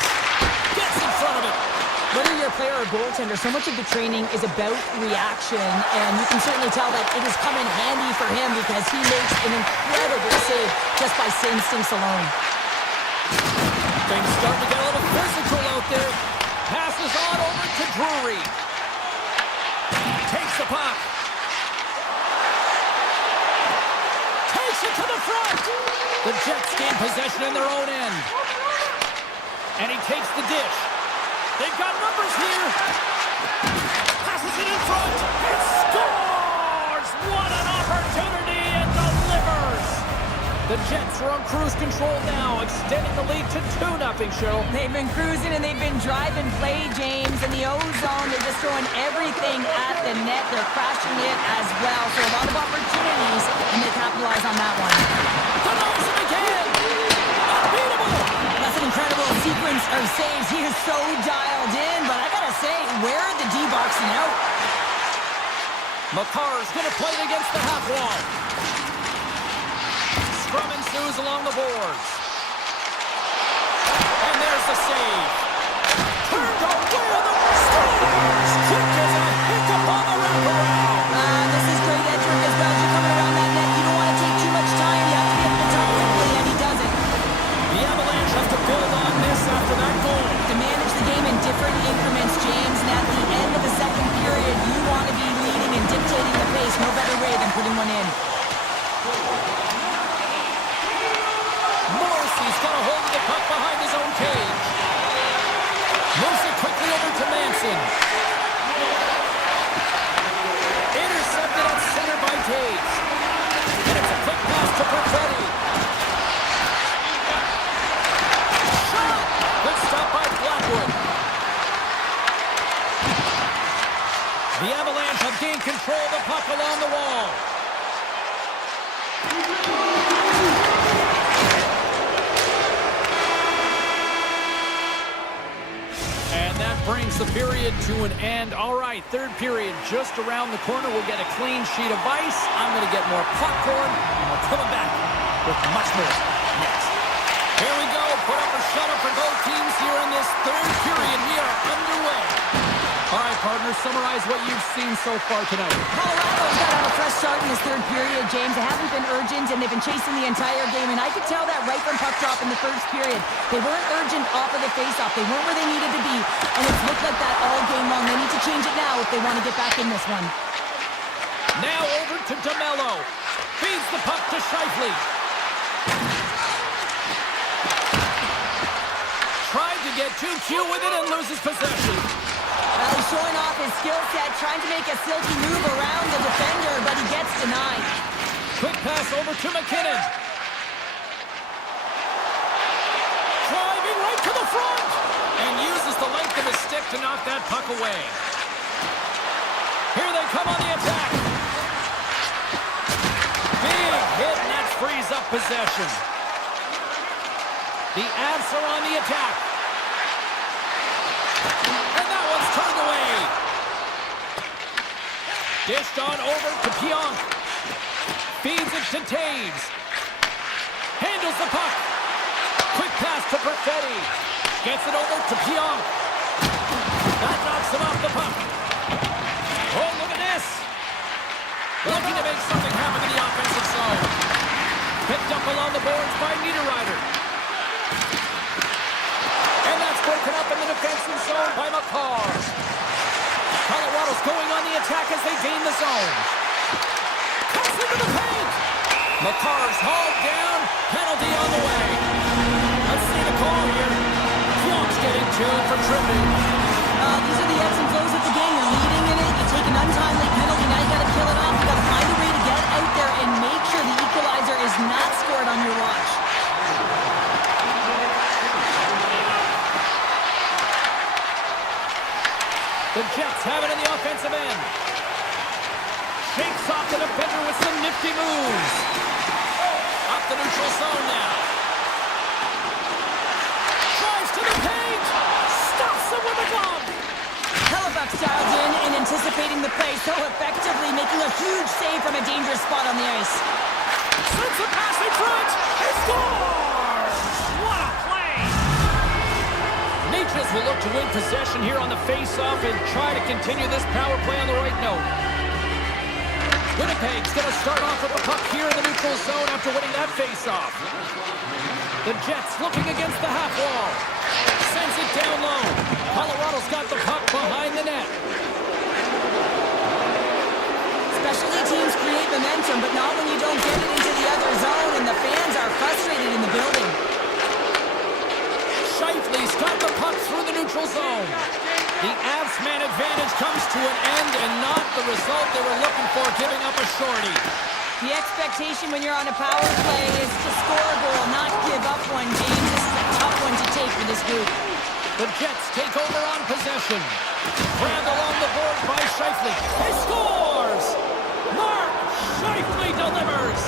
Gets in front of it. Whether you're a player or goaltender, so much of the training is about reaction, and you can certainly tell that it has come in handy for him because he makes an incredible save just by instincts alone. Things starting to get a little physical out there. Passes on over to Drury. Takes the puck. Takes it to the front. The Jets gain possession in their own end. And he takes the dish. They've got numbers here. Passes it in front. And scores! What an opportunity, and delivers! The Jets are on cruise control now, extending the lead to 2-0, Cheryl. They've been cruising and they've been driving play, James. In the O-zone, they're just throwing everything at the net. They're crashing it as well. So a lot of opportunities, and they capitalize on that one. Donaldson again! Unbeatable! That's an incredible sequence of saves. He is so dialed in, but I gotta say, where are the D-boxing out? Makar's gonna play it against the half wall. Scrum ensues along the boards. And there's the save. Turned away on the scores! Quick as a hiccup on the wraparound. This is great edge work as well. As you're coming around that net, you don't want to take too much time. You have to be able to top quickly, and he does it. The Avalanche have to build on this after that goal. To manage the game in different increments, James, and at the end of the second period, you want to be leading and dictating the pace. No better way than putting one in. Morrissey's got a hold of the puck behind his own cage. Moves it quickly over to Manson. Intercepted at center by Taves. And it's a quick pass to Perfetti. Shot! Good stop by Blackwood. The Avalanche have gained control of the puck along the wall. And that brings the period to an end. All right, third period just around the corner. We'll get a clean sheet of ice. I'm going to get more popcorn, and we're coming back with much more next. Here we go. Put up or shut up for both teams here in this third period. We are underway. summarize what you've seen so far tonight? Colorado's got out a fresh start in this third period, James. They haven't been urgent, and they've been chasing the entire game, and I could tell that right from puck drop in the first period. They weren't urgent off of the faceoff. They weren't where they needed to be, and it's looked like that all game long. They need to change it now if they want to get back in this one. Now over to DeMello. Feeds the puck to Scheifele. Tried to get too cute with it and loses possession. Well, he's showing off his skill set, trying to make a silky move around the defender, but he gets denied. Quick pass over to McKinnon. Driving right to the front. And uses the length of his stick to knock that puck away. Here they come on the attack. Big hit, and that frees up possession. The Avs are on the attack. And that one's turned away. Dished on over to Pionk. Feeds it to Taves. Handles the puck. Quick pass to Perfetti. Gets it over to Pionk. That knocks him off the puck. Oh, look at this. Looking to make something happen in the offensive zone. Picked up along the boards by Niederreiter. And that's broken up in the defensive zone by McCarr. Colorado's going on the attack as they gain the zone. Cuts into the paint. McCarr's hauled down. Penalty on the way. Let's see the call here. Pionk's getting two for tripping. These are the ebbs and flows of the game. You're leading in it. You take an untimely penalty. Now you got to kill it off. You got to find a way to get out there and make sure the equalizer is not scored on your watch. The Jets have it in the offensive end. Shakes off the defender with some nifty moves. Up the neutral zone now. Drives to the paint. Stops him with a glove. Hellebuyck's dialed in and anticipating the play so effectively, making a huge save from a dangerous spot on the ice. Sends a pass in front. He scores! What a play! Natchez will look to win possession here on the face-off and try to continue this power play on the right note. Winnipeg's going to start off with the puck here in the neutral zone after winning that face-off. The Jets looking against the half wall. Sends it down low. Colorado's got the puck behind the net. Specialty teams create momentum, but not when you don't get it into the other zone, and the fans are frustrated in the building. Scheifele's got the puck through the neutral zone. The Avs man advantage comes to an end, and not the result they were looking for, giving up a shorty. The expectation when you're on a power play is to score a goal, not give up one, James. This is a tough one to take for this group. The Jets take over on possession. Grabbed along the board by Scheifele. He scores! Mark Scheifele delivers!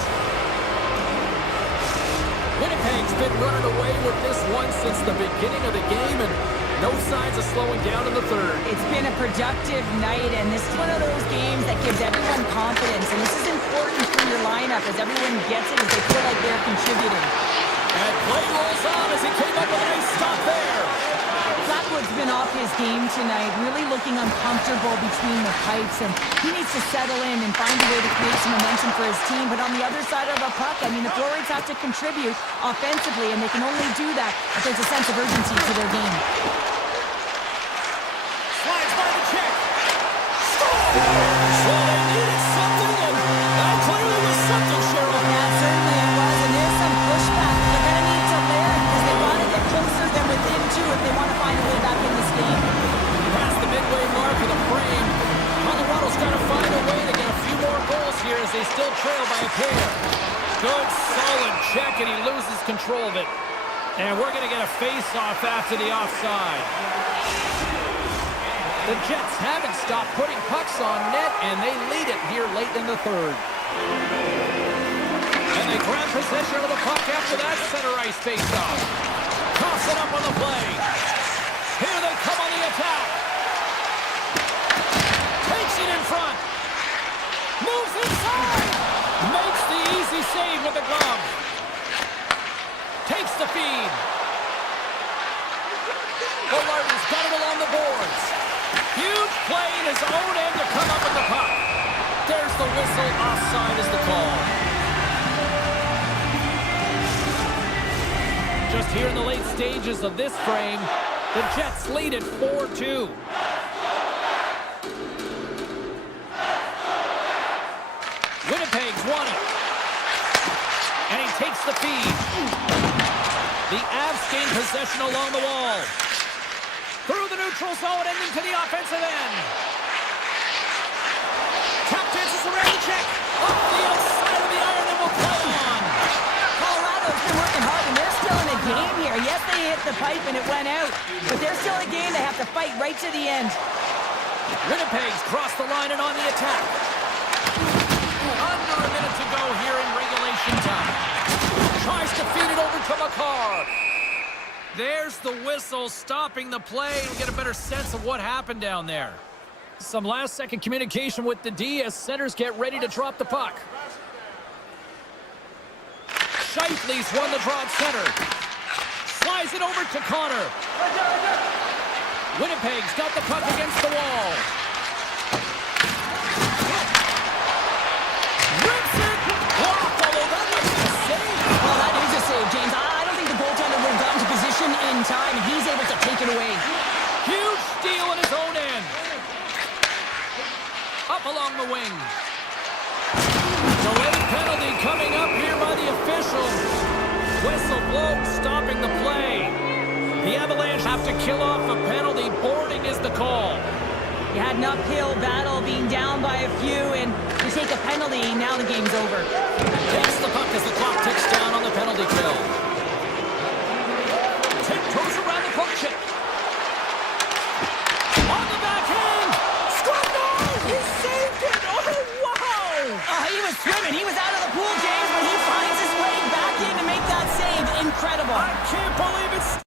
Winnipeg's been running away with this one since the beginning of the game, and no signs of slowing down in the third. It's been a productive night, and this is one of those games that gives everyone confidence, and this is important for your lineup as everyone gets it, as they feel like they're contributing. And play rolls on as he came up with a nice stop there. Blackwood's been off his game tonight, really looking uncomfortable between the pipes, and he needs to settle in and find a way to create some momentum for his team. But on the other side of the puck, I mean, the forwards have to contribute offensively, and they can only do that if there's a sense of urgency to their game. Slides by the check. Score! So they needed something, and that clearly was something, Cheryl. Yeah, certainly it was, and there's some pushback. They're going to need to learn, because they want to get closer than within two if they want to find a way back in this game. Past the midway mark of the frame, Colorado's got to find a way to get a few more goals here as they still trail by a pair. Good, solid check, and he loses control of it. And we're going to get a face-off after the offside. The Jets haven't stopped putting pucks on net, and they lead it here late in the third. And they grab possession of the puck after that center ice face-off. Toss it up on the play. Here they come on the attack. Takes it in front. Moves inside. Makes the easy save with the glove. Takes the feed. Bullardy's got it along the boards. Huge play, and his own end to come up with the puck. There's the whistle. Offside is the call. Just here in the late stages of this frame, the Jets lead at 4-2. Winnipeg's won it. And he takes the feed. The Avs gain possession along the wall. Through the neutral zone and into the offensive end. Tap dances around the check. Off the outside of the iron and will play on. Colorado's been working hard, and they're still in a game here. Yes, they hit the pipe and it went out, but they're still in a game. They have to fight right to the end. Winnipeg's crossed the line and on the attack. Under a minute to go here in regulation time. Tries to feed it over to Makar. There's the whistle stopping the play. We'll get a better sense of what happened down there. Some last-second communication with the D as centers get ready to drop the puck. Shifley's won the draw at center. Slides it over to Connor. Winnipeg's got the puck against the wall. Rips it! Blocked, although that might be a save. Well, that is a save, James. I don't think the goaltender would have gotten to position in time, and he's able to take it away. Huge steal in his own end. Up along the wing. Delayed penalty coming up here by the official. Whistle blown, stopping the play. The Avalanche have to kill off a penalty. Boarding is the call. You had an uphill battle, being down by a few, and you take a penalty, now the game's over. Takes the puck as the clock ticks down on the penalty kill. Tiptoes around the poke check. On the backhand. Scored goal! He saved it! Oh, wow! He was swimming. He was out of the pool, James, but he finds his way back in to make that save. Incredible. I can't believe it's...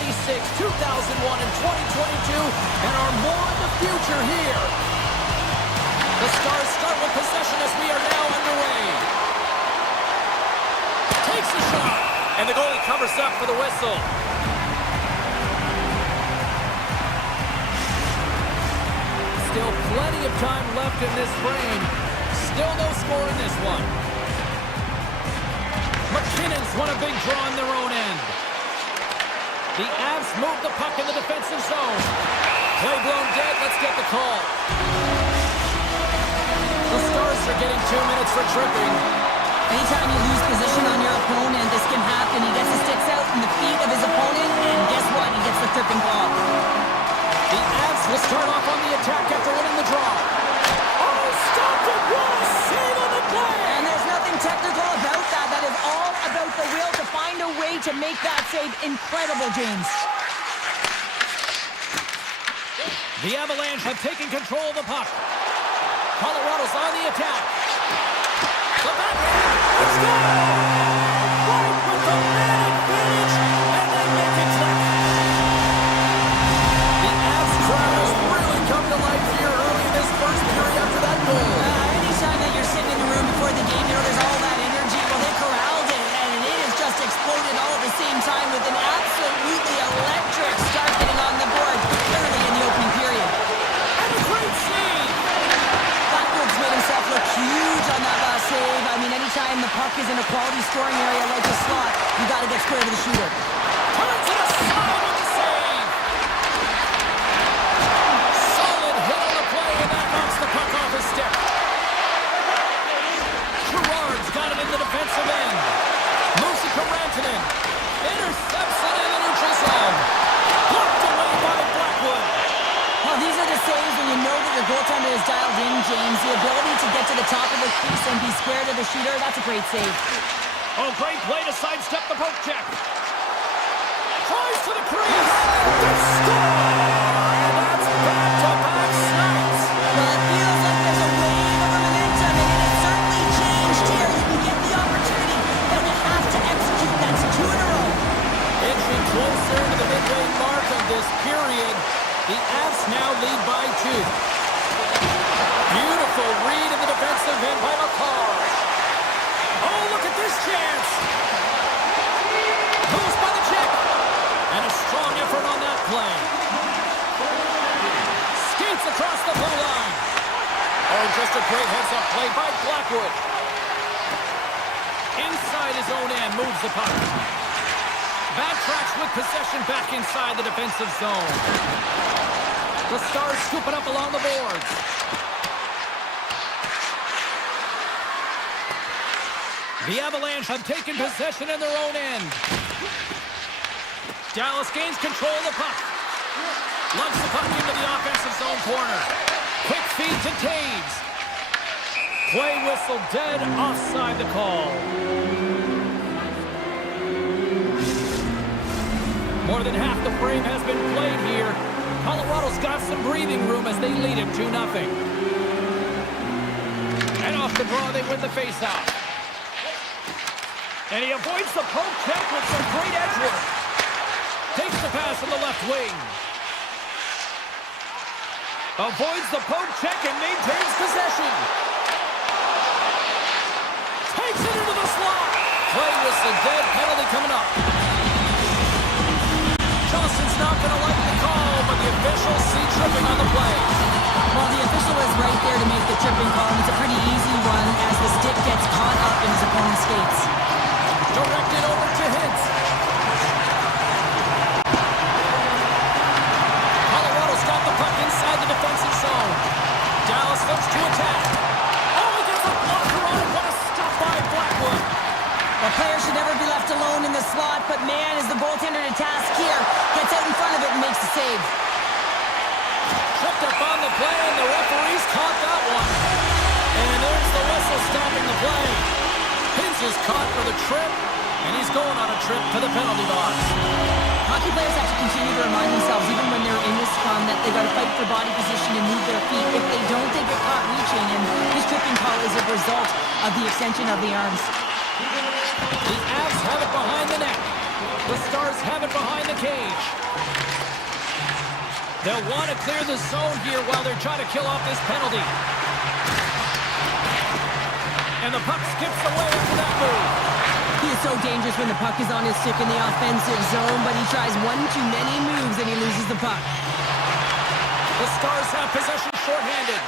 1996, 2001, and 2022, and are more in the future here. The Stars start with possession as we are now underway. Takes the shot, and the goalie covers up for the whistle. Still plenty of time left in this frame. Still no score in this one. McKinnon's won a big draw in their own end. The Avs move the puck in the defensive zone. Play blown dead. Let's get the call. The Stars are getting 2 minutes for tripping. Anytime you lose position on your opponent, this can happen. He gets the sticks out in the feet of his opponent, and guess what? He gets the tripping call. The Avs will start off on the attack after winning the draw. Oh, stopped it! What a save on the play! And there's nothing technical about that. That is all about the will to find a way to make that save incredible, James. The Avalanche have taken control of the puck. Colorado's on the attack. The backhand! It's good! Right with the man advantage, and they make it click. The Avs crowd has really come to life here early in this first period after that goal. Anytime that you're sitting in the room before the game, you know there's all that energy. Well, they corralled it, and it has just exploded all at the same time with an absolutely electric start getting on the board early in the opening period. And a great save! Blackwood's made himself look huge on that last save. I mean, anytime the puck is in a quality scoring area like the slot, you got to get square to the shooter. Turns it aside with the save! Solid hit on the play, and that knocks the puck off his stick. Gerard's got it in the defensive end. Musika Rantanen intercepts it in the neutral zone. Blocked away by Blackwood. Well, these are the saves when you know that your goaltender is dialed in, James. The ability to get to the top of the crease and be square to the shooter, that's a great save. Oh, great play to sidestep the poke check. Tries to the crease. They score! And that's back-to-back snaps. Well, it feels like there's a wave of momentum, and it has certainly changed here. You can get the opportunity, but you have to execute. That's 2 in a row. Inching closer to the midway mark of this period. The Avs now lead by 2. Beautiful read in the defensive end by McCarr. Oh, look at this chance. Moves by the check. And a strong effort on that play. Skates across the blue line. Oh, just a great heads-up play by Blackwood. Inside his own end, moves the puck. Backtracks with possession back inside the defensive zone. The Stars scoop it up along the boards. The Avalanche have taken possession in their own end. Dallas gains control of the puck. Lugs the puck into the offensive zone corner. Quick feed to Taves. Play whistle dead, offside the call. More than half the frame has been played here. Colorado's got some breathing room as they lead it 2-0. And off the draw, they win the faceoff. And he avoids the poke check with some great edge work. Takes the pass from the left wing. Avoids the poke check and maintains possession. Takes it into the slot. Play whistle dead, penalty coming up. Johnson's not going to like the call, but the officials see tripping on the play. Well, the official is right there to make the tripping call, and it's a pretty easy one as the stick gets caught up in his opponent's skates. Directed over to Hintz. Colorado's got the puck inside the defensive zone. Dallas looks to attack. Oh, he gets a blocker on it. What a stop by Blackwood. The player should never be left alone in the slot, but man, is the goaltender to task here. Gets out in front of it and makes the save. Tripped up on the play, and the referees caught that one. And there's the whistle stopping the play. Hintz is caught for the trip, and he's going on a trip to the penalty box. Hockey players have to continue to remind themselves, even when they're in this scrum, that they've got to fight for body position and move their feet. If they don't, they get caught reaching, and this tripping call is a result of the extension of the arms. The Avs have it behind the net. The Stars have it behind the cage. They'll want to clear the zone here while they're trying to kill off this penalty. And the puck skips away after that move. He is so dangerous when the puck is on his stick in the offensive zone, but he tries one too many moves and he loses the puck. The Stars have possession shorthanded.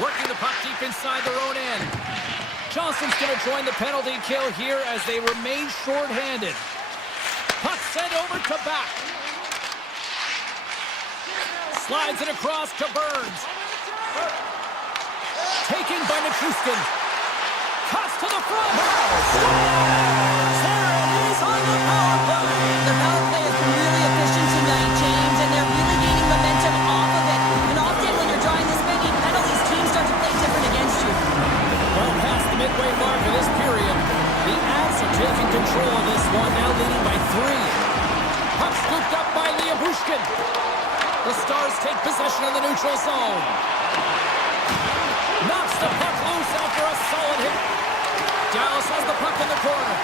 Working the puck deep inside their own end. Johnson's going to join the penalty kill here as they remain shorthanded. Puck sent over to back. Slides it across to Burns. Taken by Nichushkin. Cuts to the front. Scores! There it is on the power play. The power play has been really efficient tonight, James, and they're really gaining momentum off of it. And often when you're drawing this many penalties, teams start to play different against you. Well past the midway mark of this period, the Avs are taking control of this one, now leading by 3. Puck scooped up by Bushkin. The Stars take possession of the neutral zone. Knocks the puck loose after a solid hit. Dallas has the puck in the corner.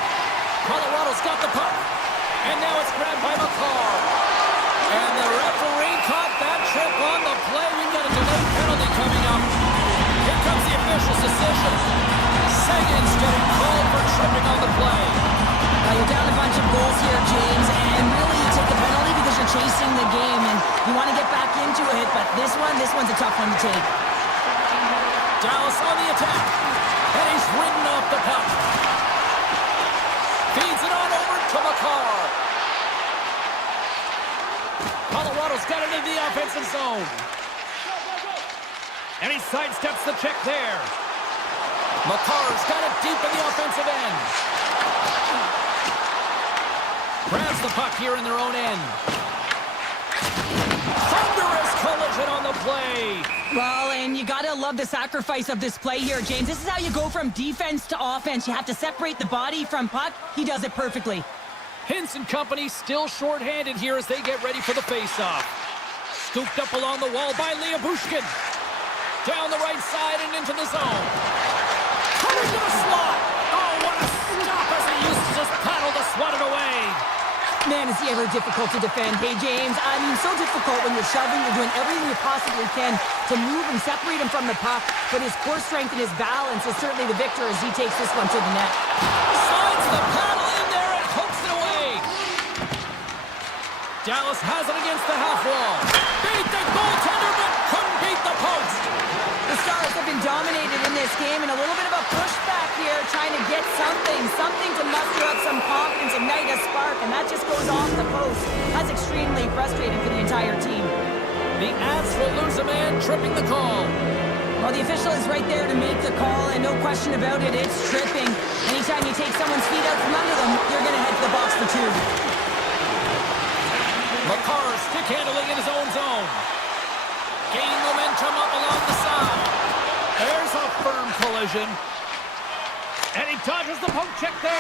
Colorado's got the puck. And now it's grabbed by McCarr. And the referee caught that trip on the play. We've got a delayed penalty coming up. Here comes the official's decision. Sagan's getting called for tripping on the play. You're down a bunch of goals here, James, and really you take the penalty because you're chasing the game and you want to get back into it, but this one's a tough one to take. Dallas on the attack, and he's ridden off the puck. Feeds it on over to McCarr. Colorado's got it into the offensive zone. And he sidesteps the check there. McCarr's got it deep in the offensive end. Grabs the puck here in their own end. Thunderous collision on the play. Well, and you gotta love the sacrifice of this play here, James. This is how you go from defense to offense. You have to separate the body from puck. He does it perfectly. Hintz and company still shorthanded here as they get ready for the faceoff. Scooped up along the wall by Bushkin. Down the right side and into the zone. Coming to the slot. Oh, what a stop as he used to just paddle to swat it away. Man, is he ever difficult to defend. Hey, James, I mean, so difficult when you're shoving. You're doing everything you possibly can to move and separate him from the puck. But his core strength and his balance is certainly the victor as he takes this one to the net. Slides the paddle in there and hooks it away. Dallas has it against the half wall. Beat the goaltender, but couldn't beat the post. The Stars have been dominated in this game, and a little bit of a pushback here, trying to get something to muster up some confidence, ignite a spark, and that just goes off the post. That's extremely frustrating for the entire team. The Avs will lose a man, tripping the call. Well, the official is right there to make the call, and no question about it, it's tripping. Anytime you take someone's feet out from under them, you're going to head to the box for 2. McCarr stick handling in his own zone. Gaining momentum up along the side. There's a firm collision. And he dodges the poke check there.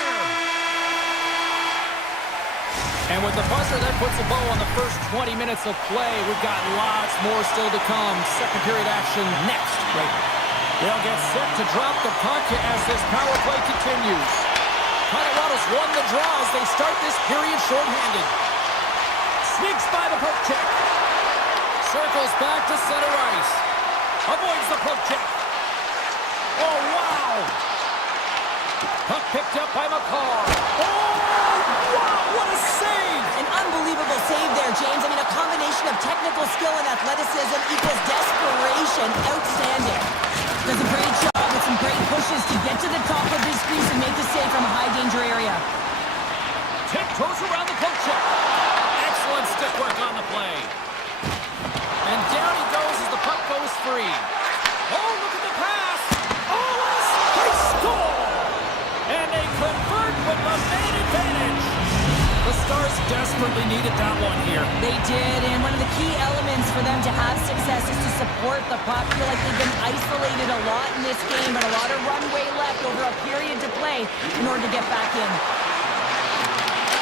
And with the buzzer, that puts a bow on the first 20 minutes of play. We've got lots more still to come. Second period action next. Right. They'll get set to drop the puck as this power play continues. Colorado's won the draw as they start this period shorthanded. Sneaks by the poke check. Circles back to center ice. Avoids the poke check. Oh, wow! Puck picked up by McCarr. Oh, wow! What a save! An unbelievable save there, James. I mean, a combination of technical skill and athleticism equals desperation. Outstanding. Does a great job with some great pushes to get to the top of this crease and make the save from a high-danger area. Tiptoes around the poke check. Excellent stick work on the play. And down he goes as the puck goes free. Oh, look at the pass! Oh, they score! And they convert with the main advantage. The Stars desperately needed that one here. They did, and one of the key elements for them to have success is to support the puck. I feel like they've been isolated a lot in this game, but a lot of runway left over a period to play in order to get back in.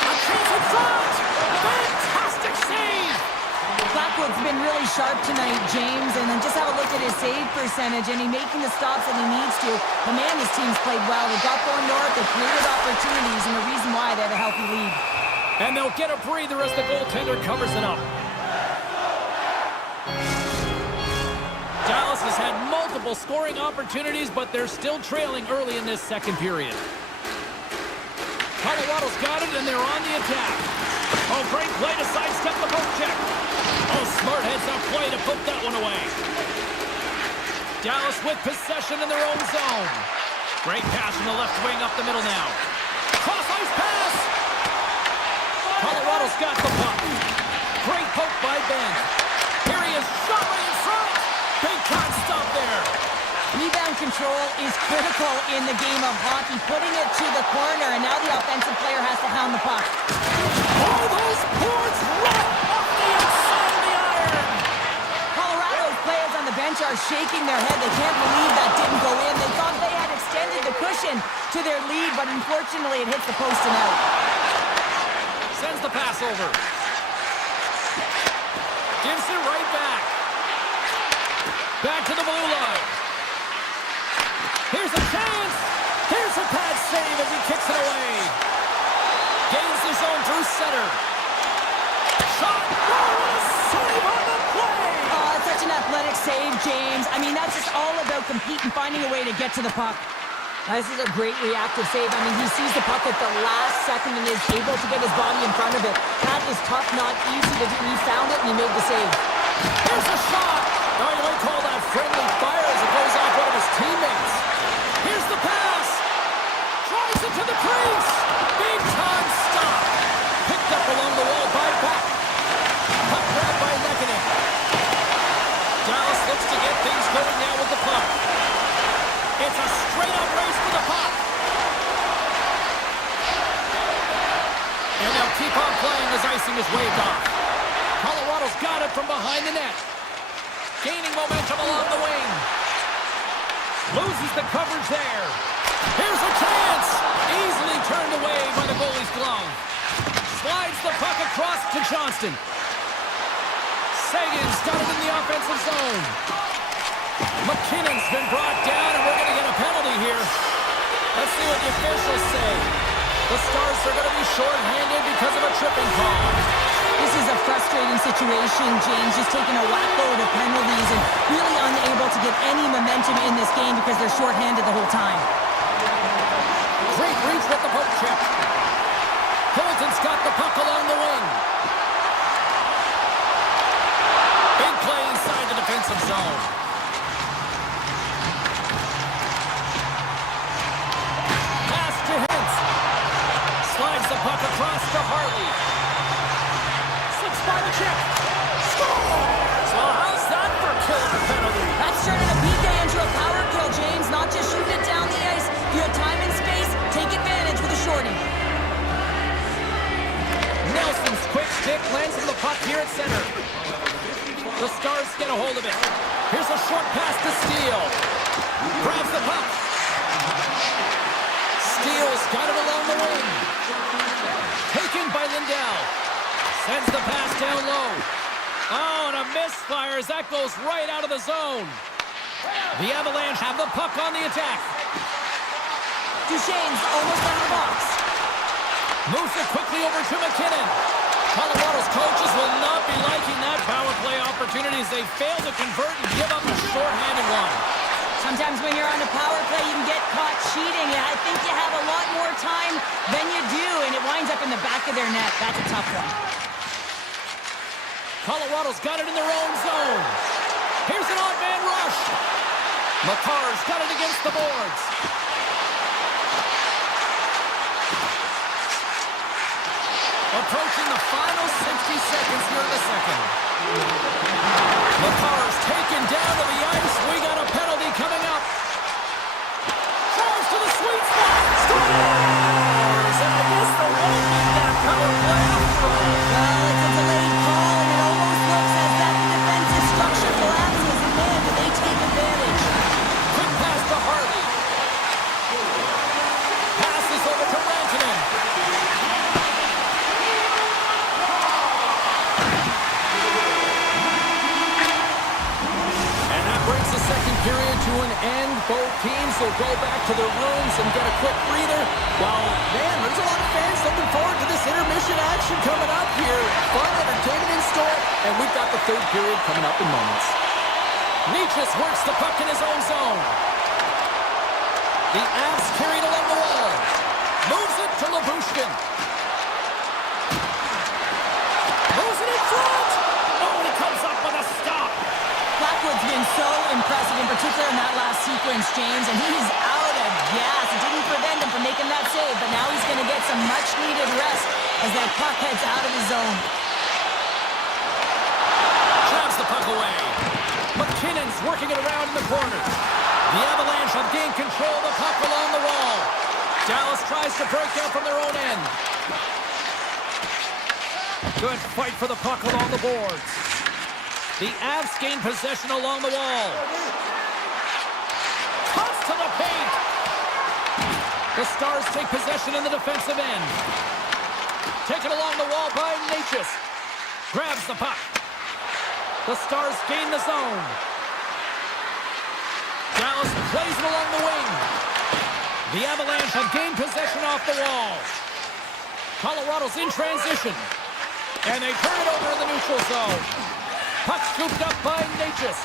A chance in front! Fantastic save! Blackwood's been really sharp tonight, James, and then just have a look at his save percentage, and he's making the stops that he needs to. But man, this team's played well. They got going north, they created opportunities, and the reason why they have a healthy lead. And they'll get a breather as the goaltender covers it up. Dallas has had multiple scoring opportunities, but they're still trailing early in this second period. Colorado's got it, and they're on the attack. Oh, great play to sidestep the poke check. Oh, smart heads-up play to put that one away. Dallas with possession in their own zone. Great pass from the left wing up the middle now. Cross-ice pass! Colorado's got the puck. Great poke by Ben. Here he is, shot right in front. Big time stop there. Rebound control is critical in the game of hockey, putting it to the corner, and now the offensive player has to hound the puck. Oh, those boards right off the inside of the iron. Colorado's players on the bench are shaking their head. They can't believe that didn't go in. They thought they had extended the cushion to their lead, but unfortunately it hits the post and out. Sends the pass over. Gives it right back. Back to the blue line. Here's a chance. Here's a pad save as he kicks it away. Gains the zone through center. Shot. Oh, save on the play. Oh, it's such an athletic save, James. I mean, that's just all about competing, finding a way to get to the puck. This is a great reactive save. I mean, he sees the puck at the last second and is able to get his body in front of it. That is tough, not easy to do. He found it and he made the save. Here's a shot. Now you might call that friendly fire as it goes off one of his teammates. Here's the pass. Drives it to the crease. Big time stop. Picked up along the wall by Buck. Puck grabbed by Lekanen. Dallas looks to get things going now with the puck. It's a straight-up race to the puck. And they'll keep on playing as icing is waved off. Colorado's got it from behind the net. Gaining momentum along the wing. Loses the coverage there. Here's a chance. Easily turned away by the goalie's glove. Slides the puck across to Johnston. Sagan's got it in the offensive zone. McKinnon's been brought down, and we're going to get a penalty here. Let's see what the officials say. The Stars are going to be short-handed because of a tripping call. This is a frustrating situation, James, just taking a whack load of penalties and really unable to get any momentum in this game because they're short-handed the whole time. Great reach with the poke check. Colton's got the puck along the wing. Big play inside the defensive zone. Pass to Hintz. Slides the puck across to Hartley. By the check. Scores! Well, how's that for killing a penalty? That's turning a PK into a power kill, James. Not just shooting it down the ice. You have time and space. Take advantage with a shorty. Nelson's quick stick lands on the puck here at center. The Stars get a hold of it. Here's a short pass to Steele. Grabs the puck. Steele's got it along the wing. Taken by Lindell. Sends the pass down low. Oh, and a misfire as that goes right out of the zone. The Avalanche have the puck on the attack. Duchesne's almost out of the box. Moves it quickly over to McKinnon. Colorado's coaches will not be liking that power play opportunity as they fail to convert and give up a short-handed one. Sometimes when you're on a power play, you can get caught cheating. And I think you have a lot more time than you do, and it winds up in the back of their net. That's a tough one. Colorado's got it in their own zone. Here's an odd man rush. Makar's got it against the boards. Approaching the final 60 seconds here in the second. Makar's taken down to the ice. We got a penalty coming up. Charles to the sweet spot. Scores! And I guess they won't need that power play after all. Well, it's a delayed call, and it almost looks as that the defensive structure collapses. And man, do they take advantage. Quick pass to Hartley. Passes over to Rantanen. And that brings the second period to an end. Both teams will go back to their rooms and get a quick breather. While, man, there's a lot of fans looking forward to this intermission action. action coming up here. Fun entertainment in store, and we've got the third period coming up in moments. Nichis works the puck in his own zone. The Avs carried along the wall. Moves it to Labushkin. Moves it in front. Oh, he comes up with a stop. Blackwood's been so impressive, in particular in that last sequence, James, and he's out of gas. It didn't prevent him from making that save, but now he's going to get some much-needed rest as that puck heads out of his zone. Grabs the puck away. McKinnon's working it around in the corner. The Avalanche have gained control of the puck along the wall. Dallas tries to break out from their own end. Good fight for the puck along the boards. The Avs gain possession along the wall. Cuts to the paint. The Stars take possession in the defensive end. Taken along the wall by Nichis. Grabs the puck. The Stars gain the zone. Dallas plays it along the wing. The Avalanche have gained possession off the wall. Colorado's in transition. And they turn it over in the neutral zone. Puck scooped up by Nichis.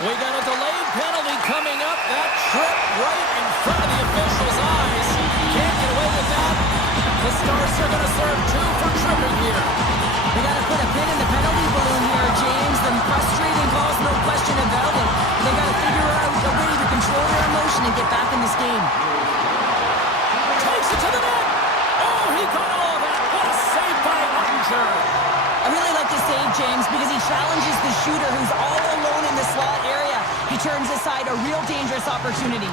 We got a delayed penalty coming up. That tripped right in front of the official's eyes. Can't get away with that. The Stars are going to serve two for tripping here. They got to put a pin in the penalty balloon here, James. The frustrating calls, no question about it. They got to figure out a way to control their emotion and get back in this game. Takes it to the net. Oh, he got all of that. What a save by Ottinger. I really like this save, James, because he challenges the shooter who's all alone in the slot area. He turns aside a real dangerous opportunity.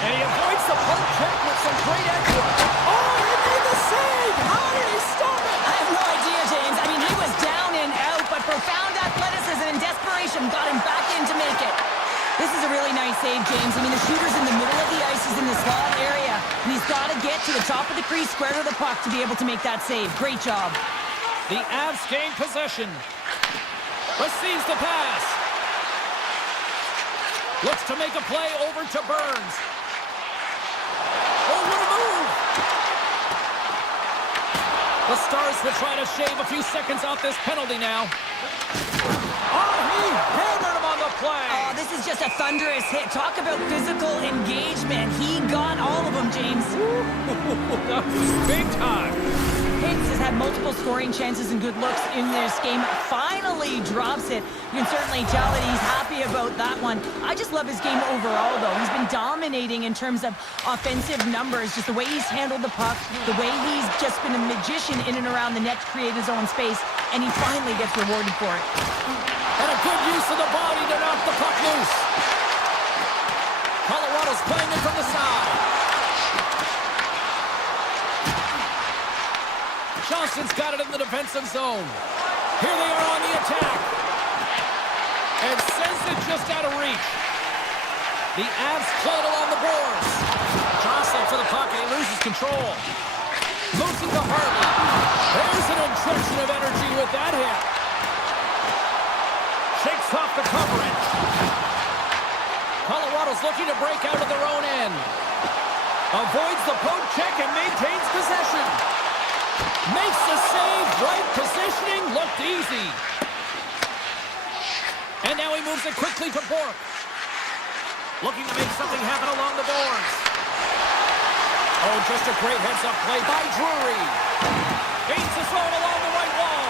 And he avoids the poke check with some great edge work. Oh, he made the save! How did he stop it? I have no idea, James. I mean, he was down and out, but profound athleticism and desperation got him back in to make it. This is a really nice save, James. I mean, the shooter's in the middle of the ice. He's in the slot area, and he's got to get to the top of the crease, square to the puck to be able to make that save. Great job. The Avs gain possession. Receives the pass. Looks to make a play over to Burns. Oh, what a move! The Stars will try to shave a few seconds off this penalty now. Oh, he hammered him on the play. Oh, this is just a thunderous hit. Talk about physical engagement. He got all of them, James. That was big time. Hicks has had multiple scoring chances and good looks in this game. Finally drops it. You can certainly tell that he's happy about that one. I just love his game overall, though. He's been dominating in terms of offensive numbers. Just the way he's handled the puck, the way he's just been a magician in and around the net to create his own space, and he finally gets rewarded for it. And a good use of the body to knock the puck loose. Colorado's playing it from the side. Johnson's got it in the defensive zone. Here they are on the attack. And sends it just out of reach. The Avs play it along the boards. Johnson for the puck, and he loses control. Moves it to Hartley. There's an injection of energy with that hit. Shakes off the coverage. Colorado's looking to break out of their own end. Avoids the poke check and maintains possession. Makes the save. Right positioning. Looked easy. And now he moves it quickly to Bork. Looking to make something happen along the boards. Oh, just a great heads-up play by Drury. Beats the zone along the right wall.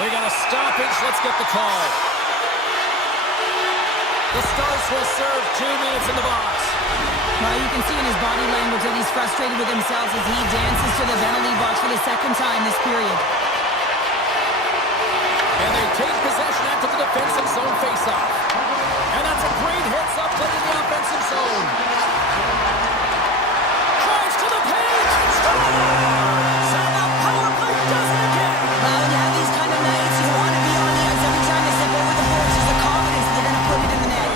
We got a stoppage. Let's get the call. The Stars will serve 2 minutes in the box. Well, you can see in his body language that he's frustrated with himself as he dances to the penalty box for the second time this period. And they take possession after the defensive zone face-off. And that's a great heads-up play in the offensive zone. Drives to the paint. Scores! And the power play does it again. Well, when you have these kind of nights, you want to be on the ice every time they step over the boards. There's the confidence that they're going to put it in the net.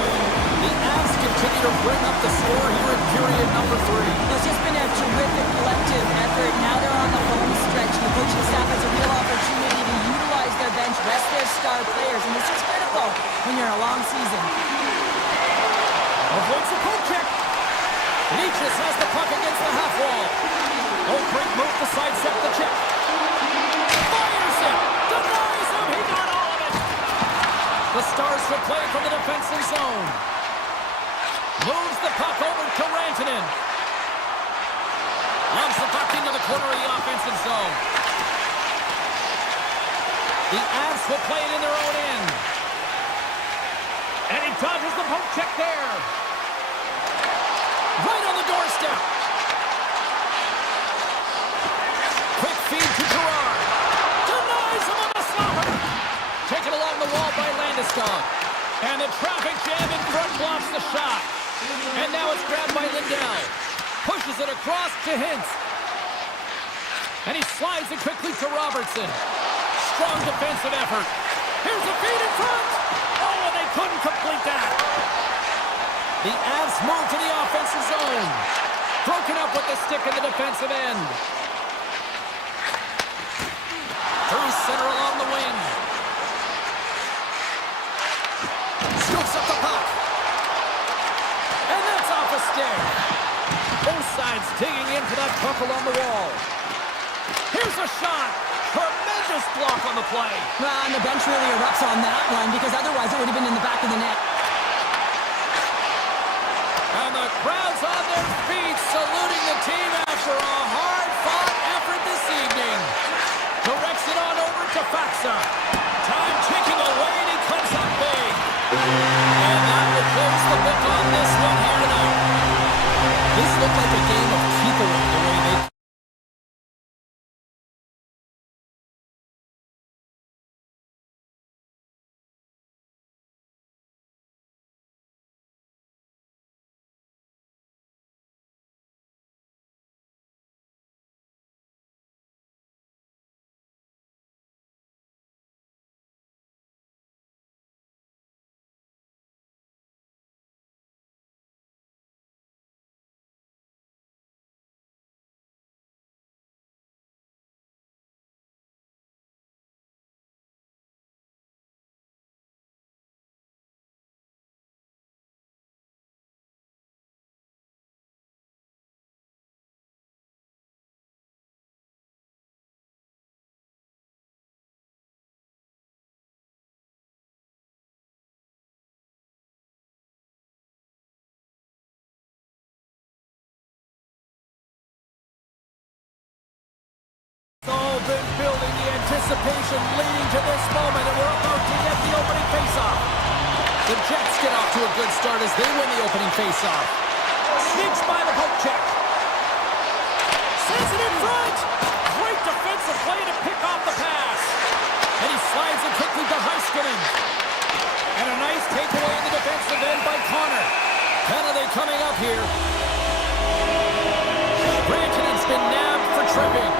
The Avs continue to bring up the score here in period number 3. Well, it's just been a terrific collective effort. Now they're on the home stretch. The coaching staff has a real opportunity to utilize their bench, rest their star players, and this is critical when you're in a long season. Avoids the poke check. Nichis has the puck against the half wall. Oh, great move to sidestep the check. The Stars will play from the defensive zone. Moves the puck over to Rantanen. Loves the puck into the corner of the offensive zone. The Avs will play it in their own end. And he dodges the poke check there. Right on the doorstep. Quick feed to Gerard. Denies him on the slapper. Taken along the wall by Landeskog. And the traffic jam in front blocks the shot. And now it's grabbed by Lindell. Pushes it across to Hintz. And he slides it quickly to Robertson. Strong defensive effort. Here's a feed in front. Oh, and they couldn't complete that. The Avs move to the offensive zone. Broken up with the stick in the defensive end. Through center along the wing. Scoops up the puck. And that's off a stick. Both sides digging into that puck along the wall. Here's a shot. Tremendous block on the play. Well, and the bench really erupts on that one because otherwise it would have been in the back of the net. And the crowd's on their feet saluting the team after a hard-fought effort this evening. Directs it on over to Faxa. Time ticking away and he comes up big. And that will close the book on this one here tonight. This looked like a game of keep-away the way they... All been building the anticipation leading to this moment, and we're about to get the opening faceoff. The Jets get off to a good start as they win the opening faceoff. Sneaks by the poke check. Sends it in front. Great defensive play to pick off the pass. And he slides it quickly to Heiskanen. And a nice takeaway in the defensive end by Connor. Penalty coming up here. Rantanen's been nabbed for tripping.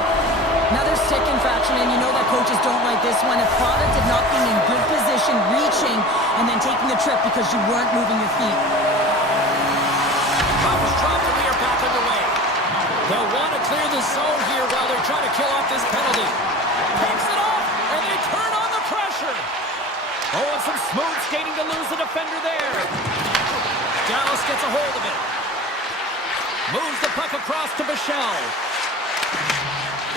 Another stick infraction, and you know that coaches don't like this one. A product of not being in good position, reaching, and then taking the trip because you weren't moving your feet. Puck was dropped and we are back underway. They'll want to clear the zone here while they're trying to kill off this penalty. Takes it off, and they turn on the pressure. Oh, and some smooth skating to lose the defender there. Dallas gets a hold of it. Moves the puck across to Bichelle.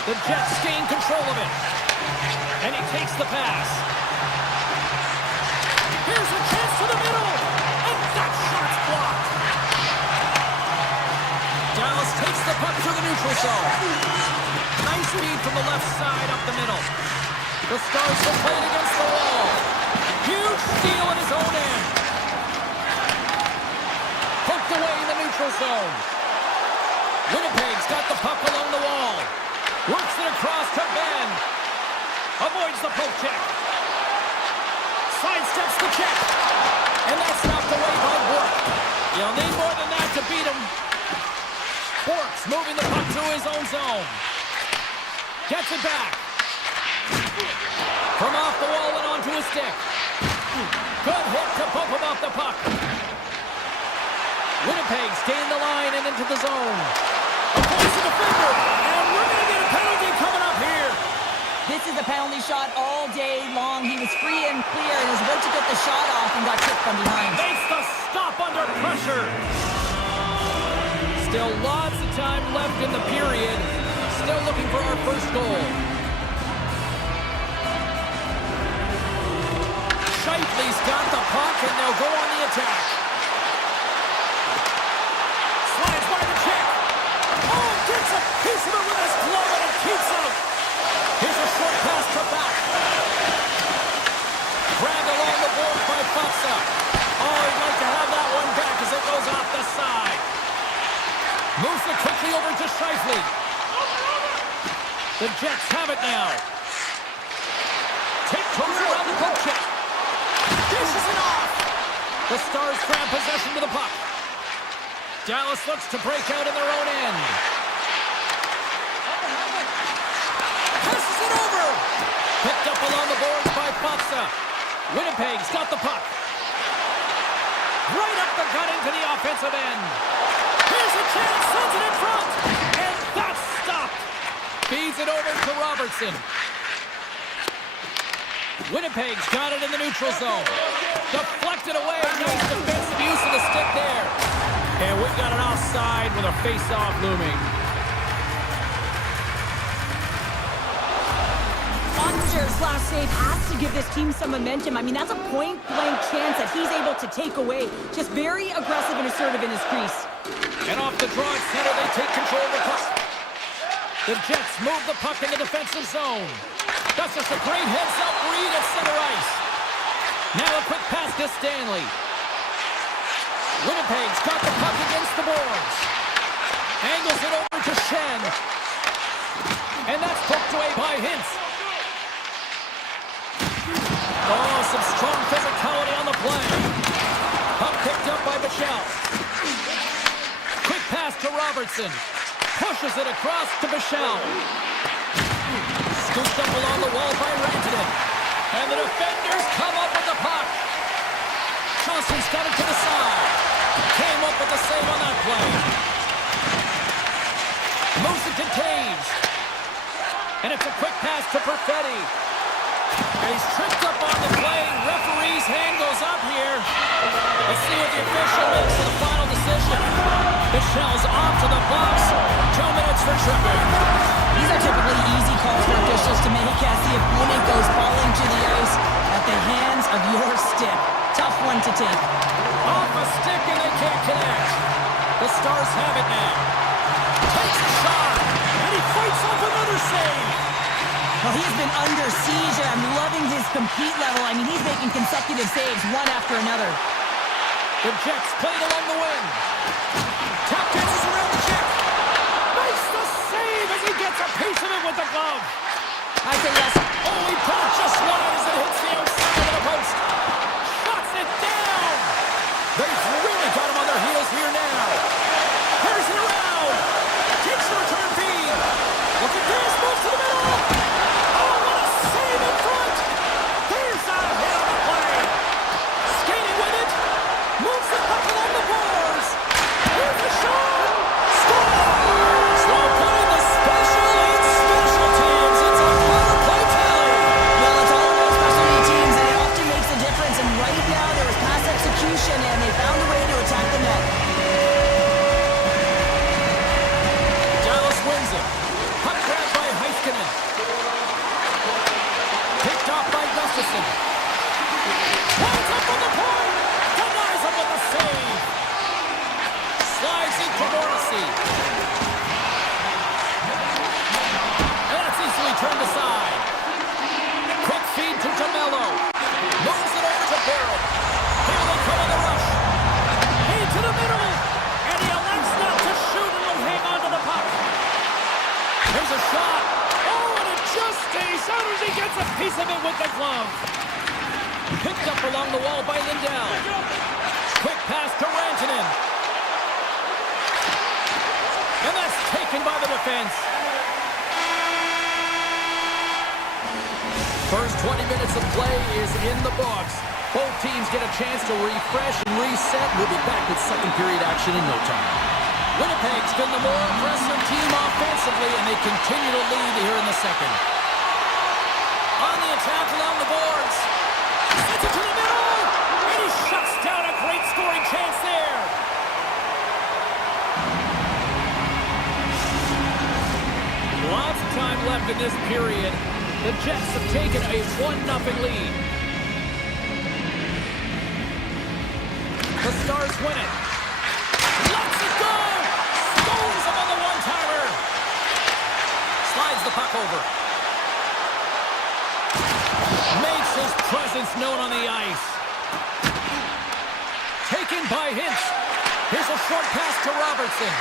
The Jets gain control of it. And he takes the pass. Here's a chance to the middle. And that shot's blocked. Dallas takes the puck to the neutral zone. Nice feed from the left side up the middle. The Stars will play it against the wall. Huge steal in his own end. Poked away in the neutral zone. Winnipeg's got the puck along the wall. Works it across to Ben. Avoids the poke check. Sidesteps the check. And that's knocked away by Bork. You'll need more than that to beat him. Bork's moving the puck through his own zone. Gets it back. From off the wall and onto his stick. Good hit to bump him off the puck. Winnipeg's gained the line and into the zone. Avoids the defender. And we're going to get a penalty coming up here. This is a penalty shot all day long. He was free and clear and was about to get the shot off and got kicked from behind. Makes the stop under pressure. Still lots of time left in the period. Still looking for our first goal. Scheifele Bradley's got the puck, and they'll go on the attack. Slides by the check. Oh, gets a piece of it with his glove, and it keeps out. Here's a short pass to back. Grabbed along the boards by Butsa. Oh, he'd like to have that one back as it goes off the side. Moves it quickly over to Scheifele. The Jets have it now. Take comes around the poke check. Dishes it off. The Stars grab possession to the puck. Dallas looks to break out in their own end. Passes it over. Picked up along the boards by Butsa. Winnipeg's got the puck. Right up the gut into the offensive end. Here's a chance, sends it in front. And that's stopped. Feeds it over to Robertson. Winnipeg's got it in the neutral zone. Deflected away. Nice defensive use of the stick there. And we've got an offside with a face-off looming. Ottinger's last save has to give this team some momentum. I mean, that's a point-blank chance that he's able to take away. Just very aggressive and assertive in his crease. And off the draw at center, they take control of the puck. The Jets move the puck in the defensive zone. That's just a great heads-up read at center ice. Now a quick pass to Stanley. Winnipeg's got the puck against the boards. Angles it over to Shen. And that's poked away by Hintz. Oh, some strong physicality on the play. Puck picked up by Michel. Quick pass to Robertson. Pushes it across to Michel. Scooped up along the wall by Rantanen. And the defenders come up with the puck. Johnson's got it to the side. Came up with the save on that play. Moves it to Taves. And it's a quick pass to Perfetti. And he's tripped up on the play. Referee's hand goes up here. Let's see what the official makes for the final decision. Michel's off to the box. 2 minutes for tripping. These are typically easy calls for officials to make as the opponent goes falling to the ice at the hands of your stick. Tough one to take. Off a stick and they can't connect. The Stars have it now. Takes a shot. And he fights off another save. Well, he's been under siege, and I'm loving his compete level. I mean, he's making consecutive saves, one after another. The Jets played along the wing. Tap dances around the check. Makes the save as he gets a piece of it with the glove. I say yes. Oh, he put it just wide as it hits the outside of the post. Shuts it down. They've really got him on their heels here now. Carries it around. Takes the return feed. Look at this. Moves to the middle. Oh, what a save in front. There's a hit on the play. Skating with it. Moves it back along the boards. Here's the shot. Scores. Well, putting the special in special teams. It's a power play tally. Well, it's all about specialty teams, and it often makes a difference. And right now, there was pass execution, and they found a way to attack the net. Dallas wins it. Puck grab by Heiskanen. Picked off by Gustafsson. Winds up on the point. Denies him with the save. Slides into Morrissey. And that's easily turned aside. Quick feed to DeMello. Moves it over to Barrett. Here they come in the rush. Feed to the middle. And he elects not to shoot and will hang on to the puck. Here's a shot. Oh, and it just stays out as he gets a piece of it with the glove. Picked up along the wall by Lindell. Quick pass to Rantanen. And that's taken by the defense. First 20 minutes of play is in the books. Both teams get a chance to refresh and reset. We'll be back with second period action in no time. Winnipeg's been the more aggressive team offensively, and they continue to lead here in the second. On the attack along the boards. Sends it to the middle, and he shuts down a great scoring chance there. Lots of time left in this period. The Jets have taken a 1-0 lead. Stars win it. Lets it go! Scores him on the one-timer! Slides the puck over. Makes his presence known on the ice. Taken by Hintz. Here's a short pass to Robertson.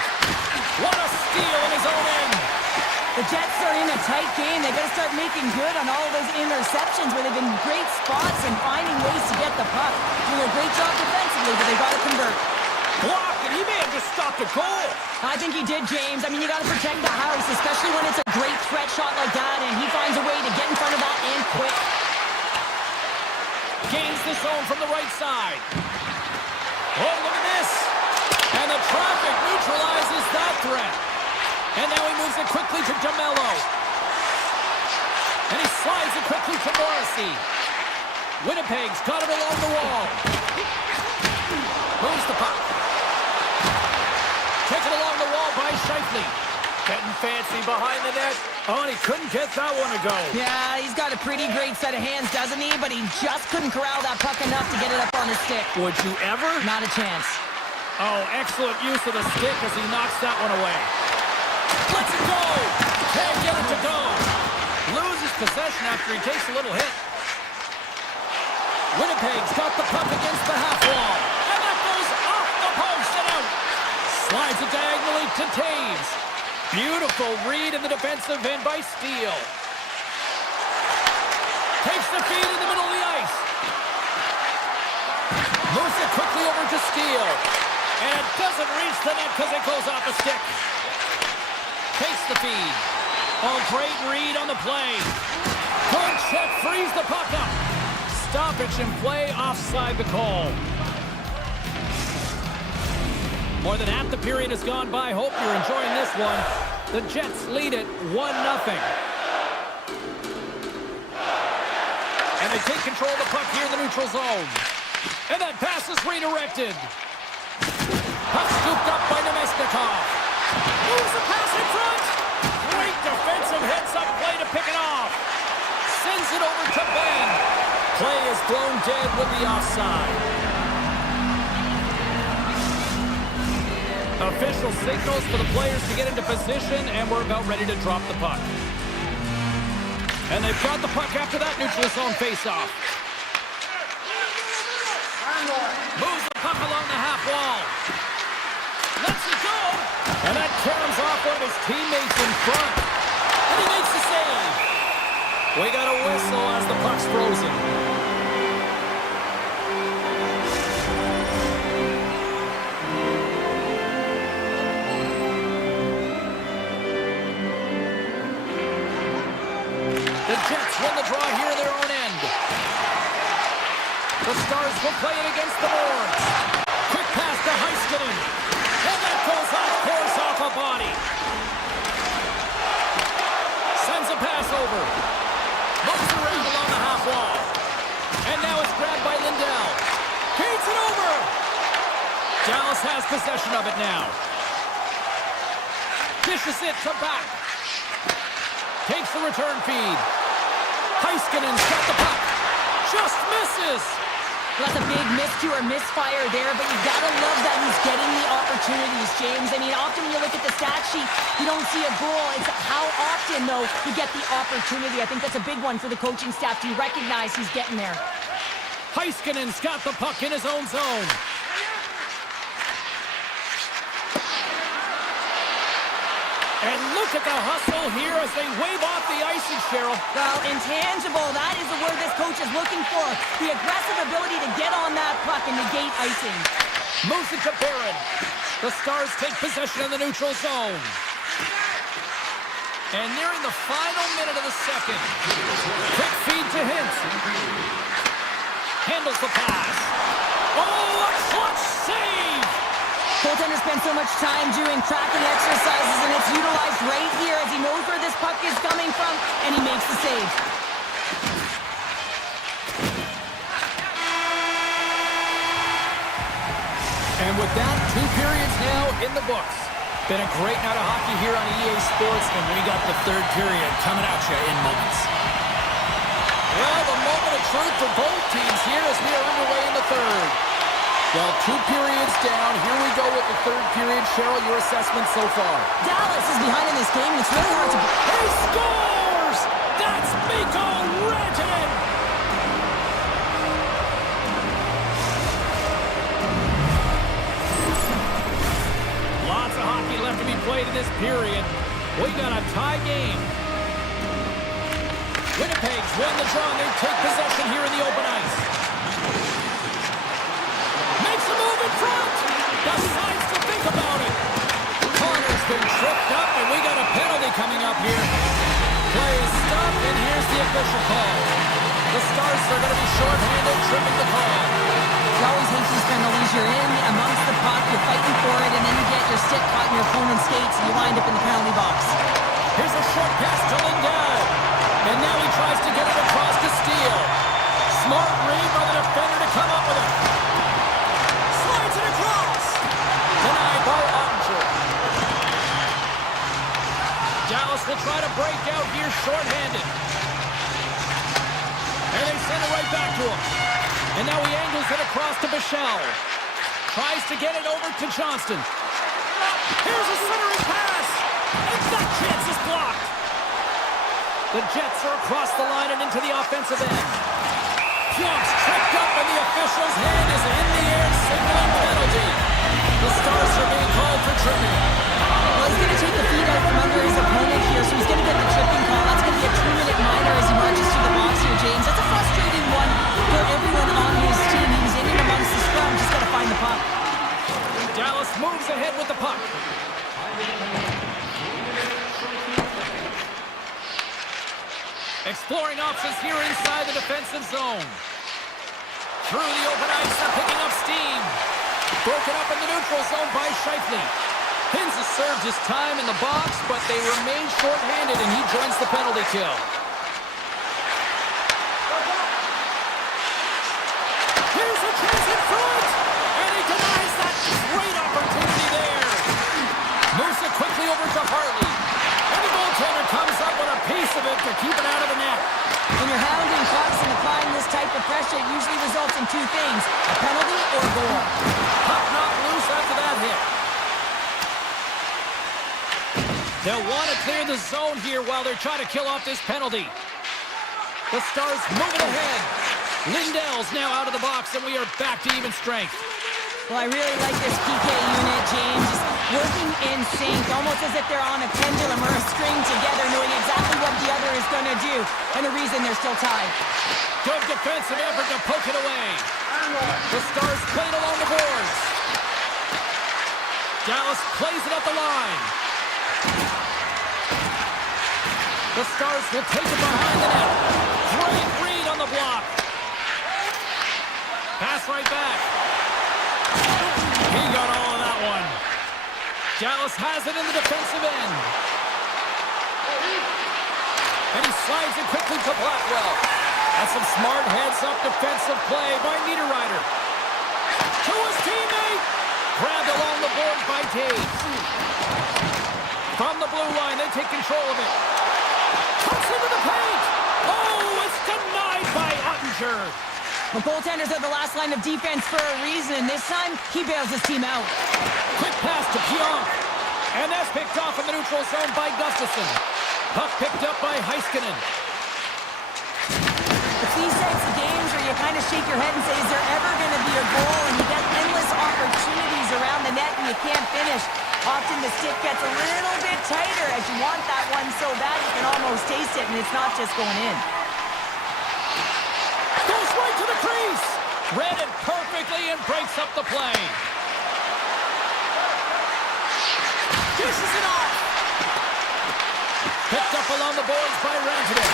What a steal in his own end. The Jets are in a tight game. They got to start making good on all of those interceptions where they've been great spots and finding ways to get the puck. Doing a great job defensively, but they got to convert. Block, and he may have just stopped a goal. I think he did, James. I mean, you got to protect the house, especially when it's a great threat shot like that, and he finds a way to get in front of that and quick. Gains the zone from the right side. Oh, look at this. And the traffic neutralizes that threat. And now he moves it quickly to DeMello. And he slides it quickly to Morrissey. Winnipeg's got it along the wall. Moves the puck. Taken along the wall by Scheifele. Getting fancy behind the net. Oh, and he couldn't get that one to go. Yeah, he's got a pretty great set of hands, doesn't he? But he just couldn't corral that puck enough to get it up on his stick. Would you ever? Not a chance. Oh, excellent use of the stick as he knocks that one away. Let's it go! Can't get it to go. Loses possession after he takes a little hit. Winnipeg's got the puck against the half wall. And that goes off the post and out. Slides it diagonally to Taves. Beautiful read in the defensive end by Steele. Takes the feed in the middle of the ice. Moves it quickly over to Steele. And it doesn't reach the net because it goes off the stick. Takes the feed. Oh, great read on the play. Good check, frees the puck up. Stoppage in play, offside the call. More than half the period has gone by. Hope you're enjoying this one. The Jets lead it 1-0. And they take control of the puck here in the neutral zone. And that pass is redirected. Puck scooped up by Nemesnikov. Moves the pass in front. Great defensive heads-up play to pick it off. Sends it over to Ben. Play is thrown dead with the offside. Official signals for the players to get into position, and we're about ready to drop the puck. And they've got the puck after that neutral zone face-off. Moves the puck along the half wall. Lets it go. And that turns off one of his teammates in front. And he makes the save. We got a whistle as the puck's frozen. The Jets win the draw here in their own end. The Stars will play it against the boards. Quick pass to Heiskanen. And that goes off course off a body. Sends a pass over. Moves around along the half wall. And now it's grabbed by Lindell. Feeds it over. Dallas has possession of it now. Dishes it to back. Takes the return feed. Heiskanen's got the puck. Just misses. That's a big miscue or misfire there, but you gotta love that he's getting the opportunities, James. I mean, often when you look at the stat sheet, you don't see a goal. It's how often, though, you get the opportunity. I think that's a big one for the coaching staff to recognize he's getting there. Heiskanen's got the puck in his own zone. And look at the hustle here as they wave off the icing, Cheryl. Well, intangible, that is the word this coach is looking for. The aggressive ability to get on that puck and negate icing. Moves it to Barron. The Stars take possession in the neutral zone. And nearing the final minute of the second. Quick feed to Hintz. Handles the pass. Oh, a clutch save! Goaltender spends so much time doing tracking exercises, and it's utilized right here as he knows where this puck is coming from, and he makes the save. And with that, 2 periods now in the books. Been a great night of hockey here on EA Sports, and we got the 3rd period coming at you in moments. Well, the moment of truth for both teams here as we are underway in the 3rd. Well, 2 periods down. Here we go with the 3rd period. Cheryl, your assessment so far? Dallas is behind in this game, and it's really hard to... He scores! That's Mikko Rantanen! Lots of hockey left to be played in this period. We got a tie game. Winnipeg's won the draw, and they take possession here in the open ice. Makes a move in front. Decides to think about it. Connor's been tripped up, and we got a penalty coming up here. Play is stopped, and here's the official call. The Stars are going to be shorthanded, tripping the call. You always hate these penalties. You're in amongst the puck, you're fighting for it, and then you get your stick caught in your opponent's skates, and you wind up in the penalty box. Here's a short pass to Lindell. And now he tries to get it across to Steele. Smart read by the defender to come up with it. Slides it across. Denied by Ottinger. Dallas will try to break out here shorthanded. And they send it right back to him. And now he angles it across to Bichelle. Tries to get it over to Johnston. Here's a centering pass. And that chance is blocked. The Jets are across the line and into the offensive end. Pionk's tripped up and the official's hand is in the air, signaling penalty. The Stars are being called for tripping. Well, he's going to take the feet out from under his opponent here, so he's going to get the tripping call. That's going to be a 2-minute minor as he marches through the box here, James. That's a frustrating one for everyone on his team. He was in and amongst the scrum, just got to find the puck. Dallas moves ahead with the puck. Exploring options here inside the defensive zone. Through the open ice, they're picking up steam. Broken up in the neutral zone by Scheifele. Hins has served his time in the box, but they remain shorthanded, and he joins the penalty kill. Here's a chance in front, and he denies that great opportunity there. Moves it quickly over to Hartley. And the goaltender comes up with a piece of it to keep it out of the net. When you're hounding pucks and applying this type of pressure, it usually results in 2 things, a penalty or a goal. Puck knocked loose after that hit. They'll want to clear the zone here while they're trying to kill off this penalty. The Stars moving ahead. Lindell's now out of the box, and we are back to even strength. Well, I really like this PK unit, James. Just working in sync, almost as if they're on a pendulum or a string together, knowing exactly what the other is going to do, and the reason they're still tied. Good defensive effort to poke it away. The Stars played along the boards. Dallas plays it up the line. The Stars will take it behind the net. Great read on the block. Pass right back. He got all of that one. Dallas has it in the defensive end. And he slides it quickly to Blackwell. That's some smart heads-up defensive play by Niederreiter. To his teammate. Grabbed along the boards by Taves. From the blue line, they take control of it. Cuts into the paint. Oh, it's denied by Ottinger. The goaltenders are the last line of defense for a reason. This time, he bails his team out. Quick pass to Pionk. And that's picked off in the neutral zone by Gustafsson. Puck picked up by Heiskanen. It's these types of games where you kind of shake your head and say, is there ever going to be a goal? And you get endless opportunities around the net and you can't finish. Often the stick gets a little bit tighter as you want that one so bad you can almost taste it, and it's not just going in. Goes right to the crease. Read it perfectly and breaks up the play. Dishes it off. Picked up along the boards by Rantanen.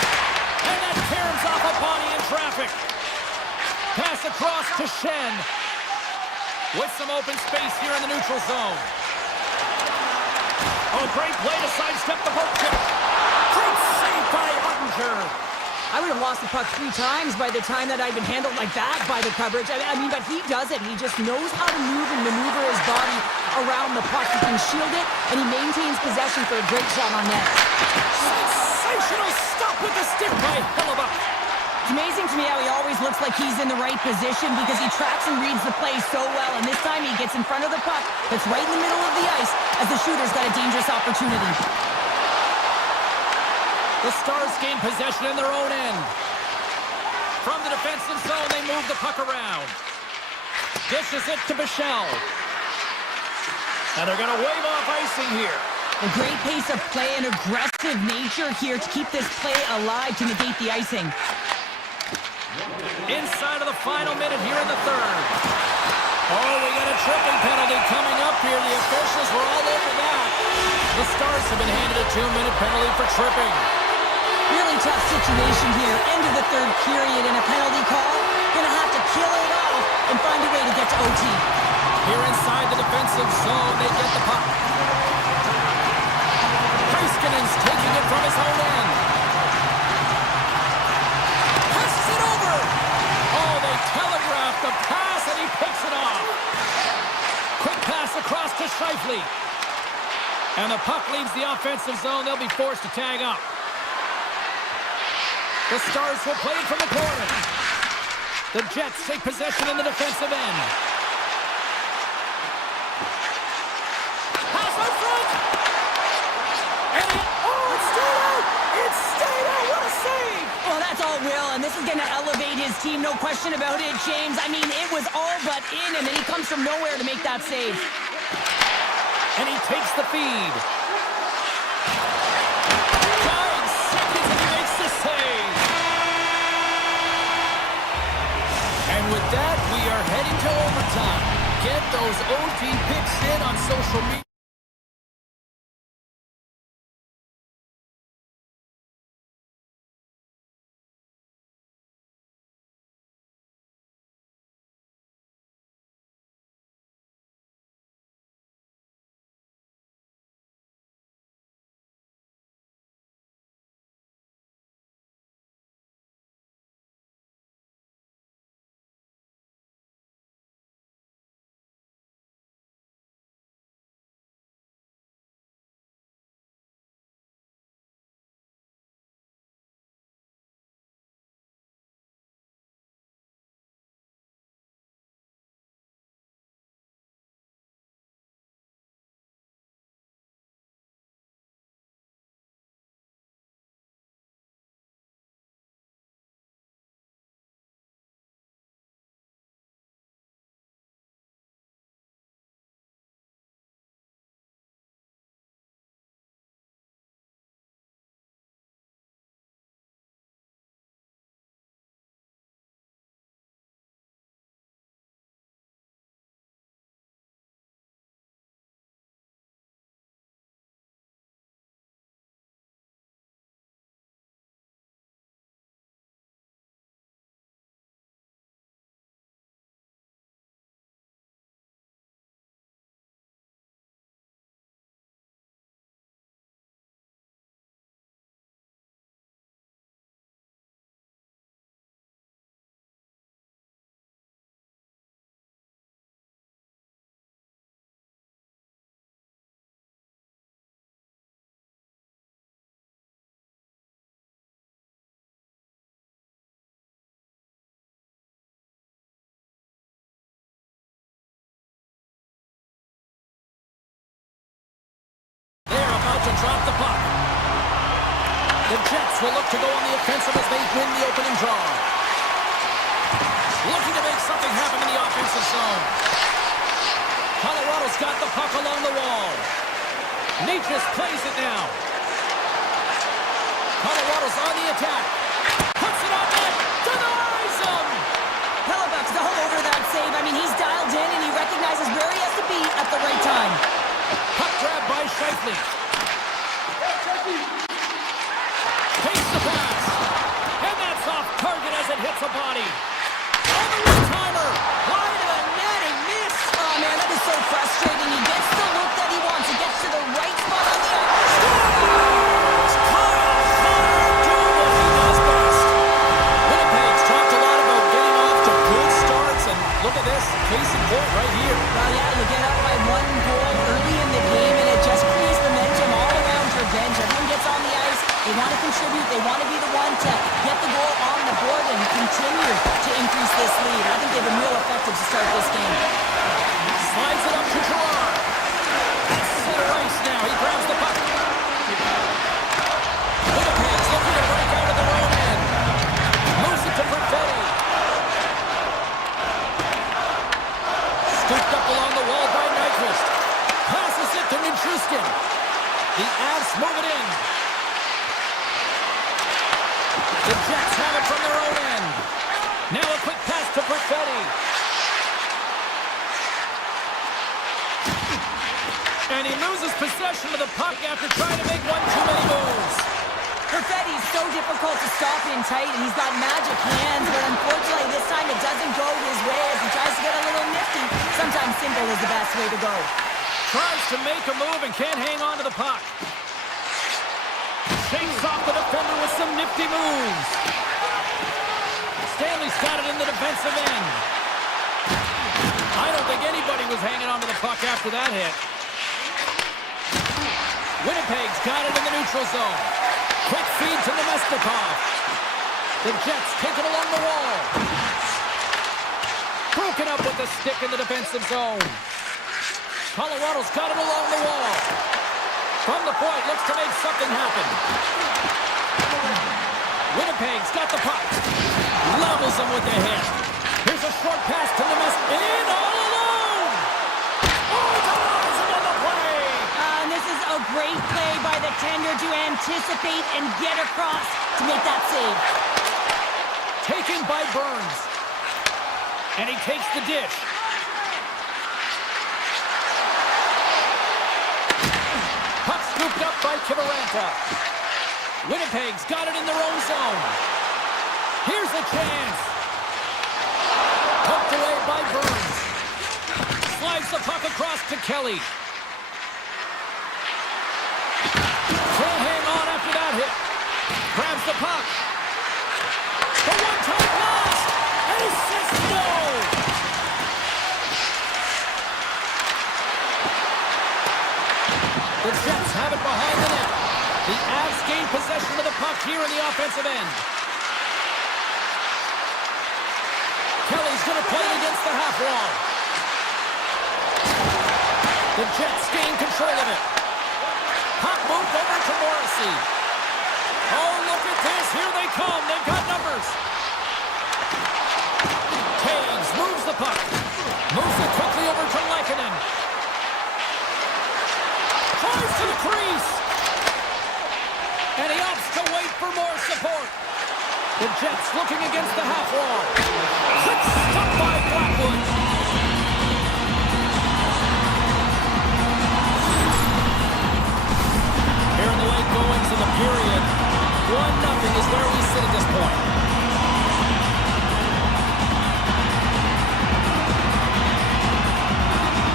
And that tears off a body in traffic. Pass across to Shen. With some open space here in the neutral zone. Oh, great play to sidestep the poke check. Great save by Ottinger. I would have lost the puck 3 times by the time that I'd been handled like that by the coverage. I mean, but he does it. He just knows how to move and maneuver his body around the puck. He can shield it, and he maintains possession for a great shot on net. Sensational stop with the stick by Hellebuyck. It's amazing to me how he always looks like he's in the right position because he tracks and reads the play so well, and this time he gets in front of the puck that's right in the middle of the ice as the shooter's got a dangerous opportunity. The Stars gain possession in their own end. From the defensive zone, they move the puck around. Dishes it to Bichelle. And they're going to wave off icing here. A great pace of play and aggressive nature here to keep this play alive to negate the icing. Inside of the final minute here in the third. Oh, we got a tripping penalty coming up here. The officials were all over that. The Stars have been handed a 2-minute penalty for tripping. Really tough situation here. End of the third period and a penalty call. Gonna have to kill it off and find a way to get to OT. Here inside the defensive zone, they get the puck. Heiskanen's taking it from his own end. Passes it over. Oh, they telegraphed the pass, and he picks it off. Quick pass across to Scheifele. And the puck leaves the offensive zone. They'll be forced to tag up. The Stars will play it from the corner. The Jets take possession in the defensive end. Pass out front! And It stayed out! It stayed out! What a save! Well, that's all Will, and this is going to elevate his team, no question about it, James. I mean, it was all but in, and then he comes from nowhere to make that save. And he takes the feed. 9 seconds, and he makes the save. And with that, we are heading to overtime. Get those OT picks in on social media. To drop the puck. The Jets will look to go on the offensive as they win the opening draw. Looking to make something happen in the offensive zone. Colorado's got the puck along the wall. Necas plays it now. Colorado's on the attack. Puts it on net. Denies him. Hellebuck's all over that save. I mean, he's dialed in and he recognizes where he has to be at the right time. Puck grab by Scheifele. Takes the pass. And that's off target as it hits a body. On the one-timer. Wide of the net and missed. Oh, man, that is so frustrating. He gets the look that he wants. He gets to the right spot on the ice. Scores! Kyle Connor doing what he does best. Winnipeg's talked a lot about getting off to good starts, and look at this. Case in point right here. Well, yeah, you get up by 1 goal early in the game, and it just creates momentum all around your bench. Everyone gets on the ice, They want to contribute. They want to be the one to get the goal on the board and continue to increase this lead. I think they've been real effective to start this game. Slides it up to Gerard. That's center ice now. He grabs the puck. Winnipeg's looking to break out of their own end. Moves it to Perfetti. Scooped up along the wall by Nyquist. Passes it to Nichushkin. The Avs move it in. The Jets have it from their own end. Now a quick pass to Perfetti. And he loses possession of the puck after trying to make one too many moves. Perfetti's so difficult to stop in tight, and he's got magic hands, but unfortunately this time it doesn't go his way as he tries to get a little nifty. Sometimes simple is the best way to go. Tries to make a move and can't hang on to the puck. Shakes off the defender with some nifty moves. Stanley's got it in the defensive end. I don't think anybody was hanging on to the puck after that hit. Winnipeg's got it in the neutral zone. Quick feed to Nemestikov. The Jets take it along the wall. Broken up with the stick in the defensive zone. Colorado's got it along the wall. From the point, looks to make something happen. Winnipeg's got the puck. Levels him with the hit. Here's a short pass to Nemestikov. In all alone! Oh, dives into the play! And this is a great play by the tender to anticipate and get across to make that save. Taken by Burns. And he takes the dish. Puck scooped up by Kiviranta. Winnipeg's got it in their own zone. Here's a chance. Poked away by Burns. Slides the puck across to Kelly. Can't hang on after that hit. Grabs the puck. The one-time pass. And he says no. The Jets have it behind the net. The Avs gain possession of the puck here in the offensive end. Kelly's going to play it against the half wall. The Jets gain control of it. Puck moved over to Morrissey. Oh, look at this. Here they come. They've got numbers. Taves moves the puck. Moves it quickly over to Lehkonen. Tries to the crease. And he opts to wait for more support. The Jets looking against the half wall. Quick stop by Blackwood. Here in the late goings of the period, 1-0 is where we sit at this point.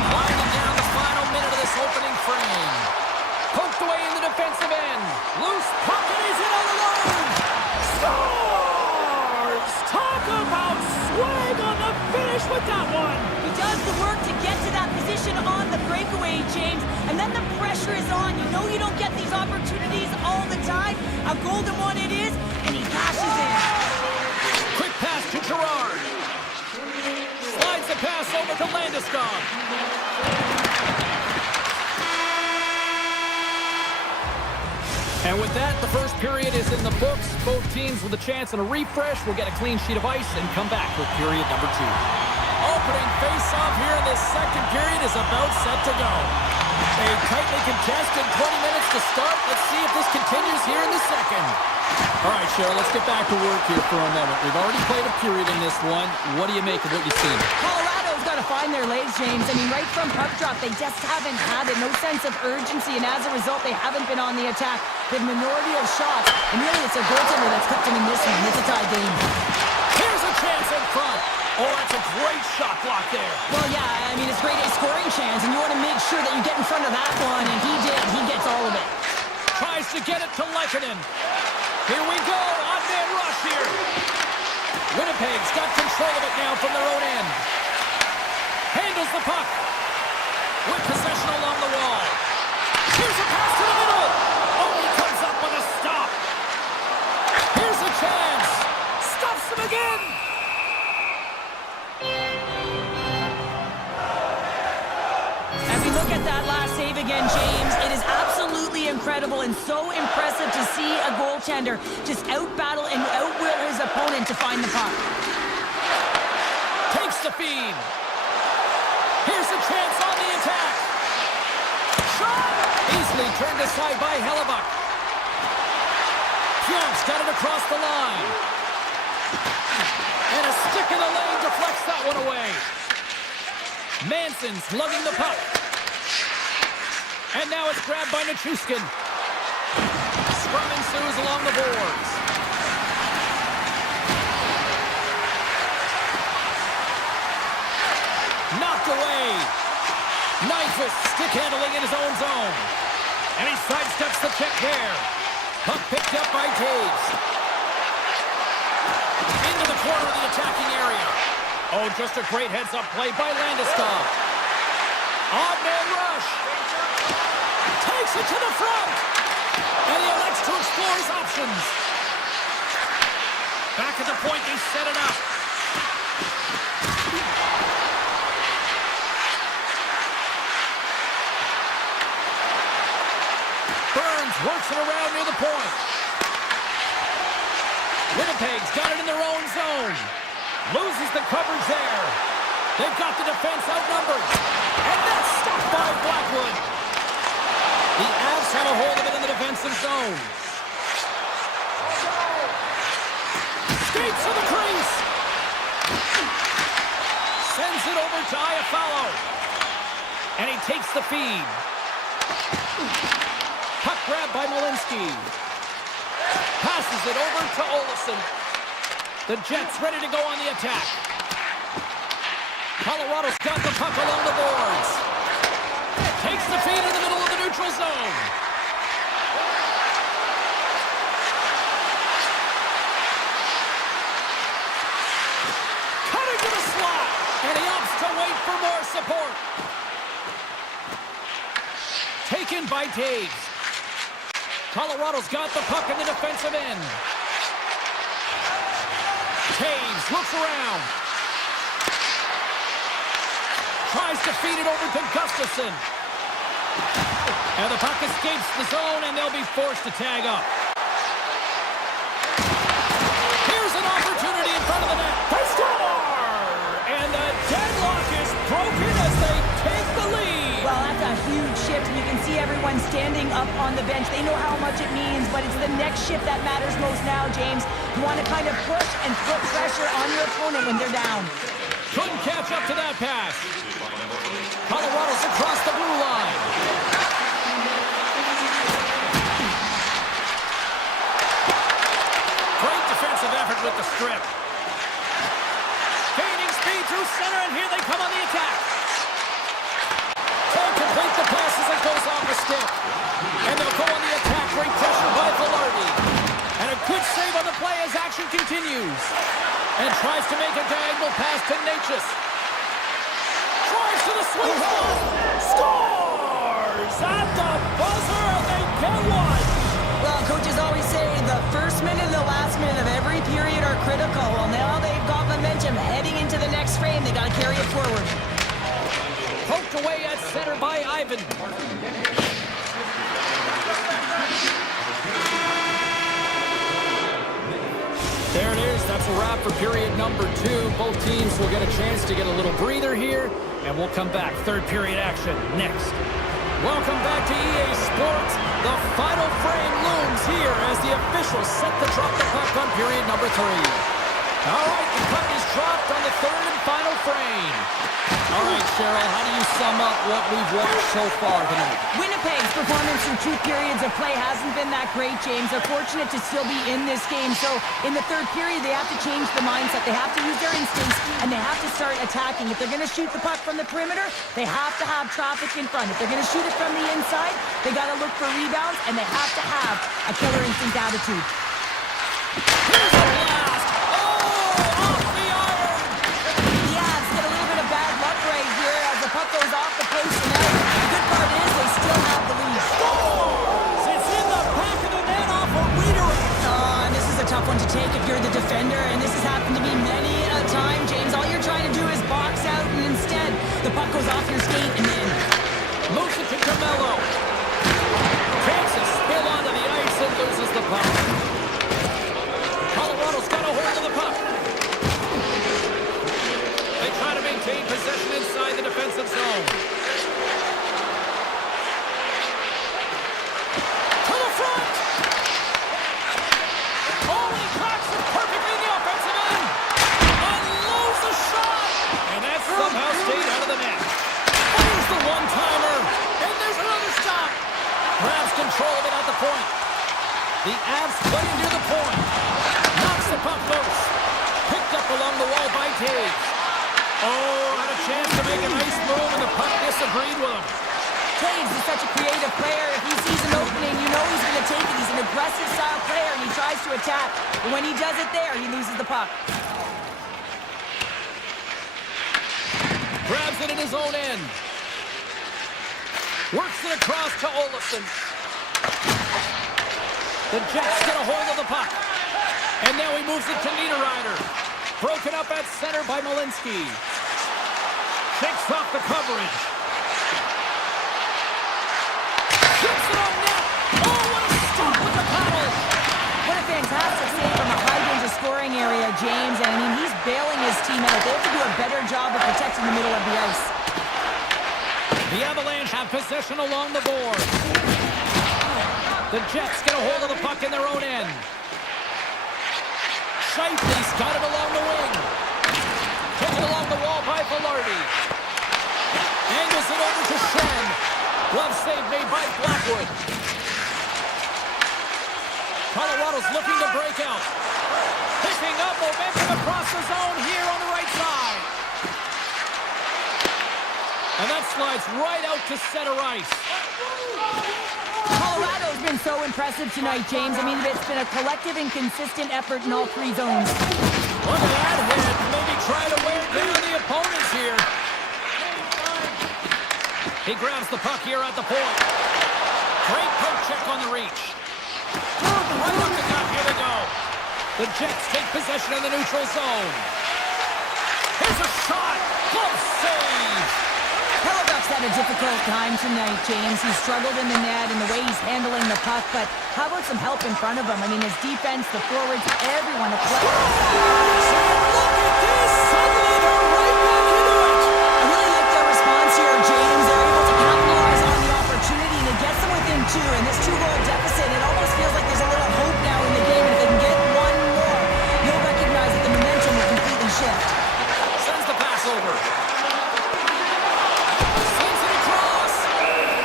Winding down the final minute of this opening frame. Poked away in the defensive end. Loose puck and he's in all alone. Scores! Talk about swag on the finish with that one. He does the work to get to that position on the breakaway, James, and then the pressure is on. You know you don't get these opportunities all the time. A golden one it is, and he cashes in. Quick pass to Gerard. Slides the pass over to Landeskog. And with that, the first period is in the books. Both teams with a chance and a refresh will get a clean sheet of ice and come back with period number 2. Opening face-off here in this second period is about set to go. A tightly contested 20 minutes to start. Let's see if this continues here in the second. All right, Cheryl, let's get back to work here for a moment. We've already played a period in this one. What do you make of what you've seen? Colorado's got to find their legs, James. I mean, right from puck drop, they just haven't had it. No sense of urgency, and as a result, they haven't been on the attack. The minority of shots, and really it's a goaltender that's kept them in this one. It's a tie game. Here's a chance in front. Oh, that's a great shot block there. Well, yeah, I mean, it's great a scoring chance, and you want to make sure that you get in front of that one, and he did. He gets all of it. Tries to get it to Lehkonen. Here we go. Odd man rush here. Winnipeg's got control of it now from their own end. Handles the puck. With possession along the wall. Here's a pass to the middle. Oh, he comes up with a stop. at that last save again, James. It is absolutely incredible and so impressive to see a goaltender just outbattle and outwill his opponent to find the puck. Takes the feed. Here's a chance on the attack. Shot! Easily turned aside by Hellebuck. Pionk's got it across the line. And a stick in the lane deflects that one away. Manson's lugging the puck. And now it's grabbed by Nichushkin. Scrum ensues along the boards. Knocked away. Nyquist stick handling in his own zone. And he sidesteps the check there. Puck picked up by Taves. Into the corner of the attacking area. Oh, just a great heads-up play by Landeskog. Odd man rush. Takes it to the front. And he elects to explore his options. Back at the point, they set it up. Burns works it around near the point. Winnipeg's got it in their own zone. Loses the coverage there. They've got the defense outnumbered. And that's stopped by Blackwood. The Avs have a hold of it in the defensive zone. Skates to the crease. Sends it over to Iafallo. And he takes the feed. Puck grab by Malinsky. Passes it over to Olofsson. The Jets ready to go on the attack. Colorado's got the puck along the boards. Takes the feed in the middle of the neutral zone. Cutting to the slot. And he opts to wait for more support. Taken by Taves. Colorado's got the puck in the defensive end. Taves looks around. Tries to feed it over to Gustafsson. And the puck escapes the zone, and they'll be forced to tag up. Here's an opportunity in front of the net. They score! And the deadlock is broken as they take the lead. Well, that's a huge shift. You can see everyone standing up on the bench. They know how much it means, but it's the next shift that matters most now, James. You want to kind of push and put pressure on your opponent when they're down. Couldn't catch up to that pass. Colorado's across the blue line. Great defensive effort with the strip. Gaining speed through center, and here they come on the attack. Can't complete the pass as it goes off the stick. And they'll go on the attack. Great pressure by Velarde. And a good save on the play as action continues. And tries to make a diagonal pass to Natchez. Tries to the sweep spot. Scores at the buzzer, and they get one. Well, coaches always say the first minute and the last minute of every period are critical. Well, now they've got momentum heading into the next frame. They got to carry it forward. Poked away at center by Ivan. There it is. That's a wrap for period number 2. Both teams will get a chance to get a little breather here, and we'll come back. Third period action next. Welcome back to EA Sports. The final frame looms here as the officials set to drop the puck on period number 3. All right, the puck is dropped on the third and final frame. All right, Cheryl, how do you sum up what we've watched so far tonight? Winnipeg's performance in 2 periods of play hasn't been that great, James. They're fortunate to still be in this game. So in the third period, they have to change the mindset. They have to use their instincts, and they have to start attacking. If they're going to shoot the puck from the perimeter, they have to have traffic in front. If they're going to shoot it from the inside, they got to look for rebounds, and they have to have a killer instinct attitude. Here's a blast! Oh, off the iron! The Avs get a little bit of bad luck right here as the puck goes off the post and out. The good part is they still have the lead. Scores! It's in the back of the net off a redirect. And this is a tough one to take if you're the defender, and this has happened to me many a time, James. All you're trying to do is box out, and instead, the puck goes off your skate and in. Moves it to Carmelo. Takes a spill onto the ice and loses the puck. Colorado's got a hold of the puck. They try to maintain possession inside the defensive zone. To the front! Oh, he cracks it perfectly in the offensive end! Unloads the shot! And that somehow stayed out of the net. Here's the one-timer! And there's another stop! Grabs control of it at the point. The Avs play near the point. Knocks the puck loose. Picked up along the wall by Taves. Oh, had a chance to make a nice move, and the puck disagreed with him. Taves is such a creative player. If he sees an opening, you know he's going to take it. He's an aggressive style player, and he tries to attack. But when he does it there, he loses the puck. Grabs it in his own end. Works it across to Olofsson. The Jets get a hold of the puck. And now he moves it to Niederreiter. Broken up at center by Malinsky. Shakes off the coverage. Shoots it on net. Oh, what a stop with the paddle. What a fantastic save from a high-danger scoring area, James. And, I mean, he's bailing his team out. They have to do a better job of protecting the middle of the ice. The Avalanche have possession along the board. The Jets get a hold of the puck in their own end. Shifley's got it along the wing. Taken along the wall by Velarde. Angles it over to Shen. Glove save made by Blackwood. Colorado's looking to break out. Picking up momentum across the zone here on the right side. And that slides right out to center ice. Colorado's been so impressive tonight, James. I mean, it's been a collective and consistent effort in all three zones. Look at that hit. Maybe try to wear down the opponents here. He grabs the puck here at the point. Great poke check on the reach. Right up the gut. Here they go. The Jets take possession of the neutral zone. Here's a shot. Glove save. Hellebuyck's had a difficult time tonight, James. He's struggled in the net and the way he's handling the puck, but how about some help in front of him? I mean, his defense, the forwards, everyone to play. Look at this! Suddenly they're right back into it! I really like their response here, James. They're able to capitalize on the opportunity and it gets them within two. And this two-goal deficit, it almost feels like there's a little hope now in the game. And if they can get one more, you'll recognize that the momentum will completely shift. Sends the pass over.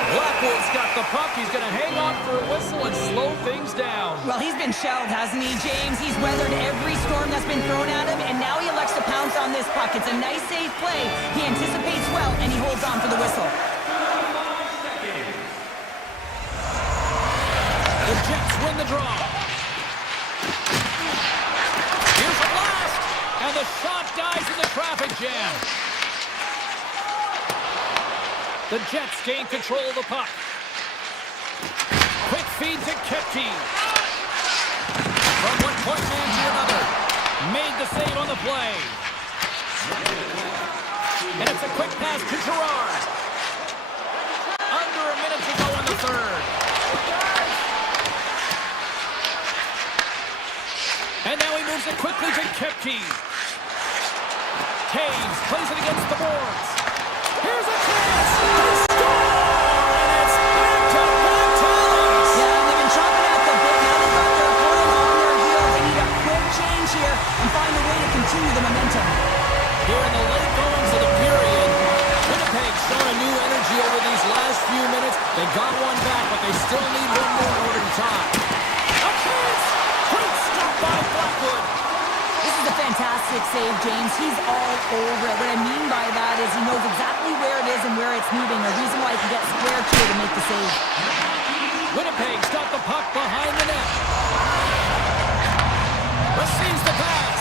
Blackwood's got the puck. He's going to hang on for a whistle and slow things down. Well, he's been shelled, hasn't he, James? He's weathered every storm that's been thrown at him, and now he elects to pounce on this puck. It's a nice, safe play. He anticipates well, and he holds on for the whistle. The Jets win the draw. Here's a blast, and the shot dies in the traffic jam. The Jets gain control of the puck. Quick feed to Kepke. From one point man to another. Made the save on the play. And it's a quick pass to Gerard. Under a minute to go in the third. And now he moves it quickly to Kepke. Taves plays it against the boards. Here's a chance to score! And it's back-to-back tallies! Yeah, they've been chopping at the bit. Now they've got their opponent on their heels. They need a quick change here and find a way to continue the momentum. Here in the late goings of the period, Winnipeg's shown a new energy over these last few minutes. They got one back, but they still need one more in order to tie. A chance! Great stop by Blackwood! This is a fantastic save, James. He's all over it. What I mean by that is he knows exactly where it is and where it's moving. A reason why he can get square to it and make the save. Winnipeg's got the puck behind the net. Receives the pass.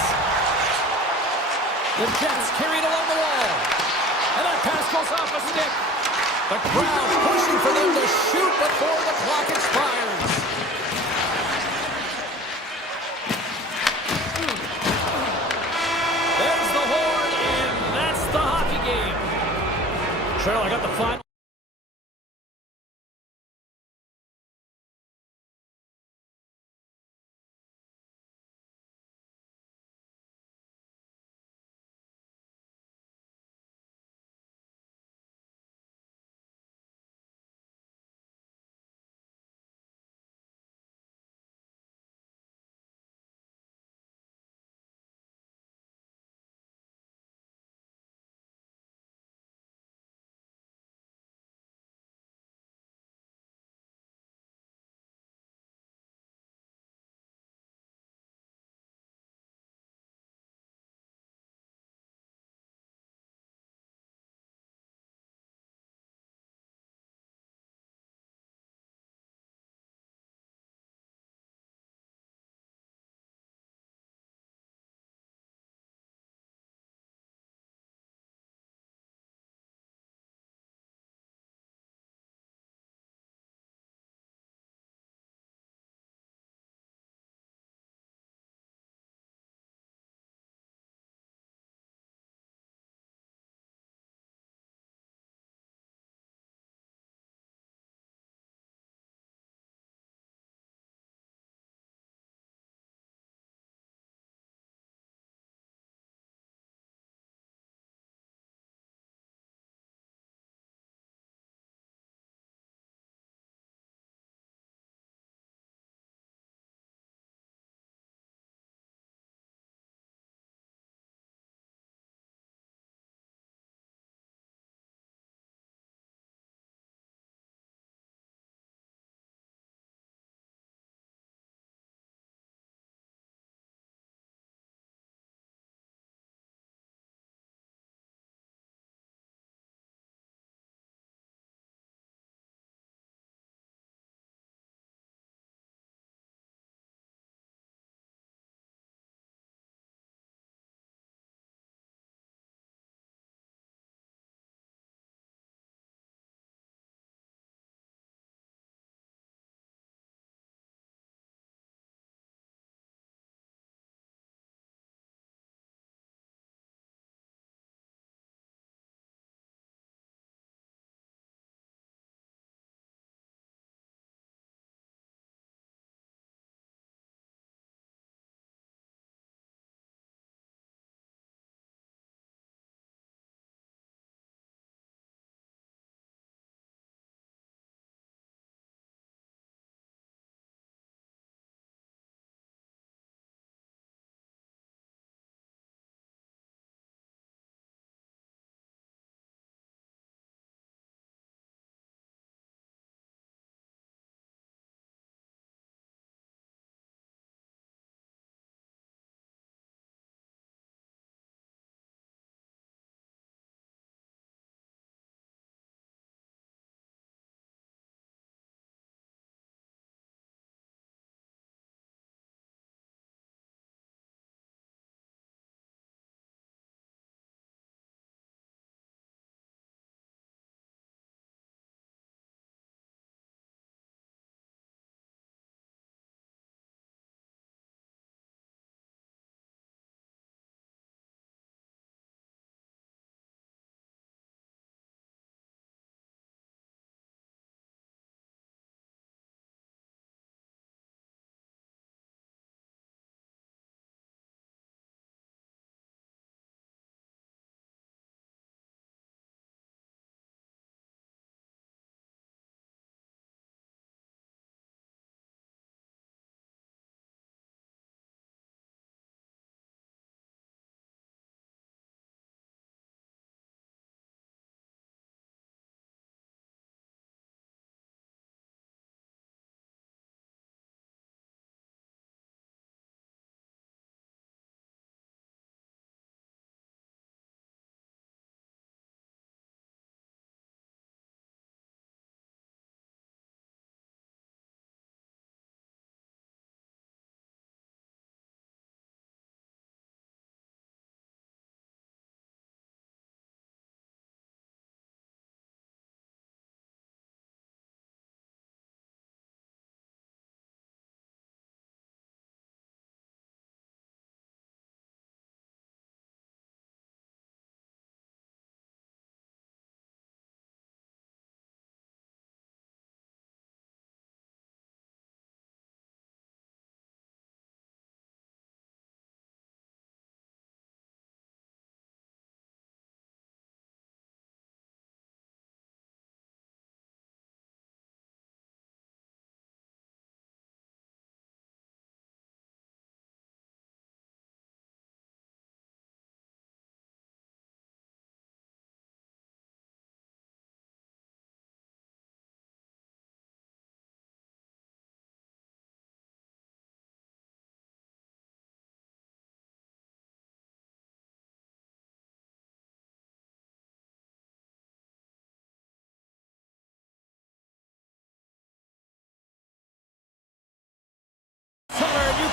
The Jets carry it along the wall. And that pass goes off a stick. The crowd pushing for them to shoot before the clock expires. There's the horn, and that's the hockey game. Cheryl, I got the final.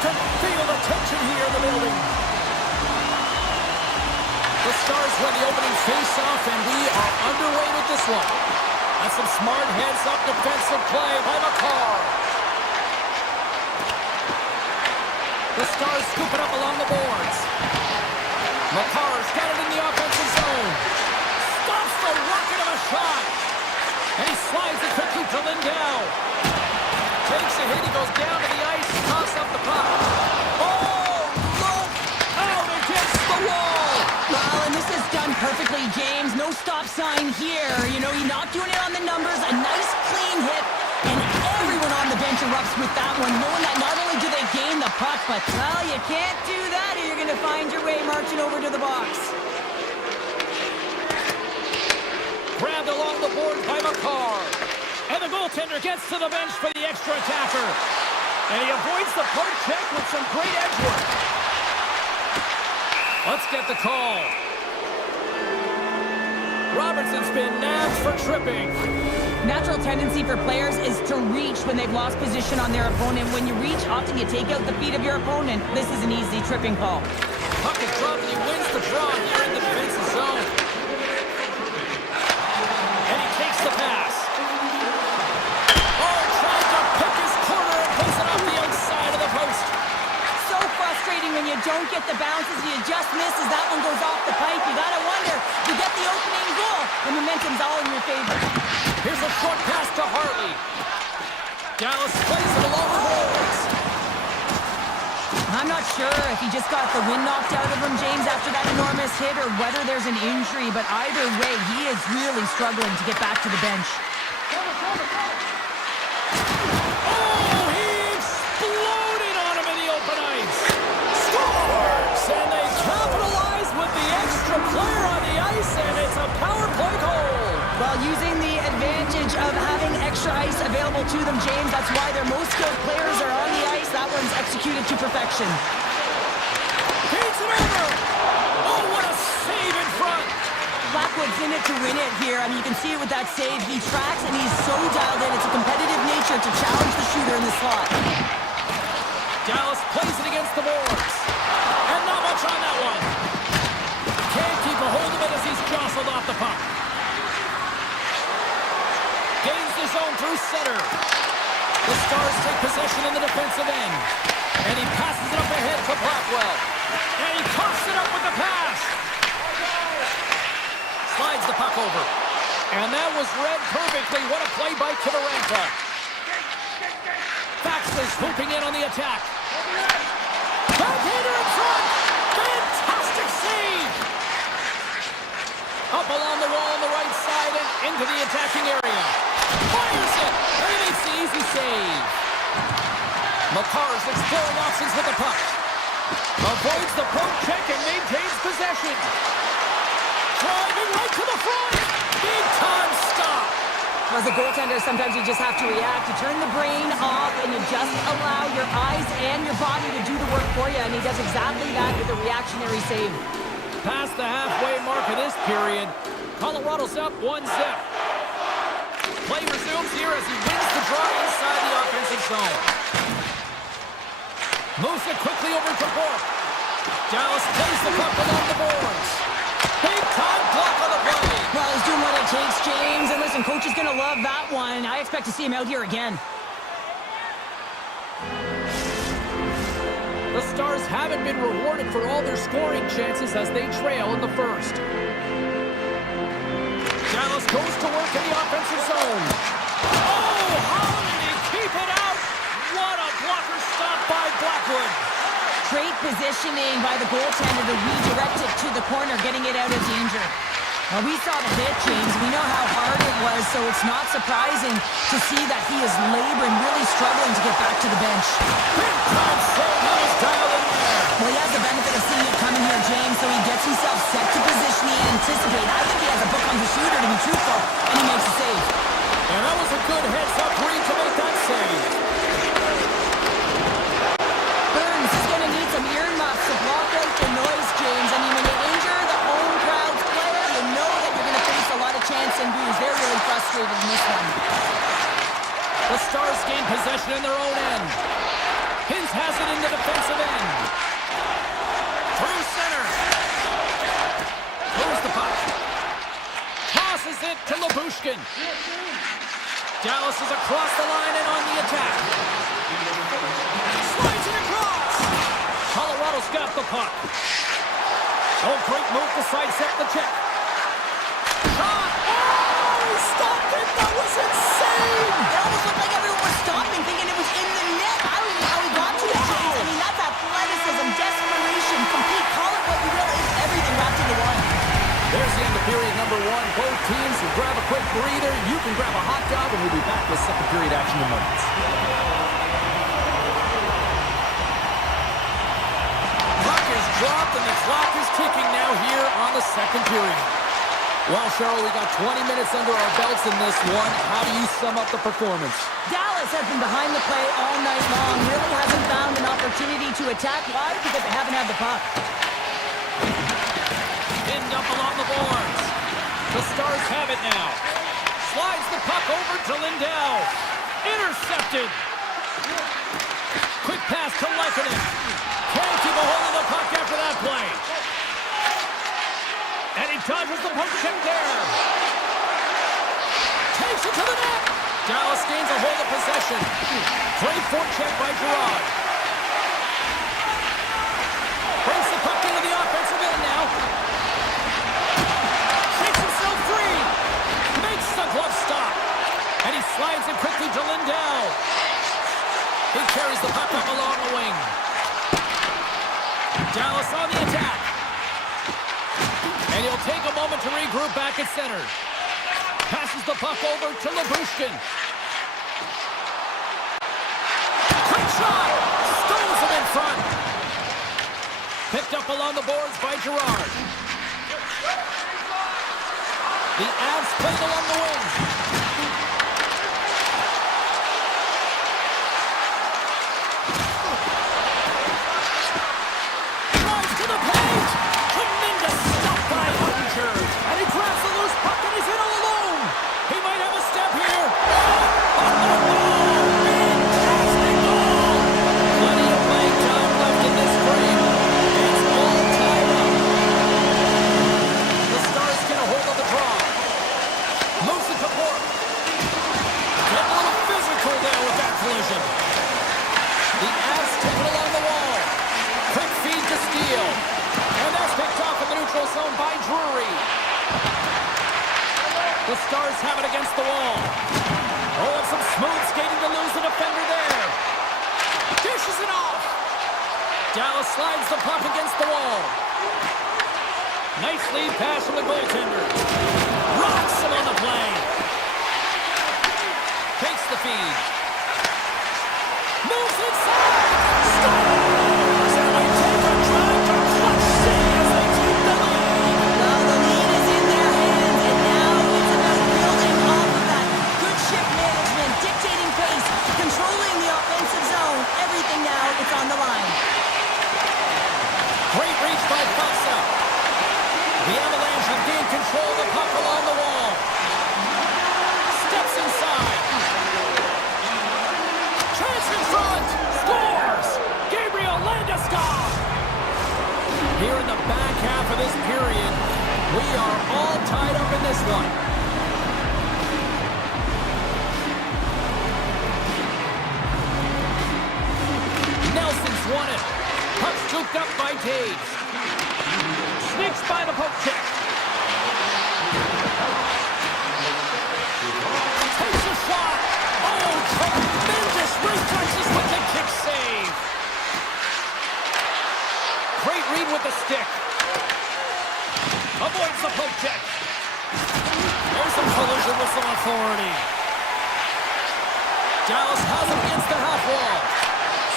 can feel the tension here in the building. The Stars win the opening face-off, and we are underway with this one. That's some smart heads-up defensive play by McCarr. The Stars scoop it up along the boards. McCarr's got it in the offensive zone. Stops the rocket of a shot. And he slides it quickly to Lindell. Takes a hit, he goes down to the ice, toss up the puck. Oh, look out against the wall. Well, and this is done perfectly, James. No stop sign here. You know, you're not doing it on the numbers. A nice, clean hit. And everyone on the bench erupts with that one, knowing that not only do they gain the puck, but, well, you can't do that or you're going to find your way marching over to the box. Grabbed along the board by McCarr. And the goaltender gets to the bench for the extra attacker. And he avoids the poke check with some great edge work. Let's get the call. Robertson's been nabbed for tripping. Natural tendency for players is to reach when they've lost position on their opponent. When you reach, often you take out the feet of your opponent. This is an easy tripping call. Puck is dropped and he wins the draw here in the defensive zone. And he takes the pass. Oh, trying to pick his corner and puts it off the outside of the post. So frustrating when you don't get the bounces, you just miss as that one goes off the pipe. You gotta wonder, you get the opening goal, the momentum's all in your favor. Here's a short pass to Hartley. Dallas plays it along the boards. I'm not sure if he just got the wind knocked out of him, James, after that enormous hit, or whether there's an injury, but either way, he is really struggling to get back to the bench. Oh, he exploded on him in the open ice. Scores! And they capitalize with the extra player on the ice, and it's a power play goal. Well, using the advantage of having extra ice available to them, James, that's why their most skilled players are on the ice. That one's executed to perfection. Beats it over. Oh, what a save in front. Blackwood's in it to win it here. I mean, you can see it with that save. He tracks and he's so dialed in. It's a competitive nature to challenge the shooter in the slot. Dallas plays it against the boards. And not much on that one. Can't keep a hold of it as he's jostled off the puck. Gains the zone through center. The Stars take possession in the defensive end. And he passes it up ahead to Blackwell. And he coughs it up with the pass. Slides the puck over. And that was read perfectly. What a play by Kivarenka. Faxter swooping in on the attack. Backhander in front. Fantastic save. Up along the wall on the right side and into the attacking area. Fires it. And he makes the easy save. McCarr's exploring options with the puck. Avoids the poke check and maintains possession. Driving right to the front. Big time stop. As a goaltender, sometimes you just have to react. You turn the brain off and you just allow your eyes and your body to do the work for you. And he does exactly that with a reactionary save. Past the halfway mark of this period. Colorado's up 1-0. Play resumes here as he wins the draw inside the offensive zone. Moves it quickly over to Bourque. Dallas plays the puck along the boards. Big time block on the play. Well, he's doing what it takes, James. And listen, coach is going to love that one. I expect to see him out here again. The Stars haven't been rewarded for all their scoring chances as they trail in the first. Dallas goes to work in the offensive zone. Oh, how did he keep it out? What a blocker stop by Blackwood. Great positioning by the goaltender to redirect it to the corner, getting it out of danger. Well, we saw the hit, James. We know how hard it was, so it's not surprising to see that he is laboring, really struggling to get back to the bench. Big time save. He was dialed in there. Well, he has the benefit of seeing it coming here, James, so he gets himself set to position he anticipates. I think he has a book on the shooter, to be truthful, and he makes a save. And that was a good heads-up read to make that save. Burns is going to need some earmuffs to block out the noise, James. I mean, when you injure the home crowd's player, you know that you're going to face a lot of chance and boos. They're really frustrated in this one. The Stars gain possession in their own end. Hins has it in the defensive end. Through center. Moves the puck. Tosses it to Labushkin. Dallas is across the line and on the attack. Slides it across. Colorado's got the puck. Oh, great move to sidestep the check. Shot! Oh, he stopped it. That was insane. It almost looked like everyone was stopping, thinking it was in the net. I don't know how he got to it, James. I mean, that's athleticism, desperation, complete, call it what you will. It's everything wrapped into one. There's the end of period number one. Both teams will grab a quick breather. You can grab a hot dog, and we'll be back with second period action in moments. Puck is dropped, and the clock is ticking now here on the second period. Well, Cheryl, we got 20 minutes under our belts in this one. How do you sum up the performance? Dallas has been behind the play all night long. Really hasn't found an opportunity to attack. Why? Because they haven't had the puck. Pinned up along the boards. The Stars have it now. Slides the puck over to Lindell. Intercepted. Quick pass to Lekanen. Can't keep a hold of the puck after that play. And he dodges the poke check there. Takes it to the net. Dallas gains a hold of possession. Great forecheck by Gerard. Brings the puck into the offensive end now. Shakes himself free. Makes the glove stop. And he slides it quickly to Lindell. He carries the puck up along the wing. Dallas on the attack. And he'll take a moment to regroup back at center. Passes the puck over to Labushkin. Quick shot! Stones him in front. Picked up along the boards by Gerard. The Avs played along the wing. Drives to the paint. Tremendous stop by Hunter. And he grabs the loose puck and he's in all alone. He might have a step here. Fantastic goal. Plenty of playing time left in this frame. It's all tied up. The Stars get a hold of the draw. Moves it to Bork. Get a little physical there with that collision. The Avs take it along the wall. Quick feed to Steele. And that's picked off in the neutral zone by Drury. The Stars have it against the wall. Oh, and some smooth skating to lose the defender there. Dishes it off. Dallas slides the puck against the wall. Nice lead pass from the goaltender. Rocks him on the play. Takes the feed. Moves inside. Scores! And they take a drive to clutch city as they keep the lead. Well, the lead is in their hands, and now it's about building off of that. Good shift management, dictating pace, controlling the offensive zone. Everything now, it's on the line. Great reach by Fossa. The Avalanche have gained control of the puck along the wall. Steps inside. Chance in front. Scores. Gabriel Landeskog. Here in the back half of this period, we are all tied up in this one. Nelson's won it. Puck scooped up by Taves. Sneaks by the poke check. Takes a shot. Oh, tremendous reflexes with the kick save. Great read with the stick. Avoids the poke check. There's some collision with some authority. Dallas has it against the half wall.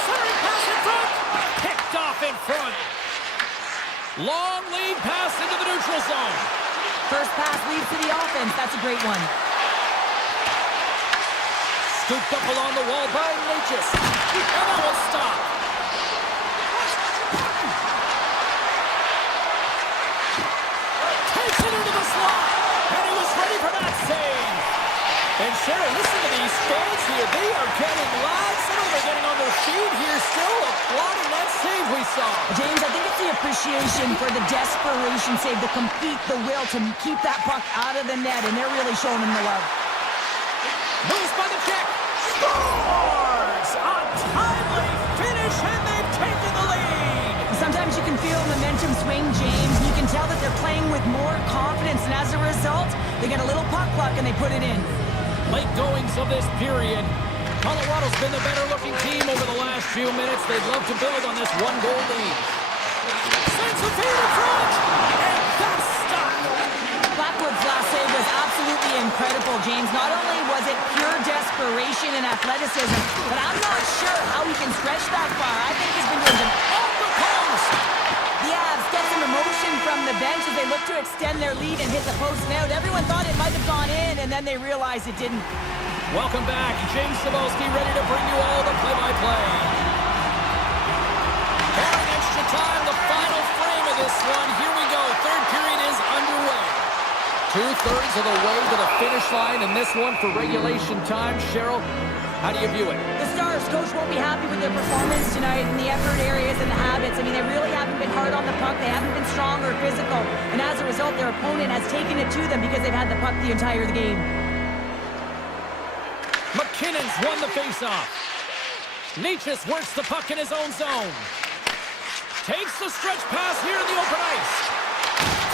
Centering pass in front. Picked off in front. Long lead pass into the neutral zone. First pass leads to the offense. That's a great one. Scooped up along the wall by Natchez. And that will stop. Takes it into the slot. And he was ready for that save. And Cheryl, listen to these fans here. They are getting loud. Some of them are getting on their feet here still, applauding that save we saw. James, I think it's the appreciation for the desperation save, the compete, the will to keep that puck out of the net, and they're really showing him the love. Moves by the check. Scores! A timely finish, and they've taken the lead. Sometimes you can feel momentum swing, James. You can tell that they're playing with more confidence, and as a result, they get a little puck luck and they put it in. Late goings of this period. Colorado's been the better-looking team over the last few minutes. They'd love to build on this one-goal lead. Sends the feed in front, and that's stopped. Blackwood's last save was absolutely incredible, James. Not only was it pure desperation and athleticism, but I'm not sure how he can stretch that far. I think he's been doing some Off the post. The Avs get some emotion from the bench as they look to extend their lead and hit the post out. Everyone thought it might have gone in, and then they realized it didn't. Welcome back. James Cebulski ready to bring you all the play-by-play. Barring extra time, the final frame of this one. Here we go. Third period is underway. 2/3 of the way to the finish line in this one for regulation time. Cheryl, how do you view it? The Stars, coach won't be happy with their performance tonight in the effort areas and the habits. I mean, they really haven't been hard on the puck. They haven't been strong or physical. And as a result, their opponent has taken it to them because they've had the puck the entire game. McKinnon's won the faceoff. Nietzsche works the puck in his own zone. Takes the stretch pass here in the open ice.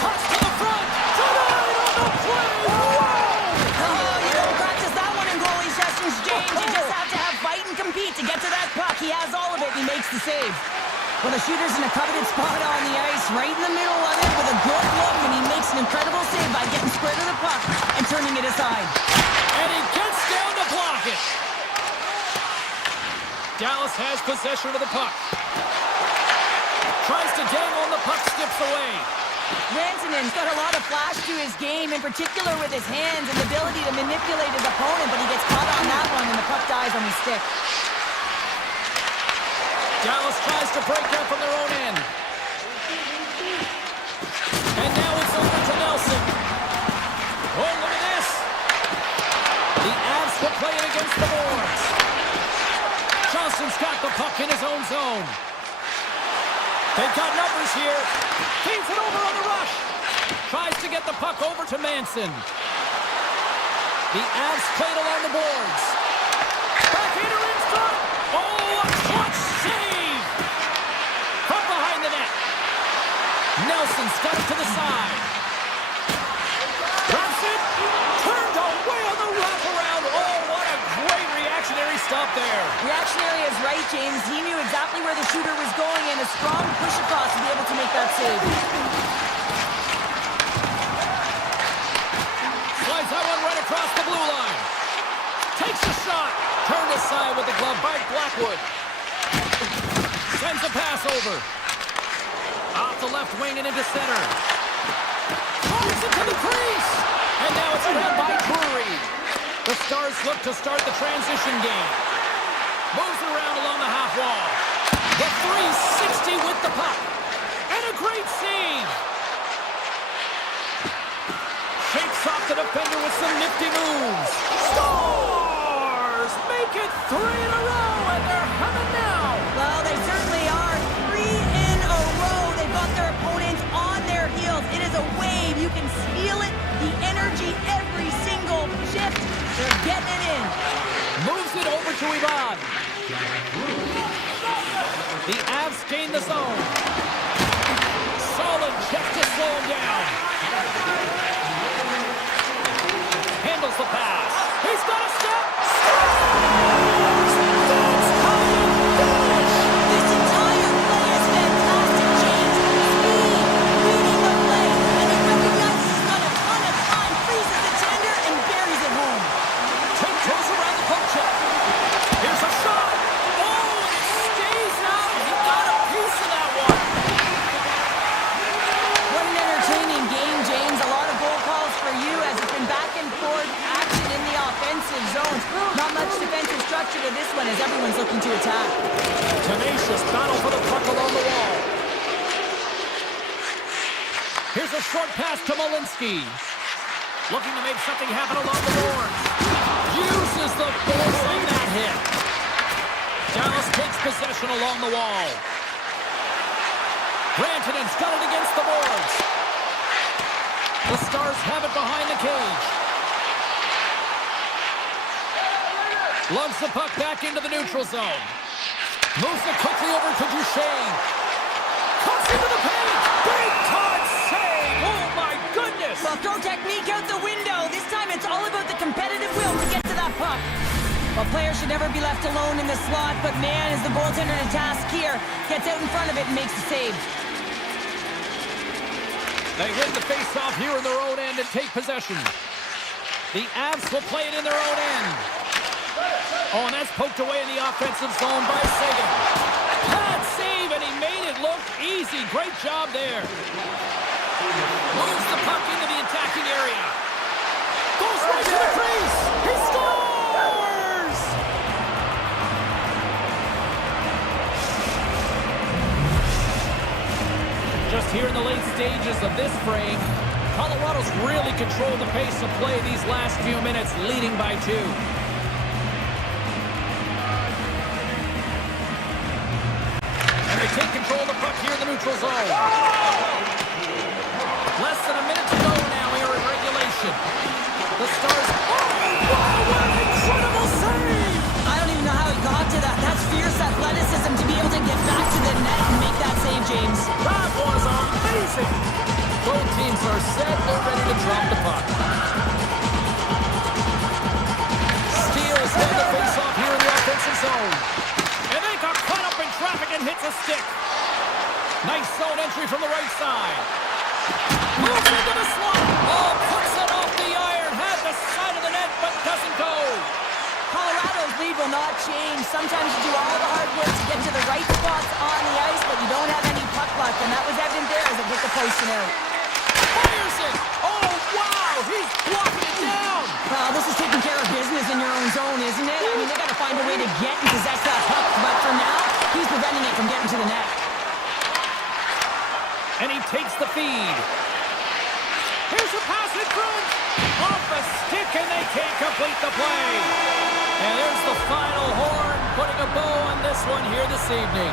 Cuts to the front. Denied on the play. Wow! Oh, you don't practice that one in goalie sessions, James. You just have to have fight and compete to get to that puck. He has all of it, and he makes the save. Well, the shooter's in a coveted spot on the ice, right in the middle of it with a good look, and he makes an incredible save by getting square to the puck and turning it aside. And he gets down to block it. Dallas has possession of the puck. Tries to dangle and the puck skips away. Rantanen's got a lot of flash to his game, in particular with his hands and the ability to manipulate his opponent, but he gets caught on that one and the puck dies on his stick. Dallas tries to break out from their own end. And now it's over to Nelson. Oh, look at this. The Avs will play it against the boards. Johnson's got the puck in his own zone. They've got numbers here. Feeds it over on the rush. Tries to get the puck over to Manson. The Avs played along the boards. Backhander in front. Oh, a clutch save. From behind the net. Nelson's got it to the side. Drops it. Turned away on the wraparound. Oh, what a great reactionary stop there. Reactionary is right, James. He knew exactly where the shooter was going and a strong push across to be able to make that save. Slides that one right across the blue line. Takes a shot. Turned aside with the glove by Blackwood. Sends a pass over. Off the left wing and into center. Fires it to the crease. And now it's hit by Drury. The Stars look to start the transition game. Moves around along the half wall. The 360 with the puck. And a great save. Shakes off the defender with some nifty moves. Stars make it 3 in a row, and they're humming now. Well, they certainly are. 3 in a row. They've got their opponents on their heels. It is a wave. You can feel it. The energy every single shift. They're getting it in. Moves it over to Ivan. The Avs gain the zone. Solid check to slow him down. Handles the pass. He's got a step. Scores! That's how you finish. This entire play is fantastic, James. Speed, reading the play, and he recognizes he's got a ton of time, freezes the tender, and buries it home. Tiptoes around the poke check. Here's a shot. Oh, it stays out. He got a piece of that one. What an entertaining game, James. A lot of goal calls for you as it's been back and forth action in the offensive zones. Not much defensive structure to this one as everyone's looking to attack. Tenacious battle for the puck along the wall. Here's a short pass to Malinsky. Looking to make something happen along the boards. Uses the force on that hit. Dallas takes possession along the wall. Rantanen's got it against the boards. The Stars have it behind the cage. Lugs the puck back into the neutral zone. Moves it quickly over to Duchesne. Cuts into the paint. Big time save. Oh, my goodness. Well, throw technique out the window. This time it's all about the competitive will to get to that puck. Well, players should never be left alone in the slot, but man, is the goaltender in a task here. Gets out in front of it and makes the save. They win the face-off here in their own end and take possession. The Avs will play it in their own end. Oh, and that's poked away in the offensive zone by Sagan. Bad save, and he made it look easy. Great job there. Moves the puck into the attacking area. Goes right to the crease. He scores! Just here in the late stages of this frame, Colorado's really controlled the pace of play these last few minutes, leading by 2. Take control of the puck here in the neutral zone. Less than a minute to go now here in regulation. The Stars... Oh, wow, what an incredible save! I don't even know how he got to that. That's fierce athleticism to be able to get back to the net and make that save, James. That was amazing! Both teams are set. They're ready to drop the puck. Steals win the face-off here in the offensive zone. And they got caught up in traffic and hits a stick. Nice zone entry from the right side. Moves into the slot. Oh, puts it off the iron. Had the side of the net, but doesn't go. Colorado's lead will not change. Sometimes you do all the hard work to get to the right spots on the ice, but you don't have any puck luck, and that was evident there as it hit the post and out. Fires it. Oh, wow. He's blocking it down. Well, this is taking care of business in your own zone, isn't it? I mean, they got to find a way to get and possess that puck, but for now, he's preventing it from getting to the net. And he takes the feed. Here's a pass in front. Off a stick, and they can't complete the play. And there's the final horn, putting a bow on this one here this evening.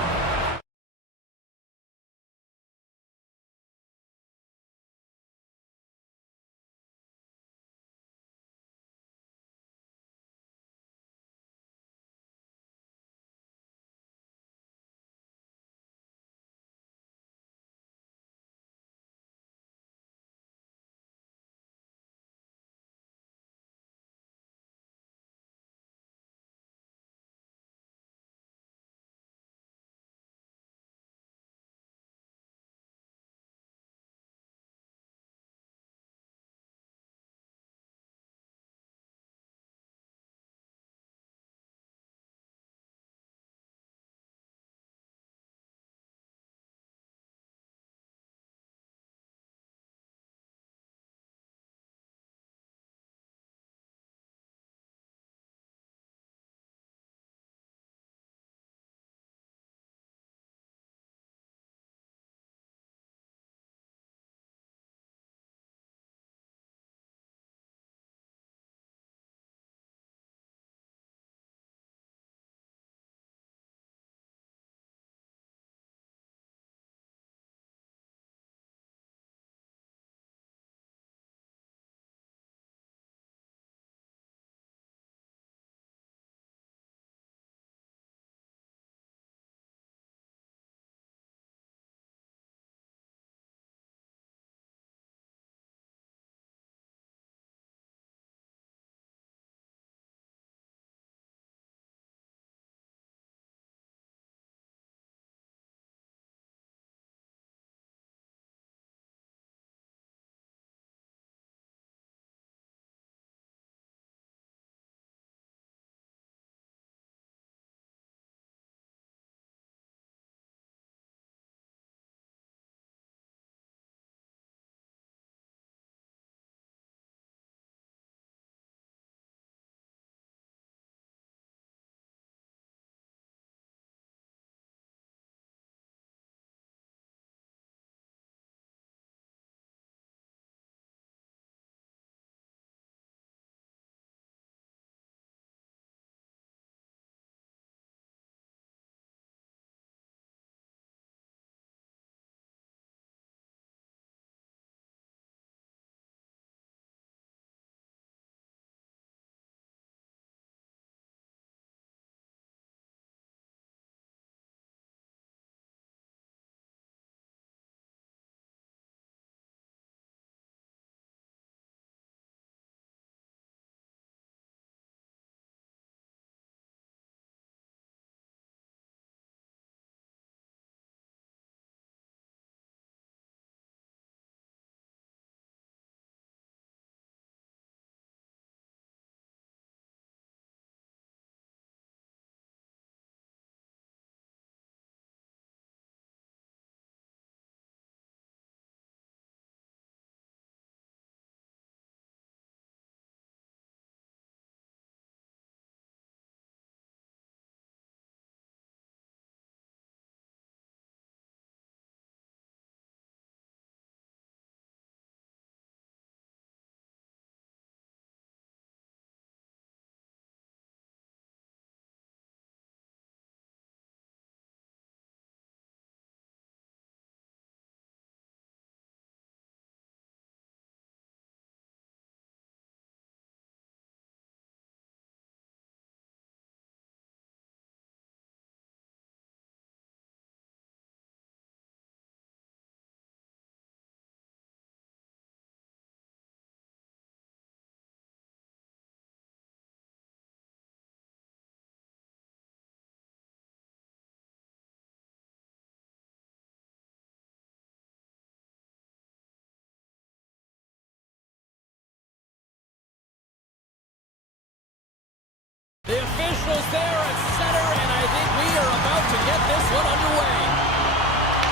officials there at center, and I think we are about to get this one underway.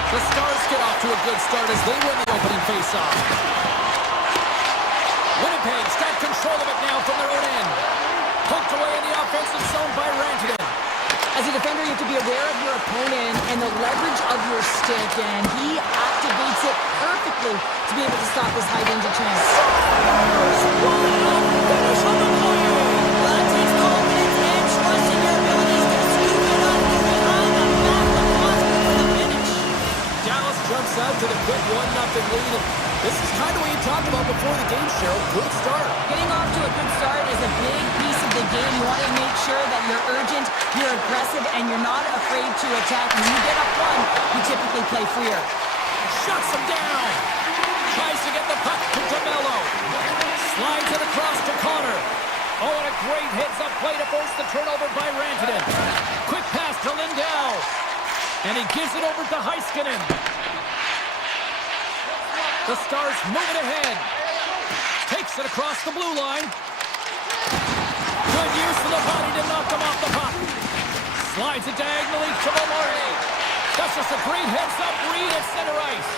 The Stars get off to a good start as they win the opening faceoff. Winnipeg's got control of it now from their own end. Poked away in the offensive zone by Rantanen. As a defender, you have to be aware of your opponent and the leverage of your stick, and he activates it perfectly to be able to stop this high-danger chance. Finish on the play! That takes confidence and trust in your abilities to scoop it up from behind the back of the pocket for the finish. Dallas jumps out to the quick 1-0 lead. This is kind of what you talked about before the game, Cheryl. Good start. Getting off to a good start is a big piece of the game. You want to make sure that you're urgent, you're aggressive, and you're not afraid to attack. When you get up one, you typically play freer. Shuts him down. Tries to get the puck to DeMello. Slides it across to Connor. Oh, and a great heads-up play to force the turnover by Rantanen. Quick pass to Lindell. And he gives it over to Heiskanen. The Stars move it ahead. Takes it across the blue line. Good use of the body to knock him off the puck. Slides it diagonally to Maloney. That's just a great heads-up read at center ice.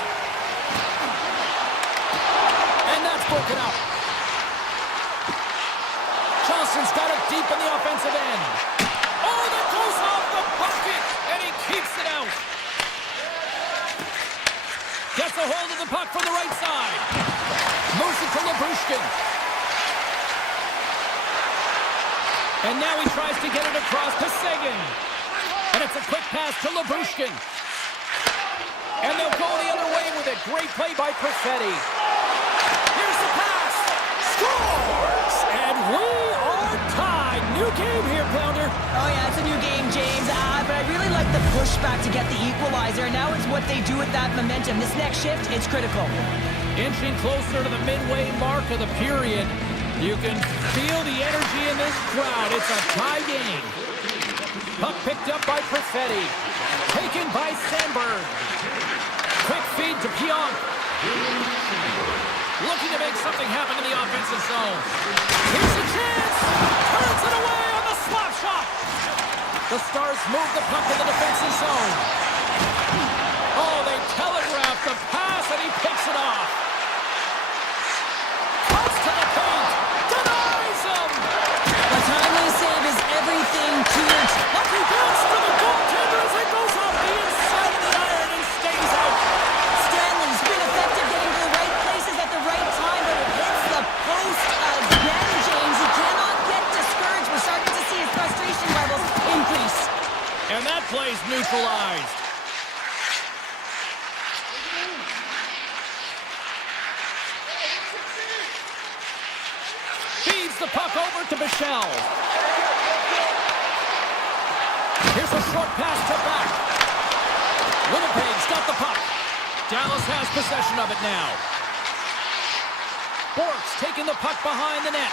And that's broken up. Johnson's got it deep in the offensive end. Oh, that goes off the bucket, and he keeps it out. Gets a hold of the puck from the right side. Moves it to Labushkin. And now he tries to get it across to Seguin. And it's a quick pass to Labushkin. And they'll go the other way with it. Great play by Perfetti. Here's the pass. Scores! And we are tied. New game here, Pounder. Oh, yeah, it's a new game, James. But I really like the pushback to get the equalizer. Now it's what they do with that momentum. This next shift, it's critical. Inching closer to the midway mark of the period. You can feel the energy in this crowd. It's a tie game. Puck picked up by Perfetti. Taken by Sandberg. Quick feed to Pionk. Looking to make something happen in the offensive zone. Here's a chance. Turns it away on the slap shot. The Stars move the puck to the defensive zone. Oh, they telegraph the pass, and he picks it off. Cuts to the paint. Denies him. A timely save is everything to it. Lucky bounce for the goaltender as it goes off the inside of the iron and stays out. Stanley's been effective getting to the right places at the right time, but it hits the post again, James. He cannot get discouraged. We're starting to see his frustration levels increase. And that play's neutralized. Feeds the puck over to Bichelle. Here's a short pass to back. Winnipeg's got the puck. Dallas has possession of it now. Bork's taking the puck behind the net.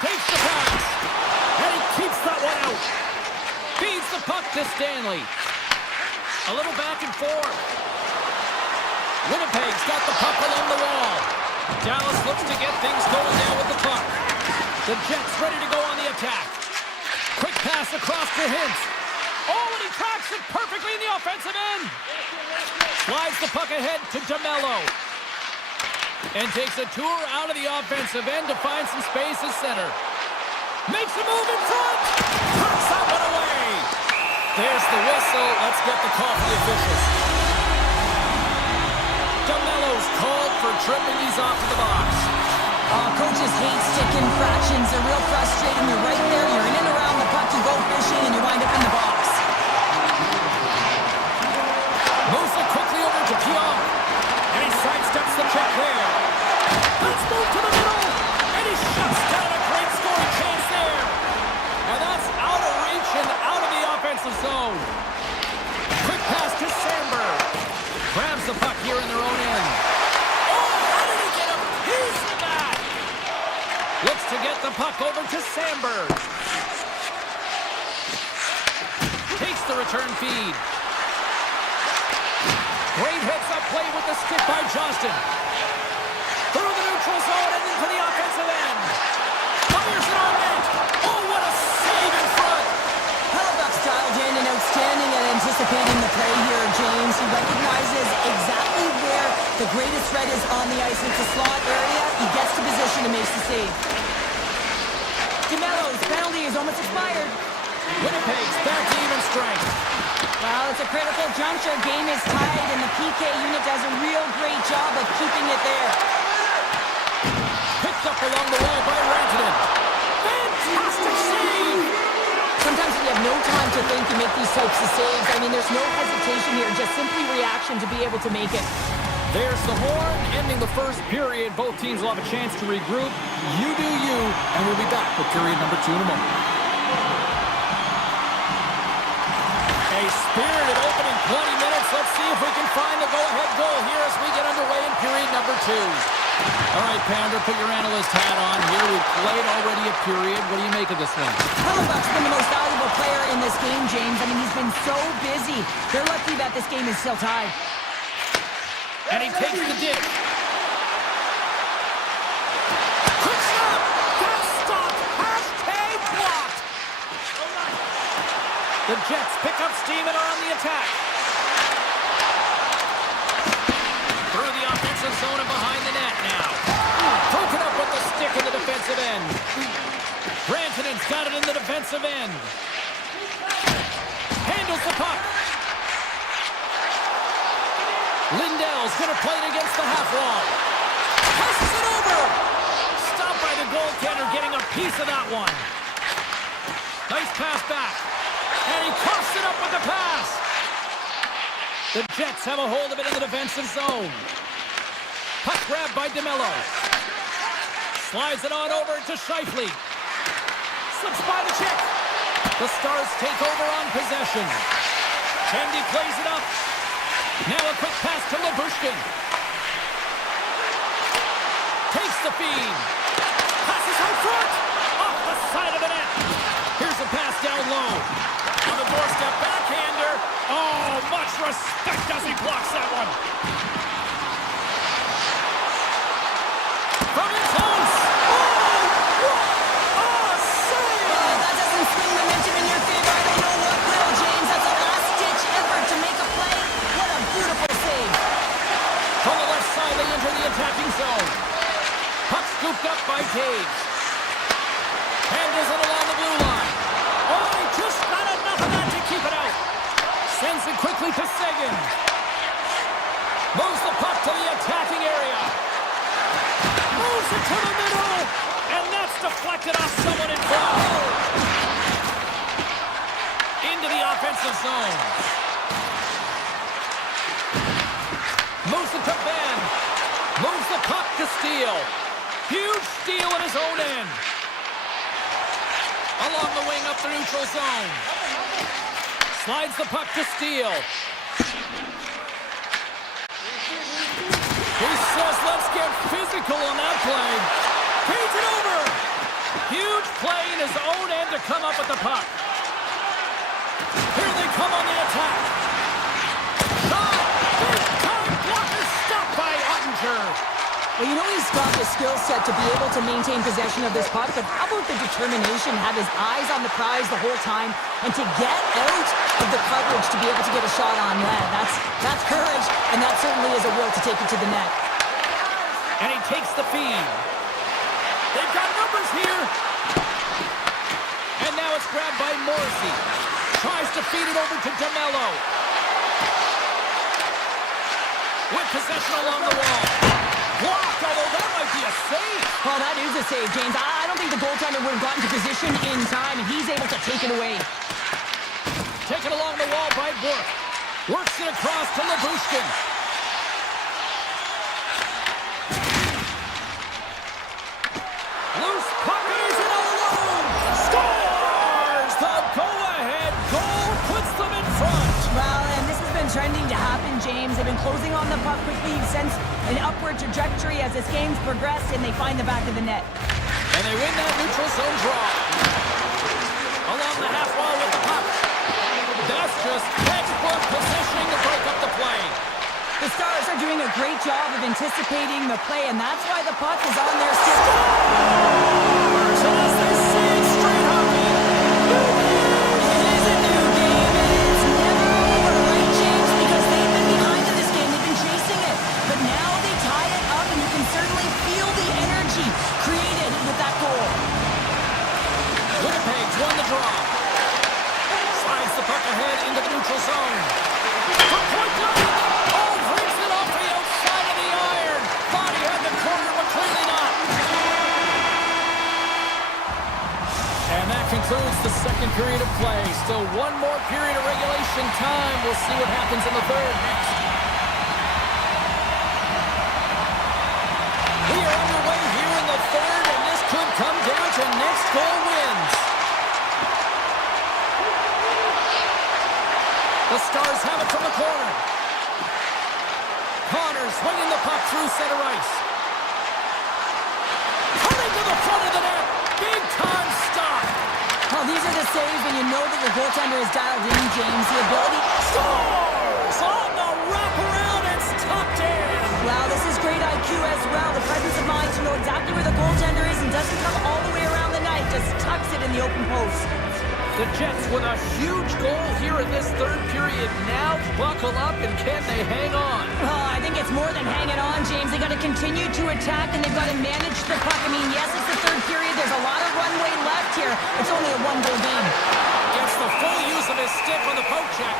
Takes the pass. And he keeps that one out. Feeds the puck to Stanley. A little back and forth. Winnipeg's got the puck along the wall. Dallas looks to get things going now with the puck. The Jets ready to go on the attack. Quick pass across to Hintz. Oh, and he tracks it perfectly in the offensive end. Slides the puck ahead to DeMello. And takes a tour out of the offensive end to find some space at center. Makes a move in front. Turns that one away. There's the whistle. Let's get the call from the officials. DeMello's called for tripping. He's off to the box. Coaches hate stick infractions. They're real frustrating. You're right there. You're in and around the puck. You go fishing, and you wind up in the box. Moves it quickly over to Pionk. And he sidesteps the check there. Let's move to the middle. And he shuts down a great scoring chance there. And that's out of reach and out of the offensive zone. Quick pass to Sandberg. Grabs the puck here in their own end. Oh, how did he get a piece of that? Looks to get the puck over to Sandberg. Takes the return feed. Great heads-up play with the stick by Johnston. Through the neutral zone and into the offensive end. Fires it on slot area. He gets to position and makes the save. DeMello's penalty is almost expired. Winnipeg's back to even strength. Well, it's a critical juncture. Game is tied, and the PK unit does a real great job of keeping it there. Picked up along the wall by Rantanen. Fantastic save! Sometimes when you have no time to think, you make these types of saves. I mean, there's no hesitation here, just simply reaction to be able to make it. There's the horn, ending the first period. Both teams will have a chance to regroup. You do you, and we'll be back with period number 2 in a moment. A spirited opening 20 minutes. Let's see if we can find the go-ahead goal here as we get underway in period number 2. All right, Pounder, put your analyst hat on here. We've played already a period. What do you make of this one? Hellebuck's been the most valuable player in this game, James. I mean, he's been so busy. They're lucky that this game is still tied. And he takes the ditch. Quick shot! Got stopped! Hashtag blocked! The Jets pick up steam and are on the attack. Through the offensive zone and behind the net now. Broken up with the stick in the defensive end. Rantanen's got it in the defensive end. Handles the puck. Lindell's going to play it against the half wall. Passes it over. Stopped by the goaltender, getting a piece of that one. Nice pass back. And he coughs it up with the pass. The Jets have a hold of it in the defensive zone. Puck grab by DeMello. Slides it on over to Scheifele. Slips by the check. The Stars take over on possession. Kendi plays it up. Now a quick pass to Labushkin. Takes the feed. Passes out front. Off the side of the net. Here's a pass down low. On the doorstep, backhander. Oh, much respect as he blocks that one. From his own. Oh, save! That doesn't swing momentum in your favor. I don't know what will, James. That's a last-ditch effort to make a play. What a beautiful save. From the left side, they enter the attacking zone. Puck scooped up by Taves. Handles it along the blue line. Oh, he just got enough of that to keep it out. Sends it quickly to Seguin. Moves the puck to the attacking area. Moves it to the middle. And that's deflected off someone in front. Into the offensive zone. Moves it to Ben. Moves the puck to Steele. Huge steal in his own end. Along the wing up the neutral zone. Slides the puck to Steele. He says, let's get physical on that play. Feeds it over. Huge play in his own end to come up with the puck. Here they come on the attack. Shot. Big time blocker stopped by Ottinger. Well, you know he's got the skill set to be able to maintain possession of this puck, but how about the determination, have his eyes on the prize the whole time, and to get out of the coverage to be able to get a shot on net. That's courage, and that certainly is a will to take it to the net. And he takes the feed. They've got numbers here. And now it's grabbed by Morrissey. Tries to feed it over to DeMello. With possession along the wall. Blocked, although that might be a save. Well, that is a save, James. I don't think the goaltender would have gotten to position in time, and he's able to take it away. Taken along the wall by Burke. Works it across to Labushkin. Loose puck, and he's in alone. Scores! The go-ahead goal puts them in front. Well, and this has been trending to happen, James. They've been closing on the puck quickly since an upward trajectory as this game's progressed, and they find the back of the net. And they win that neutral zone draw. Along the half wall with the puck. That's just textbook positioning to break up the play. The Stars are doing a great job of anticipating the play, and that's why the puck is on their stick. So as they say it straight hockey, It is a new game, and it's never over, right, James? Because they've been behind in this game. They've been chasing it. But now they tie it up, and you can certainly zone. From point blank. Oh, brings it off the outside of the iron. Thought he had the corner, but clearly not. And that concludes the second period of play. Still one more period of regulation time. We'll see what happens in the third next. We are underway here in the third, and this could come down to next goal wins. The Stars have it from the corner. Connor swinging the puck through center ice. Cutting to the front of the net. Big time stop. Well, these are the saves when you know that your goaltender is dialed in, James. The ability... Scores! On the wraparound, it's tucked in. Wow, this is great IQ as well. The presence of mind to know exactly where the goaltender is and doesn't come all the way around the net. Just tucks it in the open post. The Jets with a huge goal here in this third period. Now buckle up, and can they hang on? Well, I think it's more than hanging on, James. They got to continue to attack, and they've got to manage the puck. I mean, yes, it's the third period. There's a lot of runway left here. It's only a one-goal game. Gets the full use of his stick on the poke check.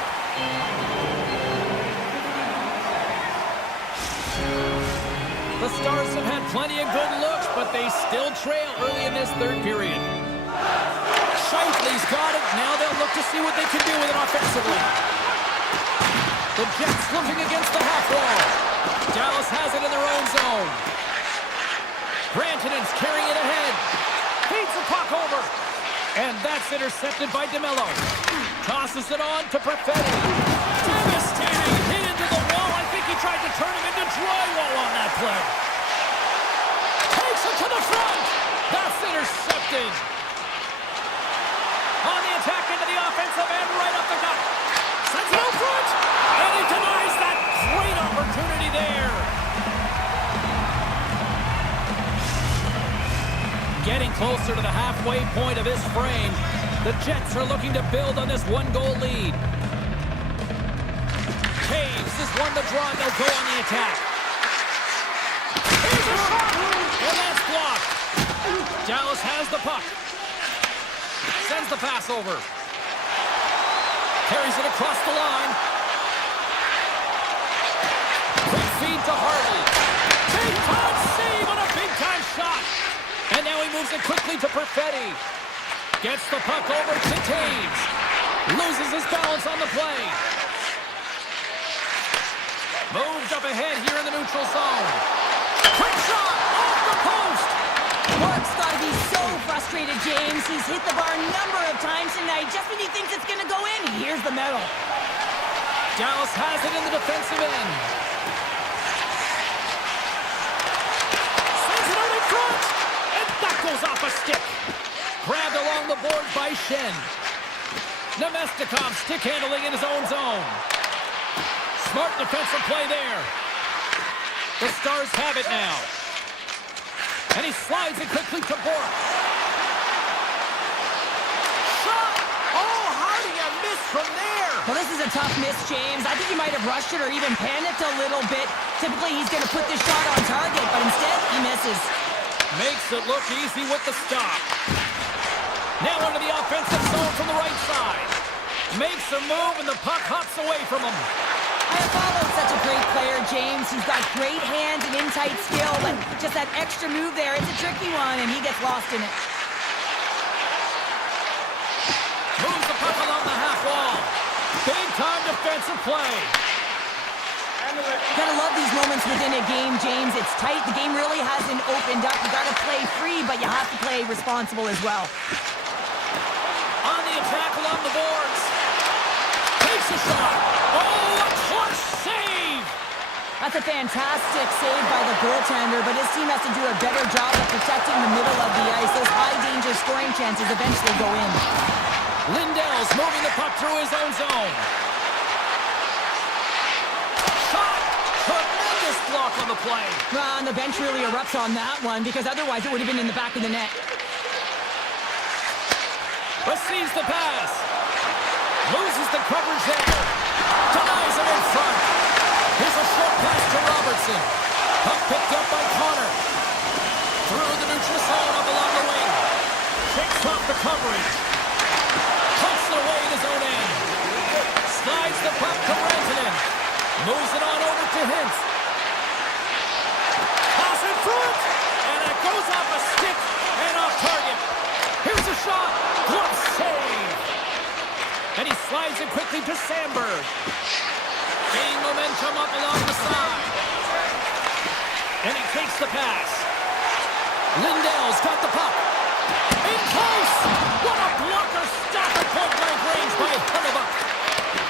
The Stars have had plenty of good looks, but they still trail early in this third period. Shifley's got it. Now they'll look to see what they can do with it offensively. The Jets looking against the half wall. Dallas has it in their own zone. Granton's carrying it ahead. Feeds the puck over. And that's intercepted by DeMello. Tosses it on to Perfetti. Devastating hit into the wall. I think he tried to turn him into drywall on that play. Takes it to the front. That's intercepted. On the attack into the offensive end, right up the gut. Sends it out front. And he denies that great opportunity there. Getting closer to the halfway point of this frame. The Jets are looking to build on this one-goal lead. Caves has won the draw, and they'll go on the attack. Here's a shot, and that's blocked. Dallas has the puck. Sends the pass over. Carries it across the line. Quick feed to Harley. Big-time save on a big-time shot. And now he moves it quickly to Perfetti. Gets the puck over to Taves. Loses his balance on the play. Moved up ahead here in the neutral zone. Quick shot off the post. Mark's got to be so frustrated, James. He's hit the bar a number of times tonight. Just when he thinks it's going to go in, here's the medal. Dallas has it in the defensive end. Sends it out in front. And that goes off a stick. Grabbed along the board by Shen. Nemestikov stick handling in his own zone. Smart defensive play there. The Stars have it now. And he slides it quickly to Bork. Shot! Oh, how do you miss from there? Well, this is a tough miss, James. I think he might have rushed it or even panicked a little bit. Typically, he's going to put this shot on target, but instead, he misses. Makes it look easy with the stop. Now into the offensive zone from the right side. Makes a move, and the puck hops away from him. I have followed such a great player, James. He's got great hands and in-tight skill, but just that extra move there, it's a tricky one, and he gets lost in it. Moves the puck along the half wall. Big-time defensive play. Gotta love these moments within a game, James. It's tight. The game really hasn't opened up. You gotta play free, but you have to play responsible as well. On the attack along the boards. Takes a shot. Oh, a clutch save. That's a fantastic save by the goaltender, but his team has to do a better job of protecting the middle of the ice. Those high-danger scoring chances eventually go in. Lindell's moving the puck through his own zone. Shot! Tremendous block on the play. Well, and the bench really erupts on that one, because otherwise it would have been in the back of the net. Receives the pass. Loses the coverage there. Denies him in front. Here's a short pass to Robertson. Puck picked up by Connor. Through the neutral zone up along the wing. Shakes off the coverage. Puts it away in his own end. Slides the puck to Rantanen. Moves it on over to Hintz. Pass in front! And it goes off a stick and off target. Here's a shot. Glove save. And he slides it quickly to Sandberg. Gaining momentum up along the side. And he takes the pass. Lindell's got the puck. In close! What a blocker stop at point-blank range by Hellebuck.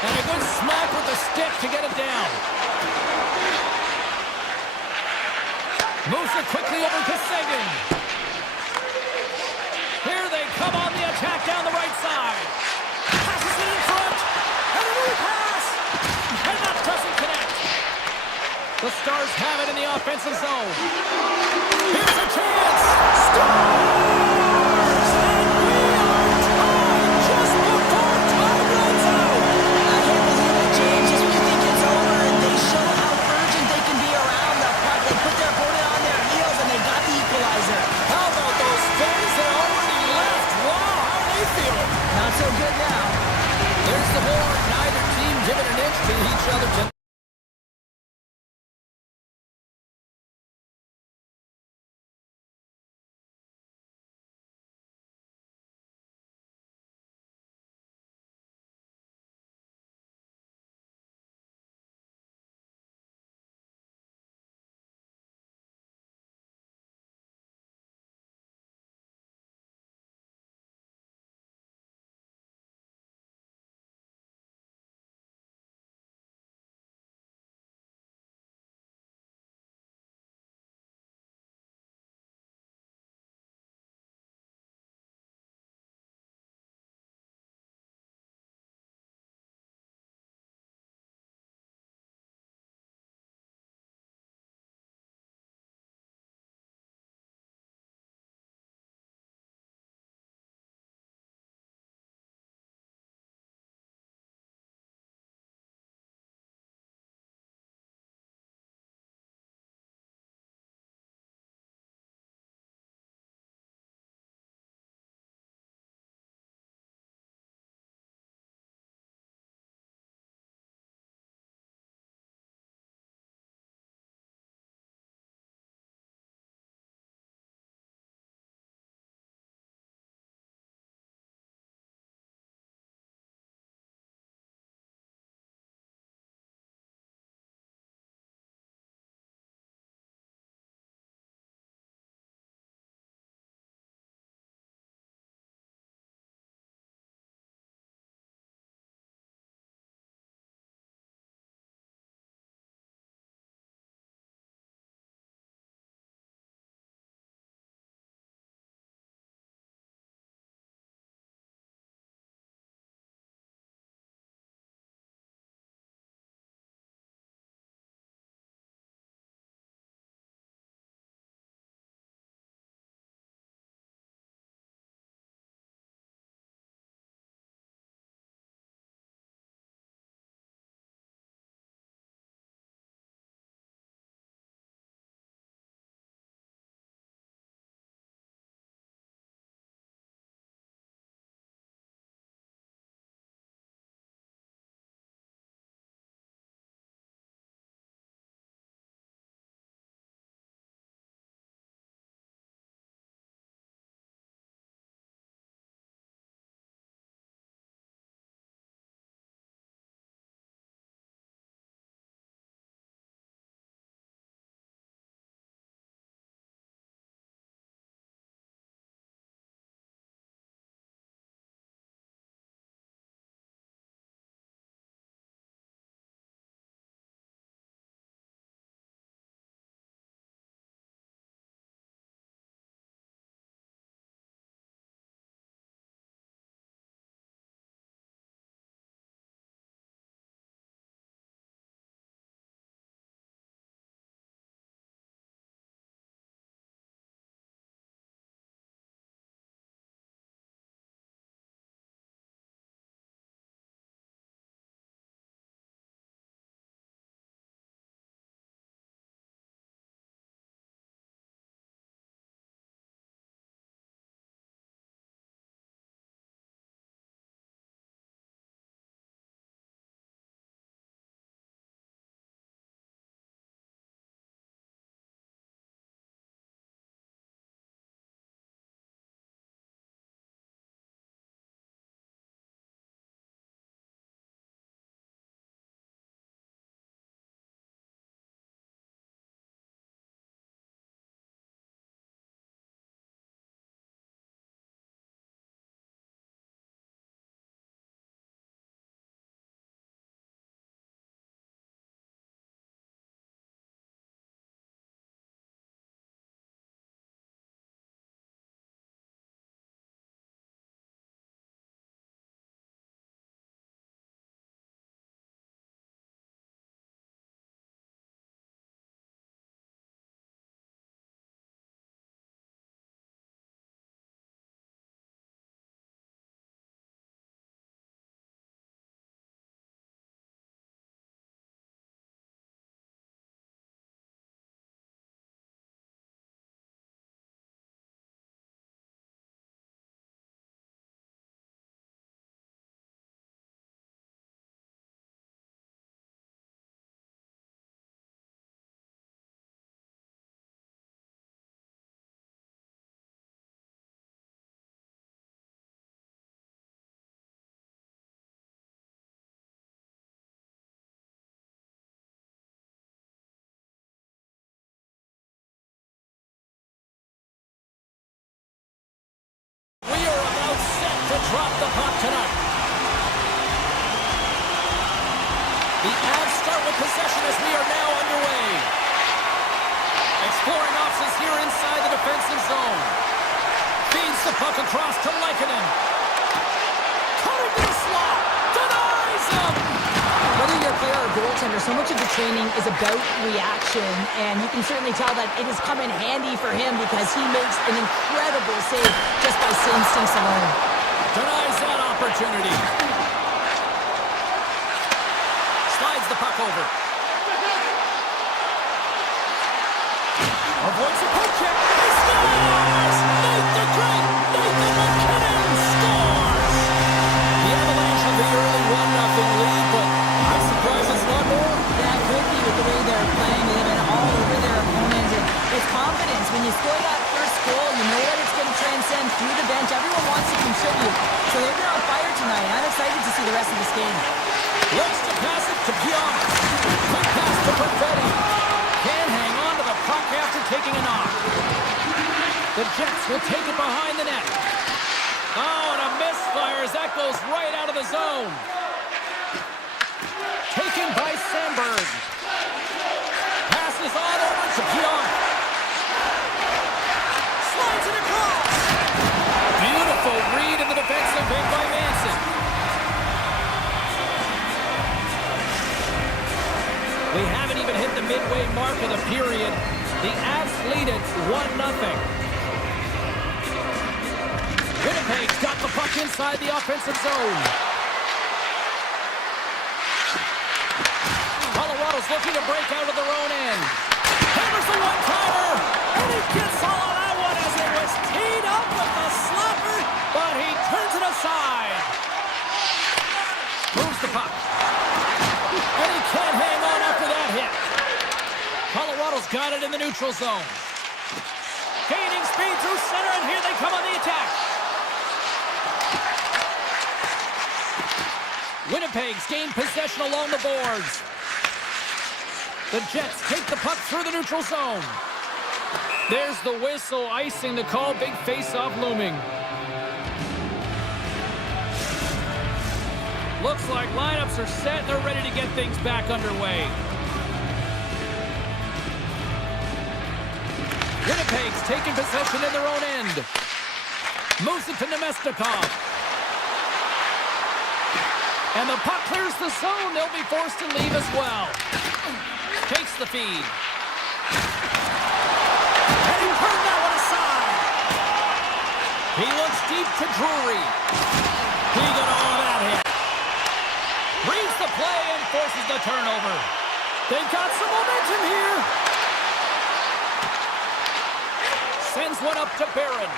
And a good smack with the stick to get it down. Moves it quickly over to Seguin. Here they come on the attack down the right side. Passes it in front. And a new pass. And that doesn't connect. The Stars have it in the offensive zone. Here's a chance. Stars! And we are tied just before time runs out. I can't believe it, James. Just when you think it's over, they show how urgent they can be around the puck. They put their opponent on their heels, and they got the equalizer. How about those fans that already left? Wow, how are they feeling? Not so good now. There's the board. Neither team giving an inch to each other tonight. drop the puck tonight. The Avs start with possession as we are now underway. Exploring options here inside the defensive zone. Feeds the puck across to Lehkonen. Cutting to the slot. Denies him. Whether you're a player or goaltender, so much of the training is about reaction, and you can certainly tell that it has come in handy for him because he makes an incredible save just by instincts alone. Denies that opportunity. Slides the puck over. Avoids the poke check. He scores! Nathan Drake! Nathan McKinnon scores! The Avalanche have the early 1-0 lead, but I'm surprised it's not more. That could be with the way they're playing. They've been all over their opponent, and it's confidence. When you score that first goal, you know that it's going to transcend through the bench. Everyone wants to contribute, so they've been on fire tonight. I'm excited to see the rest of this game. Looks to pass it to Pionk. Quick pass to Perfetti. Can hang on to the puck after taking a knock. The Jets will take it behind the net. Oh, and a misfire as that goes right out of the zone. Taken by Sandberg. Passes on over to Pionk. Slides it across. Beautiful read in the defensive end by Manson. We haven't even hit the midway mark of the period. The Avs lead it 1-0. Winnipeg's got the puck inside the offensive zone. Colorado's looking to break out of their own end. Hammers the one-timer, and he gets all of that one as it was teed up with the slapper, but he turns it aside. Moves the puck. And he can't hang on after that hit. Colorado's got it in the neutral zone. Gaining speed through center, and here they come on the attack. Winnipeg's gained possession along the boards. The Jets take the puck through the neutral zone. There's the whistle, icing the call. Big face-off looming. Looks like lineups are set. They're ready to get things back underway. Winnipeg's taking possession in their own end. Moves it to Nemestikov. And the puck clears the zone. They'll be forced to leave as well. Takes the feed. And he turned that one aside. He looks deep to Drury. He got all of that hit. Reads the play and forces the turnover. They've got some momentum here. Sends one up to Barron.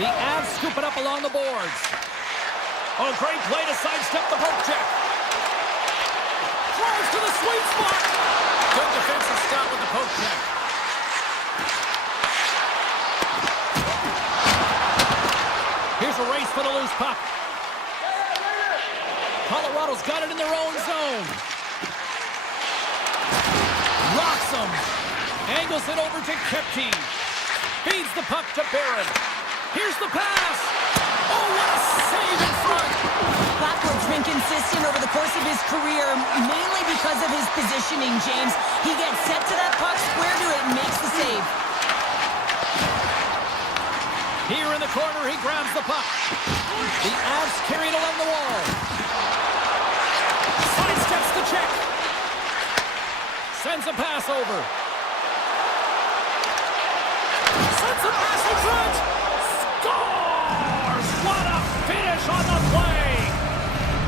The Avs scoop it up along the boards. Oh, great play to sidestep the poke check. Throws to the sweet spot. Good defensive stop with the poke check. Here's a race for the loose puck. Colorado's got it in their own zone. Rocks him. Angles it over to Kepke. Feeds the puck to Barron. Here's the pass. Oh, what a save in front. Blackwood's been consistent over the course of his career, mainly because of his positioning, James. He gets set to that puck, square to it, and makes the save. Here in the corner, he grabs the puck. The Avs carry it along the wall. Sidesteps the check. Sends a pass over. Sends a pass in front. Scores! What a finish on the play!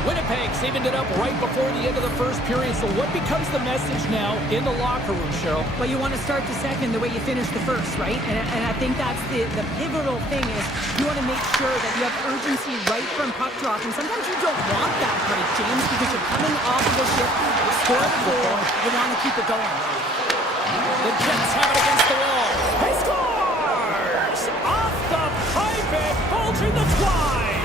Winnipeg evened it up right before the end of the first period, so what becomes the message now in the locker room, Cheryl? Well, you want to start the second the way you finish the first, right? And I think that's the pivotal thing is you want to make sure that you have urgency right from puck drop. And sometimes you don't want that break, James, because you're coming off of a shift, score the goal, you want to keep it going. The Jets have it against the wall. He scores! Off the pipe and bulging the fly.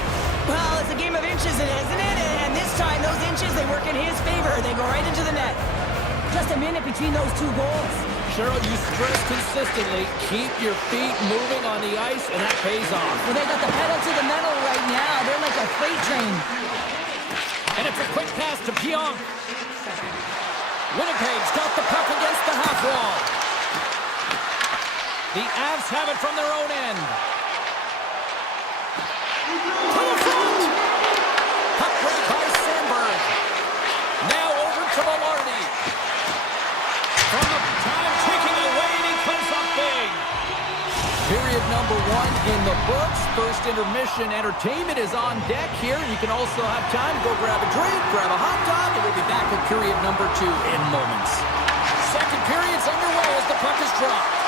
Well, it's a game of inches, isn't it? And this time, those inches, they work in his favor. They go right into the net. Just a minute between those two goals. Cheryl, you stress consistently, keep your feet moving on the ice, and that pays off. Well, they got the pedal to the metal right now. They're like a freight train. And it's a quick pass to Pionk. Winnipeg's got the puck against the half wall. The Avs have it from their own end. To the front! Puck break by Sandberg. Now over to Velarde. From the time ticking away, and he comes up big. Period number 1 in the books. First intermission entertainment is on deck here. You can also have time to go grab a drink, grab a hot dog, and we'll be back with period number 2 in moments. Second period's underway as the puck is dropped.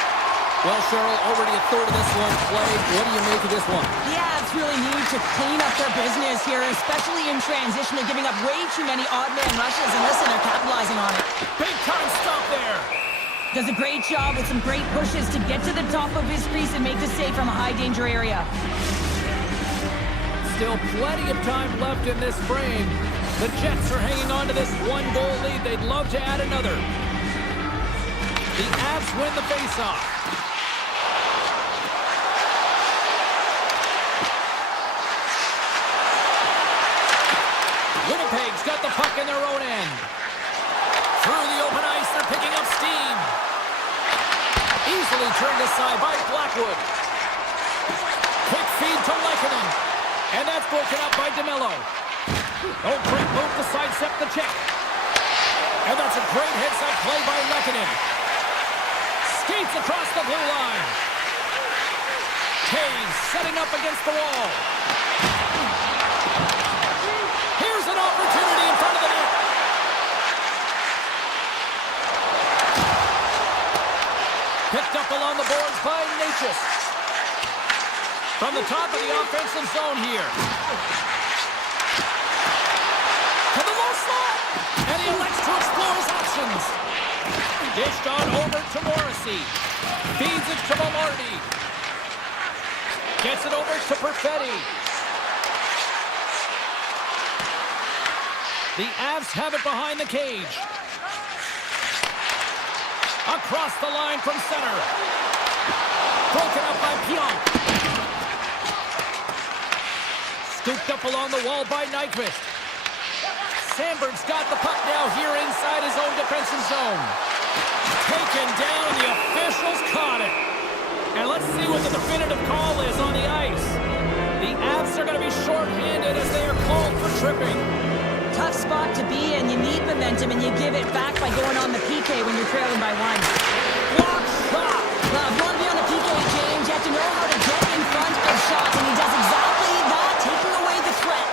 Well, Cheryl, already a third of this one played. What do you make of this one? The Avs really need to clean up their business here, especially in transition. They're giving up way too many odd man rushes, and listen, they're capitalizing on it. Big time stop there. Does a great job with some great pushes to get to the top of his crease and make the save from a high danger area. Still plenty of time left in this frame. The Jets are hanging on to this 1-goal lead. They'd love to add another. The Avs win the faceoff. Winnipeg's got the puck in their own end. Through the open ice, they're picking up steam. Easily turned aside by Blackwood. Quick feed to Lehkonen. And that's broken up by DeMello. Oh, great move to sidestep the check. And that's a great heads-up play by Lehkonen. Skates across the blue line. Taves setting up against the wall. Here's an opportunity in front of the net. Picked up along the boards by Natchez. From the top of the offensive zone here. To the low slot. And he elects to explore his options. Dished on over to Morrissey. Feeds it to Velarde. Gets it over to Perfetti. The Avs have it behind the cage. Across the line from center. Broken up by Pionk. Scooped up along the wall by Nyquist. Sandberg's got the puck now here inside his own defensive zone. Taken down, the officials caught it. And let's see what the definitive call is on the ice. The Avs are going to be shorthanded as they are called for tripping. Tough spot to be in. You need momentum, and you give it back by going on the PK when you're trailing by 1. Block shot. Well, if you want to be on the PK, James, you have to know how to get in front of shots, and he does exactly that, taking away the threat.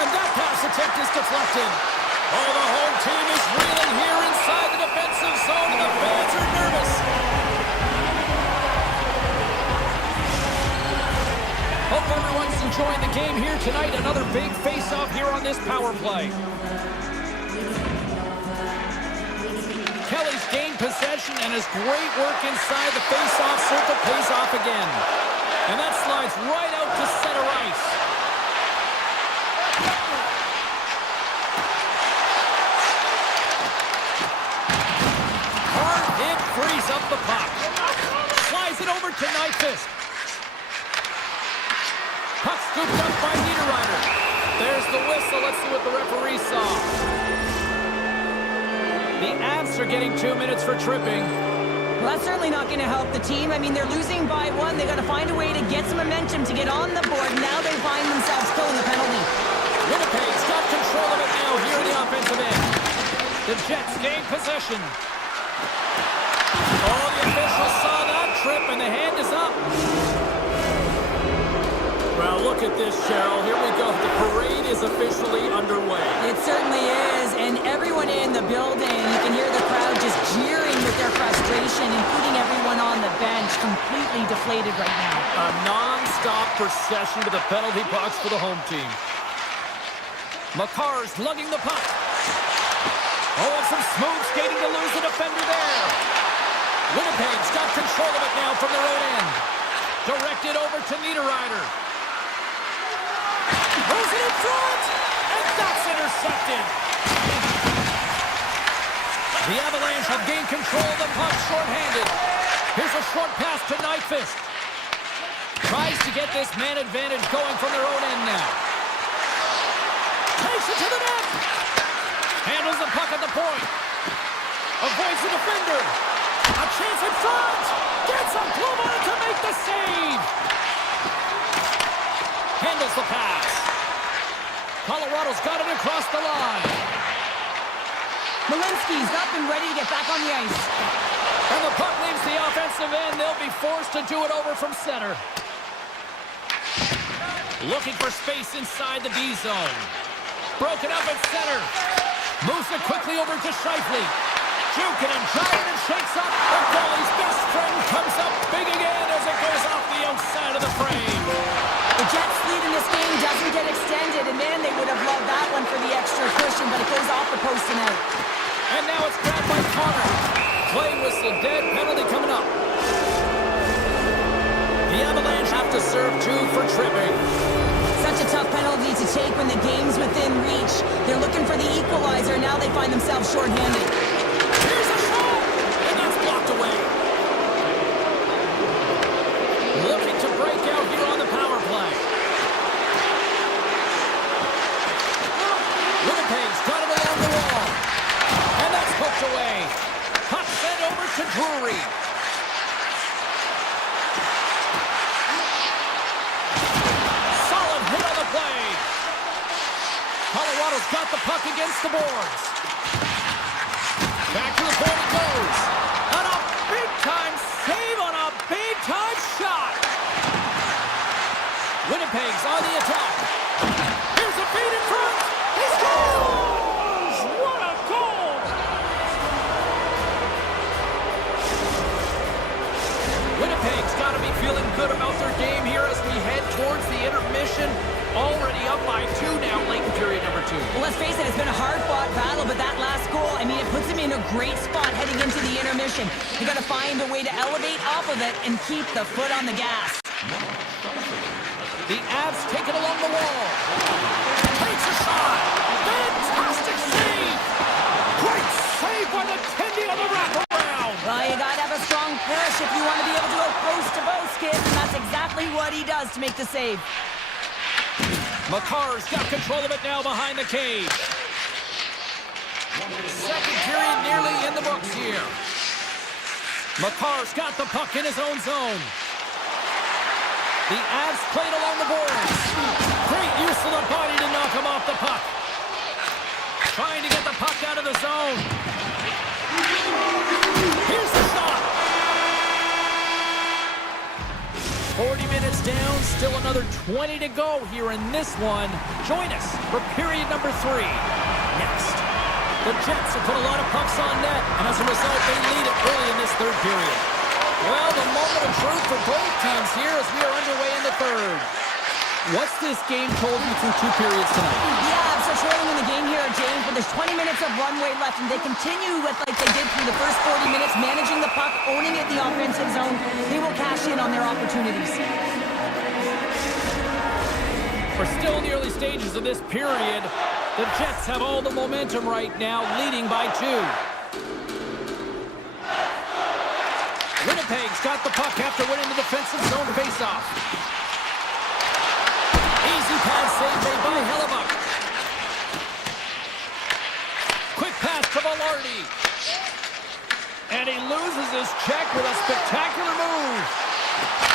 And that pass attempt is deflected. Oh, the home team is reeling here inside the defensive zone, and the fans are nervous. Hope everyone's enjoying the game here tonight. Another big face-off here on this power play. Kelly's gained possession, and his great work inside the face-off circle pays off again. And that slides right out to center ice. Hard hit frees up the puck. Slides it over to Nyquist. Puck scooped up by Niederreiter. There's the whistle. Let's see what the referee saw. The Avs are getting 2 minutes for tripping. Well, that's certainly not going to help the team. I mean, they're losing by 1. They got to find a way to get some momentum to get on the board. Now they find themselves killing the penalty. Winnipeg's got control of it now here in the offensive end. The Jets gain possession. Oh, the official saw that trip, and the hand is up. Well, look at this, Cheryl. Here we go. The parade is officially underway. It certainly is, and everyone in the building, you can hear the crowd just jeering with their frustration, including everyone on the bench, completely deflated right now. A non-stop procession to the penalty box for the home team. Makar's lugging the puck. Oh, and some smooth skating to lose the defender there. Winnipeg's got control of it now from their own end. Directed over to Niederreiter. Moves it in front, and that's intercepted. The Avalanche have gained control of the puck short-handed. Here's a short pass to Nyquist. Tries to get this man advantage going from their own end now. Takes it to the net. Handles the puck at the point. Avoids the defender. A chance in front. Gets a glove on it to make the save. Handles the pass. Colorado's got it across the line. Malinski's up and ready to get back on the ice. And the puck leaves the offensive end. They'll be forced to do it over from center. Looking for space inside the D zone. Broken up at center. Moves it quickly over to Scheifele. Juking and driving and shakes up. The goalie's best friend comes up big again as it goes off the outside of the frame. The Jets' lead in this game doesn't get extended, and man, they would have loved that one for the extra cushion, but it goes off the post and out. And now it's grabbed by Connor. Play whistle dead, penalty coming up. The Avalanche have to serve 2 for tripping. Such a tough penalty to take when the game's within reach. They're looking for the equalizer, now they find themselves shorthanded. Here's a shot! And that's blocked away. Looking to break out here on the power play. Winnipeg's got it along the wall. And that's poked away. Puck sent over to Drury. Solid hit on the play. Colorado's got the puck against the boards. Back to the point it goes. And a big-time save on a big-time shot. Winnipeg's on the attack. Here's a feed in front. He scores! What a goal! Winnipeg's got to be feeling good about their game here as we head towards the intermission. Already up by 2 now, late in period number 2. Well, let's face it, it's been a hard-fought battle, but that last goal, I mean, it puts them in a great spot heading into the intermission. You got to find a way to elevate off of it and keep the foot on the gas. The Avs take it along the wall. Takes a shot. Fantastic save. Great save by the Tendy on the wraparound. Well, you got to have a strong push if you want to be able to go post to post, kids, and that's exactly what he does to make the save. Makar's got control of it now behind the cage. Second period nearly in the books here. Makar's got the puck in his own zone. The Avs played along the boards. Great use of the body to knock him off the puck. Trying to get the puck out of the zone. Here's the shot. 40 minutes down, still another 20 to go here in this one. Join us for period number 3. Next, the Jets have put a lot of pucks on net, and as a result, they lead it early in this third period. Well, the moment of truth for both teams here as we are underway in the third. What's this game told you through 2 periods tonight? Yeah, I'm so trailing in the game here, James, but there's 20 minutes of runway left, and they continue with like they did through the first 40 minutes, managing the puck, owning it in the offensive zone. They will cash in on their opportunities. We're still in the early stages of this period. The Jets have all the momentum right now, leading by 2. Winnipeg's got the puck after winning the defensive zone faceoff. Easy pass save made by Hellebuck. Quick pass to Velarde. And he loses his check with a spectacular move.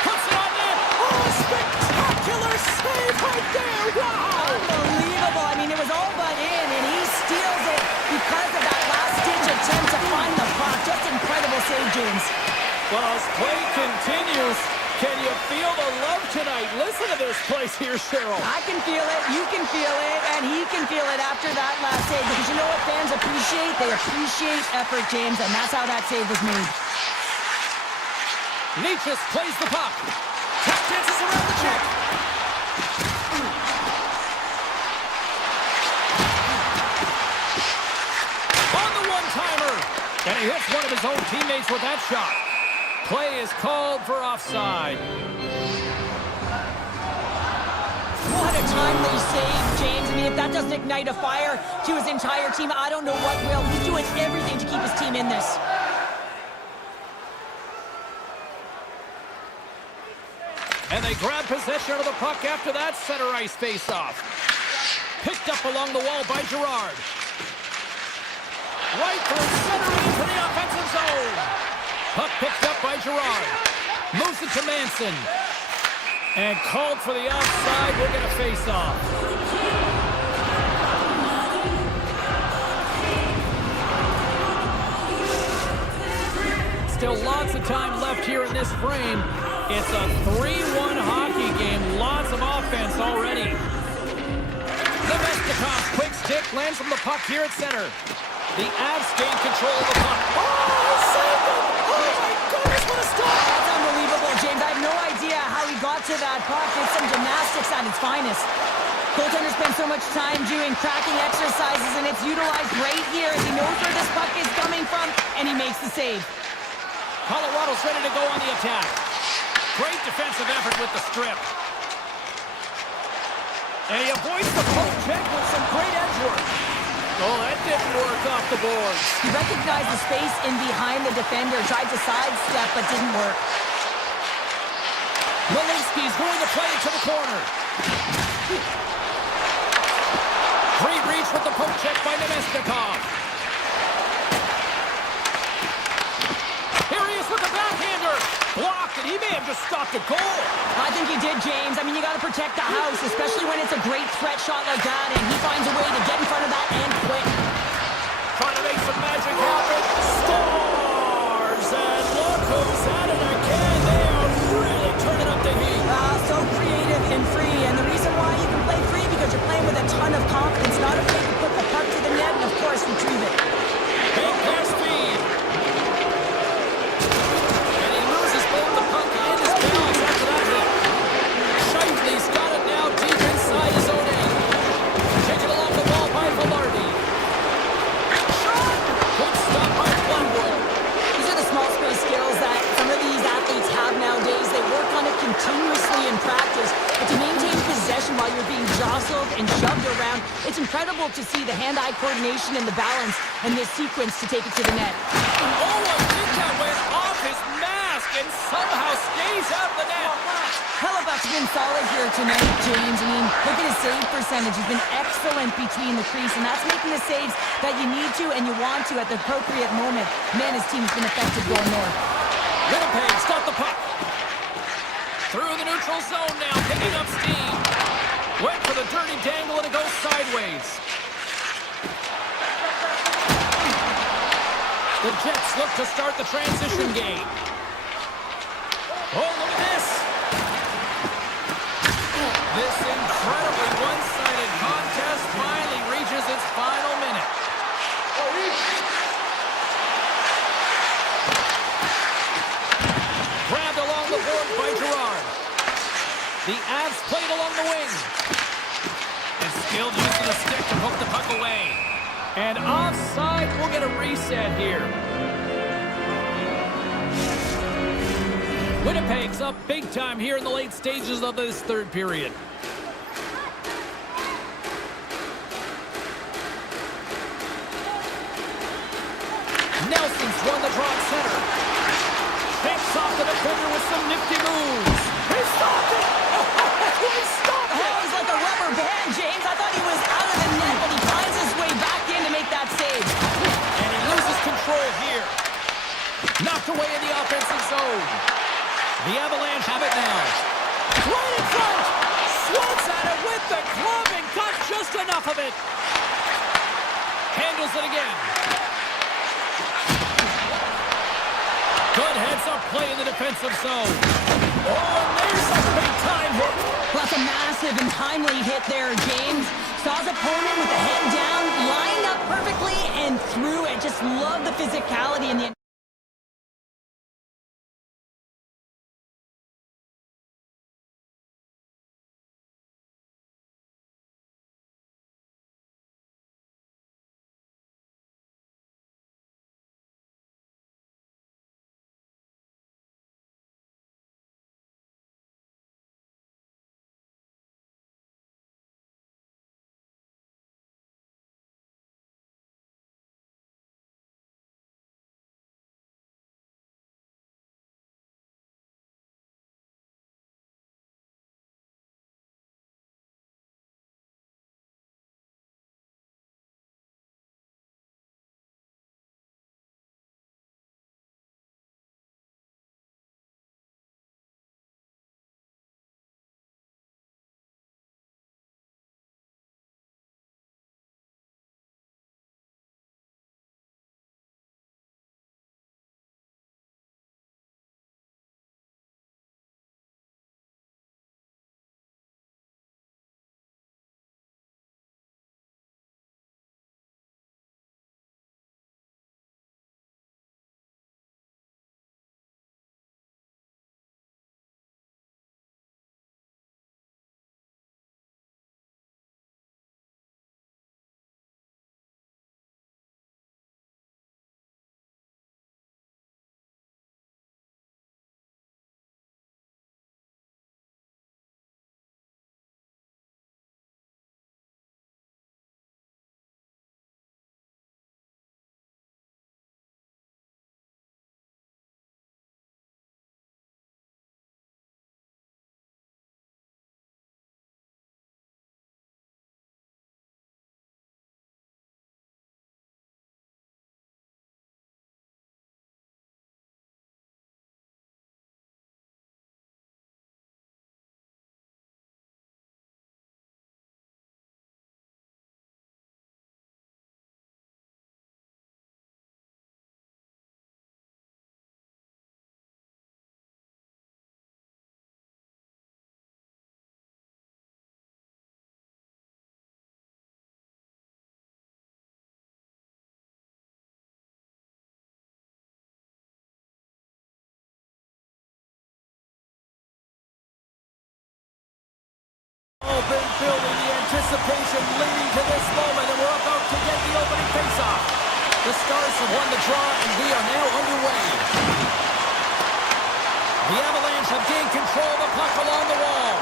Puts it on net. Oh, spectacular save right there. Wow. Unbelievable. I mean, it was all but in, and he steals it because of that last-ditch attempt to find the puck. Just incredible save, James. Well, as play continues, can you feel the love tonight? Listen to this place here, Cheryl. I can feel it, you can feel it, and he can feel it after that last save. Because you know what fans appreciate? They appreciate effort, James, and that's how that save was made. Nietzsche plays the puck. Tap dances around the check. On the one-timer. And he hits one of his own teammates with that shot. Play is called for offside. What a timely save, James. I mean, if that doesn't ignite a fire to his entire team, I don't know what will. He's doing everything to keep his team in this. And they grab possession of the puck after that center ice face-off. Picked up along the wall by Gerard. Right through center into the offensive zone. Puck picked up by Gerard. Moves it to Manson. And called for the offside. We're going to face off. Still lots of time left here in this frame. It's a 3-1 hockey game. Lots of offense already. Nemestikov, quick stick, lands from the puck here at center. The Avs gain control of the puck. Oh, he saved him! Oh my goodness, what a stop! That's unbelievable, James. I have no idea how he got to that puck. It's some gymnastics at its finest. Goaltender spends so much time doing cracking exercises, and it's utilized right here as he knows where this puck is coming from, and he makes the save. Colorado's ready to go on the attack. Great defensive effort with the strip. And he avoids the poke check with some great edge work. Oh, that didn't work off the boards. He recognized the space in behind the defender, tried to sidestep, but didn't work. Walensky's going to play it to the corner. Free reach with the poke check by Nemestikov. Here he is with the backhander. Blocked, and he may have just stopped the goal. I think he did, James. I mean, you got to protect the house, especially when it's a great threat shot like that, and he finds a way to get in front of that and quit. Trying to make some magic happen. Stars! And look who's at it again. They are really turning up the heat. So creative and free, and the reason why you can play free because you're playing with a ton of confidence, not afraid to put the puck to the net and, of course, retrieve it. Big pass speed. And he loses both the puck and his balance after that hit. Shifley's got it now deep inside his own end. Taken along the wall by Velarde. Shot! Good stop by Glenwood. These are the small space skills that some of these athletes have nowadays. They work on it continuously in practice, but to maintain possession while you're being jostled and shoved around, it's incredible to see the hand-eye coordination and the balance in this sequence to take it to the net. Oh, I think that went off his mask and somehow stays out of the net. Hellebuck's been solid here tonight, James. I mean, look at his save percentage. He's been excellent between the crease, and that's making the saves that you need to and you want to at the appropriate moment. Man, his team's been effective going north. Winnipeg's got the puck. Through the neutral zone now, picking up steam. Went for the dirty dangle and it goes sideways. The Jets look to start the transition game. Oh, look at this. This incredibly one-sided contest finally reaches its final minute. Grabbed along the board by Gerard. The Avs played along the wing. And skilled use of the stick to hook the puck away. And offside, we'll get a reset here. Winnipeg's up big time here in the late stages of this third period. Nelson's won the draw at center. Takes off the defender with some nifty moves. He stopped it! Oh, he stopped it! Oh, he's like a rubber band, James. I thought he was out of the net, but he finds his way back in to make that save. And he loses control here. Knocked away in the offensive zone. The Avalanche have it now. Right in front! Swats at it with the glove and got just enough of it. Handles it again. Good heads-up play in the defensive zone. Oh, and there's a big-time hit. That's a massive and timely hit there, James. Saw his opponent with the head down, lined up perfectly, and threw it. Just love the physicality and the Oh, been building the anticipation leading to this moment, and we're about to get the opening face-off. The Stars have won the draw, and we are now underway. The Avalanche have gained control of the puck along the wall.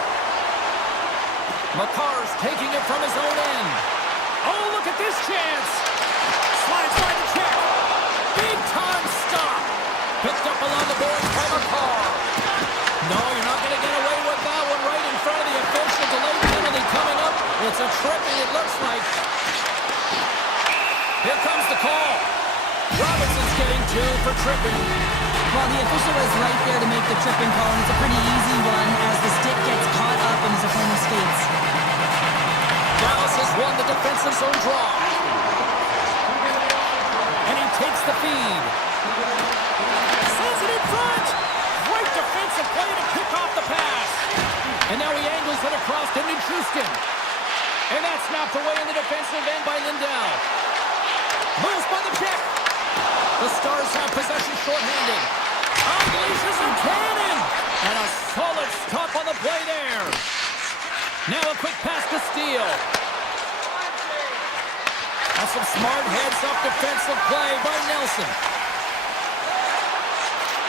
McCarr's taking it from his own end. Oh, look at this chance. Slides by the check. Big time stop. Picked up along the boards by McCarr. No, you're not going to get away with that one right in front of the official. Delayed penalty coming up. It's a tripping, it looks like. Here comes the call. Robinson's getting 2 for tripping. Well, the official is right there to make the tripping call, and it's a pretty easy one as the stick gets caught up in his opponent's skates. Dallas has won the defensive zone draw. And he takes the feed. Sends it in front. Great defensive play to kick off the pass. And now he angles it across to Nichushkin. And that's knocked away in the defensive end by Lindell. Moves by the check. The Stars have possession shorthanded. Unleashes a cannon. And a solid stop on the play there. Now a quick pass to Steele. That's some smart heads-up defensive play by Nelson.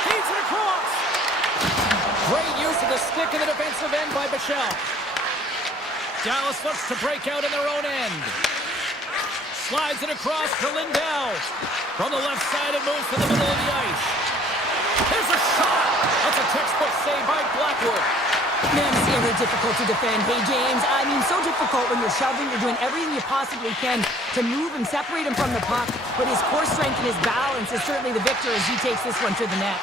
Feeds it across. Great use of the stick in the defensive end by Bichelle. Dallas looks to break out in their own end. Slides it across to Lindell. From the left side, it moves to the middle of the ice. Here's a shot. That's a textbook save by Blackwood. Man, it's really difficult to defend. Hey, James, I mean, so difficult when you're shoving. You're doing everything you possibly can to move and separate him from the puck. But his core strength and his balance is certainly the victor as he takes this one to the net.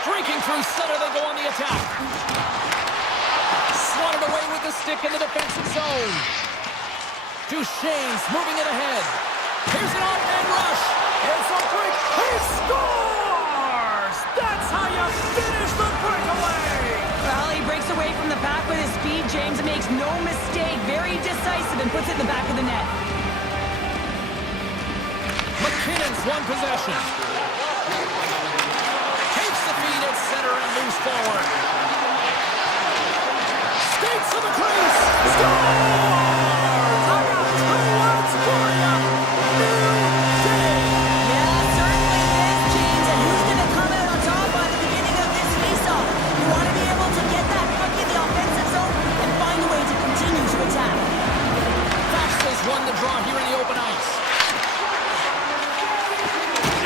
Streaking through center, they go on the attack. Swatted away with the stick in the defensive zone. Duchesne's moving it ahead. Here's an on-man rush. It's a break. He scores! That's how you finish the breakaway! Well, he breaks away from the pack with his speed, James, and makes no mistake. Very decisive and puts it in the back of the net. McKinnon's won possession. Takes the feed at center and moves forward. Skates to the crease. Scores! I got 2 words for you. New day. Yeah, certainly is, James. And who's going to come out on top by the beginning of this faceoff? You want to be able to get that puck in the offensive zone and find a way to continue to attack. Fox has won the draw here in the open ice.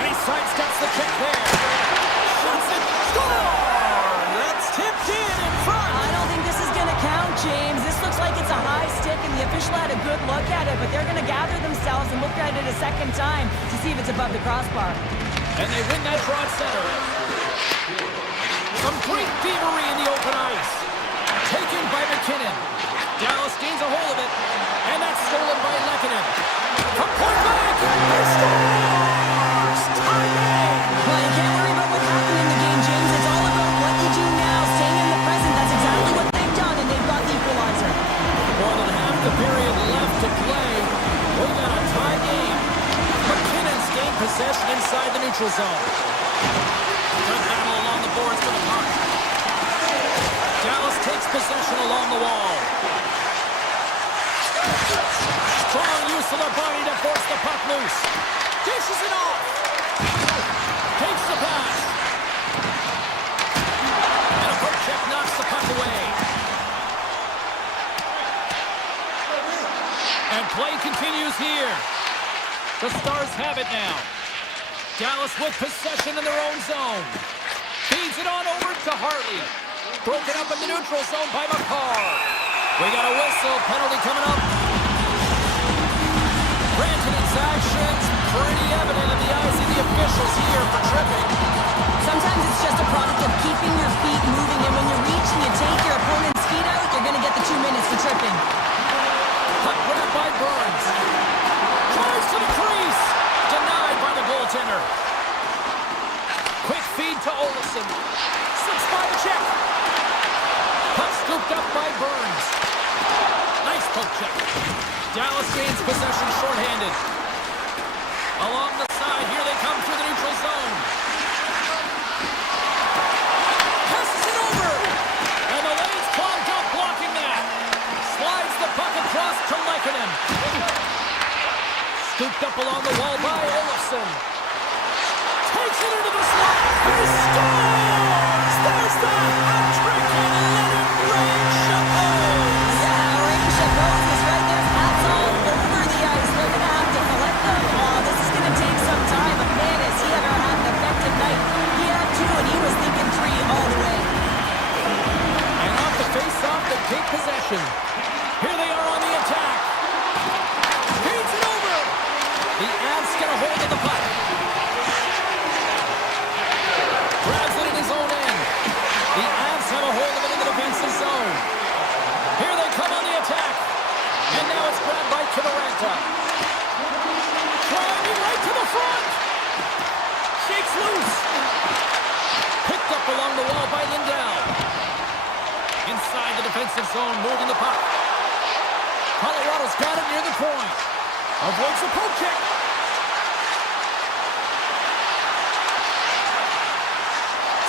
And he sidesteps the check there. Shoots it. Score! That's tipped in front. I don't think this is going to count, James. This looks like it's a high stick, and the official had a good look at it, but they're going to gather themselves and look at it a second time to see if it's above the crossbar. And they win that draw at center. Some great thievery in the open ice. Taken by McKinnon. Dallas gains a hold of it, and that's stolen by Lehkonen. From point blank, he scores! Tie-game! Well, you can't worry about what's happening in the game, James. It's all about what you do now, staying in the present. That's exactly what they've done, and they've got the equalizer. More than half the period left to play. We got a tie game. McKinnon's gained possession inside the neutral zone. Good battle along the boards for the puck. Dallas takes possession along the wall. Strong use of the body to force the puck loose. Dishes it off. Takes the pass. And a poke check knocks the puck away. And play continues here. The Stars have it now. Dallas with possession in their own zone. Feeds it on over to Hartley. Broken up in the neutral zone by McCarr. We got a whistle. Penalty coming up. Rantanen's actions pretty evident in the eyes of the officials here for tripping. Sometimes it's just a product of keeping your feet moving, and when you reach and you take your opponent's feet out, you're going to get the 2 minutes for tripping. Puck grab by Burns. Tries to the crease. Denied by the goaltender. Quick feed to Olsen. Slips by the check. Puck scooped up by Burns. Nice poke check. Dallas gains possession shorthanded. Along the side, here they come through the neutral zone. Passes it over. And the lane's clogged up blocking that. up along the wall by Olofsson. Takes it into the slot. He scores! There's the hat trick and let it rain Chapeau. Yeah, Ray Chapeau is right there. Hats all over the ice. They're going to have to collect them. Oh, this is going to take some time. But man, has he ever had an effective night. He had 2, and he was thinking 3 all the way. And off the face-off, they take possession. Here they are on the attack. Feeds it over. The Avs get a hold of the puck. Grabs it in his own end. The Avs have a hold of it in the defensive zone. Here they come on the attack. And now it's grabbed by Kivaranta. Driving right to the front. Shakes loose. Picked up along the wall by Lindell. Inside the defensive zone, moving the puck. Colorado's got it near the point. Avoids the poke check.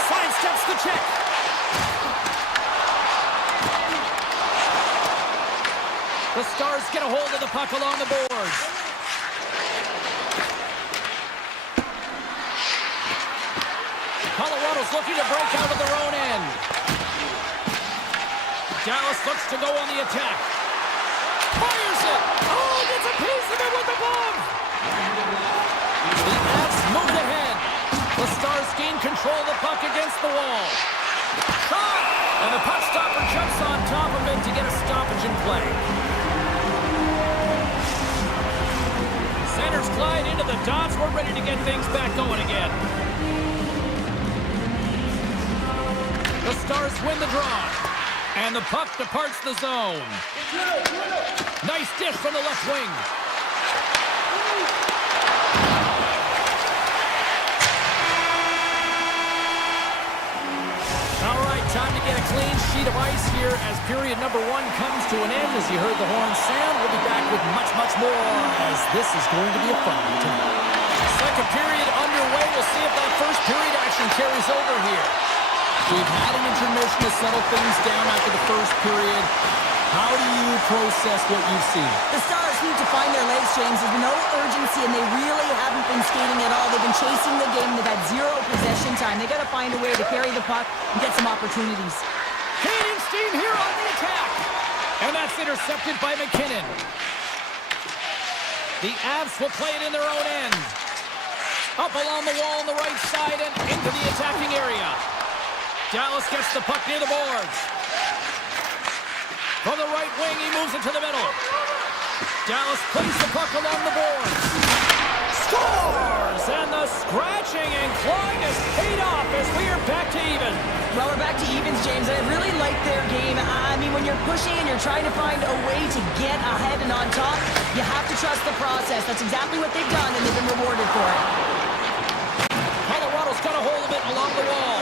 Sidesteps the check. The Stars get a hold of the puck along the boards. Colorado's looking to break out of their own end. Dallas looks to go on the attack. Fires it! Oh, gets a piece of it with the glove! The Avs moved ahead. The Stars gain control of the puck against the wall. Shot! And the puck stopper jumps on top of it to get a stoppage in play. Centers glide into the dots. We're ready to get things back going again. The Stars win the draw. And the puck departs the zone. Nice dish from the left wing. All right, time to get a clean sheet of ice here as period number 1 comes to an end. As you heard the horn sound, we'll be back with much, much more as this is going to be a fun one tonight. Second period underway. We'll see if that first period action carries over here. We've had an intermission to settle things down after the first period. How do you process what you've seen? The Stars need to find their legs, James. There's been no urgency, and they really haven't been skating at all. They've been chasing the game. They've had 0 possession time. They've got to find a way to carry the puck and get some opportunities. Gaining steam here on the attack. And that's intercepted by McKinnon. The Avs will play it in their own end. Up along the wall on the right side and into the attacking area. Dallas gets the puck near the boards. From the right wing, he moves it to the middle. Dallas plays the puck along the boards. Scores! And the scratching and clawing has paid off as we are back to even. Well, we're back to evens, James, and I really like their game. I mean, when you're pushing and you're trying to find a way to get ahead and on top, you have to trust the process. That's exactly what they've done, and they've been rewarded for it. Colorado's got a hold of it along the wall.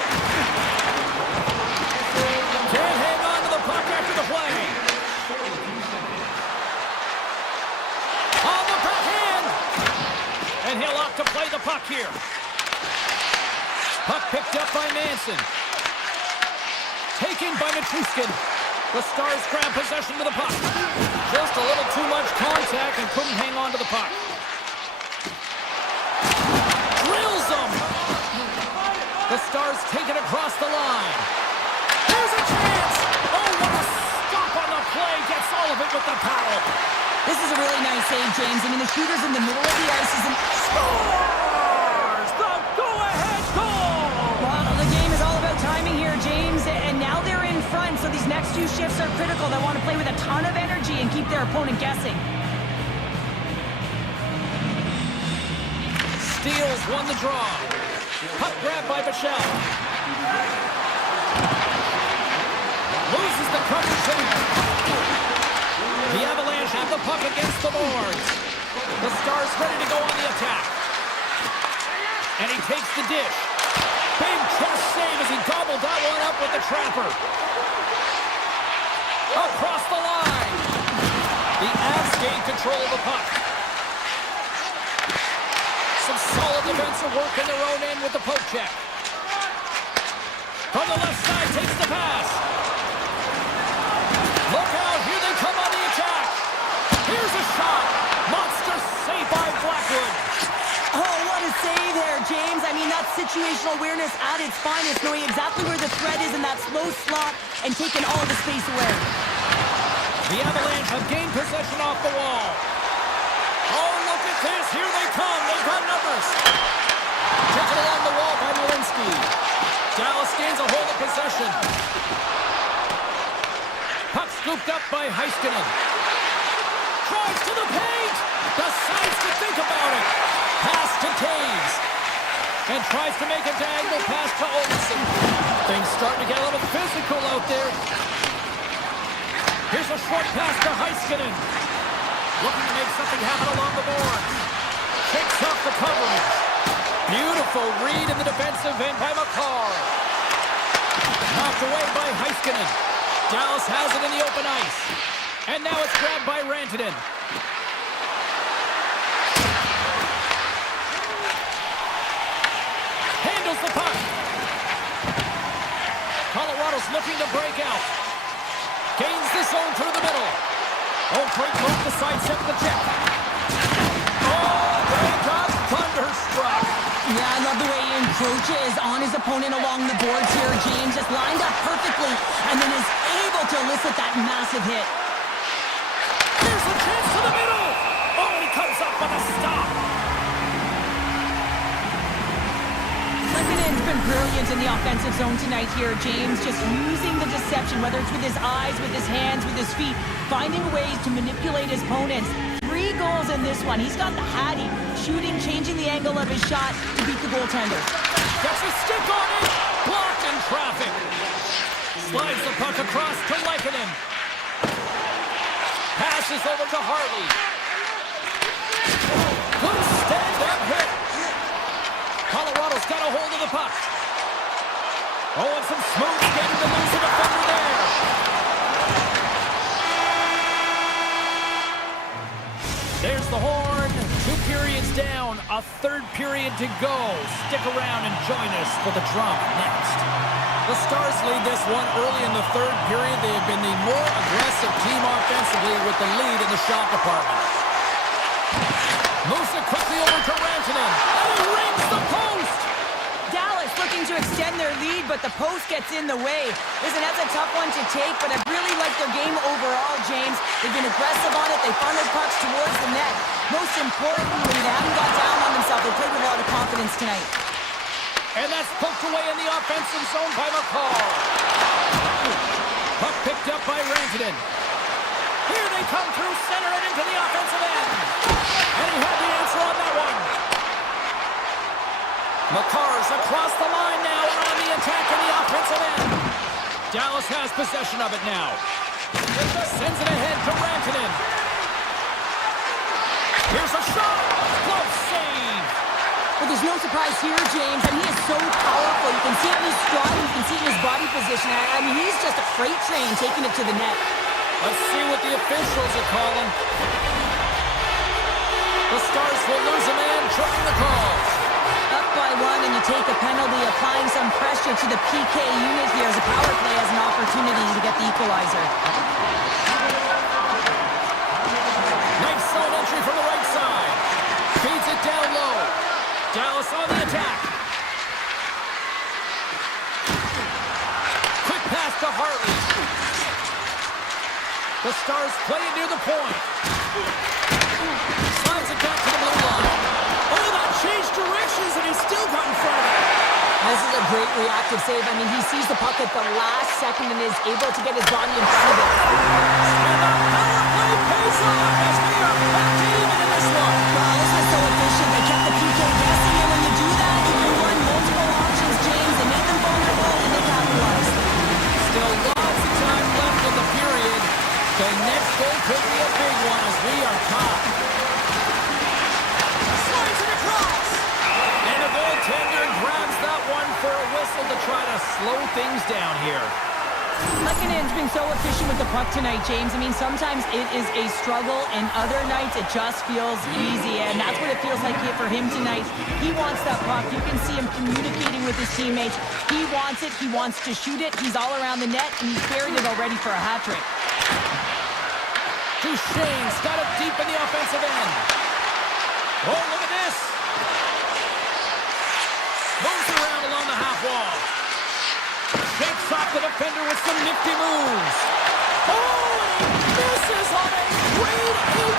Can't hang on to the puck after the play. On the backhand. And he'll opt to play the puck here. Puck picked up by Manson. Taken by Matruskin. The Stars grab possession of the puck. Just a little too much contact and couldn't hang on to the puck. Drills them. The Stars take it across the line. Here's a chance! Oh, what a stop on the play! Gets all of it with the paddle. This is a really nice save, James. I mean, the shooter's in the middle of the ice. Scores! The go-ahead goal! Well, the game is all about timing here, James. And now they're in front, so these next 2 shifts are critical. They want to play with a ton of energy and keep their opponent guessing. Steals won the draw. Puck grab by Michelle. Loses the coverage there. The Avalanche have the puck against the boards. The Stars ready to go on the attack. And he takes the dish. Big chest save as he gobbled that one up with the trapper. Across the line. The Avs gain control of the puck. Some solid defensive work in their own end with the poke check. From the left side, takes the pass. Look out, here they come on the attack. Here's a shot. Monster save by Blackwood. I mean, that's situational awareness at its finest, knowing exactly where the threat is in that slow slot and taking all the space away. The Avalanche have gained possession off the wall. Oh, look at this. Here they come. They've got numbers. Taken along the wall by Malinsky. Dallas gains a hold of possession. Puck scooped up by Heiskanen. Drives to the paint. Decides to think about it. Pass to Taves. And tries to make a diagonal pass to Olsen. Things starting to get a little physical out there. Here's a short pass to Heiskanen. Looking to make something happen along the board. Takes off the coverage. Beautiful read in the defensive end by McCarr. Knocked away by Heiskanen. Dallas has it in the open ice. And now it's grabbed by Rantanen. Handles the puck. Colorado's looking to break out. Gains the zone through the middle. Oh, great move to sidestep the check. Oh, they got thunderstruck. Yeah, I love the way he encroaches on his opponent along the boards here. James just lined up perfectly and then is able to elicit that massive hit. Here's a chance to the middle. Oh, he comes up with a stop. Heikanen's been brilliant in the offensive zone tonight here. James just using the deception, whether it's with his eyes, with his hands, with his feet, finding ways to manipulate his opponents. 3 goals in this one. He's got the hattie, shooting, changing the angle of his shot to beat the goaltender. Gets a stick on it. Blocked in traffic. Slides the puck across to Leikonen. Passes over to Harley. Good stand-up hit. Colorado's got a hold of the puck. Oh, and some smooth skating to lose the defender there. There's the horn. 2 periods down. A 3rd period to go. Stick around and join us for the drama next. The Stars lead this one early in the 3rd period. They have been the more aggressive team offensively with the lead in the shot department. Moves it quickly over to Rantanen. And he rings the post. Dallas looking to extend their lead, but the post gets in the way. Listen, that's a tough one to take, but I really like their game overall, James. They've been aggressive on it. They funneled pucks towards the net. Most importantly, they haven't got down on themselves. They played with a lot of confidence tonight. And that's poked away in the offensive zone by McCarr. Puck picked up by Rantanen. Here they come through center and into the offensive end. And he had the answer on that one. McCarr's across the line now and on the attack in the offensive end. Dallas has possession of it now. Sends it ahead to Rantanen. Here's a shot. Close save. Well, there's no surprise here, James. I mean, he is so powerful. You can see it in his stride. You can see it in his body position. I mean, he's just a freight train taking it to the net. Let's see what the officials are calling. The Stars will lose a man, tripping the call. Up by 1 and you take a penalty, applying some pressure to the PK unit here as a power play has an opportunity to get the equalizer. Nice zone entry from the right side. Feeds it down low. Dallas on the attack. Quick pass to Harley. The Stars play it near the point. Slides it back to the blue line. Oh, that changed directions and he still got in front of it. This is a great reactive save. I mean, he sees the puck at the last second and is able to get his body in front of it. And the power play pays off as we are back to even in this one. Wow, this was so efficient. They kept the PK guessing, and when you do that, you can run multiple options, James. They make them vulnerable, and they capitalize. Still lots of time left in the period. The next goal could be a big one as we are tied. Slides it across. And the goaltender grabs that one for a whistle to try to slow things down here. Heikanen's been so efficient with the puck tonight, James. I mean, sometimes it is a struggle, and other nights it just feels easy, and that's what it feels like here for him tonight. He wants that puck. You can see him communicating with his teammates. He wants it. He wants to shoot it. He's all around the net, and he's buried it already for a hat trick. Duchesne's got it deep in the offensive end. Oh, look at this. wall. Shakes off the defender with some nifty moves. Oh, and he misses on a grade 8+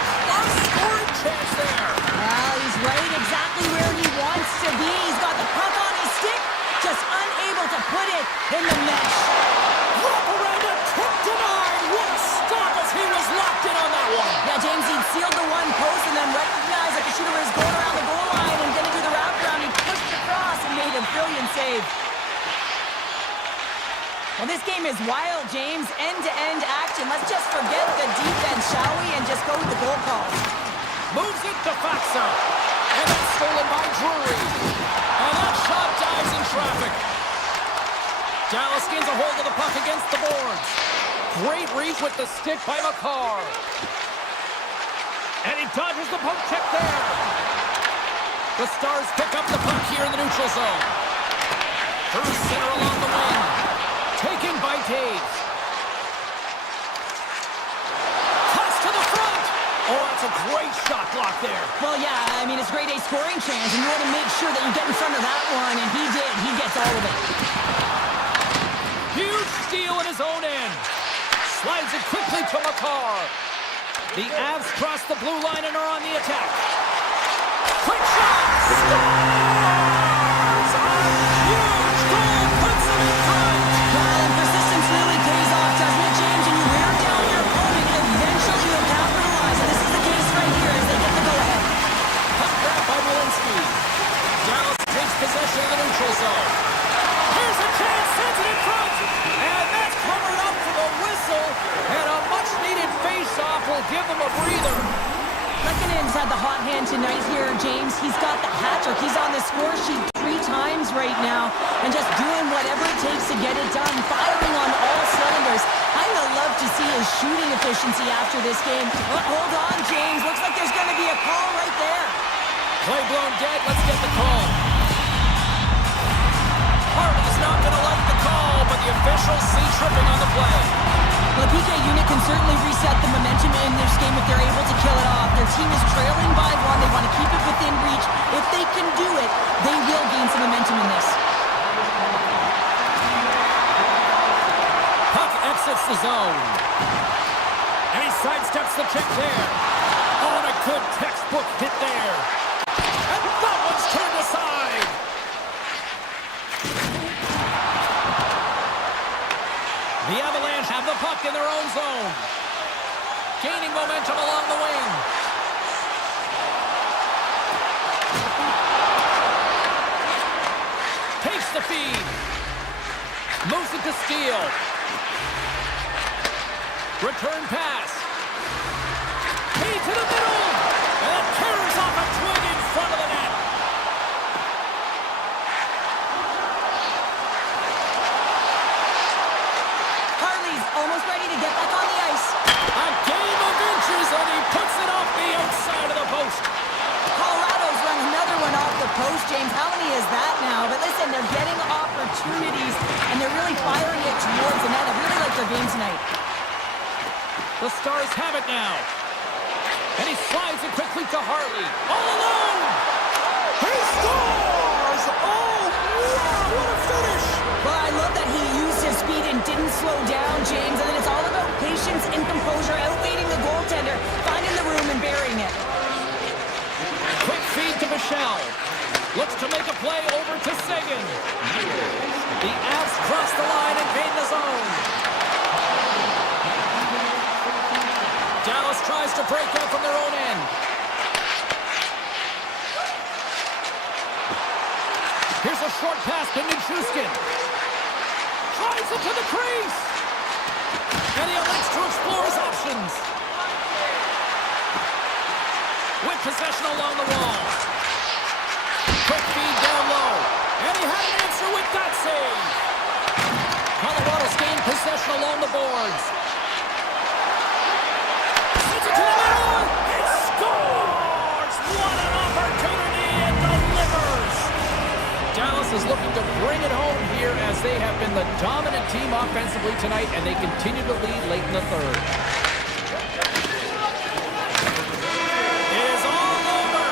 scoring chance there. Well, he's right exactly where he wants to be. He's got the puck on his stick, just unable to put it in the mesh. Wrap around a tip denied. What a stop as he was locked in on that one. Yeah, James, he'd sealed the one post and then recognized that the shooter was going around the goal line and didn't do the wraparound. He pushed across and made a brilliant save. Well, this game is wild, James. End-to-end action. Let's just forget the defense, shall we, and just go with the goal call. Moves it to Faxa. And that's stolen by Drury. And that shot dives in traffic. Dallas gains a hold of the puck against the boards. Great reach with the stick by McCarr. And he dodges the poke check there. The Stars pick up the puck here in the neutral zone. Through center along the wing. Taken by Taves. Cuts to the front. Oh, that's a great shot block there. Well, yeah, I mean, it's grade A scoring chance, and you want to make sure that you get in front of that one, and he did. He gets all of it. Huge steal in his own end. Slides it quickly to McCarr. The Avs cross the blue line and are on the attack. Quick shot! Stars! A huge goal puts them in front. Well, and persistence really pays off, doesn't it, James? And you wear down your opponent, eventually you'll capitalize, and this is the case right here as they get the go-ahead. Puck grab by Walensky. Dallas takes possession of the neutral zone. Here's a chance, sends it in front, and that's covered up for the whistle, and a much-needed face-off will give them a breather. Lekkonen's had the hot hand tonight here, James. He's got the hat trick. He's on the score sheet 3 times right now, and just doing whatever it takes to get it done, firing on all cylinders. I would love to see his shooting efficiency after this game. But hold on, James. Looks like there's going to be a call right there. Play blown dead. Let's get the call. Hardy's not going to like the call, but the officials see tripping on the play. Well, the PK unit can certainly reset the momentum in this game if they're able to kill it off. Their team is trailing by 1. They want to keep it within reach. If they can do it, they will gain some momentum in this. Puck exits the zone. And he sidesteps the check there. Oh, and a good textbook hit there. And that one's turned aside. The Avalanche have the puck in their own zone. Gaining momentum along the wing. Takes the feed. Moves it to Steele. Return pass. Feed to the middle. And it carries off a twig in front of the net. Almost ready to get back on the ice. A game of inches, and he puts it off the outside of the post. Colorado's run another one off the post, James. How many is that now? But listen, they're getting opportunities, and they're really firing it towards the net. I really like their game tonight. The Stars have it now. And he slides it quickly to Hartley. All alone! He scores! Oh, wow, what a finish! Well, I love that he used his speed and didn't slow down, James. And then it's all about patience and composure, outweighing the goaltender, finding the room and burying it. Quick feed to Michelle. Looks to make a play over to Sagan. The Avs cross the line and gain the zone. Dallas tries to break out from their own end. Here's a short pass to Nichushkin. Tries it to the crease. And he elects to explore his options. With possession along the wall. Quick feed down low. And he had an answer with that save. Colorado's gained possession along the boards. Sends it to the middle. He scores! What an opportunity and delivers! Dallas is looking to bring it home here as they have been the dominant team offensively tonight, and they continue to lead late in the third. It is all over.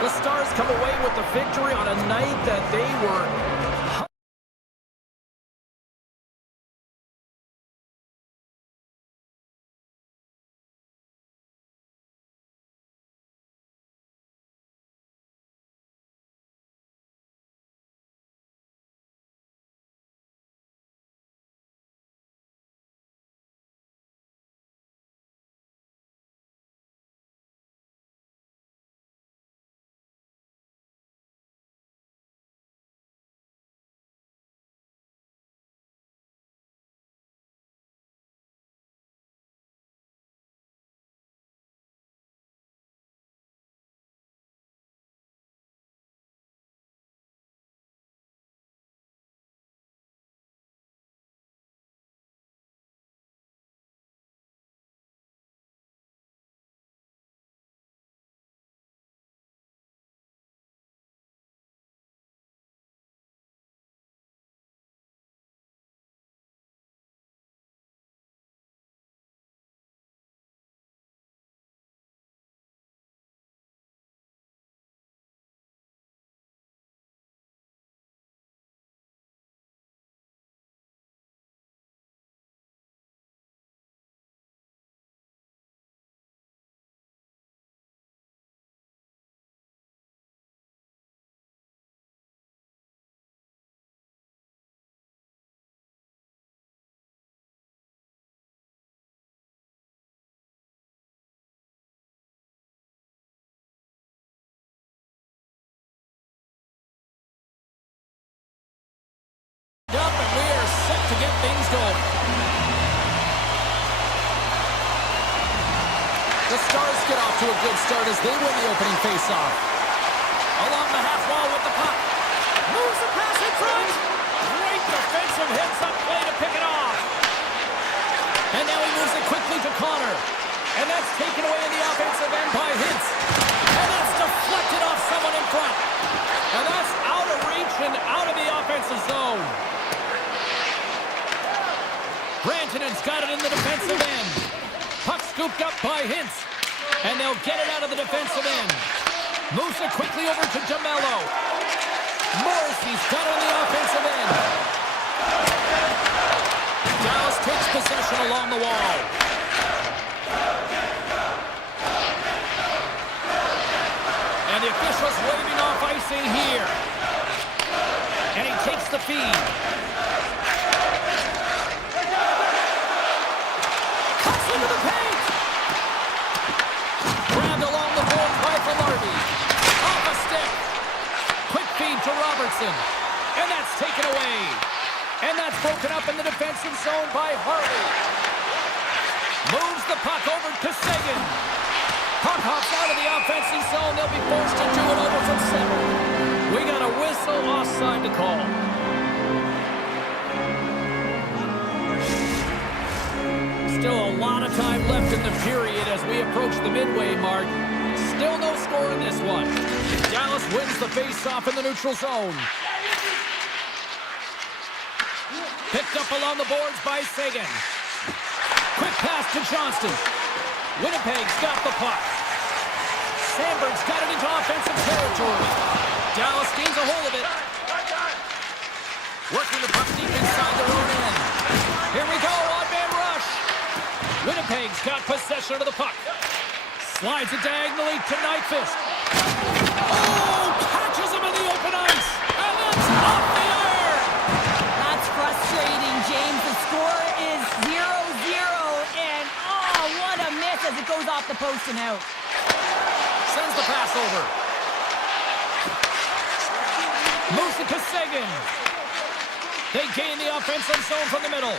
The Stars come away with the victory on a night that they were things going. The Stars get off to a good start as they win the opening faceoff. Along the half wall with the puck. Moves the pass in front. Great defensive hits up play to pick it off. And now he moves it quickly to Connor. And that's taken away in the offensive end by Hintz. And that's deflected off someone in front. And that's out of reach and out of the offensive zone. Brantonen's got it in the defensive end. Puck scooped up by Hintz. And they'll get it out of the defensive end. Moves it quickly over to DeMello. Morrissey's got it on the offensive end. Dallas takes possession along the wall. And the official's waving off icing here. And he takes the feed. Cuts into the paint. Grabbed along the board by Velarde. Off a stick. Quick feed to Robertson. And that's taken away. And that's broken up in the defensive zone by Harvey. Moves the puck over to Sagan. Puck hops out of the offensive zone. They'll be forced to do it over from center. We got a whistle offside to call. Still a lot of time left in the period as we approach the midway mark. Still no score in this one. Dallas wins the face-off in the neutral zone. Picked up along the boards by Sagan. Quick pass to Johnston. Winnipeg's got the puck. Sandberg's got it into offensive territory. Dallas gains a hold of it. Working the puck deep inside their own end. Here we go, odd-man rush. Winnipeg's got possession of the puck. Slides it diagonally to Nyquist. Oh, catches him in the open ice. And that's off the iron. That's frustrating, James. The score is 0-0, and oh, what a miss as it goes off the post and out. Sends the pass over. Moves it to Sagan. They gain the offensive zone from the middle.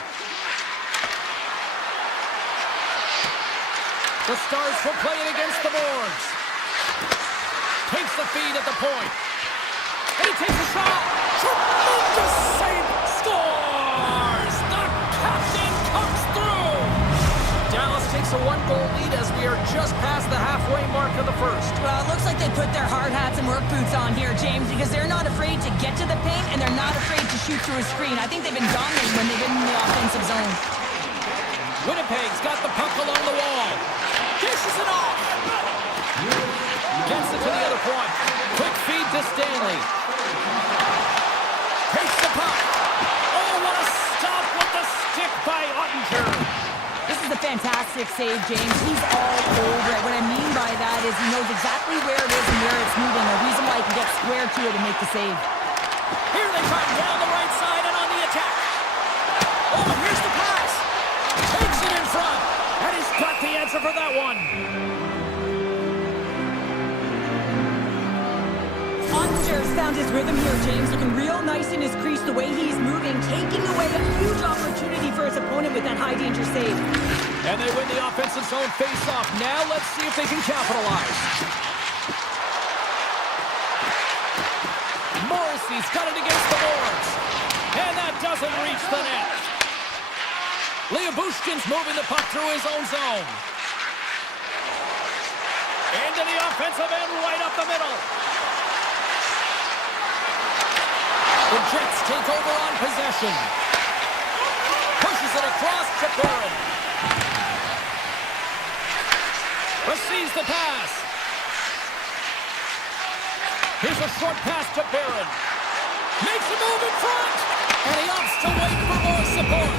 The Stars will play it against the boards. Takes the feed at the point. And he takes a shot. Tremendous save. Scores! The captain comes through. Dallas takes a one-goal lead as we are just past the halfway mark of the first. Well, it looks like they put their hard hats and work boots on here, James, because they're not afraid to get to the paint and they're not afraid to shoot through a screen. I think they've been dominant when they've been in the offensive zone. Winnipeg's got the puck along the wall. Dishes it off. Gets it to the other point. Quick feed to Stanley. Takes the puck. Oh, what a stop with the stick by Ottinger. This is a fantastic save, James. He's all over it. What I mean by that is he knows exactly where it is and where it's moving. A reason why he can get square to it and make the save. Here they come down the right side and on the attack. Oh, here's the pass. Takes it in front. And he's got the answer for that one. Ottinger's found his rhythm here, James. Looking real nice in his crease the way he's moving, taking away a huge opportunity for his opponent with that high-danger save. And they win the offensive zone face-off. Now let's see if they can capitalize. Morrissey's got it against the boards. And that doesn't reach the net. Leobushkin's moving the puck through his own zone. Into the offensive end, right up the middle. The Jets take over on possession. Pushes it across to Barron. Receives the pass. Here's a short pass to Barron. Makes a move in front. And he opts to wait for more support.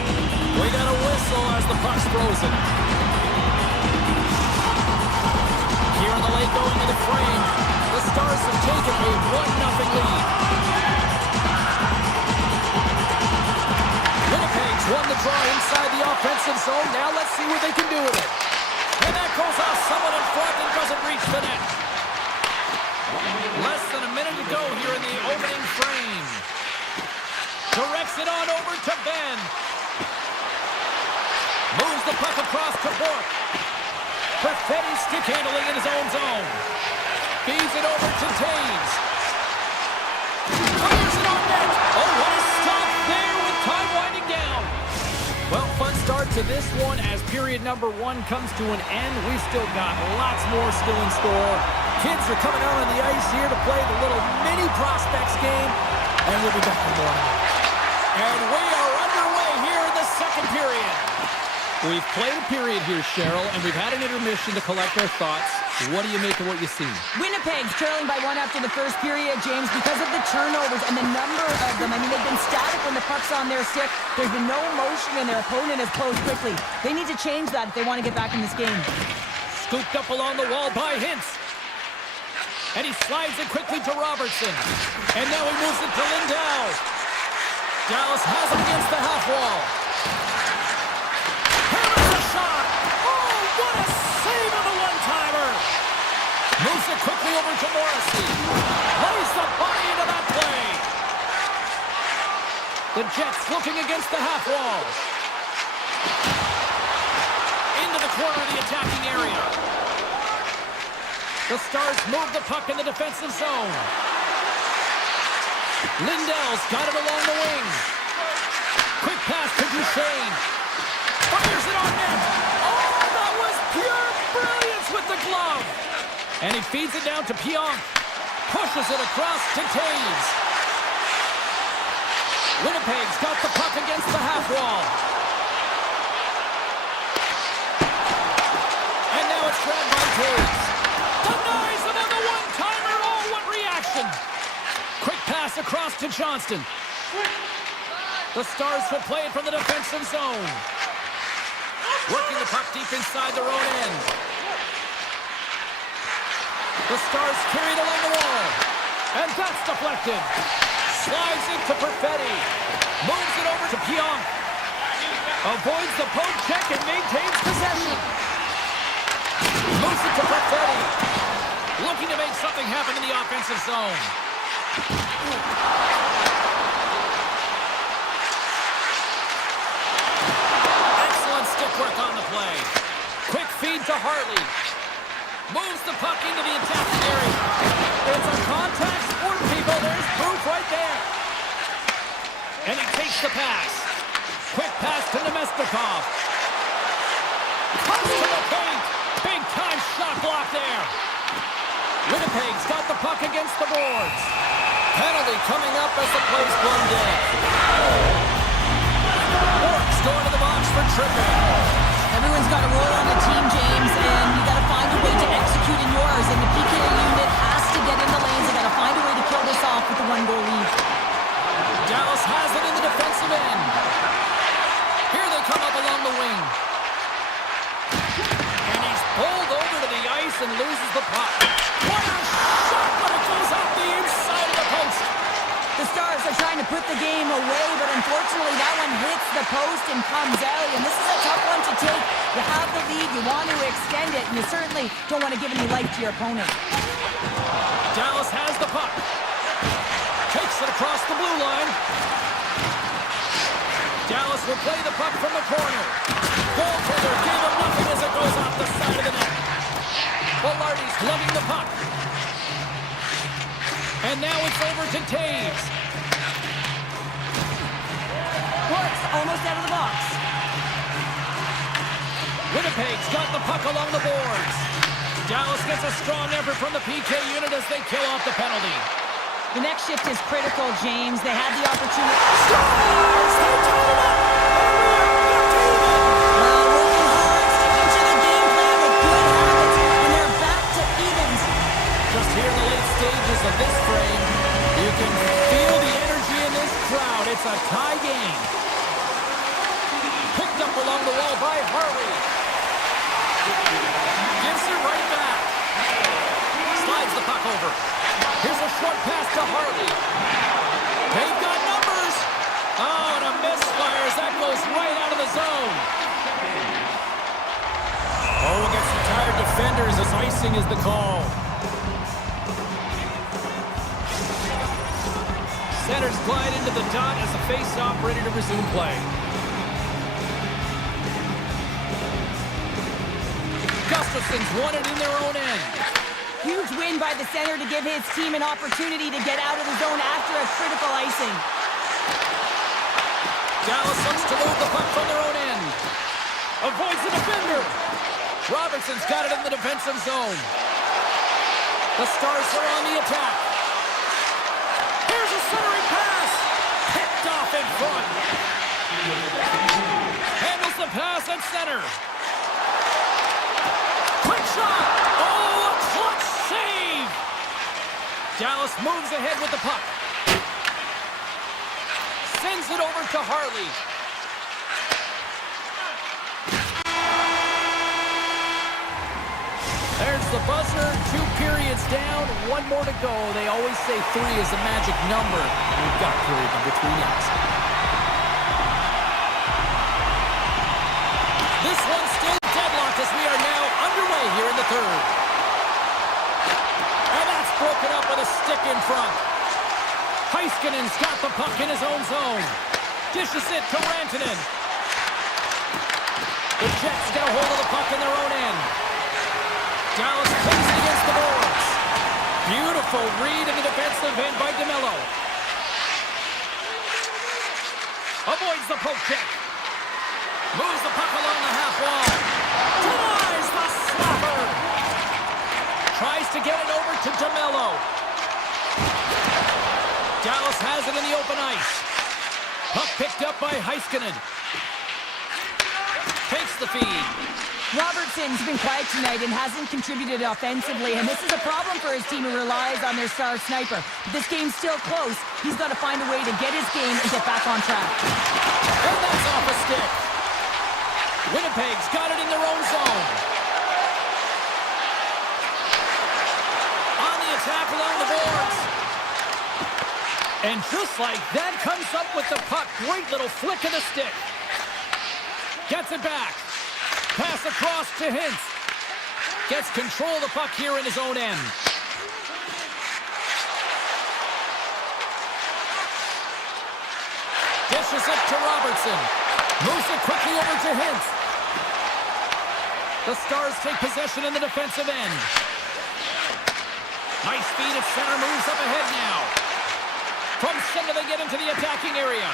We got a whistle as the puck's frozen. Here in the late going to the frame, the Stars have taken a 1-0 lead. Winnipeg's won the draw inside the offensive zone. Now let's see what they can do with it. And that goes off someone in front and doesn't reach the net. Less than a minute to go here in the opening frame. Directs it on over to Ben. the puck across to Bork. Perfetti stick handling in his own zone. Feeds it over to Taves. Fires it on net. Oh, what a stop there with time winding down. Well, fun start to this one as period number 1 comes to an end. We've still got lots more still in store. Kids are coming out on the ice here to play the little mini prospects game, and we'll be back in the morning. And we are underway here in the second period. We've played a period here, Cheryl, and we've had an intermission to collect our thoughts. What do you make of what you see? Winnipeg's trailing by 1 after the first period, James, because of the turnovers and the number of them. I mean, they've been static when the puck's on their stick. There's been no motion, and their opponent has closed quickly. They need to change that if they want to get back in this game. Scooped up along the wall by Hintz. And he slides it quickly to Robertson. And now he moves it to Lindell. Dallas has him against the half wall. Hammers a shot. Oh, what a save on the one-timer. Moves it quickly over to Morrissey. Plays the body into that play. The Jets looking against the half wall. Into the corner of the attacking area. The Stars move the puck in the defensive zone. Lindell's got it along the wing. Quick pass to Duchesne. Fires it on net. Oh, that was pure brilliance with the glove. And he feeds it down to Pionk. Pushes it across to Taves. Winnipeg's got the puck against the half wall. And now it's grabbed by Taves. Denies him on the one-timer. Oh, what reaction. Quick pass across to Johnston. The Stars will play it from the defensive zone. Working the puck deep inside their own end. The Stars carry it along the wall. And that's deflected. Slides it to Perfetti. Moves it over to Pionk. Avoids the poke check and maintains possession. Moves it to Perfetti. Looking to make something happen in the offensive zone. Excellent stick work on the play. Quick feed to Hartley. Moves the puck into the attacking area. It's a contact sport, people. There's proof right there. And he takes the pass. Quick pass to Nemestikov. Comes to the paint. Big time shot block there. Winnipeg's got the puck against the boards. Penalty coming up as the play's blown dead. Bork's going to the box for tripping. Everyone's got a role on the team, James, and you got to find a way to execute in yours. And the PK unit has to get in the lanes. They got to find a way to kill this off with a 1-goal lead. Dallas has it in the defensive end. Here they come up along the wing. And he's pulled over to the ice and loses the puck. What a shot, but it goes off the inside of the post. The Stars are trying to put the game away, but unfortunately that one hits the post and comes out. And this is a tough one to take. You have the lead, you want to extend it, and you certainly don't want to give any life to your opponent. Dallas has the puck. Takes it across the blue line. Dallas will play the puck from the corner. Goaltender gave him nothing as it goes off the side of the net. Velarde's lugging the puck. And now it's over to Taves. Works almost out of the box. Winnipeg's got the puck along the boards. Dallas gets a strong effort from the PK unit as they kill off the penalty. The next shift is critical, James. They had the opportunity. Stars! They tied it up! Working hard, sticking to the game plan with good habits, and they're back to evens. Just here in the late stages of this frame, you can feel the energy in this crowd. It's a tie game. Picked up along the wall by Hartley. Gives it right back. Slides the puck over. Here's a short pass to Hartley. They've got numbers. Oh, and a misfire as that goes right out of the zone. Oh, against some tired defenders as icing is the call. Centers glide into the dot as the face-off ready to resume play. Dallas's won it in their own end. Huge win by the center to give his team an opportunity to get out of the zone after a critical icing. Dallas looks to move the puck from their own end. Avoids the defender. Robertson's got it in the defensive zone. The Stars are on the attack. Here's a centering pass. Picked off in front. Handles the pass at center. Quick shot. Oh, a clutch save. Dallas moves ahead with the puck. Sends it over to Harley. There's the buzzer. 2 periods down. 1 more to go. They always say 3 is the magic number. We've got period number 3 next. This one's still deadlocked as we are now underway here in the third. And that's broken up with a stick in front. Heiskanen's got the puck in his own zone. Dishes it to Rantanen. The Jets get a hold of the puck in their own end. Dallas plays it against the boards. Beautiful read in the defensive end by DeMello. Avoids the poke check. Moves the puck along the half wall. Denies the slapper. Tries to get it over to DeMello. Dallas has it in the open ice. Puck picked up by Heiskanen. Takes the feed. Robertson's been quiet tonight and hasn't contributed offensively, and this is a problem for his team who relies on their star sniper. But this game's still close. He's got to find a way to get his game and get back on track. And that's off a stick. Winnipeg's got it in their own zone. On the attack along the boards. And just like that, comes up with the puck. Great little flick of the stick. Gets it back. Pass across to Hintz. Gets control of the puck here in his own end. Dishes it to Robertson. Moves it quickly over to Hintz. The Stars take possession in the defensive end. Nice feed at center, moves up ahead now. From center they get into the attacking area.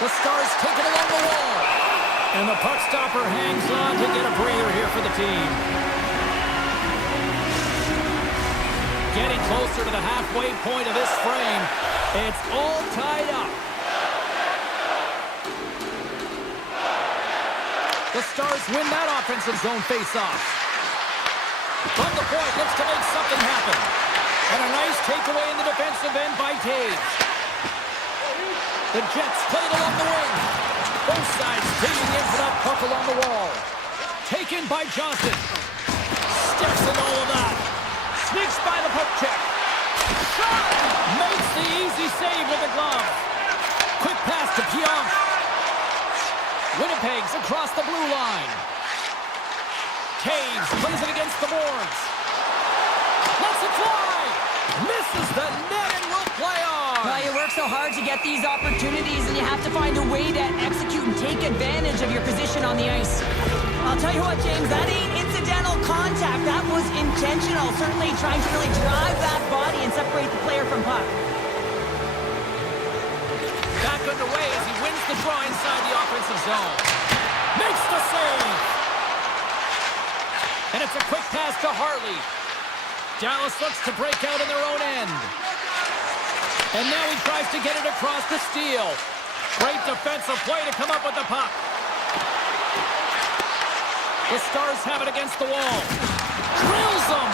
The Stars take it along the wall. And the puck stopper hangs on to get a breather here for the team. Getting closer to the halfway point of this frame. It's all tied up. The Stars win that offensive zone face-off. From the point, looks to make something happen. And a nice takeaway in the defensive end by Taves. The Jets played along the wing. Both sides digging in for that puck along the wall. Taken by Johnson. Steps in all of that. Sneaks by the poke check. Shot! Makes the easy save with the glove. Quick pass to Pionk. Winnipeg's across the blue line. Taves plays it against the boards. Lets it fly. Misses the net and will play on. Well, you work so hard to get these opportunities, and you have to find a way to execute and take advantage of your position on the ice. I'll tell you what, James, that ain't incidental contact. That was intentional. Certainly trying to really drive that body and separate the player from puck. Back underway as he wins the draw inside the offensive zone. Makes the save. And it's a quick pass to Harley. Dallas looks to break out in their own end. And now he tries to get it across to Steele. Great defensive play to come up with the puck. The Stars have it against the wall. Drills them.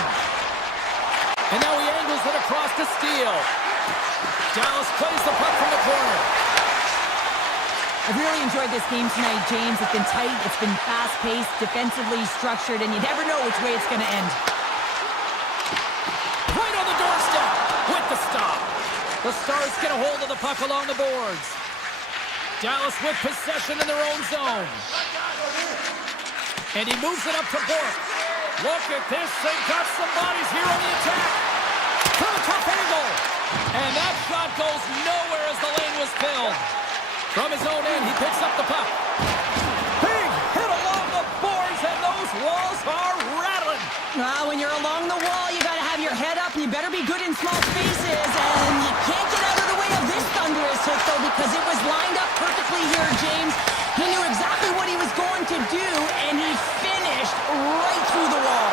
And now he angles it across to Steele. Dallas plays the puck from the corner. I've really enjoyed this game tonight, James. It's been tight, it's been fast-paced, defensively structured, and you never know which way it's going to end. Right on the doorstep with the stop. The Stars get a hold of the puck along the boards. Dallas with possession in their own zone. And he moves it up to Bork. Look at this. They've got some bodies here on the attack. From a tough angle. And that shot goes nowhere as the lane was filled. From his own end, he picks up the puck. Big hit along the boards, and those walls better be good in small spaces, and you can't get out of the way of this thunderous hit, though, because it was lined up perfectly here, James. He knew exactly what he was going to do, and he finished right through the wall.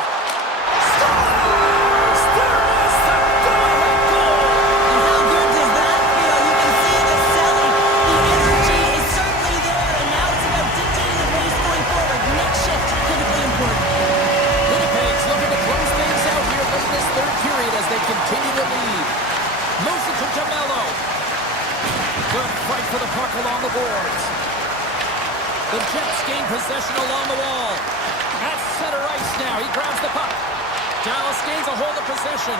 Scores! There is the go-ahead goal! And how good does that feel? You can see the selling. The energy is certainly there, and now it's about dictating the pace going forward. Next shift, critically important. Winnipeg's looking to close things out here late in this third period as they continue to lead. Moves it to Jamello. Good fight for the puck along the boards. The Jets gain possession along the wall. At center ice now, he grabs the puck. Dallas gains a hold of possession.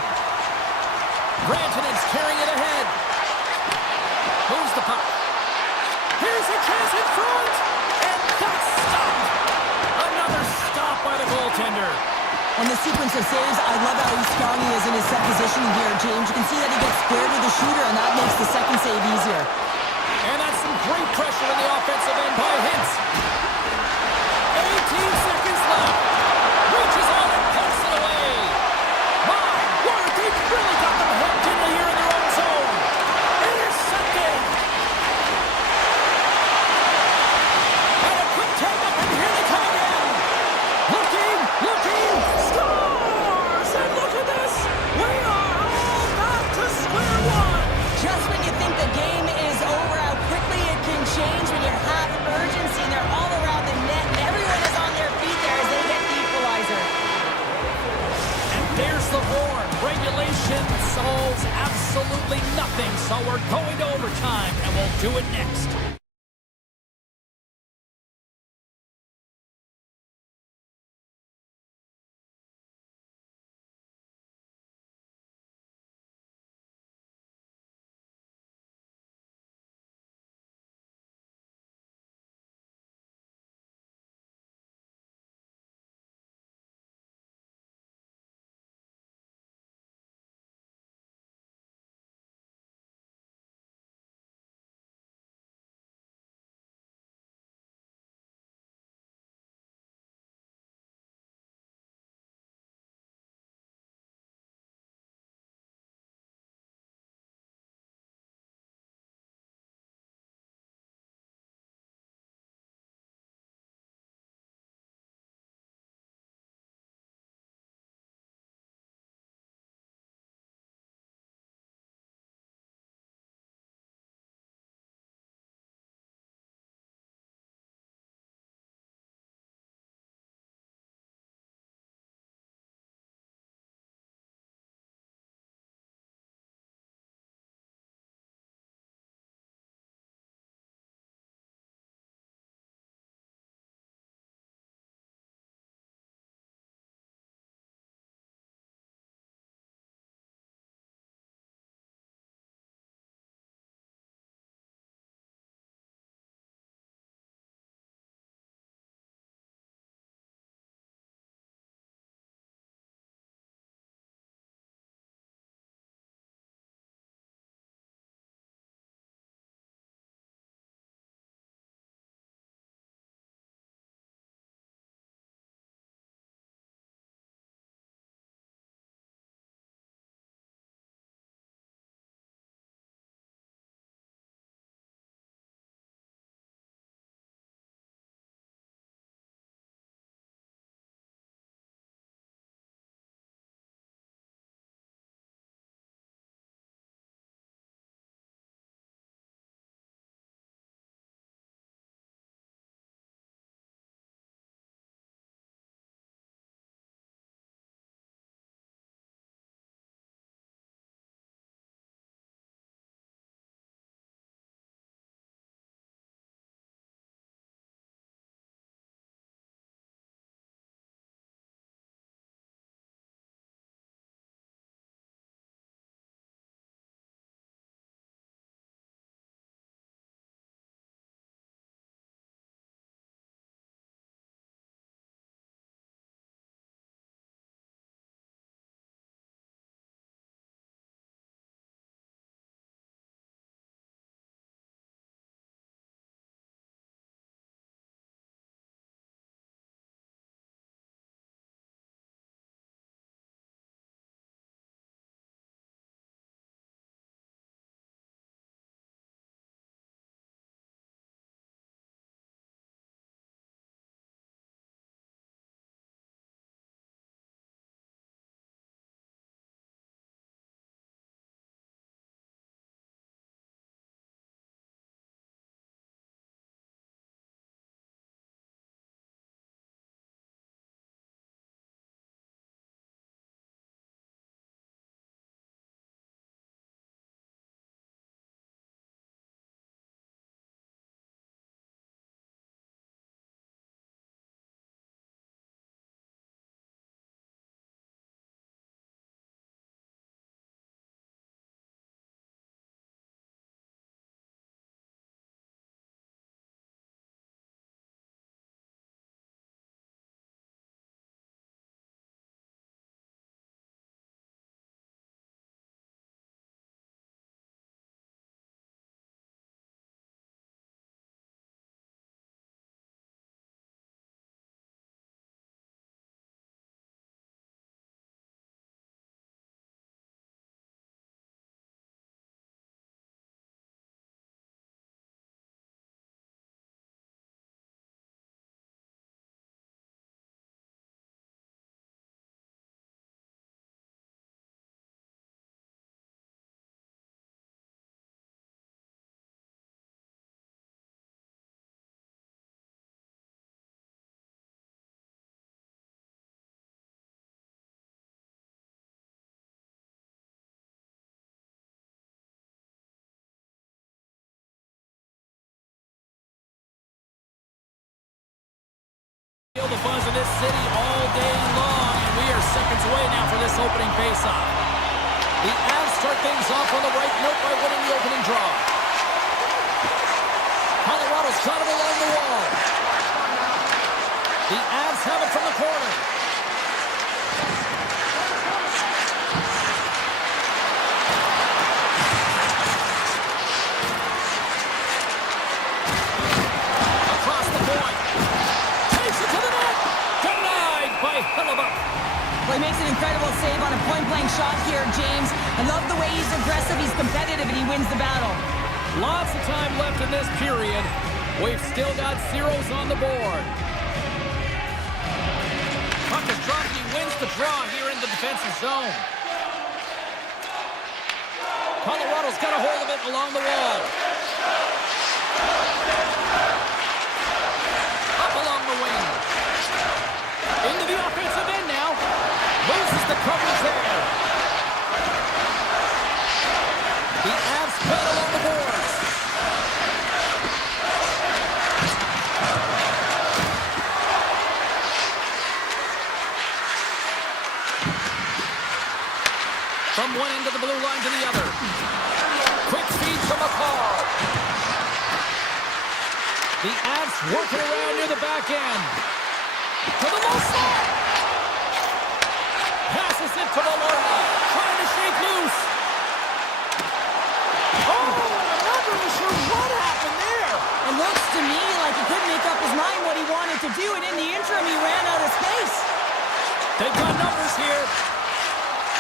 Rantanen's carrying it ahead. Moves the puck. Here's a chance in front, and that's stopped. Another stop by the goaltender. On the sequence of saves, I love how strong he is in his set positioning here, James. You can see that he gets squared with the shooter, and that makes the second save easier. And that's some great pressure in the offensive end by Hintz. 18 seconds left. Reaches out and puts it away. My word, they've really got them hooked into here in their own zone. Intercepted. And a quick tag-up, and here they come again. Looking, Scores! And look at this! We are all back to square one! Just when you think the game is over, how quickly it can change. all the buzz in this city all day long, and we are seconds away now for this opening face-off. The Avs start things off on the right note by winning the opening draw. Colorado's got it along the wall. The Avs have it from the corner. Across the point. Takes it to the net. Denied by Hellebuyck. Well, he makes an incredible save on a point-blank shot here, James. I love the way he's aggressive, he's competitive, and he wins the battle. Lots of time left in this period. We've still got zeros on the board. Puck is dropped. He wins the draw here in the defensive zone. Colorado's got a hold of it along the wall. Up along the wing. Into the offensive end now. Loses the coverage there. The Avs play along the boards. From one end of the blue line to the other. Quick feed from McCall. The Avs working around near the back end. To the low side. Passes it to Maloney. Trying to shake loose. Oh, I'm not really sure what happened there. It looks to me like he couldn't make up his mind what he wanted to do, and in the interim, he ran out of space. They've got numbers here.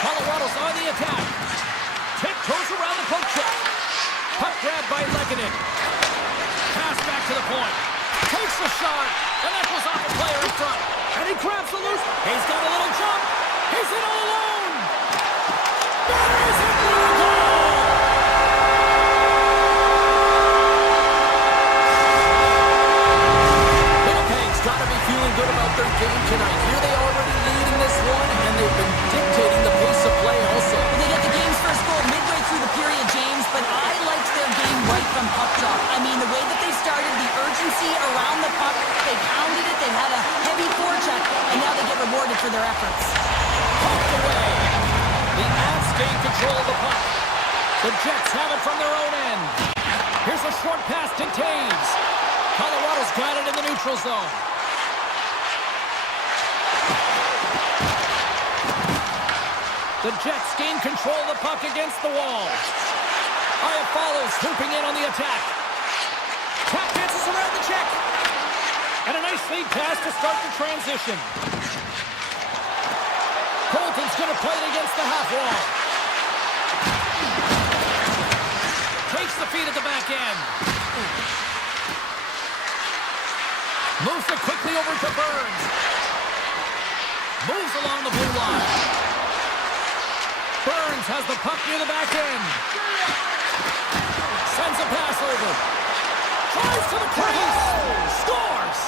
Colorado's on the attack. Tiptoes around the poke check. Puck grab by Lekanen. Pass back to the point. Takes the shot, and that goes off the player in front. And he grabs the loose. He's got a little jump. He's in all alone. Buries it through the goal. Winnipeg's got to be feeling good about their game tonight. Here they are already leading this one, and they've been dictating the pace of play also. Well, they get the game's first goal midway through the period, James, but I liked their game right from puck drop. I mean, the way that they started, the urgency around the puck, they pounded it, they had a heavy forecheck, and now they get rewarded for their efforts. Pumped away. The Avs gain control of the puck. The Jets have it from their own end. Here's a short pass to Taves. Colorado's got it in the neutral zone. The Jets gain control of the puck against the wall. Follows, hooping in on the attack. Tap dances around the check. And a nice lead pass to start the transition. Colton's going to play it against the half wall. Takes the feed at the back end. Moves it quickly over to Burns. Moves along the blue line. Burns has the puck near the back end. Sends a pass over. Tries to the crease. Scores.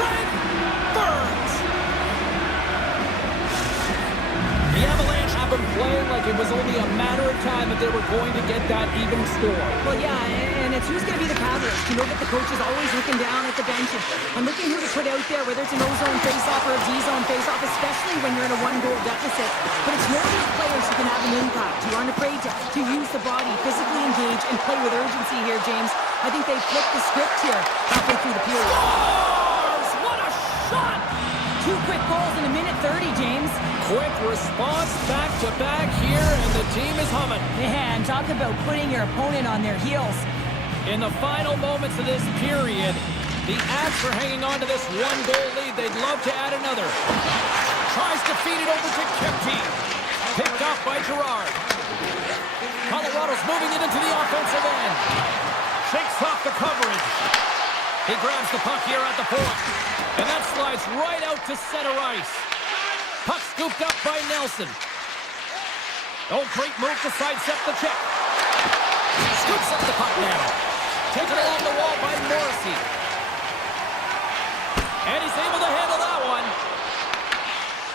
Greg Burns. The Avalanche have been playing like it was only a matter of time that they were going to get that even score. Well, yeah, and it's who's going to be the catalyst. You know that the coach is always looking down at the bench and looking who to put out there, whether it's an O-zone face-off or a D-zone face-off, especially when you're in a one-goal deficit. But it's more these players who can have an impact, who aren't afraid to use the body, physically engage, and play with urgency here, James. I think they flipped the script here halfway through the period. Scores! What a shot! 2 quick goals in a minute 30, James. Quick response back-to-back here, and the team is humming. Man, talk about putting your opponent on their heels. In the final moments of this period, the Avs are hanging on to this one-goal lead. They'd love to add another. Tries to feed it over to Kempty. Picked off by Girard. Colorado's moving it into the offensive end. Shakes off the coverage. He grabs the puck here at the point. And that slides right out to center ice. Puck scooped up by Nelson. Oh, great move to sidestep the check. Scoops up the puck now. Taken along the wall by Morrissey. And he's able to handle that one.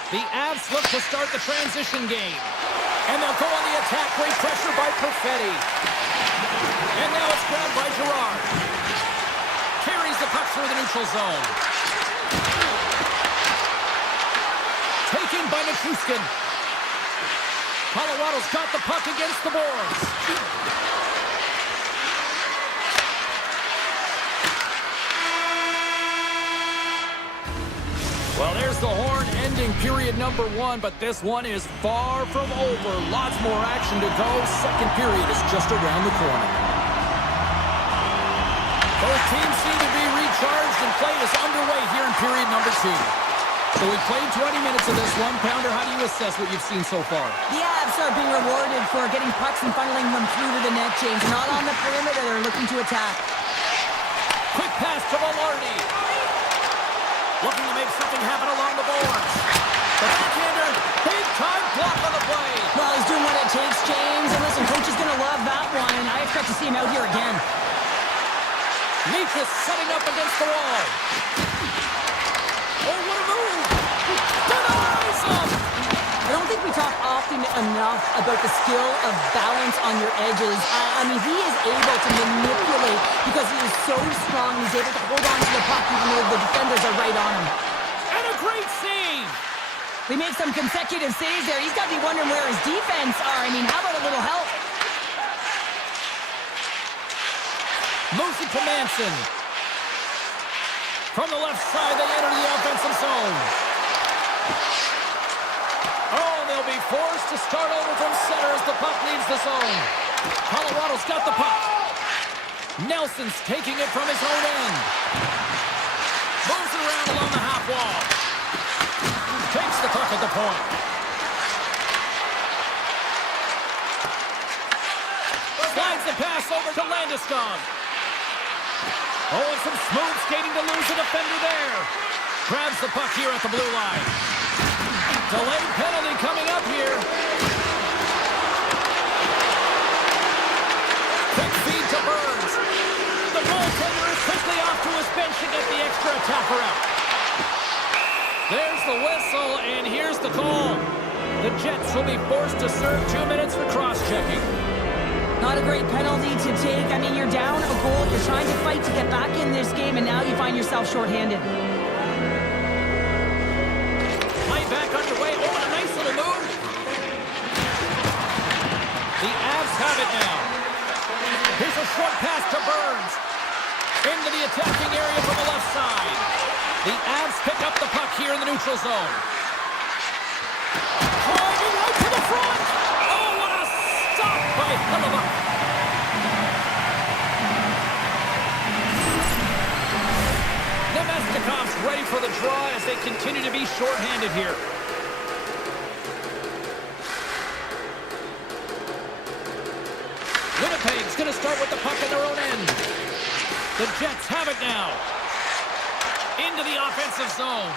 The Avs look to start the transition game. And they'll go on the attack. Great pressure by Perfetti. And now it's grabbed by Girard. Carries the puck through the neutral zone. by Nichushkin. Colorado's got the puck against the boards. Well, there's the horn ending period number 1, but this one is far from over. Lots more action to go. Second period is just around the corner. Both teams seem to be recharged and play is underway here in period number 2. So we played 20 minutes of this one. Pounder, how do you assess what you've seen so far? The Avs are being rewarded for getting pucks and funneling them through to the net, James. Not on the perimeter, they're looking to attack. Quick pass to Velarde. Looking to make something happen along the boards. The backhander, big time block on the play. Well, he's doing what it takes, James. And listen, coach is going to love that one. I expect to see him out here again. Leach is setting up against the wall. Oh, what a move! Denies him! I don't think we talk often enough about the skill of balance on your edges. I mean, he is able to manipulate because he is so strong. He's able to hold on to the puck even though the defenders are right on him. And a great save! We make some consecutive saves there. He's got to be wondering where his defense are. I mean, how about a little help? Moves it to Manson. From the left side, they enter the offensive zone. Oh, they'll be forced to start over from center as the puck leaves the zone. Colorado's got the puck. Nelson's taking it from his own end. Moves it around along the half wall. Takes the puck at the point. Slides the pass over to Landeskog. Oh, and some smooth skating to lose a defender there. Grabs the puck here at the blue line. Delayed penalty coming up here. Quick feed to Burns. The goaltender is quickly off to his bench to get the extra attacker out. There's the whistle, and here's the call. The Jets will be forced to serve 2 minutes for cross-checking. Not a great penalty to take. I mean, you're down a goal. You're trying to fight to get back in this game, and now you find yourself shorthanded. Play back underway. Oh, and a nice little move. The Avs have it now. Here's a short pass to Burns. Into the attacking area from the left side. The Avs pick up the puck here in the neutral zone. Driving right to the front. Oh, what a stop by Hellebuyck. Nemestikov's ready for the draw as they continue to be shorthanded here. Winnipeg's going to start with the puck at their own end. The Jets have it now. Into the offensive zone.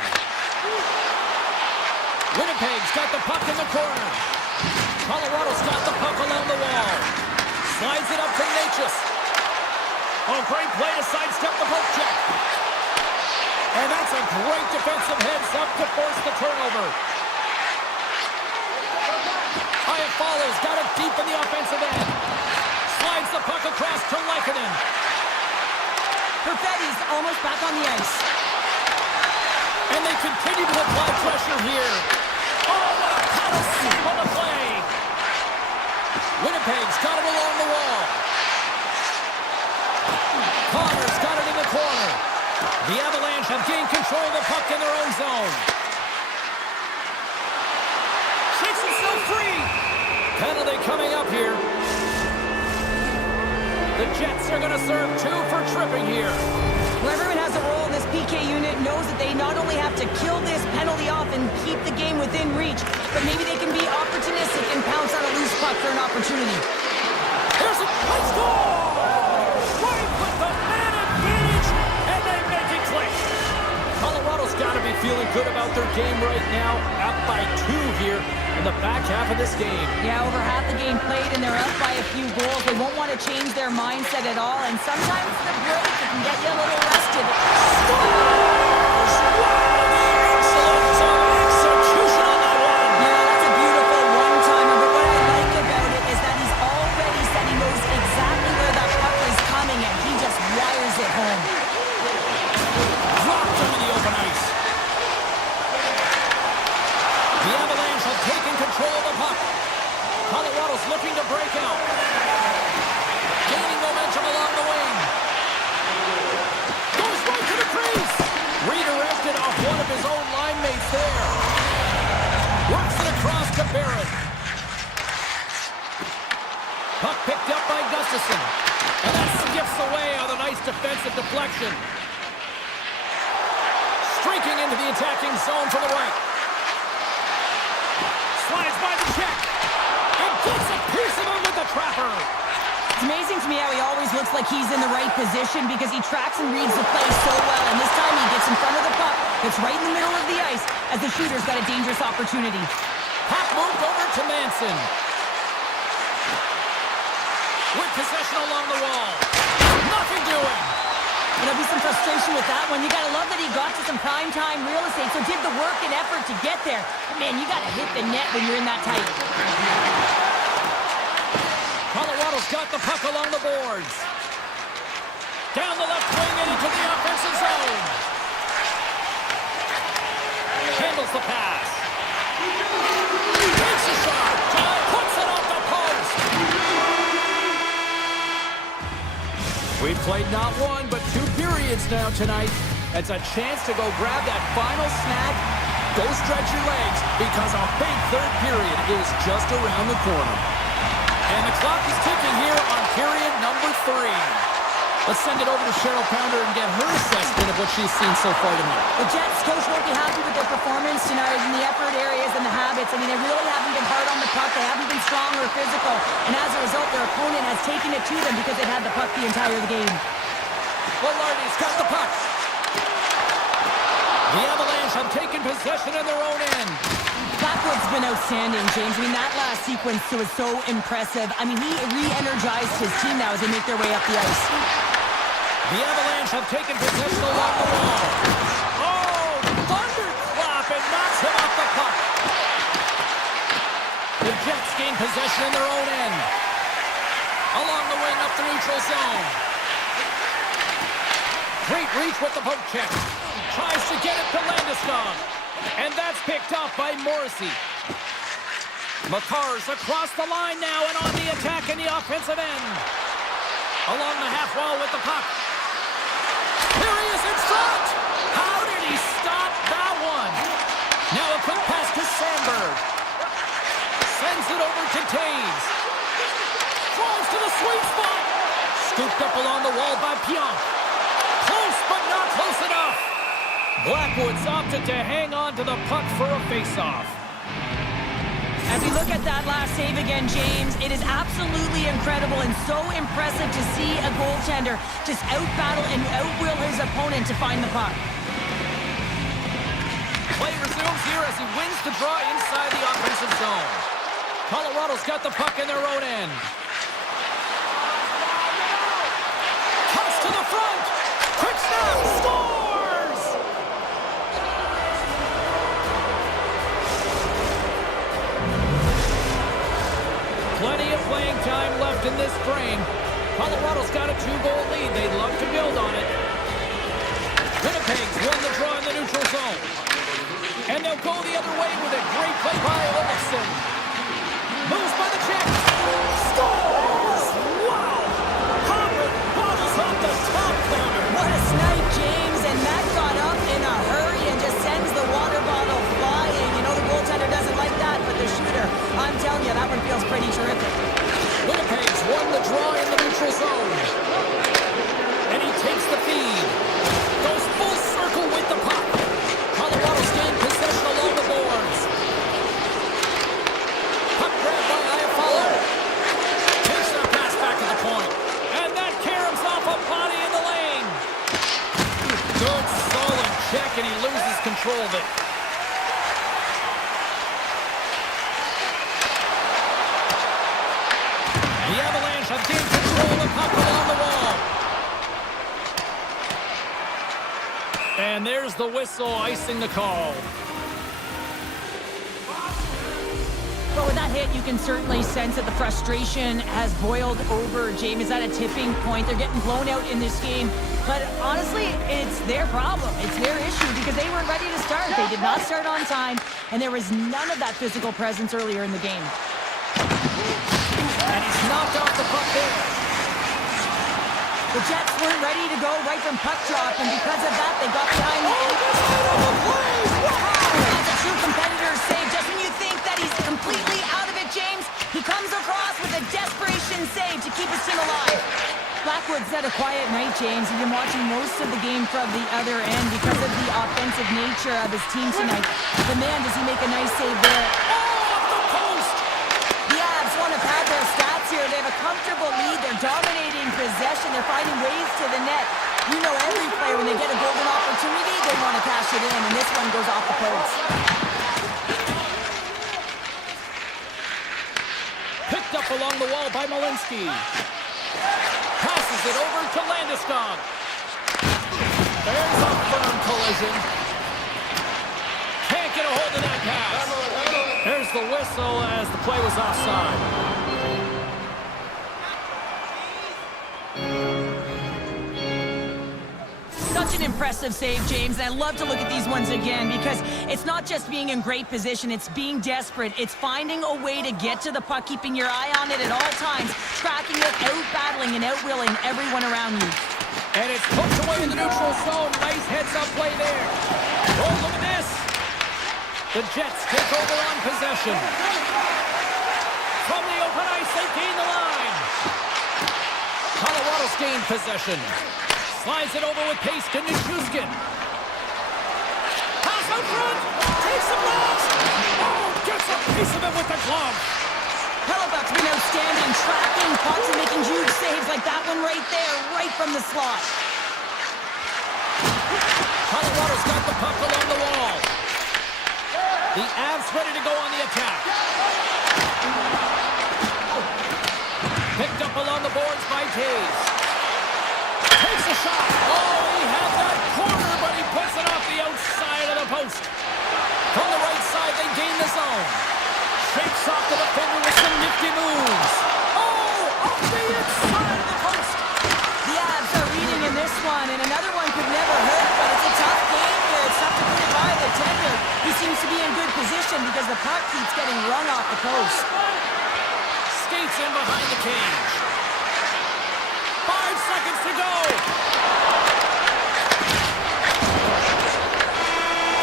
Winnipeg's got the puck in the corner. Colorado's got the puck along the wall. Slides it up to Natchez. Oh, great play to sidestep the poke check. And that's a great defensive heads-up to force the turnover. Iafallo's got it deep in the offensive end. Slides the puck across to Lehkonen. Perfetti's almost back on the ice. And they continue to apply pressure here. Oh, what a paddle sweep on the play. Winnipeg's got it along the wall. Connor's got it in the corner. The Avalanche have gained control of the puck in their own zone. Shakes himself free. Penalty coming up here. The Jets are going to serve 2 for tripping here. Well, everyone has a role in this PK unit, knows that they not only have to kill this penalty off and keep the game within reach, but maybe they can be opportunistic and pounce on a loose puck for an opportunity. There's a high score! Right with the man advantage, and they make it click. Colorado's got to be feeling good about their game right now, up by 2 here in the back half of this game. Yeah, over half the game played, and they're up by a few goals. They won't want to change their mindset at all, and sometimes the break can get you a little rested. Scores! Wow, the excellent execution on that one! Yeah, that's a beautiful one-timer, but what I like about it is that he's already said he knows exactly where that puck is coming, and he just wires it home. Dropped him in the open ice. The Masterson. And that skips away on a nice defensive deflection. Streaking into the attacking zone to the right. Slides by the check. And gets a piece of him with the trapper. It's amazing to me how he always looks like he's in the right position because he tracks and reads the play so well. And this time he gets in front of the puck. It's right in the middle of the ice as the shooter's got a dangerous opportunity. Puck moved over to Manson. With possession along the wall. Nothing doing. There'll be some frustration with that one. You got to love that he got to some primetime real estate, so did the work and effort to get there. But man, you got to hit the net when you're in that tight. Colorado's got the puck along the boards. Down the left wing and into the offensive zone. Handles the pass. Takes a shot. Puts it off the post. We've played not one, but 2 periods now tonight. It's a chance to go grab that final snack. Go stretch your legs because a big third period is just around the corner. And the clock is ticking here on period number 3. Let's send it over to Cheryl Pounder and get her assessment of what she's seen so far tonight. The Jets coach won't be happy with their performance tonight in the effort areas and the habits. I mean, they really haven't been hard on the puck. They haven't been strong or physical. And as a result, their opponent has taken it to them because they've had the puck the entire game. Velarde's got the puck. The Avalanche have taken possession in their own end. Blackwood's been outstanding, James. I mean, that last sequence was so impressive. I mean, he re-energized his team now as they make their way up the ice. The Avalanche have taken possession along the wall. Oh, thunderclap, and knocks him off the puck. The Jets gain possession in their own end. Along the wing up the neutral zone. Great reach with the poke check. Tries to get it to Landeskog. And that's picked up by Morrissey. Makar's across the line now and on the attack in the offensive end. Along the half wall with the puck. Here he is in front! How did he stop that one? Now a quick pass to Sandberg. Sends it over to Taves. Falls to the sweet spot. Scooped up along the wall by Pionk. Close, but not close enough. Blackwood's opted to hang on to the puck for a face-off. As we look at that last save again, James, it is absolutely incredible and so impressive to see a goaltender just out-battle and out-will his opponent to find the puck. Play resumes here as he wins the draw inside the offensive zone. Colorado's got the puck in their own end. Comes to the front. Quick snap. Scores! Plenty of playing time left in this frame. Colorado's got a 2-goal lead. They'd love to build on it. Winnipeg's won the draw in the neutral zone. And they'll go the other way with a great play by Olofsson. Moves by the check. Scores! Wow! Harper bottles off the top corner. What a snipe, James, and that got up in a hurry and just sends the water bottle flying. You know the goaltender doesn't like that, but the shooter, I'm telling you, that one feels pretty terrific. Winnipeg's won the draw in the neutral zone. And he takes the feed. Goes full circle with the puck. Colorado's gained possession along the boards. Puck grabbed by Iafallo. Takes their pass back to the point. And that caroms off a body in the lane. Good solid check, and he loses control of it. The Avalanche have gained control of the puck along the wall. And there's the whistle icing the call. But with that hit, you can certainly sense that the frustration has boiled over. James is at a tipping point. They're getting blown out in this game. But honestly, it's their problem. It's their issue because they weren't ready to start. They did not start on time, and there was none of that physical presence earlier in the game. And he's knocked off the puck there. The Jets weren't ready to go right from puck drop, and because of that, they got behind the end. That's a true competitor's save. Just when you think that he's completely out of it, James, he comes across with a desperation save to keep his team alive. had a quiet night, James. He's been watching most of the game from the other end because of the offensive nature of his team tonight. But man, does he make a nice save there. Oh, off the post! The Avs want to pad their stats here. They have a comfortable lead. They're dominating possession. They're finding ways to the net. You know every player, when they get a golden opportunity, they want to cash it in, and this one goes off the post. Picked up along the wall by Malinsky. Passes it over to Landeskog. There's a firm collision. Can't get a hold of that pass. There's the whistle as the play was offside. Such an impressive save, James, and I love to look at these ones again because it's not just being in great position, it's being desperate. It's finding a way to get to the puck, keeping your eye on it at all times, tracking it, out-battling and out-willing everyone around you. And it's poked away in the neutral zone. Nice heads-up play there. Oh, look at this. The Jets take over on possession. From the open ice, they gain the line. Colorado's gained possession. Slides it over with pace to Nichushkin. Pass out front. Takes some knocks. Oh, gets a piece of it with the glove. Hellebuck's been outstanding, tracking pucks and making huge saves like that one right there, right from the slot. Colorado's got the puck along the wall. The Avs ready to go on the attack. Picked up along the boards by Taves. Takes a shot. Oh, he had that corner, but he puts it off the outside of the post. From the right side, they gain the zone. Shakes off the defender with some nifty moves. Oh, off the inside of the post. The Avs are leading in this one, and another one could never hurt, but it's a tough game here. It's tough to put it by the tender. He seems to be in good position because the puck keeps getting run off the post. Skates in behind the cage. 5 seconds to go.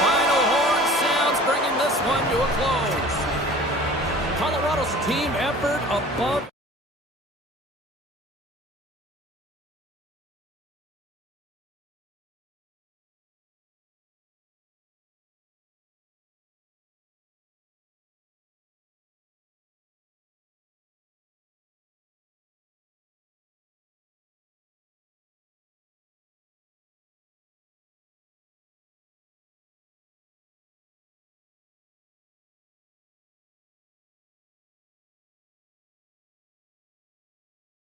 Final horn sounds, bringing this one to a close. Colorado's team effort above